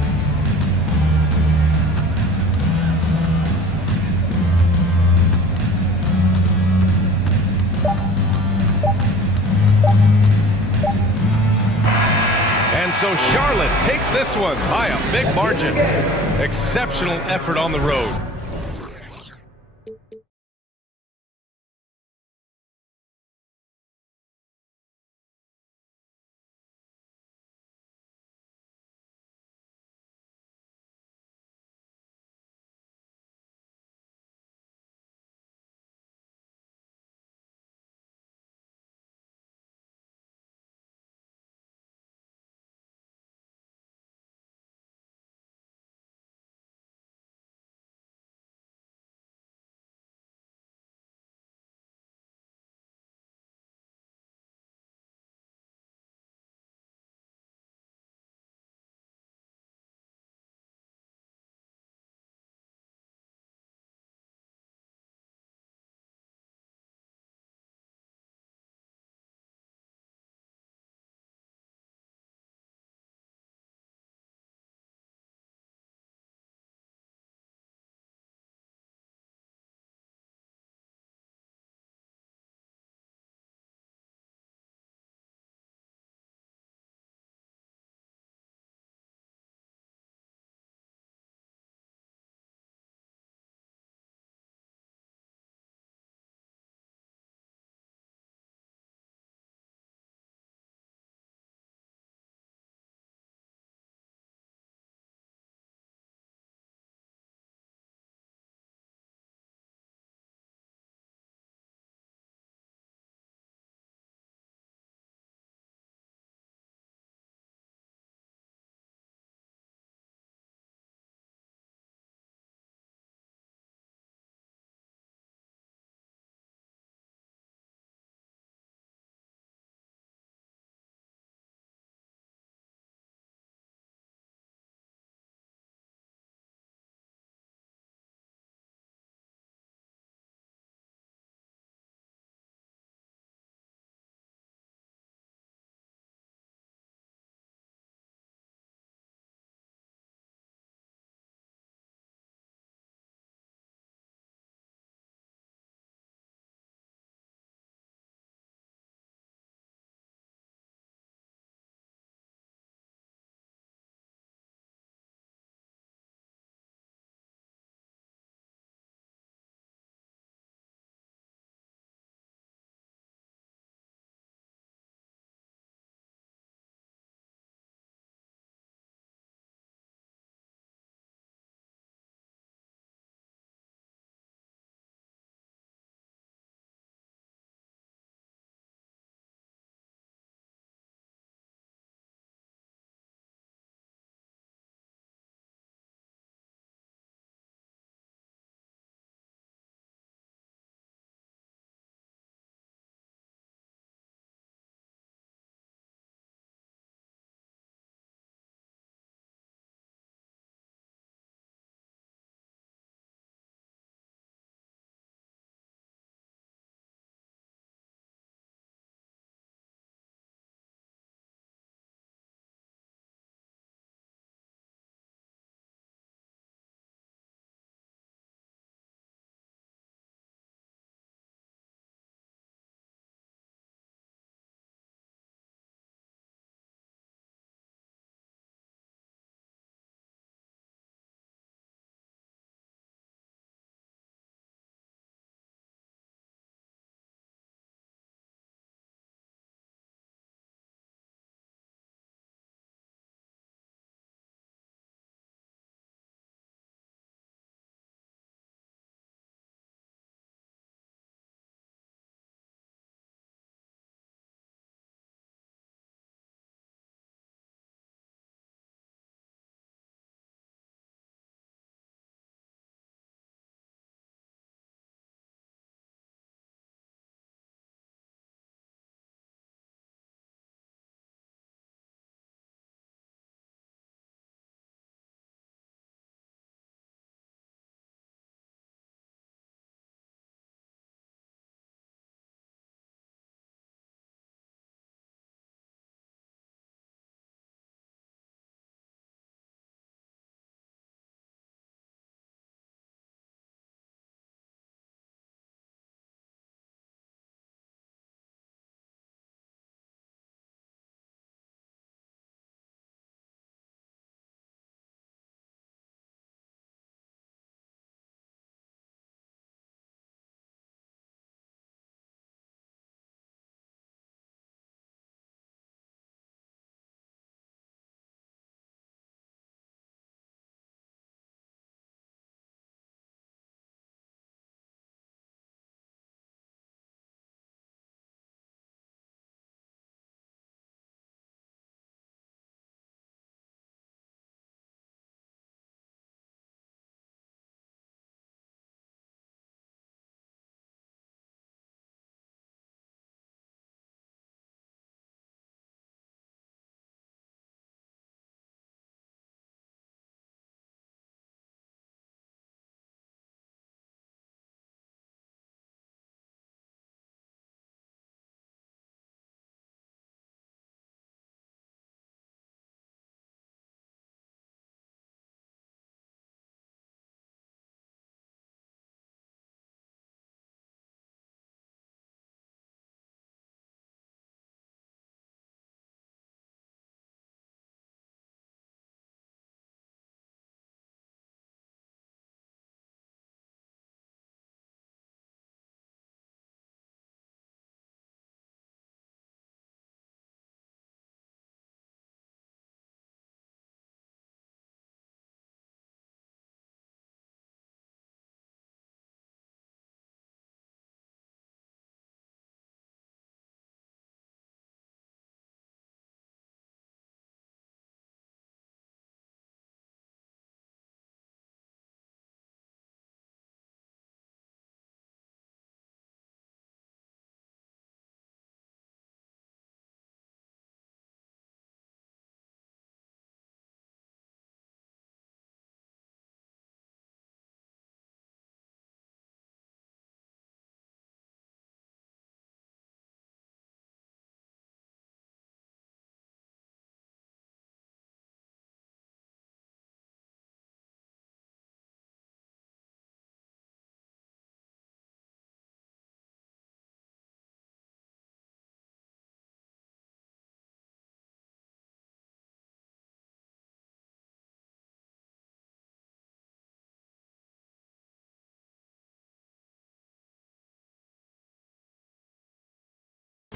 And so Charlotte takes this one by a big margin. Exceptional effort on the road.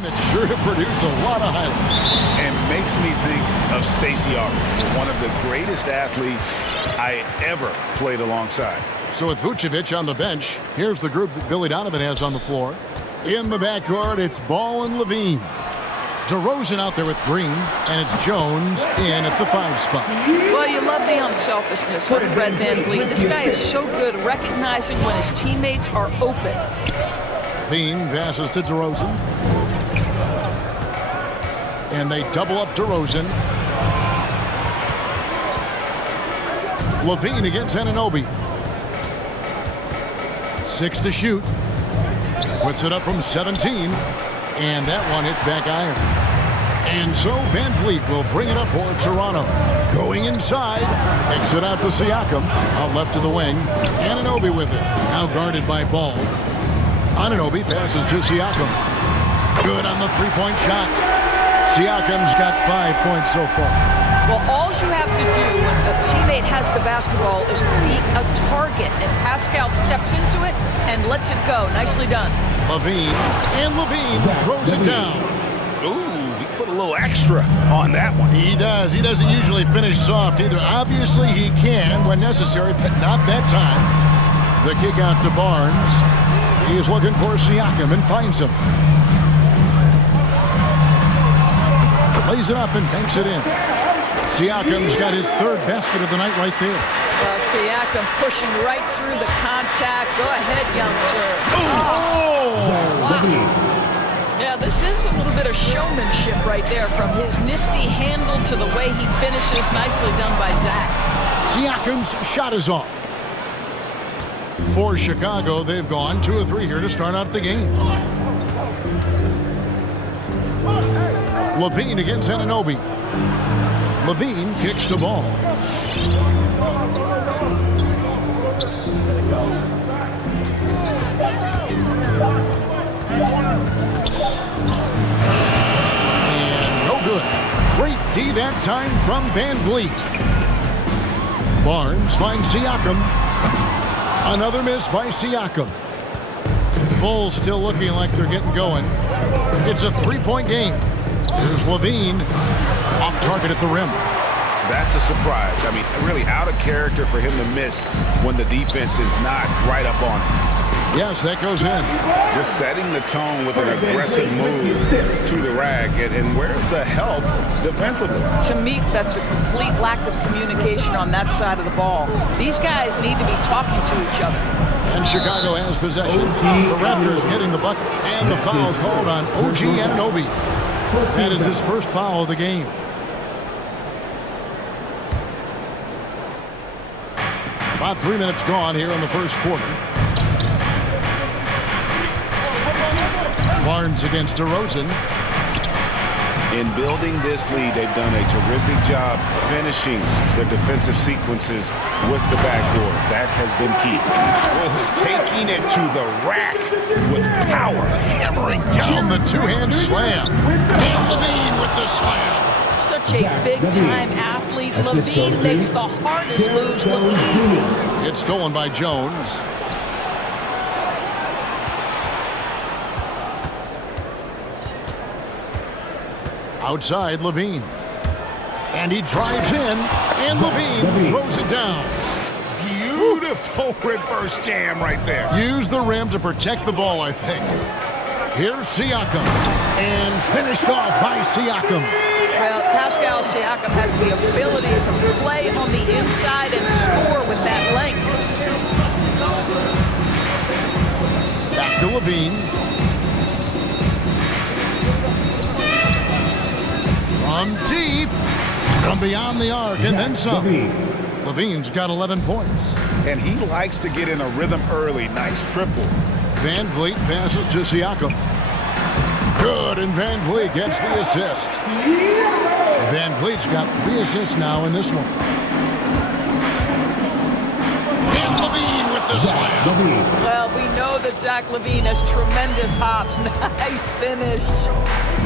It's sure to produce a lot of highlights. And makes me think of Stacey Augmon, one of the greatest athletes I ever played alongside. So with Vucevic on the bench, here's the group that Billy Donovan has on the floor. In the backcourt, it's Ball and Levine. DeRozan out there with Green, and it's Jones in at the 5 spot. Well, you love the unselfishness of Fred VanVleet. This guy is so good recognizing when his teammates are open. Levine passes to DeRozan. And they double up DeRozan. Levine against Anunoby. 6 to shoot. Puts it up from 17. And that one hits back iron. And so VanVleet will bring it up for Toronto. Going inside. Kicks it out to Siakam. Out left to the wing. Anunoby with it. Now guarded by Ball. Anunoby passes to Siakam. Good on the three-point shot. Siakam's got 5 points so far. Well, all you have to do when a teammate has the basketball is be a target, and Pascal steps into it and lets it go. Nicely done. Levine throws it down. Ooh, he put a little extra on that one. He does. He doesn't usually finish soft either. Obviously, he can when necessary, but not that time. The kick out to Barnes. He's looking for Siakam and finds him. Lays it up and banks it in. Siakam's got his 3rd basket of the night right there. Well, Siakam pushing right through the contact. Go ahead, young sir. Wow. Yeah, this is a little bit of showmanship right there, from his nifty handle to the way he finishes. Nicely done by Zach. Siakam's shot is off. For Chicago, they've gone 2 of 3 here to start out the game. Levine against Anunoby. Levine kicks the ball. And no good. Great D that time from VanVleet. Barnes finds Siakam. Another miss by Siakam. Bulls still looking like they're getting going. It's a 3-point game. Here's Levine. Off target at the rim. That's a surprise. I mean, really out of character for him to miss when the defense is not right up on him. Yes, that goes in. Just setting the tone with an aggressive move to the rack. And where's the help defensively? To me, that's a complete lack of communication on that side of the ball. These guys need to be talking to each other. And Chicago has possession. The Raptors getting the bucket. And the foul called on OG Anunoby. That is his first foul of the game. About 3 minutes gone here in the first quarter. Barnes against DeRozan. In building this lead, they've done a terrific job finishing their defensive sequences with the backboard. That has been key. Taking it to the rack with power. Hammering down the 2-hand slam. And Levine with the slam. Such a big-time athlete. Levine makes the hardest moves look easy. It's stolen by Jones. Outside, Levine. And he drives in, and Levine throws it down. Beautiful reverse jam right there. Use the rim to protect the ball, I think. Here's Siakam. And finished off by Siakam. Well, Pascal Siakam has the ability to play on the inside and score with that length. Back to Levine. From deep, from beyond the arc, and then some. Levine's got 11 points. And he likes to get in a rhythm early. Nice triple. VanVleet passes to Siakam. Good, and VanVleet gets the assist. VanVleet's got 3 assists now in this one. And Levine with the slam. Well, we know that Zach Levine has tremendous hops. Nice finish.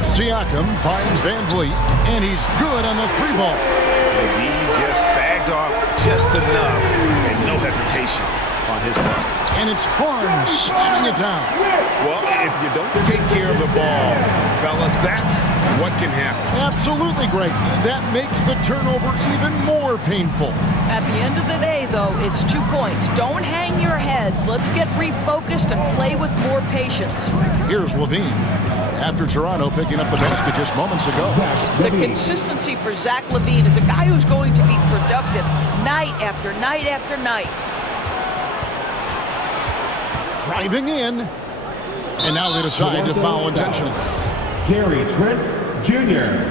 Siakam finds VanVleet, and he's good on the 3 ball. Levine just sagged off just enough, and no hesitation on his part. And it's Barnes slamming it down. Well, if you don't take care of the ball, fellas, that's what can happen. Absolutely, Greg. That makes the turnover even more painful. At the end of the day, though, it's 2 points. Don't hang your heads. Let's get refocused and play with more patience. Here's Levine. After Toronto picking up the basket just moments ago. The consistency for Zach LaVine is a guy who's going to be productive night after night after night. Driving in. And now they decide to foul intentionally. Gary Trent Jr.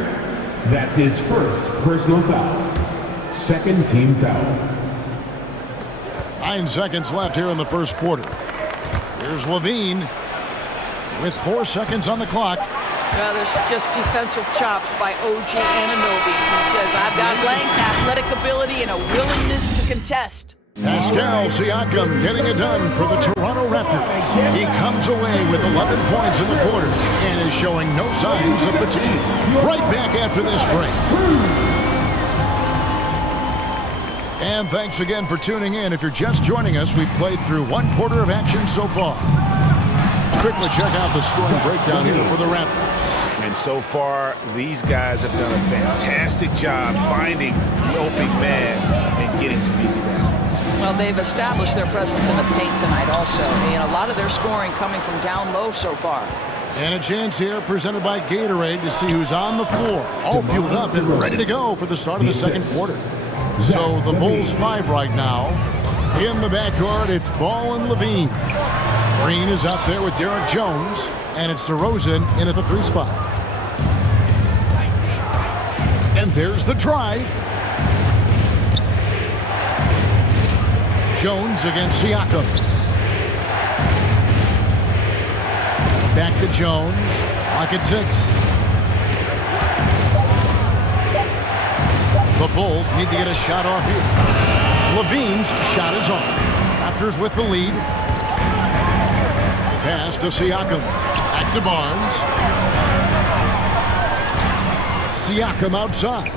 That's his first personal foul. Second team foul. 9 seconds left here in the first quarter. Here's Levine with 4 seconds on the clock. Well, there's just defensive chops by OG Anunoby. He says, I've got length, athletic ability, and a willingness to contest. Pascal Siakam getting it done for the Toronto Raptors. He comes away with 11 points in the quarter and is showing no signs of fatigue. Right back after this break. And thanks again for tuning in. If you're just joining us, we've played through 1 quarter of action so far. Let's quickly check out the scoring breakdown here for the Raptors. And so far, these guys have done a fantastic job finding the opening man and getting some easy baskets. Well, they've established their presence in the paint tonight also. And a lot of their scoring coming from down low so far. And a chance here presented by Gatorade to see who's on the floor. All fueled up and ready to go for the start of the second quarter. So the Bulls 5 right now. In the backcourt, it's Ball and Levine. Green is out there with Derek Jones. And it's DeRozan in at the 3 spot. And there's the drive. Jones against Siakam. Back to Jones. Clock at 6. The Bulls need to get a shot off here. Levine's shot is off. Raptors with the lead. Pass to Siakam. Back to Barnes. Siakam outside.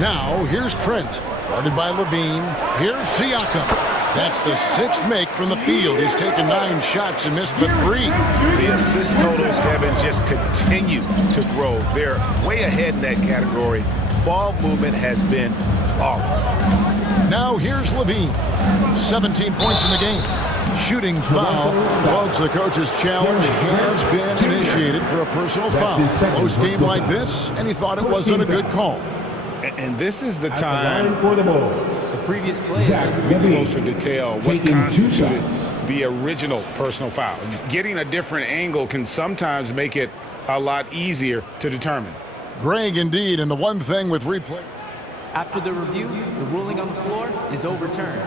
Now, here's Trent. Guarded by Levine. Here's Siakam. That's the 6th make from the field. He's taken 9 shots and missed but 3. The assist totals, Kevin, just continue to grow. They're way ahead in that category. Ball movement has been flawless. Now, here's Levine. 17 points in the game. Shooting foul. Folks, the coach's challenge has been initiated for a personal foul. Close game like this, and he thought it wasn't a good call. And this is the time for the Bulls. The previous play is closer detail what constituted the original personal foul. Getting a different angle can sometimes make it a lot easier to determine. Greg, indeed, and the one thing with replay. After the review, the ruling on the floor is overturned.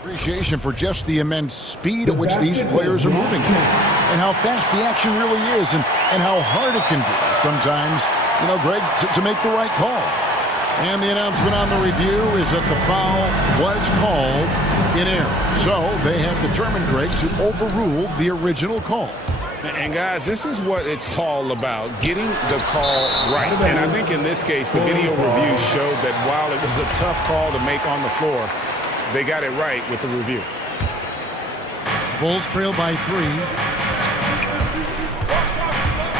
Appreciation for just the immense speed at which these players are moving and how fast the action really is and how hard it can be sometimes, you know, Greg, to make the right call. And the announcement on the review is that the foul was called in error. So they have determined, Greg, to overrule the original call. And guys, this is what it's all about, getting the call right. And I think in this case, the video review showed that while it was a tough call to make on the floor, they got it right with the review. Bulls trail by 3.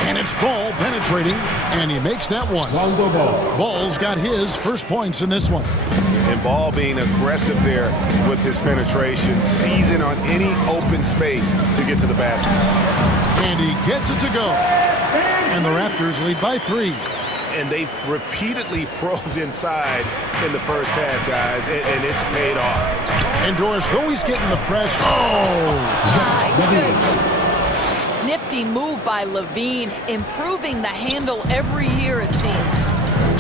And it's Ball penetrating, and he makes that one. Ball's got his first points in this one. And Ball being aggressive there with his penetration, seizing on any open space to get to the basket. And he gets it to go. And the Raptors lead by 3. And they've repeatedly probed inside in the first half, guys, and it's paid off. And Doris, though he's getting the press. Oh! My goodness. Nifty move by Levine, improving the handle every year, it seems.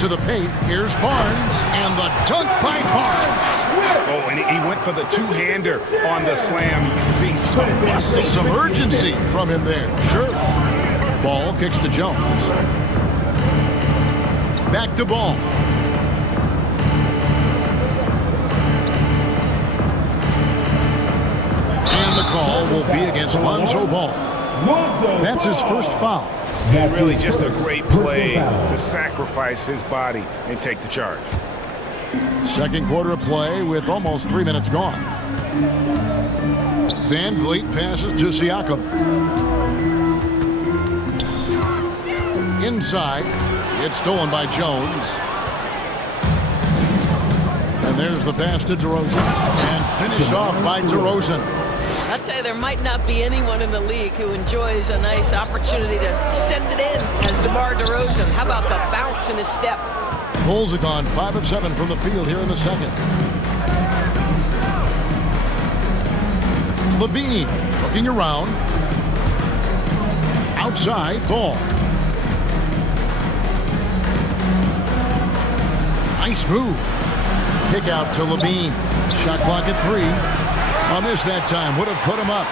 To the paint, here's Barnes, and the dunk by Barnes. Oh, and he went for the two-hander on the slam, using some muscle. Some urgency from him there, sure. Ball kicks to Jones. Back to Ball. And the call will be against Lonzo Ball. That's his first foul. Really just a great play to sacrifice his body and take the charge. Second quarter of play with almost 3 minutes gone. Van Vliet passes to Siakam. Inside. It's stolen by Jones. And there's the pass to DeRozan. And finished off by DeRozan. I'll tell you, there might not be anyone in the league who enjoys a nice opportunity to send it in as DeMar DeRozan. How about the bounce in his step? Bulls are gone 5 of 7 from the field here in the second. Levine looking around. Outside, ball. Nice move. Kick out to Levine. Shot clock at 3. A miss that time. Would have put him up.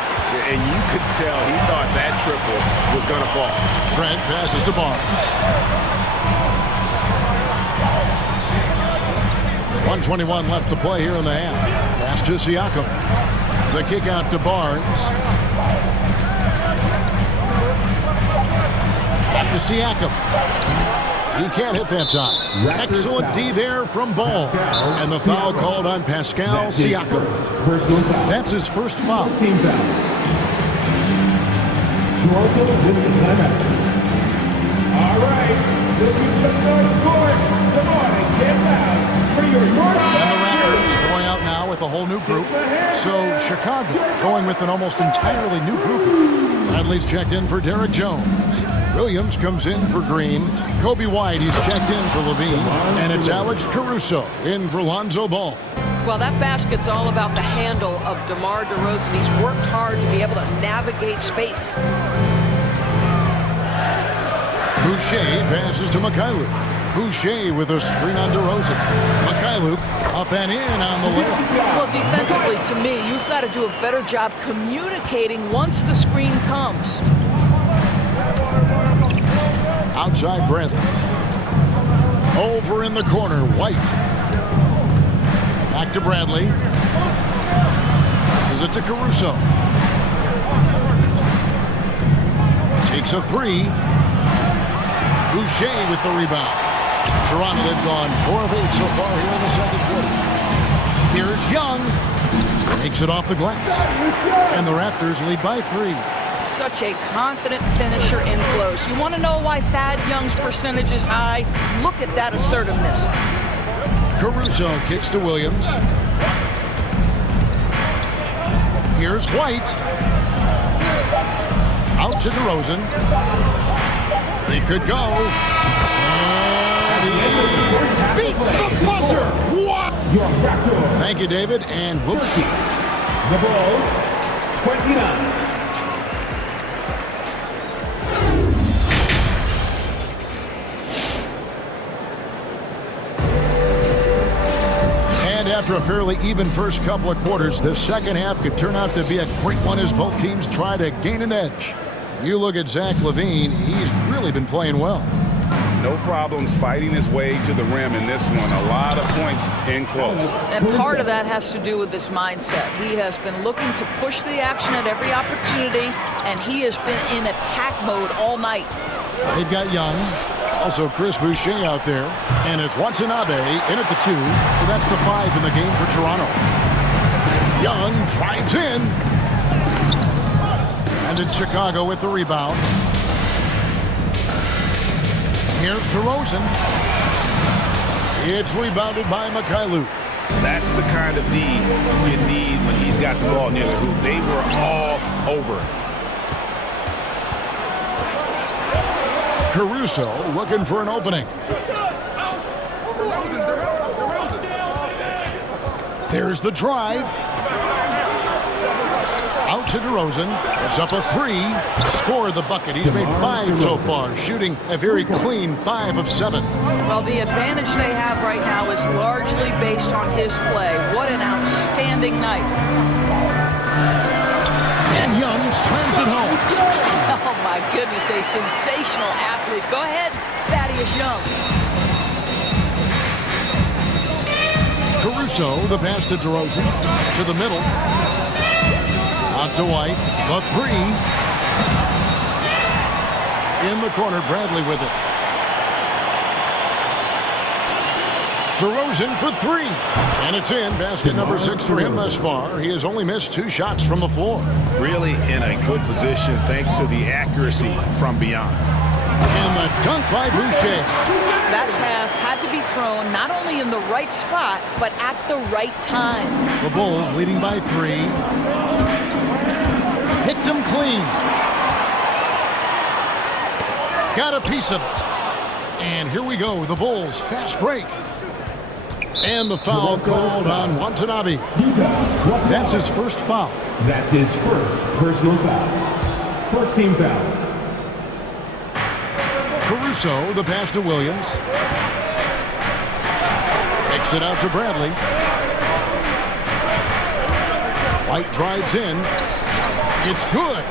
And you could tell he thought that triple was going to fall. Trent passes to Barnes. 1:21 left to play here in the half. Pass to Siakam. The kick out to Barnes. Back to Siakam. He can't hit that time. Excellent D there from Ball. And the foul called on Pascal Siakam. That's his first foul. Toronto with the timeout. All right, this is the North Court. Come on and get loud for your North Court. And the Raptors going out now with a whole new group. So Chicago going with an almost entirely new group. Bradley's checked in for Derek Jones. Williams comes in for Green. Kobe White, he's checked in for Levine. And it's Alex Caruso in for Lonzo Ball. Well, that basket's all about the handle of DeMar DeRozan. He's worked hard to be able to navigate space. Boucher passes to Mikhailuk. Boucher with a screen on DeRozan. Mikhailuk up and in on the layup. Well, defensively, to me, you've got to do a better job communicating once the screen comes. Outside Bradley. Over in the corner, White. Back to Bradley. Passes it to Caruso. Takes a 3. Boucher with the rebound. Toronto, they've gone 4 of 8 so far here in the second quarter. Here's Young. Takes it off the glass. And the Raptors lead by 3. Such a confident finisher in close. You want to know why Thad Young's percentage is high? Look at that assertiveness. Caruso kicks to Williams. Here's White. Out to DeRozan. He could go. And he beats the buzzer. What? Thank you, David. And we'll see. The Bulls, 29. After a fairly even first couple of quarters, the second half could turn out to be a great one as both teams try to gain an edge. You look at Zach LaVine, he's really been playing well. No problems fighting his way to the rim in this one. A lot of points in close. And part of that has to do with his mindset. He has been looking to push the action at every opportunity, and he has been in attack mode all night. They've got Young. Also Chris Boucher out there. And it's Watanabe in at the 2. So that's the 5 in the game for Toronto. Young drives in. And it's Chicago with the rebound. Here's DeRozan. It's rebounded by Mikhailuk. That's the kind of D you need when he's got the ball near the hoop. They were all over it. Caruso looking for an opening. There's the drive. Out to DeRozan. It's up a 3. Scored the bucket. He's made 5 so far, shooting a very clean 5 of 7. Well, the advantage they have right now is largely based on his play. What an outstanding night. And Young slams it home. Oh, my goodness, a sensational athlete. Go ahead, Thaddeus Young. Caruso, the pass to DeRozan. To the middle. Out to White. The 3. In the corner, Bradley with it. DeRozan for three. And it's in. Basket number 6 for him thus far. He has only missed 2 shots from the floor. Really in a good position thanks to the accuracy from beyond. And the dunk by Boucher. That pass had to be thrown not only in the right spot, but at the right time. The Bulls leading by 3. Picked him clean. Got a piece of it. And here we go. The Bulls fast break. And the foul called on Watanabe. That's his first foul. That's his first personal foul. First team foul. Caruso, the pass to Williams. Kicks it out to Bradley. White drives in. It's good.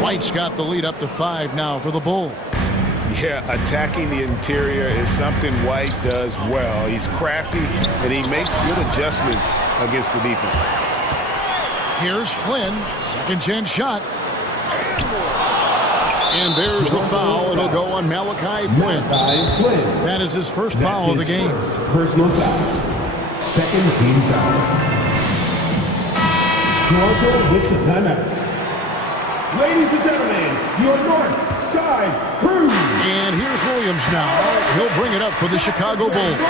White's got the lead up to 5 now for the Bulls. Yeah, attacking the interior is something White does well. He's crafty, and he makes good adjustments against the defense. Here's Flynn. Second chance shot. And there's the foul. It'll go on Malachi Flynn. That is his first foul of the game. Personal foul. Second team foul. Toronto with the timeout. Ladies and gentlemen, your north side crew. And here's Williams now. He'll bring it up for the Chicago Bulls.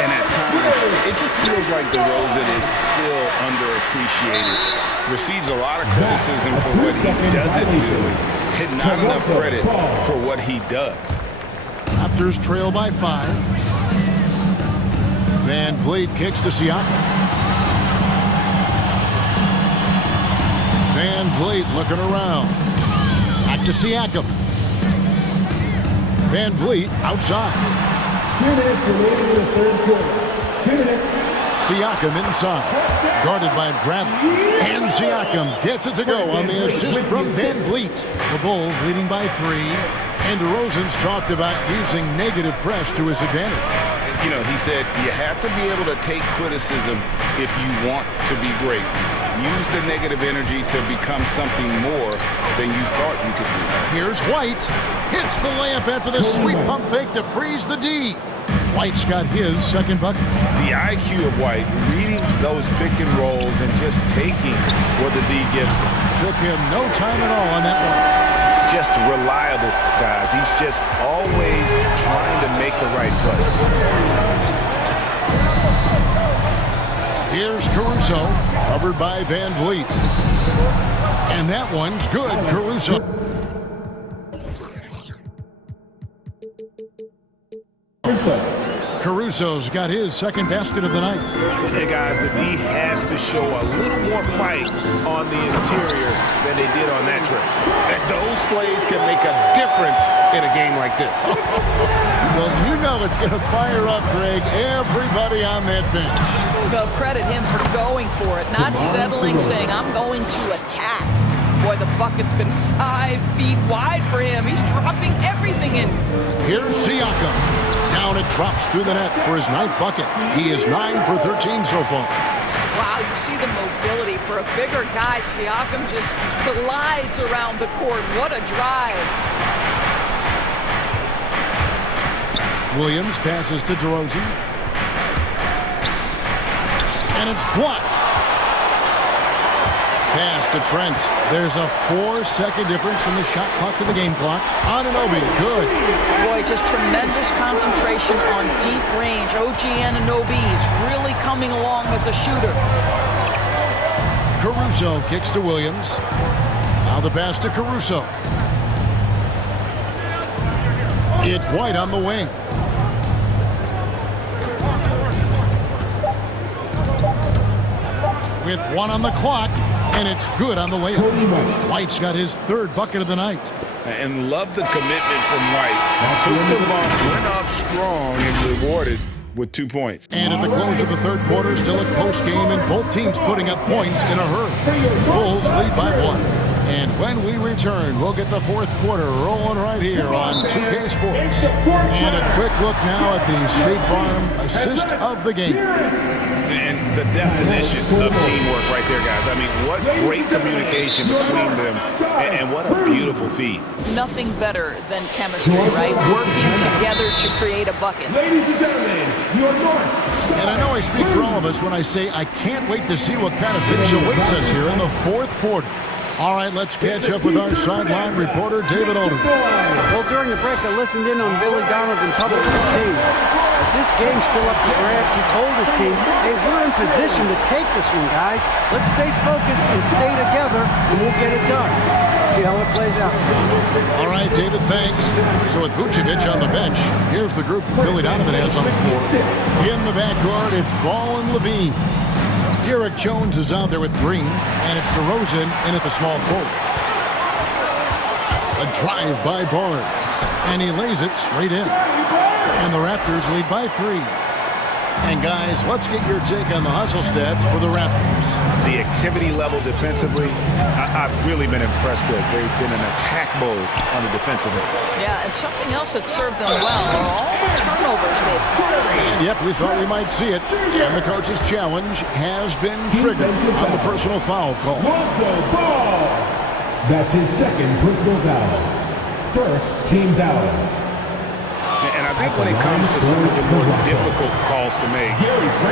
And at times, it just feels like DeRozan is still underappreciated. Receives a lot of criticism for what he doesn't do, and not enough credit for what he does. Raptors trail by 5. Van Vliet kicks to Siakam. Van Vliet looking around. Back to Siakam. Van Vliet outside. 2 minutes remaining in the third quarter. 2 minutes. Siakam inside. Guarded by Bradley. And Siakam gets it to go on the assist from Van Vliet. The Bulls leading by 3. And DeRozan's talked about using negative press to his advantage. You know, he said you have to be able to take criticism if you want to be great. Use the negative energy to become something more than you thought you could do. Here's White. Hits the layup after the sweet pump fake to freeze the D. White's got his second bucket. The IQ of White, reading those pick and rolls and just taking what the D gives him. Took him no time at all on that one. Just reliable, guys. He's just always trying to make the right play. Here's Caruso, covered by Van Vliet. And that one's good, Caruso. Caruso's got his second basket of the night. Hey guys, the D has to show a little more fight on the interior than they did on that trip. And those plays can make a difference in a game like this. Well, you know it's going to fire up, Greg, everybody on that bench. Go credit him for going for it, not settling, saying, I'm going to attack. Boy, the bucket's been 5 feet wide for him. He's dropping everything in. Here's Siakam. Down it drops through the net for his 9th bucket. He is 9 for 13 so far. Wow, you see the mobility for a bigger guy. Siakam just glides around the court. What a drive. Williams passes to DeRozan. And it's blocked. Pass to Trent. There's a 4-second difference from the shot clock to the game clock. Anunoby, good. Boy, just tremendous concentration on deep range. OG Anunoby is really coming along as a shooter. Caruso kicks to Williams. Now the pass to Caruso. It's White on the wing. With 1 on the clock, and it's good on the way up. White's got his 3rd bucket of the night. And love the commitment from White. Took the ball, went out strong, and rewarded with 2 points. And at the close of the 3rd quarter, still a close game, and both teams putting up points in a hurry. Bulls lead by 1. And when we return, we'll get the 4th quarter rolling right here on 2K Sports. And a quick look now at the State Farm assist of the game. And the definition of teamwork right there, guys. I mean, what great communication between them, and what a beautiful feed. Nothing better than chemistry, right? Working together to create a bucket. Ladies and gentlemen, your North. And I know I speak for all of us when I say I can't wait to see what kind of finish awaits us here in the fourth quarter. All right, let's catch up with our sideline reporter, David Alden. Well, during the break, I listened in on Billy Donovan's huddle with his team. This game's still up for grabs. He told his team, hey, we're in position to take this one, guys. Let's stay focused and stay together, and we'll get it done. See how it plays out. All right, David, thanks. So with Vucevic on the bench, here's the group Billy Donovan has on the floor. In the backcourt, it's Ball and Levine. Derek Jones is out there with Green, and it's DeRozan in at the small forward. A drive by Barnes, and he lays it straight in. And the Raptors lead by 3. And guys, let's get your take on the hustle stats for the Raptors. The activity level defensively, I've really been impressed with. They've been in attack mode on the defensive end. Yeah, and something else that served them well are all the turnovers they've had. And yep, we thought we might see it. And the coach's challenge has been triggered on the personal foul call. Ball. That's his second personal foul. First team foul. And I think when it comes to some of the more difficult calls to make,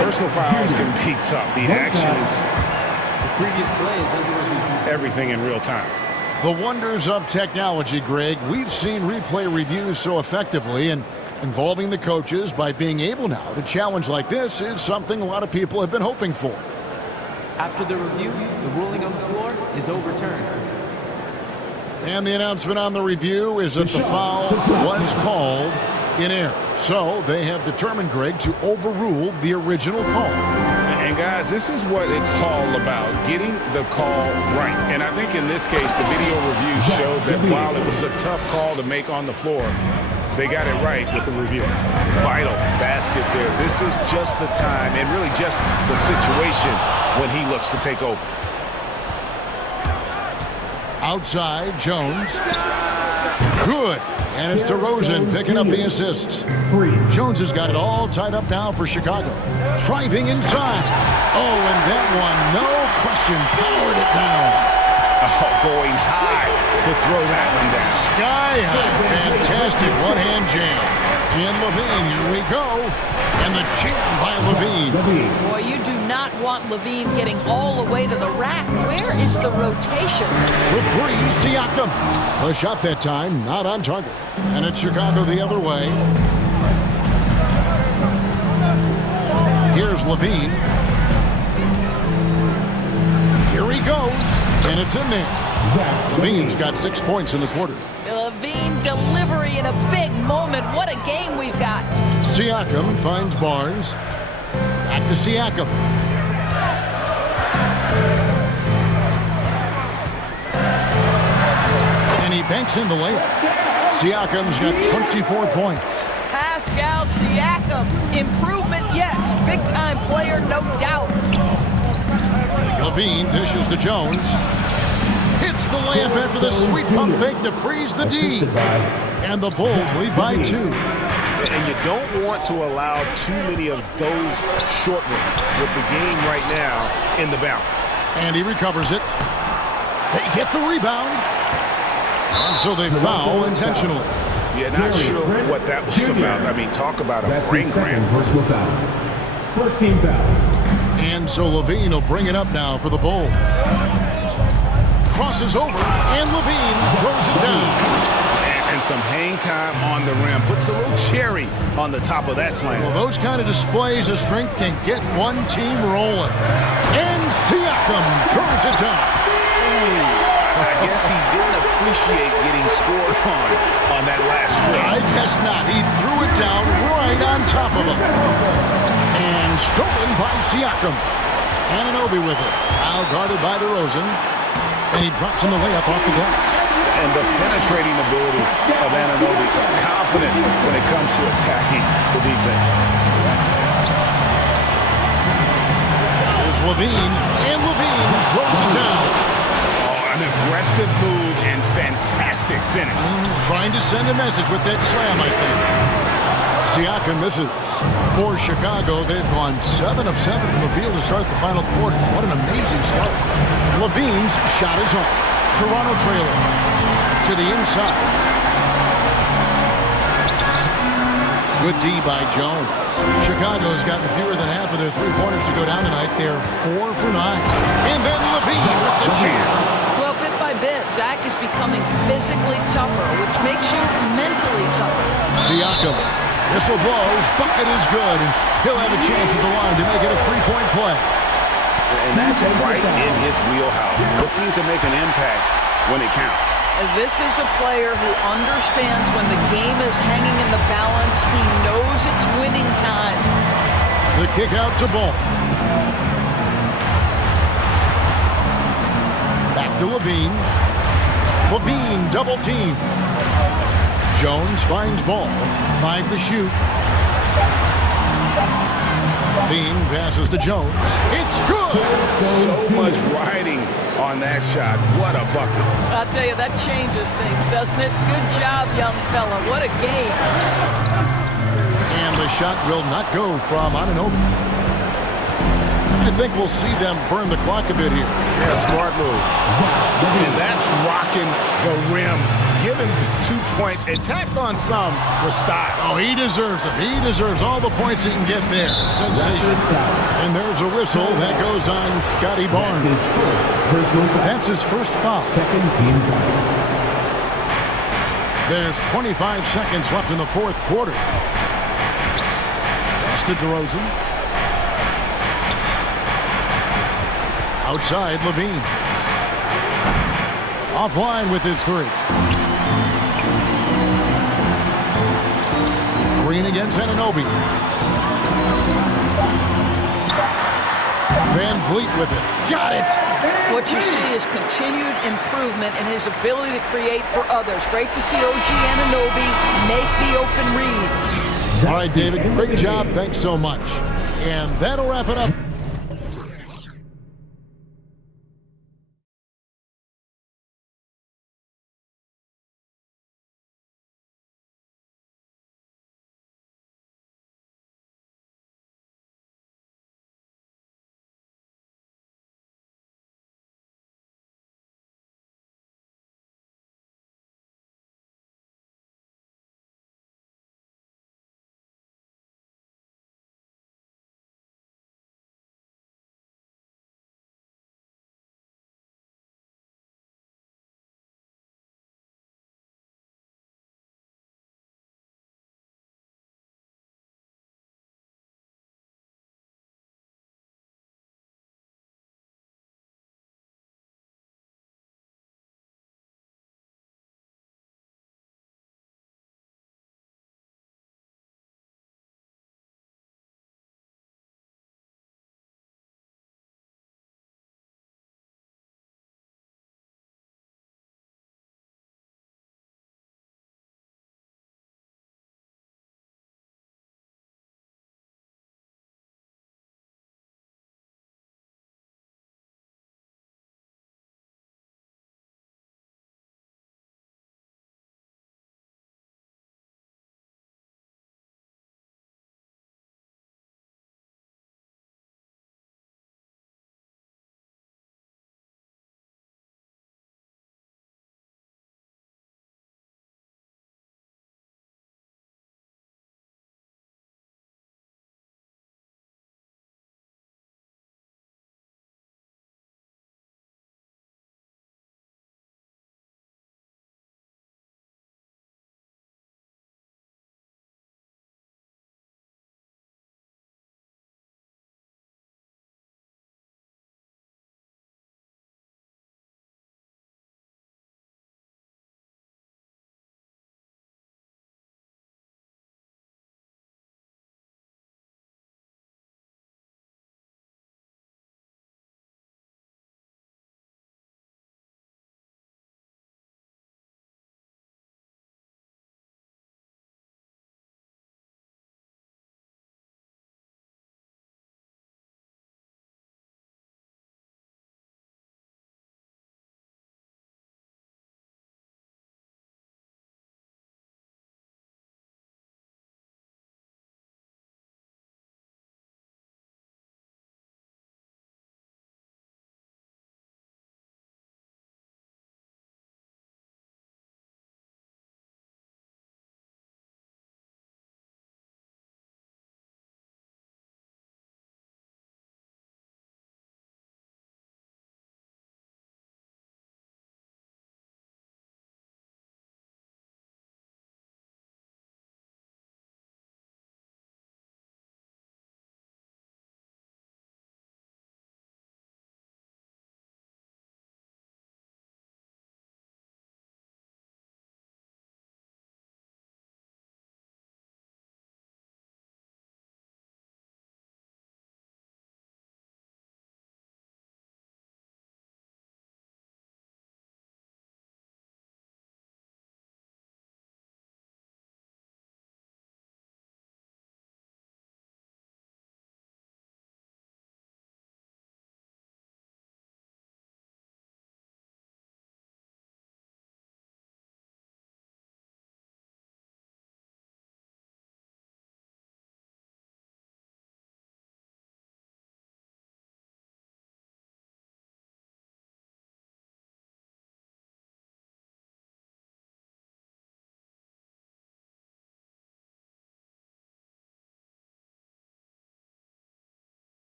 personal fouls can be tough. The action is The previous play is under review. Everything in real time. The wonders of technology, Greg. We've seen replay reviews so effectively, and involving the coaches by being able now to challenge like this is something a lot of people have been hoping for. After the review, the ruling on the floor is overturned. And the announcement on the review is that the foul was called in error. So they have determined, Greg, to overrule the original call. And guys, this is what it's all about, getting the call right. And I think in this case, the video review showed that while it was a tough call to make on the floor, they got it right with the review. Vital basket there. This is just the time and really just the situation when he looks to take over. Outside, Jones. Good. And it's DeRozan picking up the assist. Jones has got it all tied up now for Chicago. Driving inside. Oh, and that one, no question, powered it down. Oh, going high to throw that one down. Sky high. Fantastic one-hand jam. And Levine, here we go. And the jam by Levine. Boy, you do not want Levine getting all the way to the rack. Where is the rotation? For three, Siakam. A shot that time, not on target. And it's Chicago the other way. Here's Levine. Here he goes. And it's in there. Levine's got 6 points in the quarter. Levine delivery in a big moment. What a game we've got. Siakam finds Barnes. Back to Siakam. And he banks in the layup. Siakam's got 24 points. Pascal Siakam. Improvement, yes. Big-time player, no doubt. Levine dishes to Jones. Hits the layup after the sweet pump fake to freeze the D. And the Bulls lead by 2. And you don't want to allow too many of those short ones with the game right now in the balance. And he recovers it. They get the rebound. And so they foul intentionally. Yeah, not sure what that was about. I mean, talk about a brain cramp. Personal foul. First team foul. And so Levine will bring it up now for the Bulls. Crosses over, and Levine throws it down. And some hang time on the rim. Puts a little cherry on the top of that slam. Well, those kind of displays of strength can get one team rolling. And Siakam throws it down. I guess he didn't appreciate getting scored on that last string. I guess not. He threw it down right on top of him. And stolen by Siakam. Anunoby with it. Now guarded by DeRozan. And he drops in the layup off the glass. And the penetrating ability of Anunoby, confident when it comes to attacking the defense. There's Levine, and Levine throws it down. Oh, I An aggressive move and fantastic finish. Trying to send a message with that slam, I think. Siakam misses. For Chicago, they've gone 7 of 7 from the field to start the final quarter. What an amazing start. Levine's shot is off. Toronto trailing to the inside. Good D by Jones. Chicago's gotten fewer than half of their three-pointers to go down tonight. They're 4 for 9. And then Levine with the jam. Well, bit by bit, Zach is becoming physically tougher, which makes you mentally tougher. Siakam. Whistle blows. Bucket is good. And he'll have a chance at the line to make it a three-point play. And that's right in his wheelhouse. Looking to make an impact when it counts. This is a player who understands when the game is hanging in the balance. He knows it's winning time. The kick out to Ball. Back to Levine. Levine double team. Jones finds Ball. 5 to shoot. Levine passes to Jones. It's good! So much riding on that shot. What a bucket. I'll tell you, that changes things, doesn't it? Good job, young fella. What a game. And the shot will not go from Anunoby. I think we'll see them burn the clock a bit here. Yeah, smart move. And that's rocking the rim. Give him 2 points and tacked on some for style. Oh, he deserves them. He deserves all the points he can get there. Sensational. And there's a whistle that goes on Scotty Barnes. That's his first foul. Second team foul. There's 25 seconds left in the fourth quarter. Pass to DeRozan. Outside, Levine. Offline with his 3. Green against Anunoby. Van Vliet with it. Got it! What you see is continued improvement in his ability to create for others. Great to see OG Anunoby make the open read. All right, David, great job. Thanks so much. And that'll wrap it up.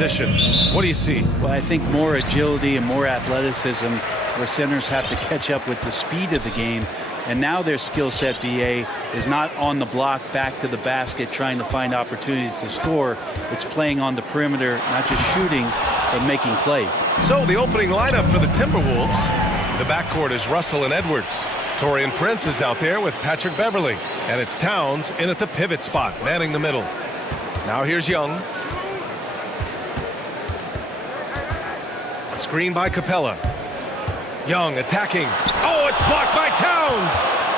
position. What do you see? Well, I think more agility and more athleticism where centers have to catch up with the speed of the game. And now their skill set, BA, is not on the block back to the basket trying to find opportunities to score. It's playing on the perimeter, not just shooting, but making plays. So the opening lineup for the Timberwolves. The backcourt is Russell and Edwards. Taurean Prince is out there with Patrick Beverley. And it's Towns in at the pivot spot, manning the middle. Now here's Young. Screen by Capella. Young attacking. Oh, it's blocked by Towns!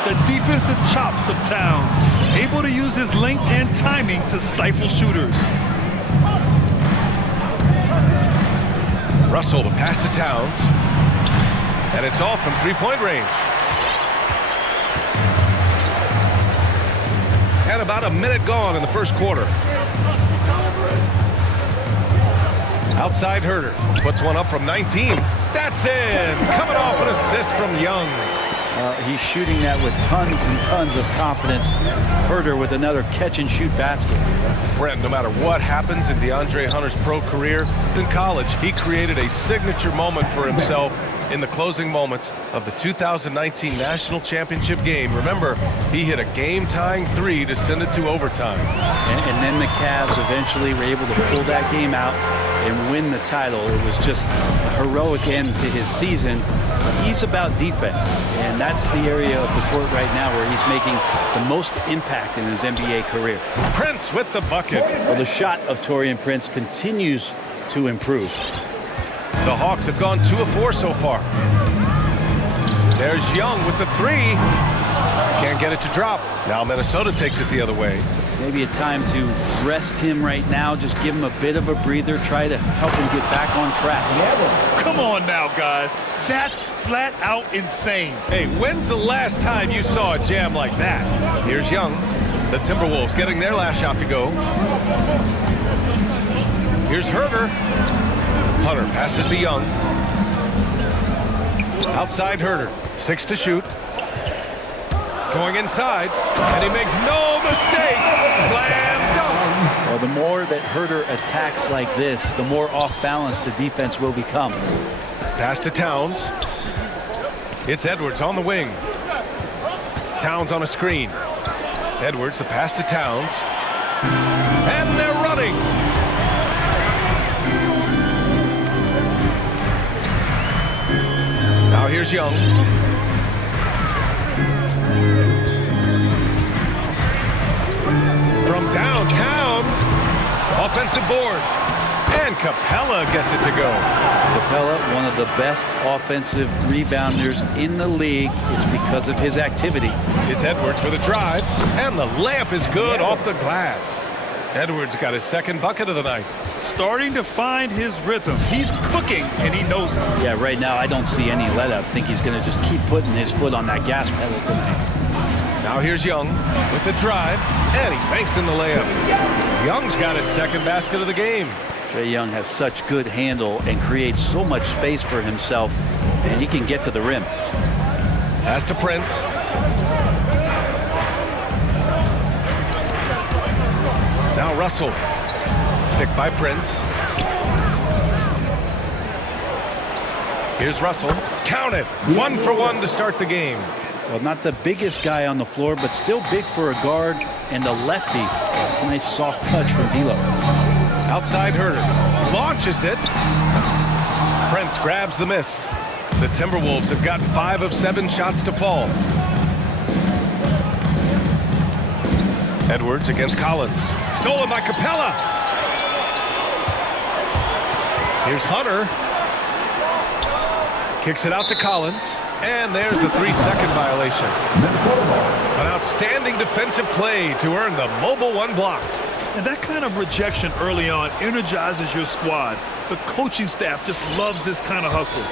The defensive chops of Towns, able to use his length and timing to stifle shooters. Russell, the pass to Towns. And it's off from three-point range. And about a minute gone in the first quarter. Outside Herder puts one up from 19. That's in! Coming off an assist from Young. He's shooting that with tons and tons of confidence. Herder with another catch-and-shoot basket. Brent, no matter what happens in DeAndre Hunter's pro career, in college, he created a signature moment for himself in the closing moments of the 2019 National Championship game. Remember, he hit a game-tying three to send it to overtime. And then the Cavs eventually were able to pull that game out and win the title. It was just a heroic end to his season. He's about defense, and that's the area of the court right now where he's making the most impact in his NBA career. Prince with the bucket. Well, the shot of Taurean Prince continues to improve. The Hawks have gone 2 of 4 so far. There's Young with the three. Can't get it to drop. Now Minnesota takes it the other way. Maybe a time to rest him right now. Just give him a bit of a breather. Try to help him get back on track. Come on now, guys. That's flat out insane. Hey, when's the last time you saw a jam like that? Here's Young. The Timberwolves getting their last shot to go. Here's Herder. Hunter passes to Young. Outside Herder. 6 to shoot. Going inside, and he makes no mistake. Slam dunk. Well, the more that Herder attacks like this, the more off balance the defense will become. Pass to Towns. It's Edwards on the wing. Towns on a screen. Edwards, the pass to Towns. And they're running. Now here's Young. From downtown, offensive board, and Capella gets it to go. Capella, one of the best offensive rebounders in the league. It's because of his activity. It's Edwards with a drive, and the layup is good off the glass. Edwards got his second bucket of the night. Starting to find his rhythm. He's cooking, and he knows it. Yeah, right now I don't see any let up. I think he's going to just keep putting his foot on that gas pedal tonight. Now here's Young with the drive, and he banks in the layup. Young's got his second basket of the game. Trae Young has such good handle and creates so much space for himself, and he can get to the rim. Pass to Prince. Now Russell, picked by Prince. Here's Russell, count it, 1 for 1 to start the game. Well, not the biggest guy on the floor, but still big for a guard and a lefty. It's a nice soft touch from D'Lo. Outside Herder, launches it. Prince grabs the miss. The Timberwolves have gotten 5 of 7 shots to fall. Edwards against Collins. Stolen by Capella. Here's Hunter. Kicks it out to Collins. And there's a 3-second violation. An outstanding defensive play to earn the mobile 1 block. And that kind of rejection early on energizes your squad. The coaching staff just loves this kind of hustle.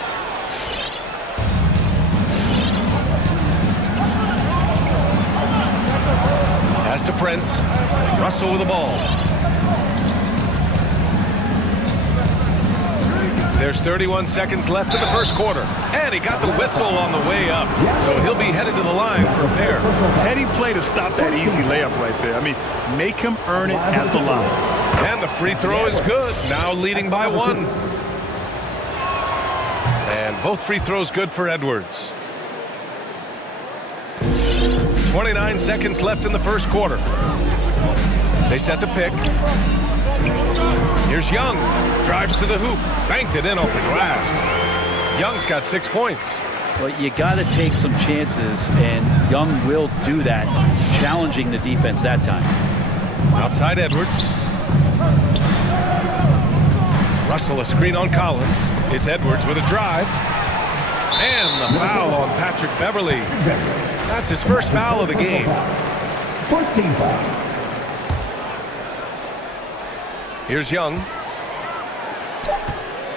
Pass to Prince. Russell with the ball. There's 31 seconds left in the first quarter. And he got the whistle on the way up. So he'll be headed to the line for a pair. Heady play to stop that easy layup right there. I mean, make him earn it at the line. And the free throw is good. Now leading by 1. And both free throws good for Edwards. 29 seconds left in the first quarter. They set the pick. Here's Young. Drives to the hoop. Banked it in off the glass. Young's got 6 points. Well, you got to take some chances, and Young will do that, challenging the defense that time. Outside Edwards. Russell, a screen on Collins. It's Edwards with a drive. And the foul on Patrick Beverly. That's his first foul of the game. First team foul. Here's Young.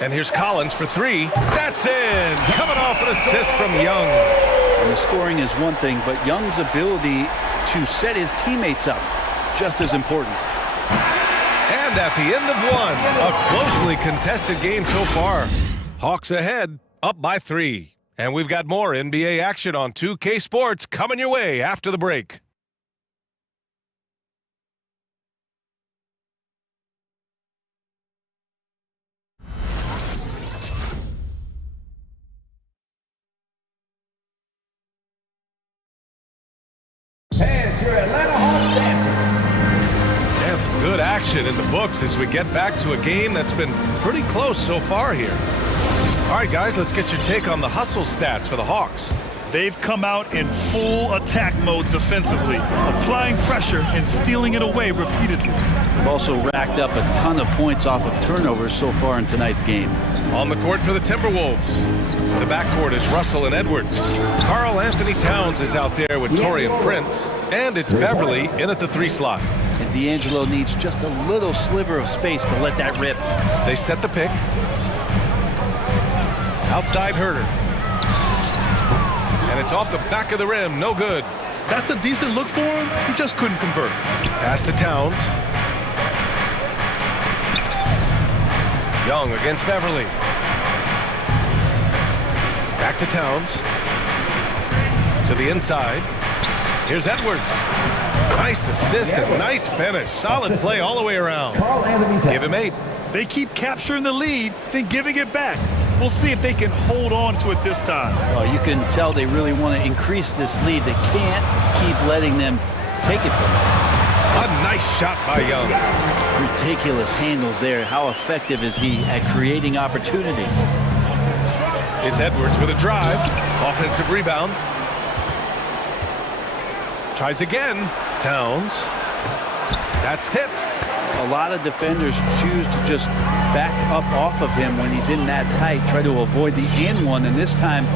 And here's Collins for 3. That's in! Coming off an assist from Young. And the scoring is one thing, but Young's ability to set his teammates up, just as important. And at the end of 1, a closely contested game so far. Hawks ahead, up by 3. And we've got more NBA action on 2K Sports coming your way after the break. Fans, your Atlanta Hawks dancers. And some good action in the books as we get back to a game that's been pretty close so far here. All right, guys, let's get your take on the hustle stats for the Hawks. They've come out in full attack mode defensively, applying pressure and stealing it away repeatedly. They've also racked up a ton of points off of turnovers so far in tonight's game. On the court for the Timberwolves. The backcourt is Russell and Edwards. Karl Anthony Towns is out there with Taurean Prince. And it's Beverly in at the 3 slot. And D'Angelo needs just a little sliver of space to let that rip. They set the pick. Outside Herter. And it's off the back of the rim. No good. That's a decent look for him. He just couldn't convert. Pass to Towns. Young against Beverly. Back to Towns. To the inside. Here's Edwards. Nice assist and nice finish. Solid play all the way around. Give him 8. They keep capturing the lead, then giving it back. We'll see if they can hold on to it this time. Well, you can tell they really want to increase this lead. They can't keep letting them take it from them. A nice shot by Young. Ridiculous handles there. How effective is he at creating opportunities? It's Edwards with a drive. Offensive rebound. Tries again. Towns. That's tipped. A lot of defenders choose to just back up off of him when he's in that tight, try to avoid the and one, and this time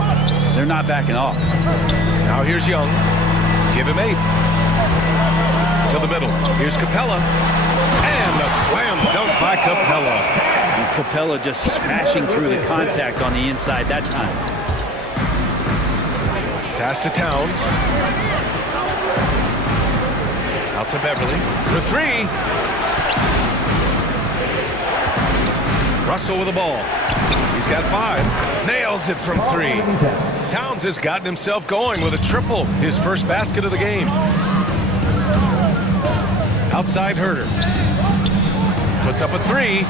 they're not backing off. Now here's Young. Give him 8. To the middle. Here's Capella. And a slam dunk by Capella. And Capella just smashing through the contact on the inside that time. Pass to Towns. Out to Beverly for 3. Russell with the ball. He's got 5. Nails it from 3. Towns has gotten himself going with a triple. His first basket of the game. Outside Herter. Puts up a 3.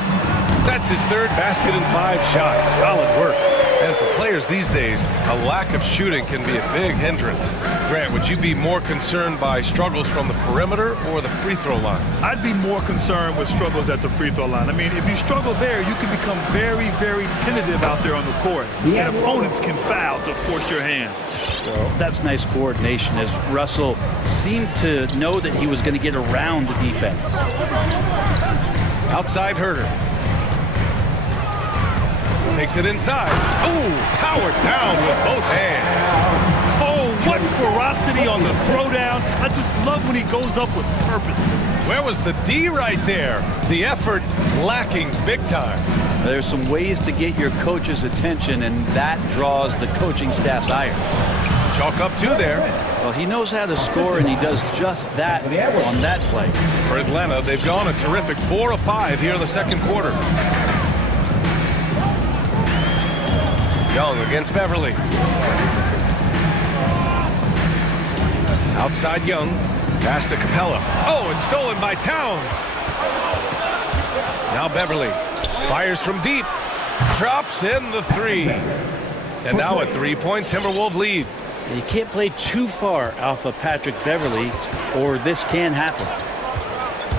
That's his 3rd basket in 5 shots. Solid work. And for players these days, a lack of shooting can be a big hindrance. Grant, would you be more concerned by struggles from the perimeter or the free throw line? I'd be more concerned with struggles at the free throw line. I mean, if you struggle there, you can become very, very tentative out there on the court. And opponents can foul to force your hand. Well, that's nice coordination as Russell seemed to know that he was going to get around the defense. Outside Herter. Takes it inside. Oh, powered down with both hands. Oh, what ferocity on the throwdown. I just love when he goes up with purpose. Where was the D right there? The effort lacking big time. There's some ways to get your coach's attention, and that draws the coaching staff's ire. Chalk up 2 there. Well, he knows how to score, and he does just that on that play. For Atlanta, they've gone a terrific 4 of 5 here in the second quarter. Young against Beverly. Outside Young. Pass to Capella. Oh, it's stolen by Towns. Now Beverly fires from deep. Drops in the three. And now a 3-point Timberwolves lead. You can't play too far off of Patrick Beverly, or this can happen.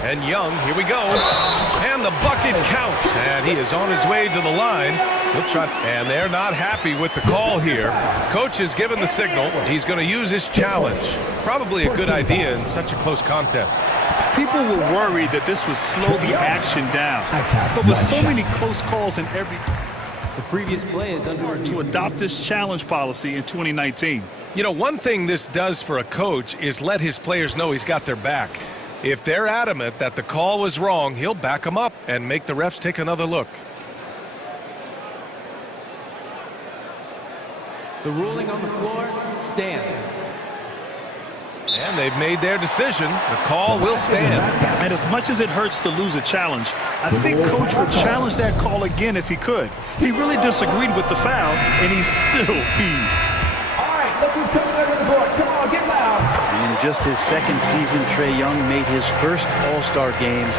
And Young, here we go. And the bucket counts. And he is on his way to the line. He'll try. And they're not happy with the call here. Coach has given the signal. He's going to use his challenge. Probably a good idea in such a close contest. People were worried that this would slow the action down. But with so many close calls in every... The previous play is under to adopt this challenge policy in 2019. You know, one thing this does for a coach is let his players know he's got their back. If they're adamant that the call was wrong, he'll back them up and make the refs take another look. The ruling on the floor stands. And they've made their decision. The call will stand. And as much as it hurts to lose a challenge, I think Coach would challenge that call again if he could. He really disagreed with the foul, and he still heaved. All right, look who's coming over the board. Come on, get loud. And in just his second season, Trae Young made his first All-Star game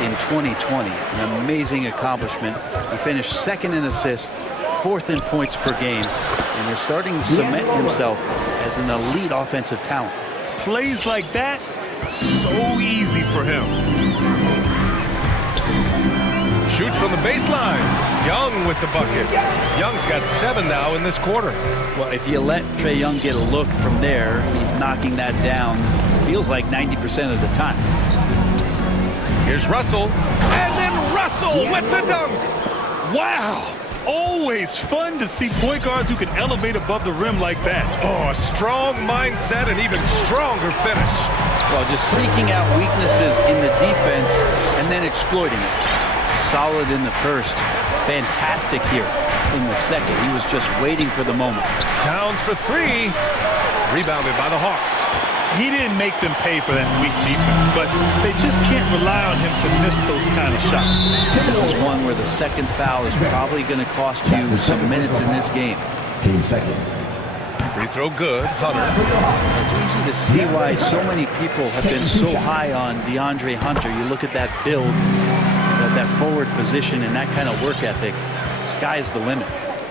in 2020. An amazing accomplishment. He finished second in assists, fourth in points per game, and is starting to cement himself as an elite offensive talent. Plays like that, so easy for him. Shoots from the baseline. Young with the bucket. Young's got 7 now in this quarter. Well, if you let Trae Young get a look from there, he's knocking that down, feels like 90% of the time. Here's Russell. And then Russell with the dunk. Wow. Always fun to see point guards who can elevate above the rim like that. Oh, a strong mindset and even stronger finish. Well, just seeking out weaknesses in the defense and then exploiting it. Solid in the first, fantastic here in the second. He was just waiting for the moment. Towns for 3. Rebounded by the Hawks. He didn't make them pay for that weak defense, but they just can't rely on him to miss those kind of shots. This is one where the second foul is probably going to cost you some minutes in this game. Team second. Free throw good. Hunter. It's easy to see why so many people have been so high on DeAndre Hunter. You look at that build, that forward position, and that kind of work ethic. Sky's the limit.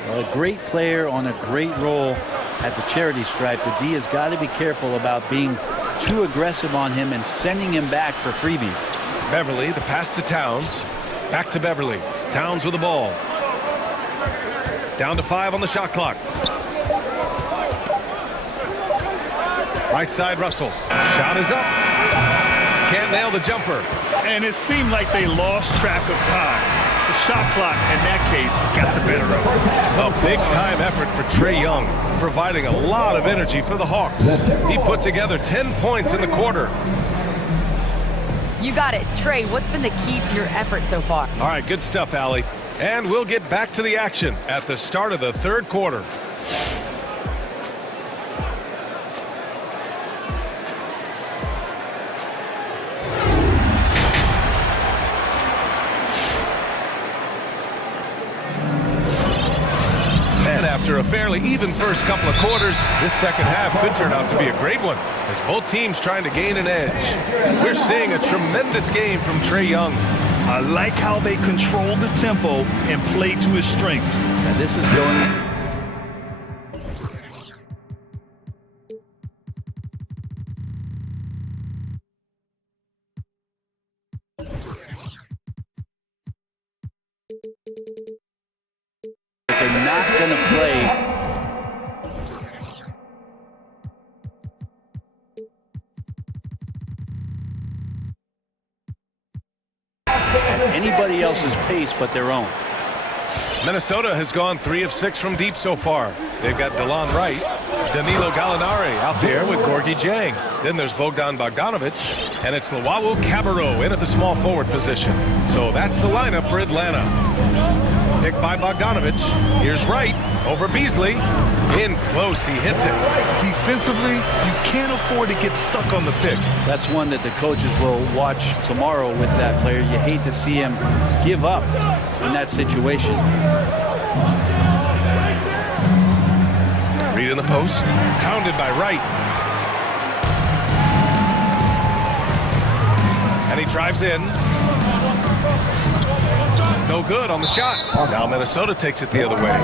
A great player on a great role at the charity stripe. The D has got to be careful about being too aggressive on him and sending him back for freebies. Beverly, the pass to Towns. Back to Beverly. Towns with the ball. Down to 5 on the shot clock. Right side, Russell. Shot is up. Can't nail the jumper. And it seemed like they lost track of time. The shot clock, in that case, got the better of it. A big-time effort for Trae Young, providing a lot of energy for the Hawks. He put together 10 points in the quarter. You got it. Trae, what's been the key to your effort so far? All right, good stuff, Allie. And we'll get back to the action at the start of the third quarter. After a fairly even first couple of quarters, this second half could turn out to be a great one, as both teams trying to gain an edge. We're seeing a tremendous game from Trae Young. I like how they control the tempo and play to his strengths. And this is going... They're not going to play. At anybody else's pace but their own. Minnesota has gone 3 of 6 from deep so far. They've got DeLon Wright, Danilo Gallinari out there with Gorgie Jang. Then there's Bogdan Bogdanovic, and it's Luau Cabarrot in at the small forward position. So that's the lineup for Atlanta. Picked by Bogdanovic. Here's Wright over Beasley. In close, he hits it. Defensively, you can't afford to get stuck on the pick. That's one that the coaches will watch tomorrow with that player. You hate to see him give up in that situation. Reed in the post, pounded by Wright. And he drives in. No good on the shot. Now Minnesota takes it the other way.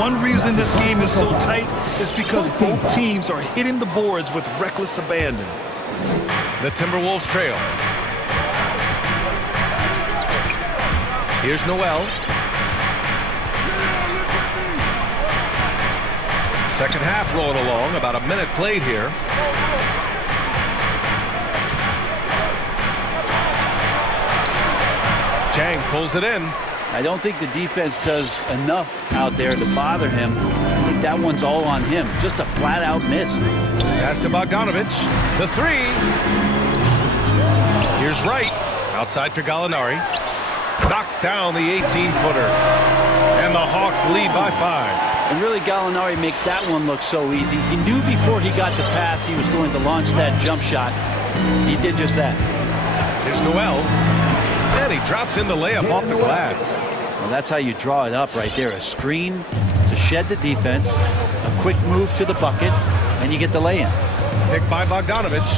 One reason this game is so tight is because both teams are hitting the boards with reckless abandon. The Timberwolves trail. Here's Noel. Second half rolling along, about a minute played here. Chang pulls it in. I don't think the defense does enough out there to bother him. I think that one's all on him. Just a flat-out miss. Pass to Bogdanovich. The three. Here's Wright. Outside for Gallinari. Knocks down the 18-footer. And the Hawks lead by 5. And really, Gallinari makes that one look so easy. He knew before he got the pass he was going to launch that jump shot. He did just that. Here's Noel. And he drops in the layup off the glass. Well, that's how you draw it up right there. A screen to shed the defense, a quick move to the bucket, and you get the lay-in. Picked by Bogdanovich.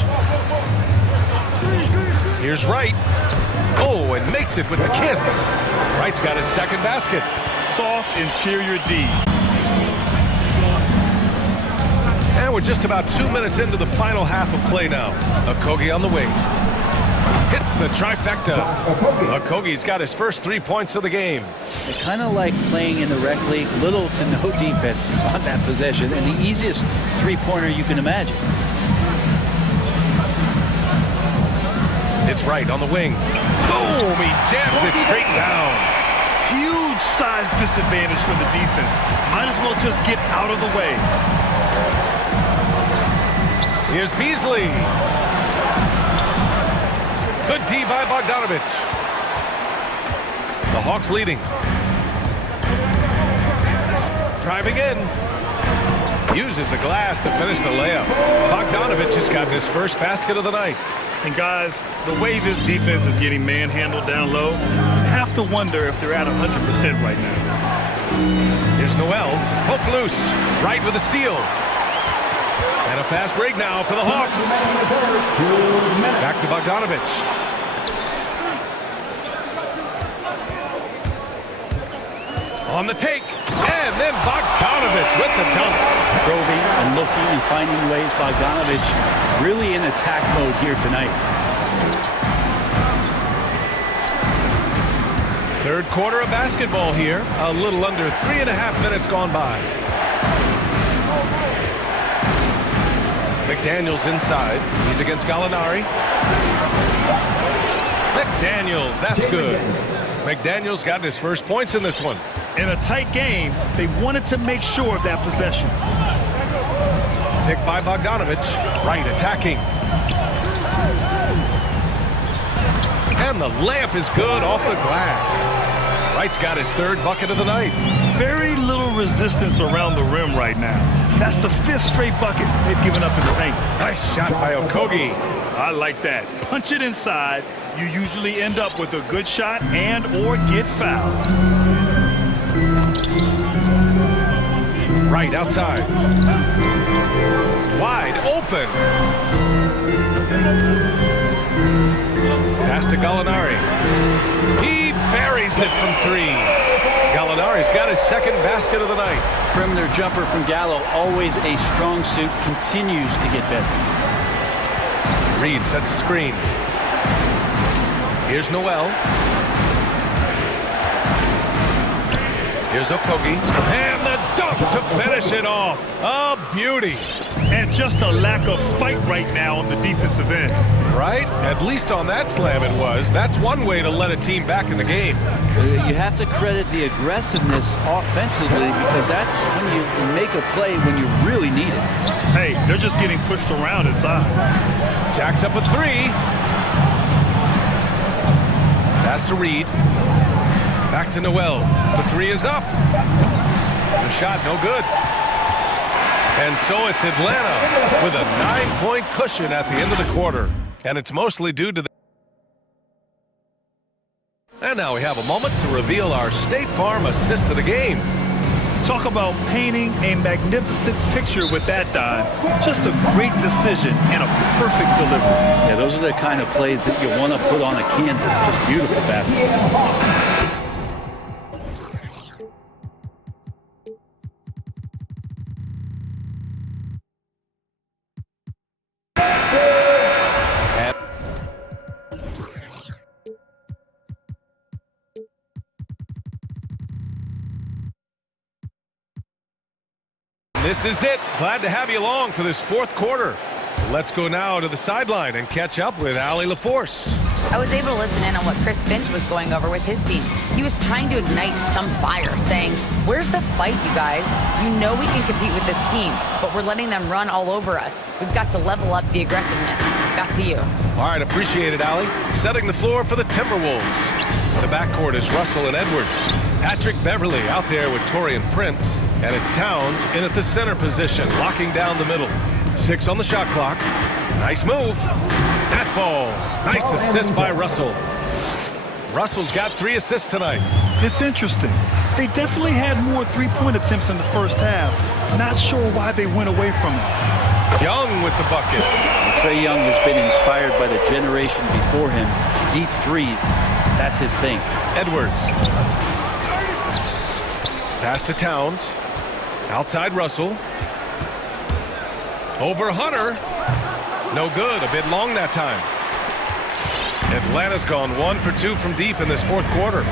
Here's Wright. Oh, and makes it with the kiss. Wright's got his second basket. Soft interior D. And we're just about 2 minutes into the final half of play now. Okogie on the wing. Hits the trifecta. Okogie's got his first 3 points of the game. They kind of like playing in the rec league, little to no defense on that possession, and the easiest three-pointer you can imagine. It's Wright on the wing. Boom! He jams it straight down. Huge size disadvantage for the defense. Might as well just get out of the way. Here's Beasley. Good D by Bogdanovich. The Hawks leading. Driving in. Uses the glass to finish the layup. Bogdanovich has gotten his first basket of the night. And guys, the way this defense is getting manhandled down low, you have to wonder if they're at 100% right now. Here's Noel. Hook loose. Wright with a steal. And a fast break now for the Hawks. Back to Bogdanovich. On the take. And then Bogdanovich with the dunk. Probing and looking and finding ways. Bogdanovich really in attack mode here tonight. Third quarter of basketball here. A little under 3.5 minutes gone by. McDaniels inside. He's against Gallinari. McDaniels, that's good. McDaniels got his first points in this one. In a tight game, they wanted to make sure of that possession. Picked by Bogdanovich. Wright attacking. And the layup is good off the glass. Wright's got his third bucket of the night. Very little resistance around the rim right now. That's the 5th straight bucket they've given up in the paint. Nice shot by Okogie. I like that. Punch it inside. You usually end up with a good shot and or get fouled. Wright outside. Wide open. Pass to Gallinari. He buries it from 3. Gallinari's got his second basket of the night. Perimeter jumper from Gallo, always a strong suit, continues to get better. Reed sets a screen. Here's Noel. Here's Okogie. And the dunk to finish it off. A beauty. And just a lack of fight right now on the defensive end. Right? At least on that slam it was. That's one way to let a team back in the game. You have to credit the aggressiveness offensively because that's when you make a play when you really need it. Hey, they're just getting pushed around inside. Jacks up a 3. Pass to Reed. Back to Noel. The 3 is up. The shot no good. And so it's Atlanta with a 9-point cushion at the end of the quarter. And it's mostly due to the... And now we have a moment to reveal our State Farm assist of the game. Talk about painting a magnificent picture with that dive. Just a great decision and a perfect delivery. Yeah, those are the kind of plays that you want to put on a canvas. Just beautiful basketball. this is it. Glad to have you along for this fourth quarter. Let's go now to the sideline and catch up with Allie LaForce. I was able to listen in on what Chris Finch was going over with his team. He was trying to ignite some fire, saying, where's the fight, you guys? You know we can compete with this team, but we're letting them run all over us. We've got to level up the aggressiveness. Back to you. All right, appreciate it, Allie. Setting the floor for the Timberwolves. The backcourt is Russell and Edwards. Patrick Beverly out there with Torian Prince, and it's Towns in at the center position, locking down the middle. 6 on the shot clock. Nice move. That falls. Nice assist by Russell. Russell's got 3 assists tonight. It's interesting. They definitely had more three-point attempts in the first half. Not sure why they went away from it. Young with the bucket. Trae Young has been inspired by the generation before him. Deep threes, that's his thing. Edwards. Pass to Towns. Outside Russell. Over Hunter. No good. A bit long that time. Atlanta's gone 1 for 2 from deep in this fourth quarter.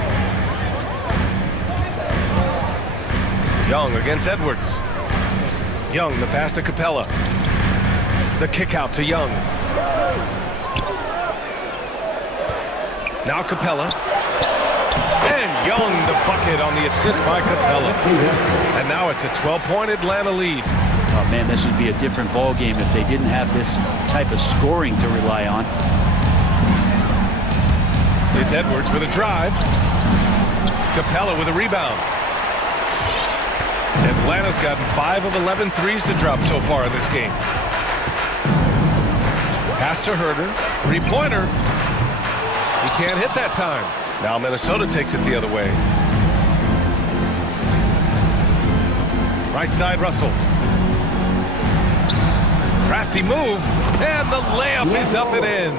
Young against Edwards. Young, the pass to Capella. The kick out to Young. Now Capella. And Young, the bucket on the assist by Capella. And now it's a 12-point Atlanta lead. Oh, man, this would be a different ball game if they didn't have this type of scoring to rely on. It's Edwards with a drive. Capella with a rebound. Atlanta's gotten 5 of 11 threes to drop so far in this game. Pass to Herter. Three-pointer. He can't hit that time. Now Minnesota takes it the other way. Right side, Russell. Crafty move, and the layup is up and in.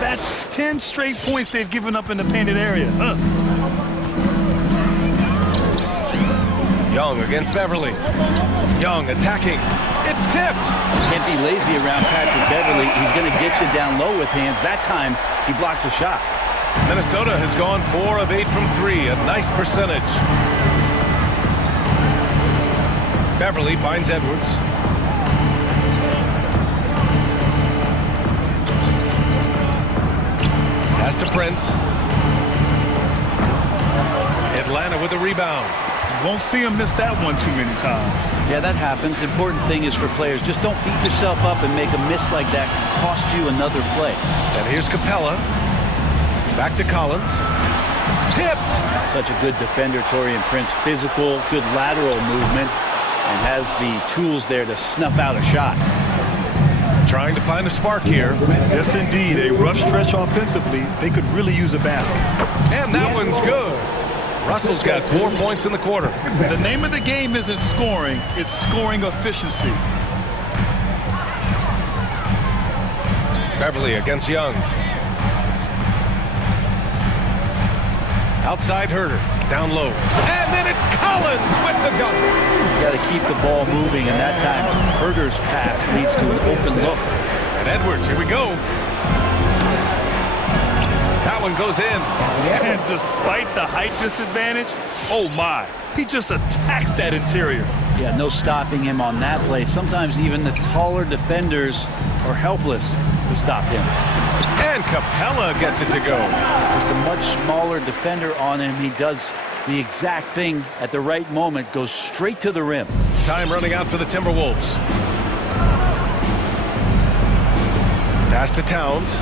That's 10 straight points they've given up in the painted area. Young against Beverly. Young attacking. It's tipped. Can't be lazy around Patrick Beverly. He's going to get you down low with hands. That time, he blocks a shot. Minnesota has gone 4 of 8 from 3, a nice percentage. Beverly finds Edwards. Pass to Prince. Atlanta with a rebound. Won't see him miss that one too many times. Yeah, that happens. Important thing is for players, just don't beat yourself up and make a miss like that cost you another play. And here's Capella. Back to Collins. Tipped. Such a good defender, Torian Prince. Physical, good lateral movement, and has the tools there to snuff out a shot. Trying to find a spark here. Yes, indeed. A rough stretch offensively. They could really use a basket. And that one's good. Russell's got 4 points in the quarter. The name of the game isn't scoring, it's scoring efficiency. Beverly against Young. Outside Herter, down low. And then it's Collins with the dunk. You got to keep the ball moving, and that time Herter's pass leads to an open look. And Edwards, here we go. That one goes in. And despite the height disadvantage, oh my, he just attacks that interior. Yeah, no stopping him on that play. Sometimes even the taller defenders are helpless to stop him. And Capella gets it to go. Just a much smaller defender on him. He does the exact thing at the right moment, goes straight to the rim. Time running out for the Timberwolves. Pass to Towns.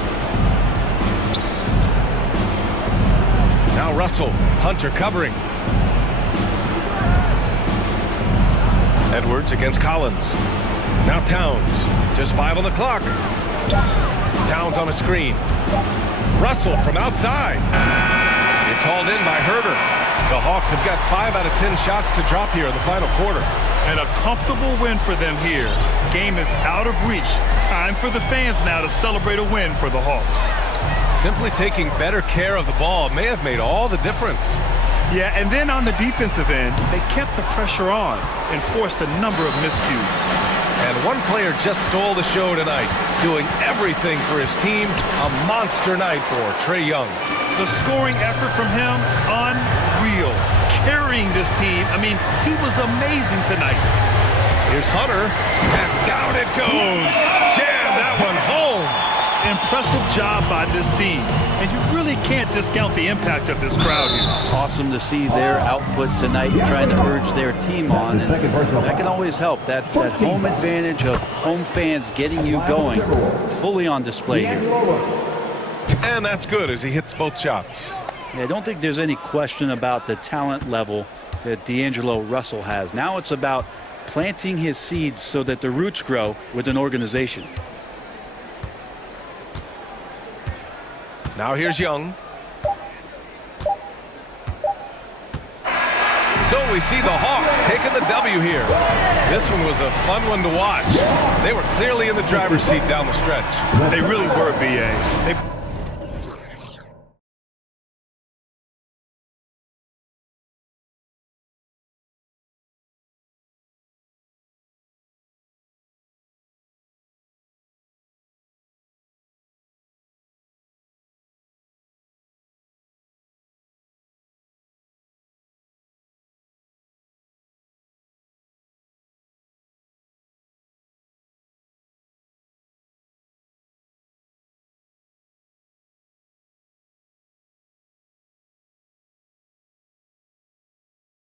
Now Russell, Hunter covering. Edwards against Collins. Now Towns, just 5 on the clock. Towns on a screen. Russell from outside. It's hauled in by Herter. The Hawks have got 5 out of 10 shots to drop here in the final quarter. And a comfortable win for them here. Game is out of reach. Time for the fans now to celebrate a win for the Hawks. Simply taking better care of the ball may have made all the difference. Yeah, and then on the defensive end, they kept the pressure on and forced a number of miscues. And one player just stole the show tonight, doing everything for his team. A monster night for Trae Young. The scoring effort from him, unreal. Carrying this team, I mean, he was amazing tonight. Here's Hunter, and down it goes. Jam that one home. Impressive job by this team. And you really can't discount the impact of this crowd here. Awesome to see their output tonight, trying to urge their team on. And that can always help. That home advantage of home fans getting you going, fully on display here. And that's good as he hits both shots. Yeah, I don't think there's any question about the talent level that D'Angelo Russell has. Now it's about planting his seeds so that the roots grow with an organization. Now here's Young. So we see the Hawks taking the W here. This one was a fun one to watch. They were clearly in the driver's seat down the stretch. They really were, B.A.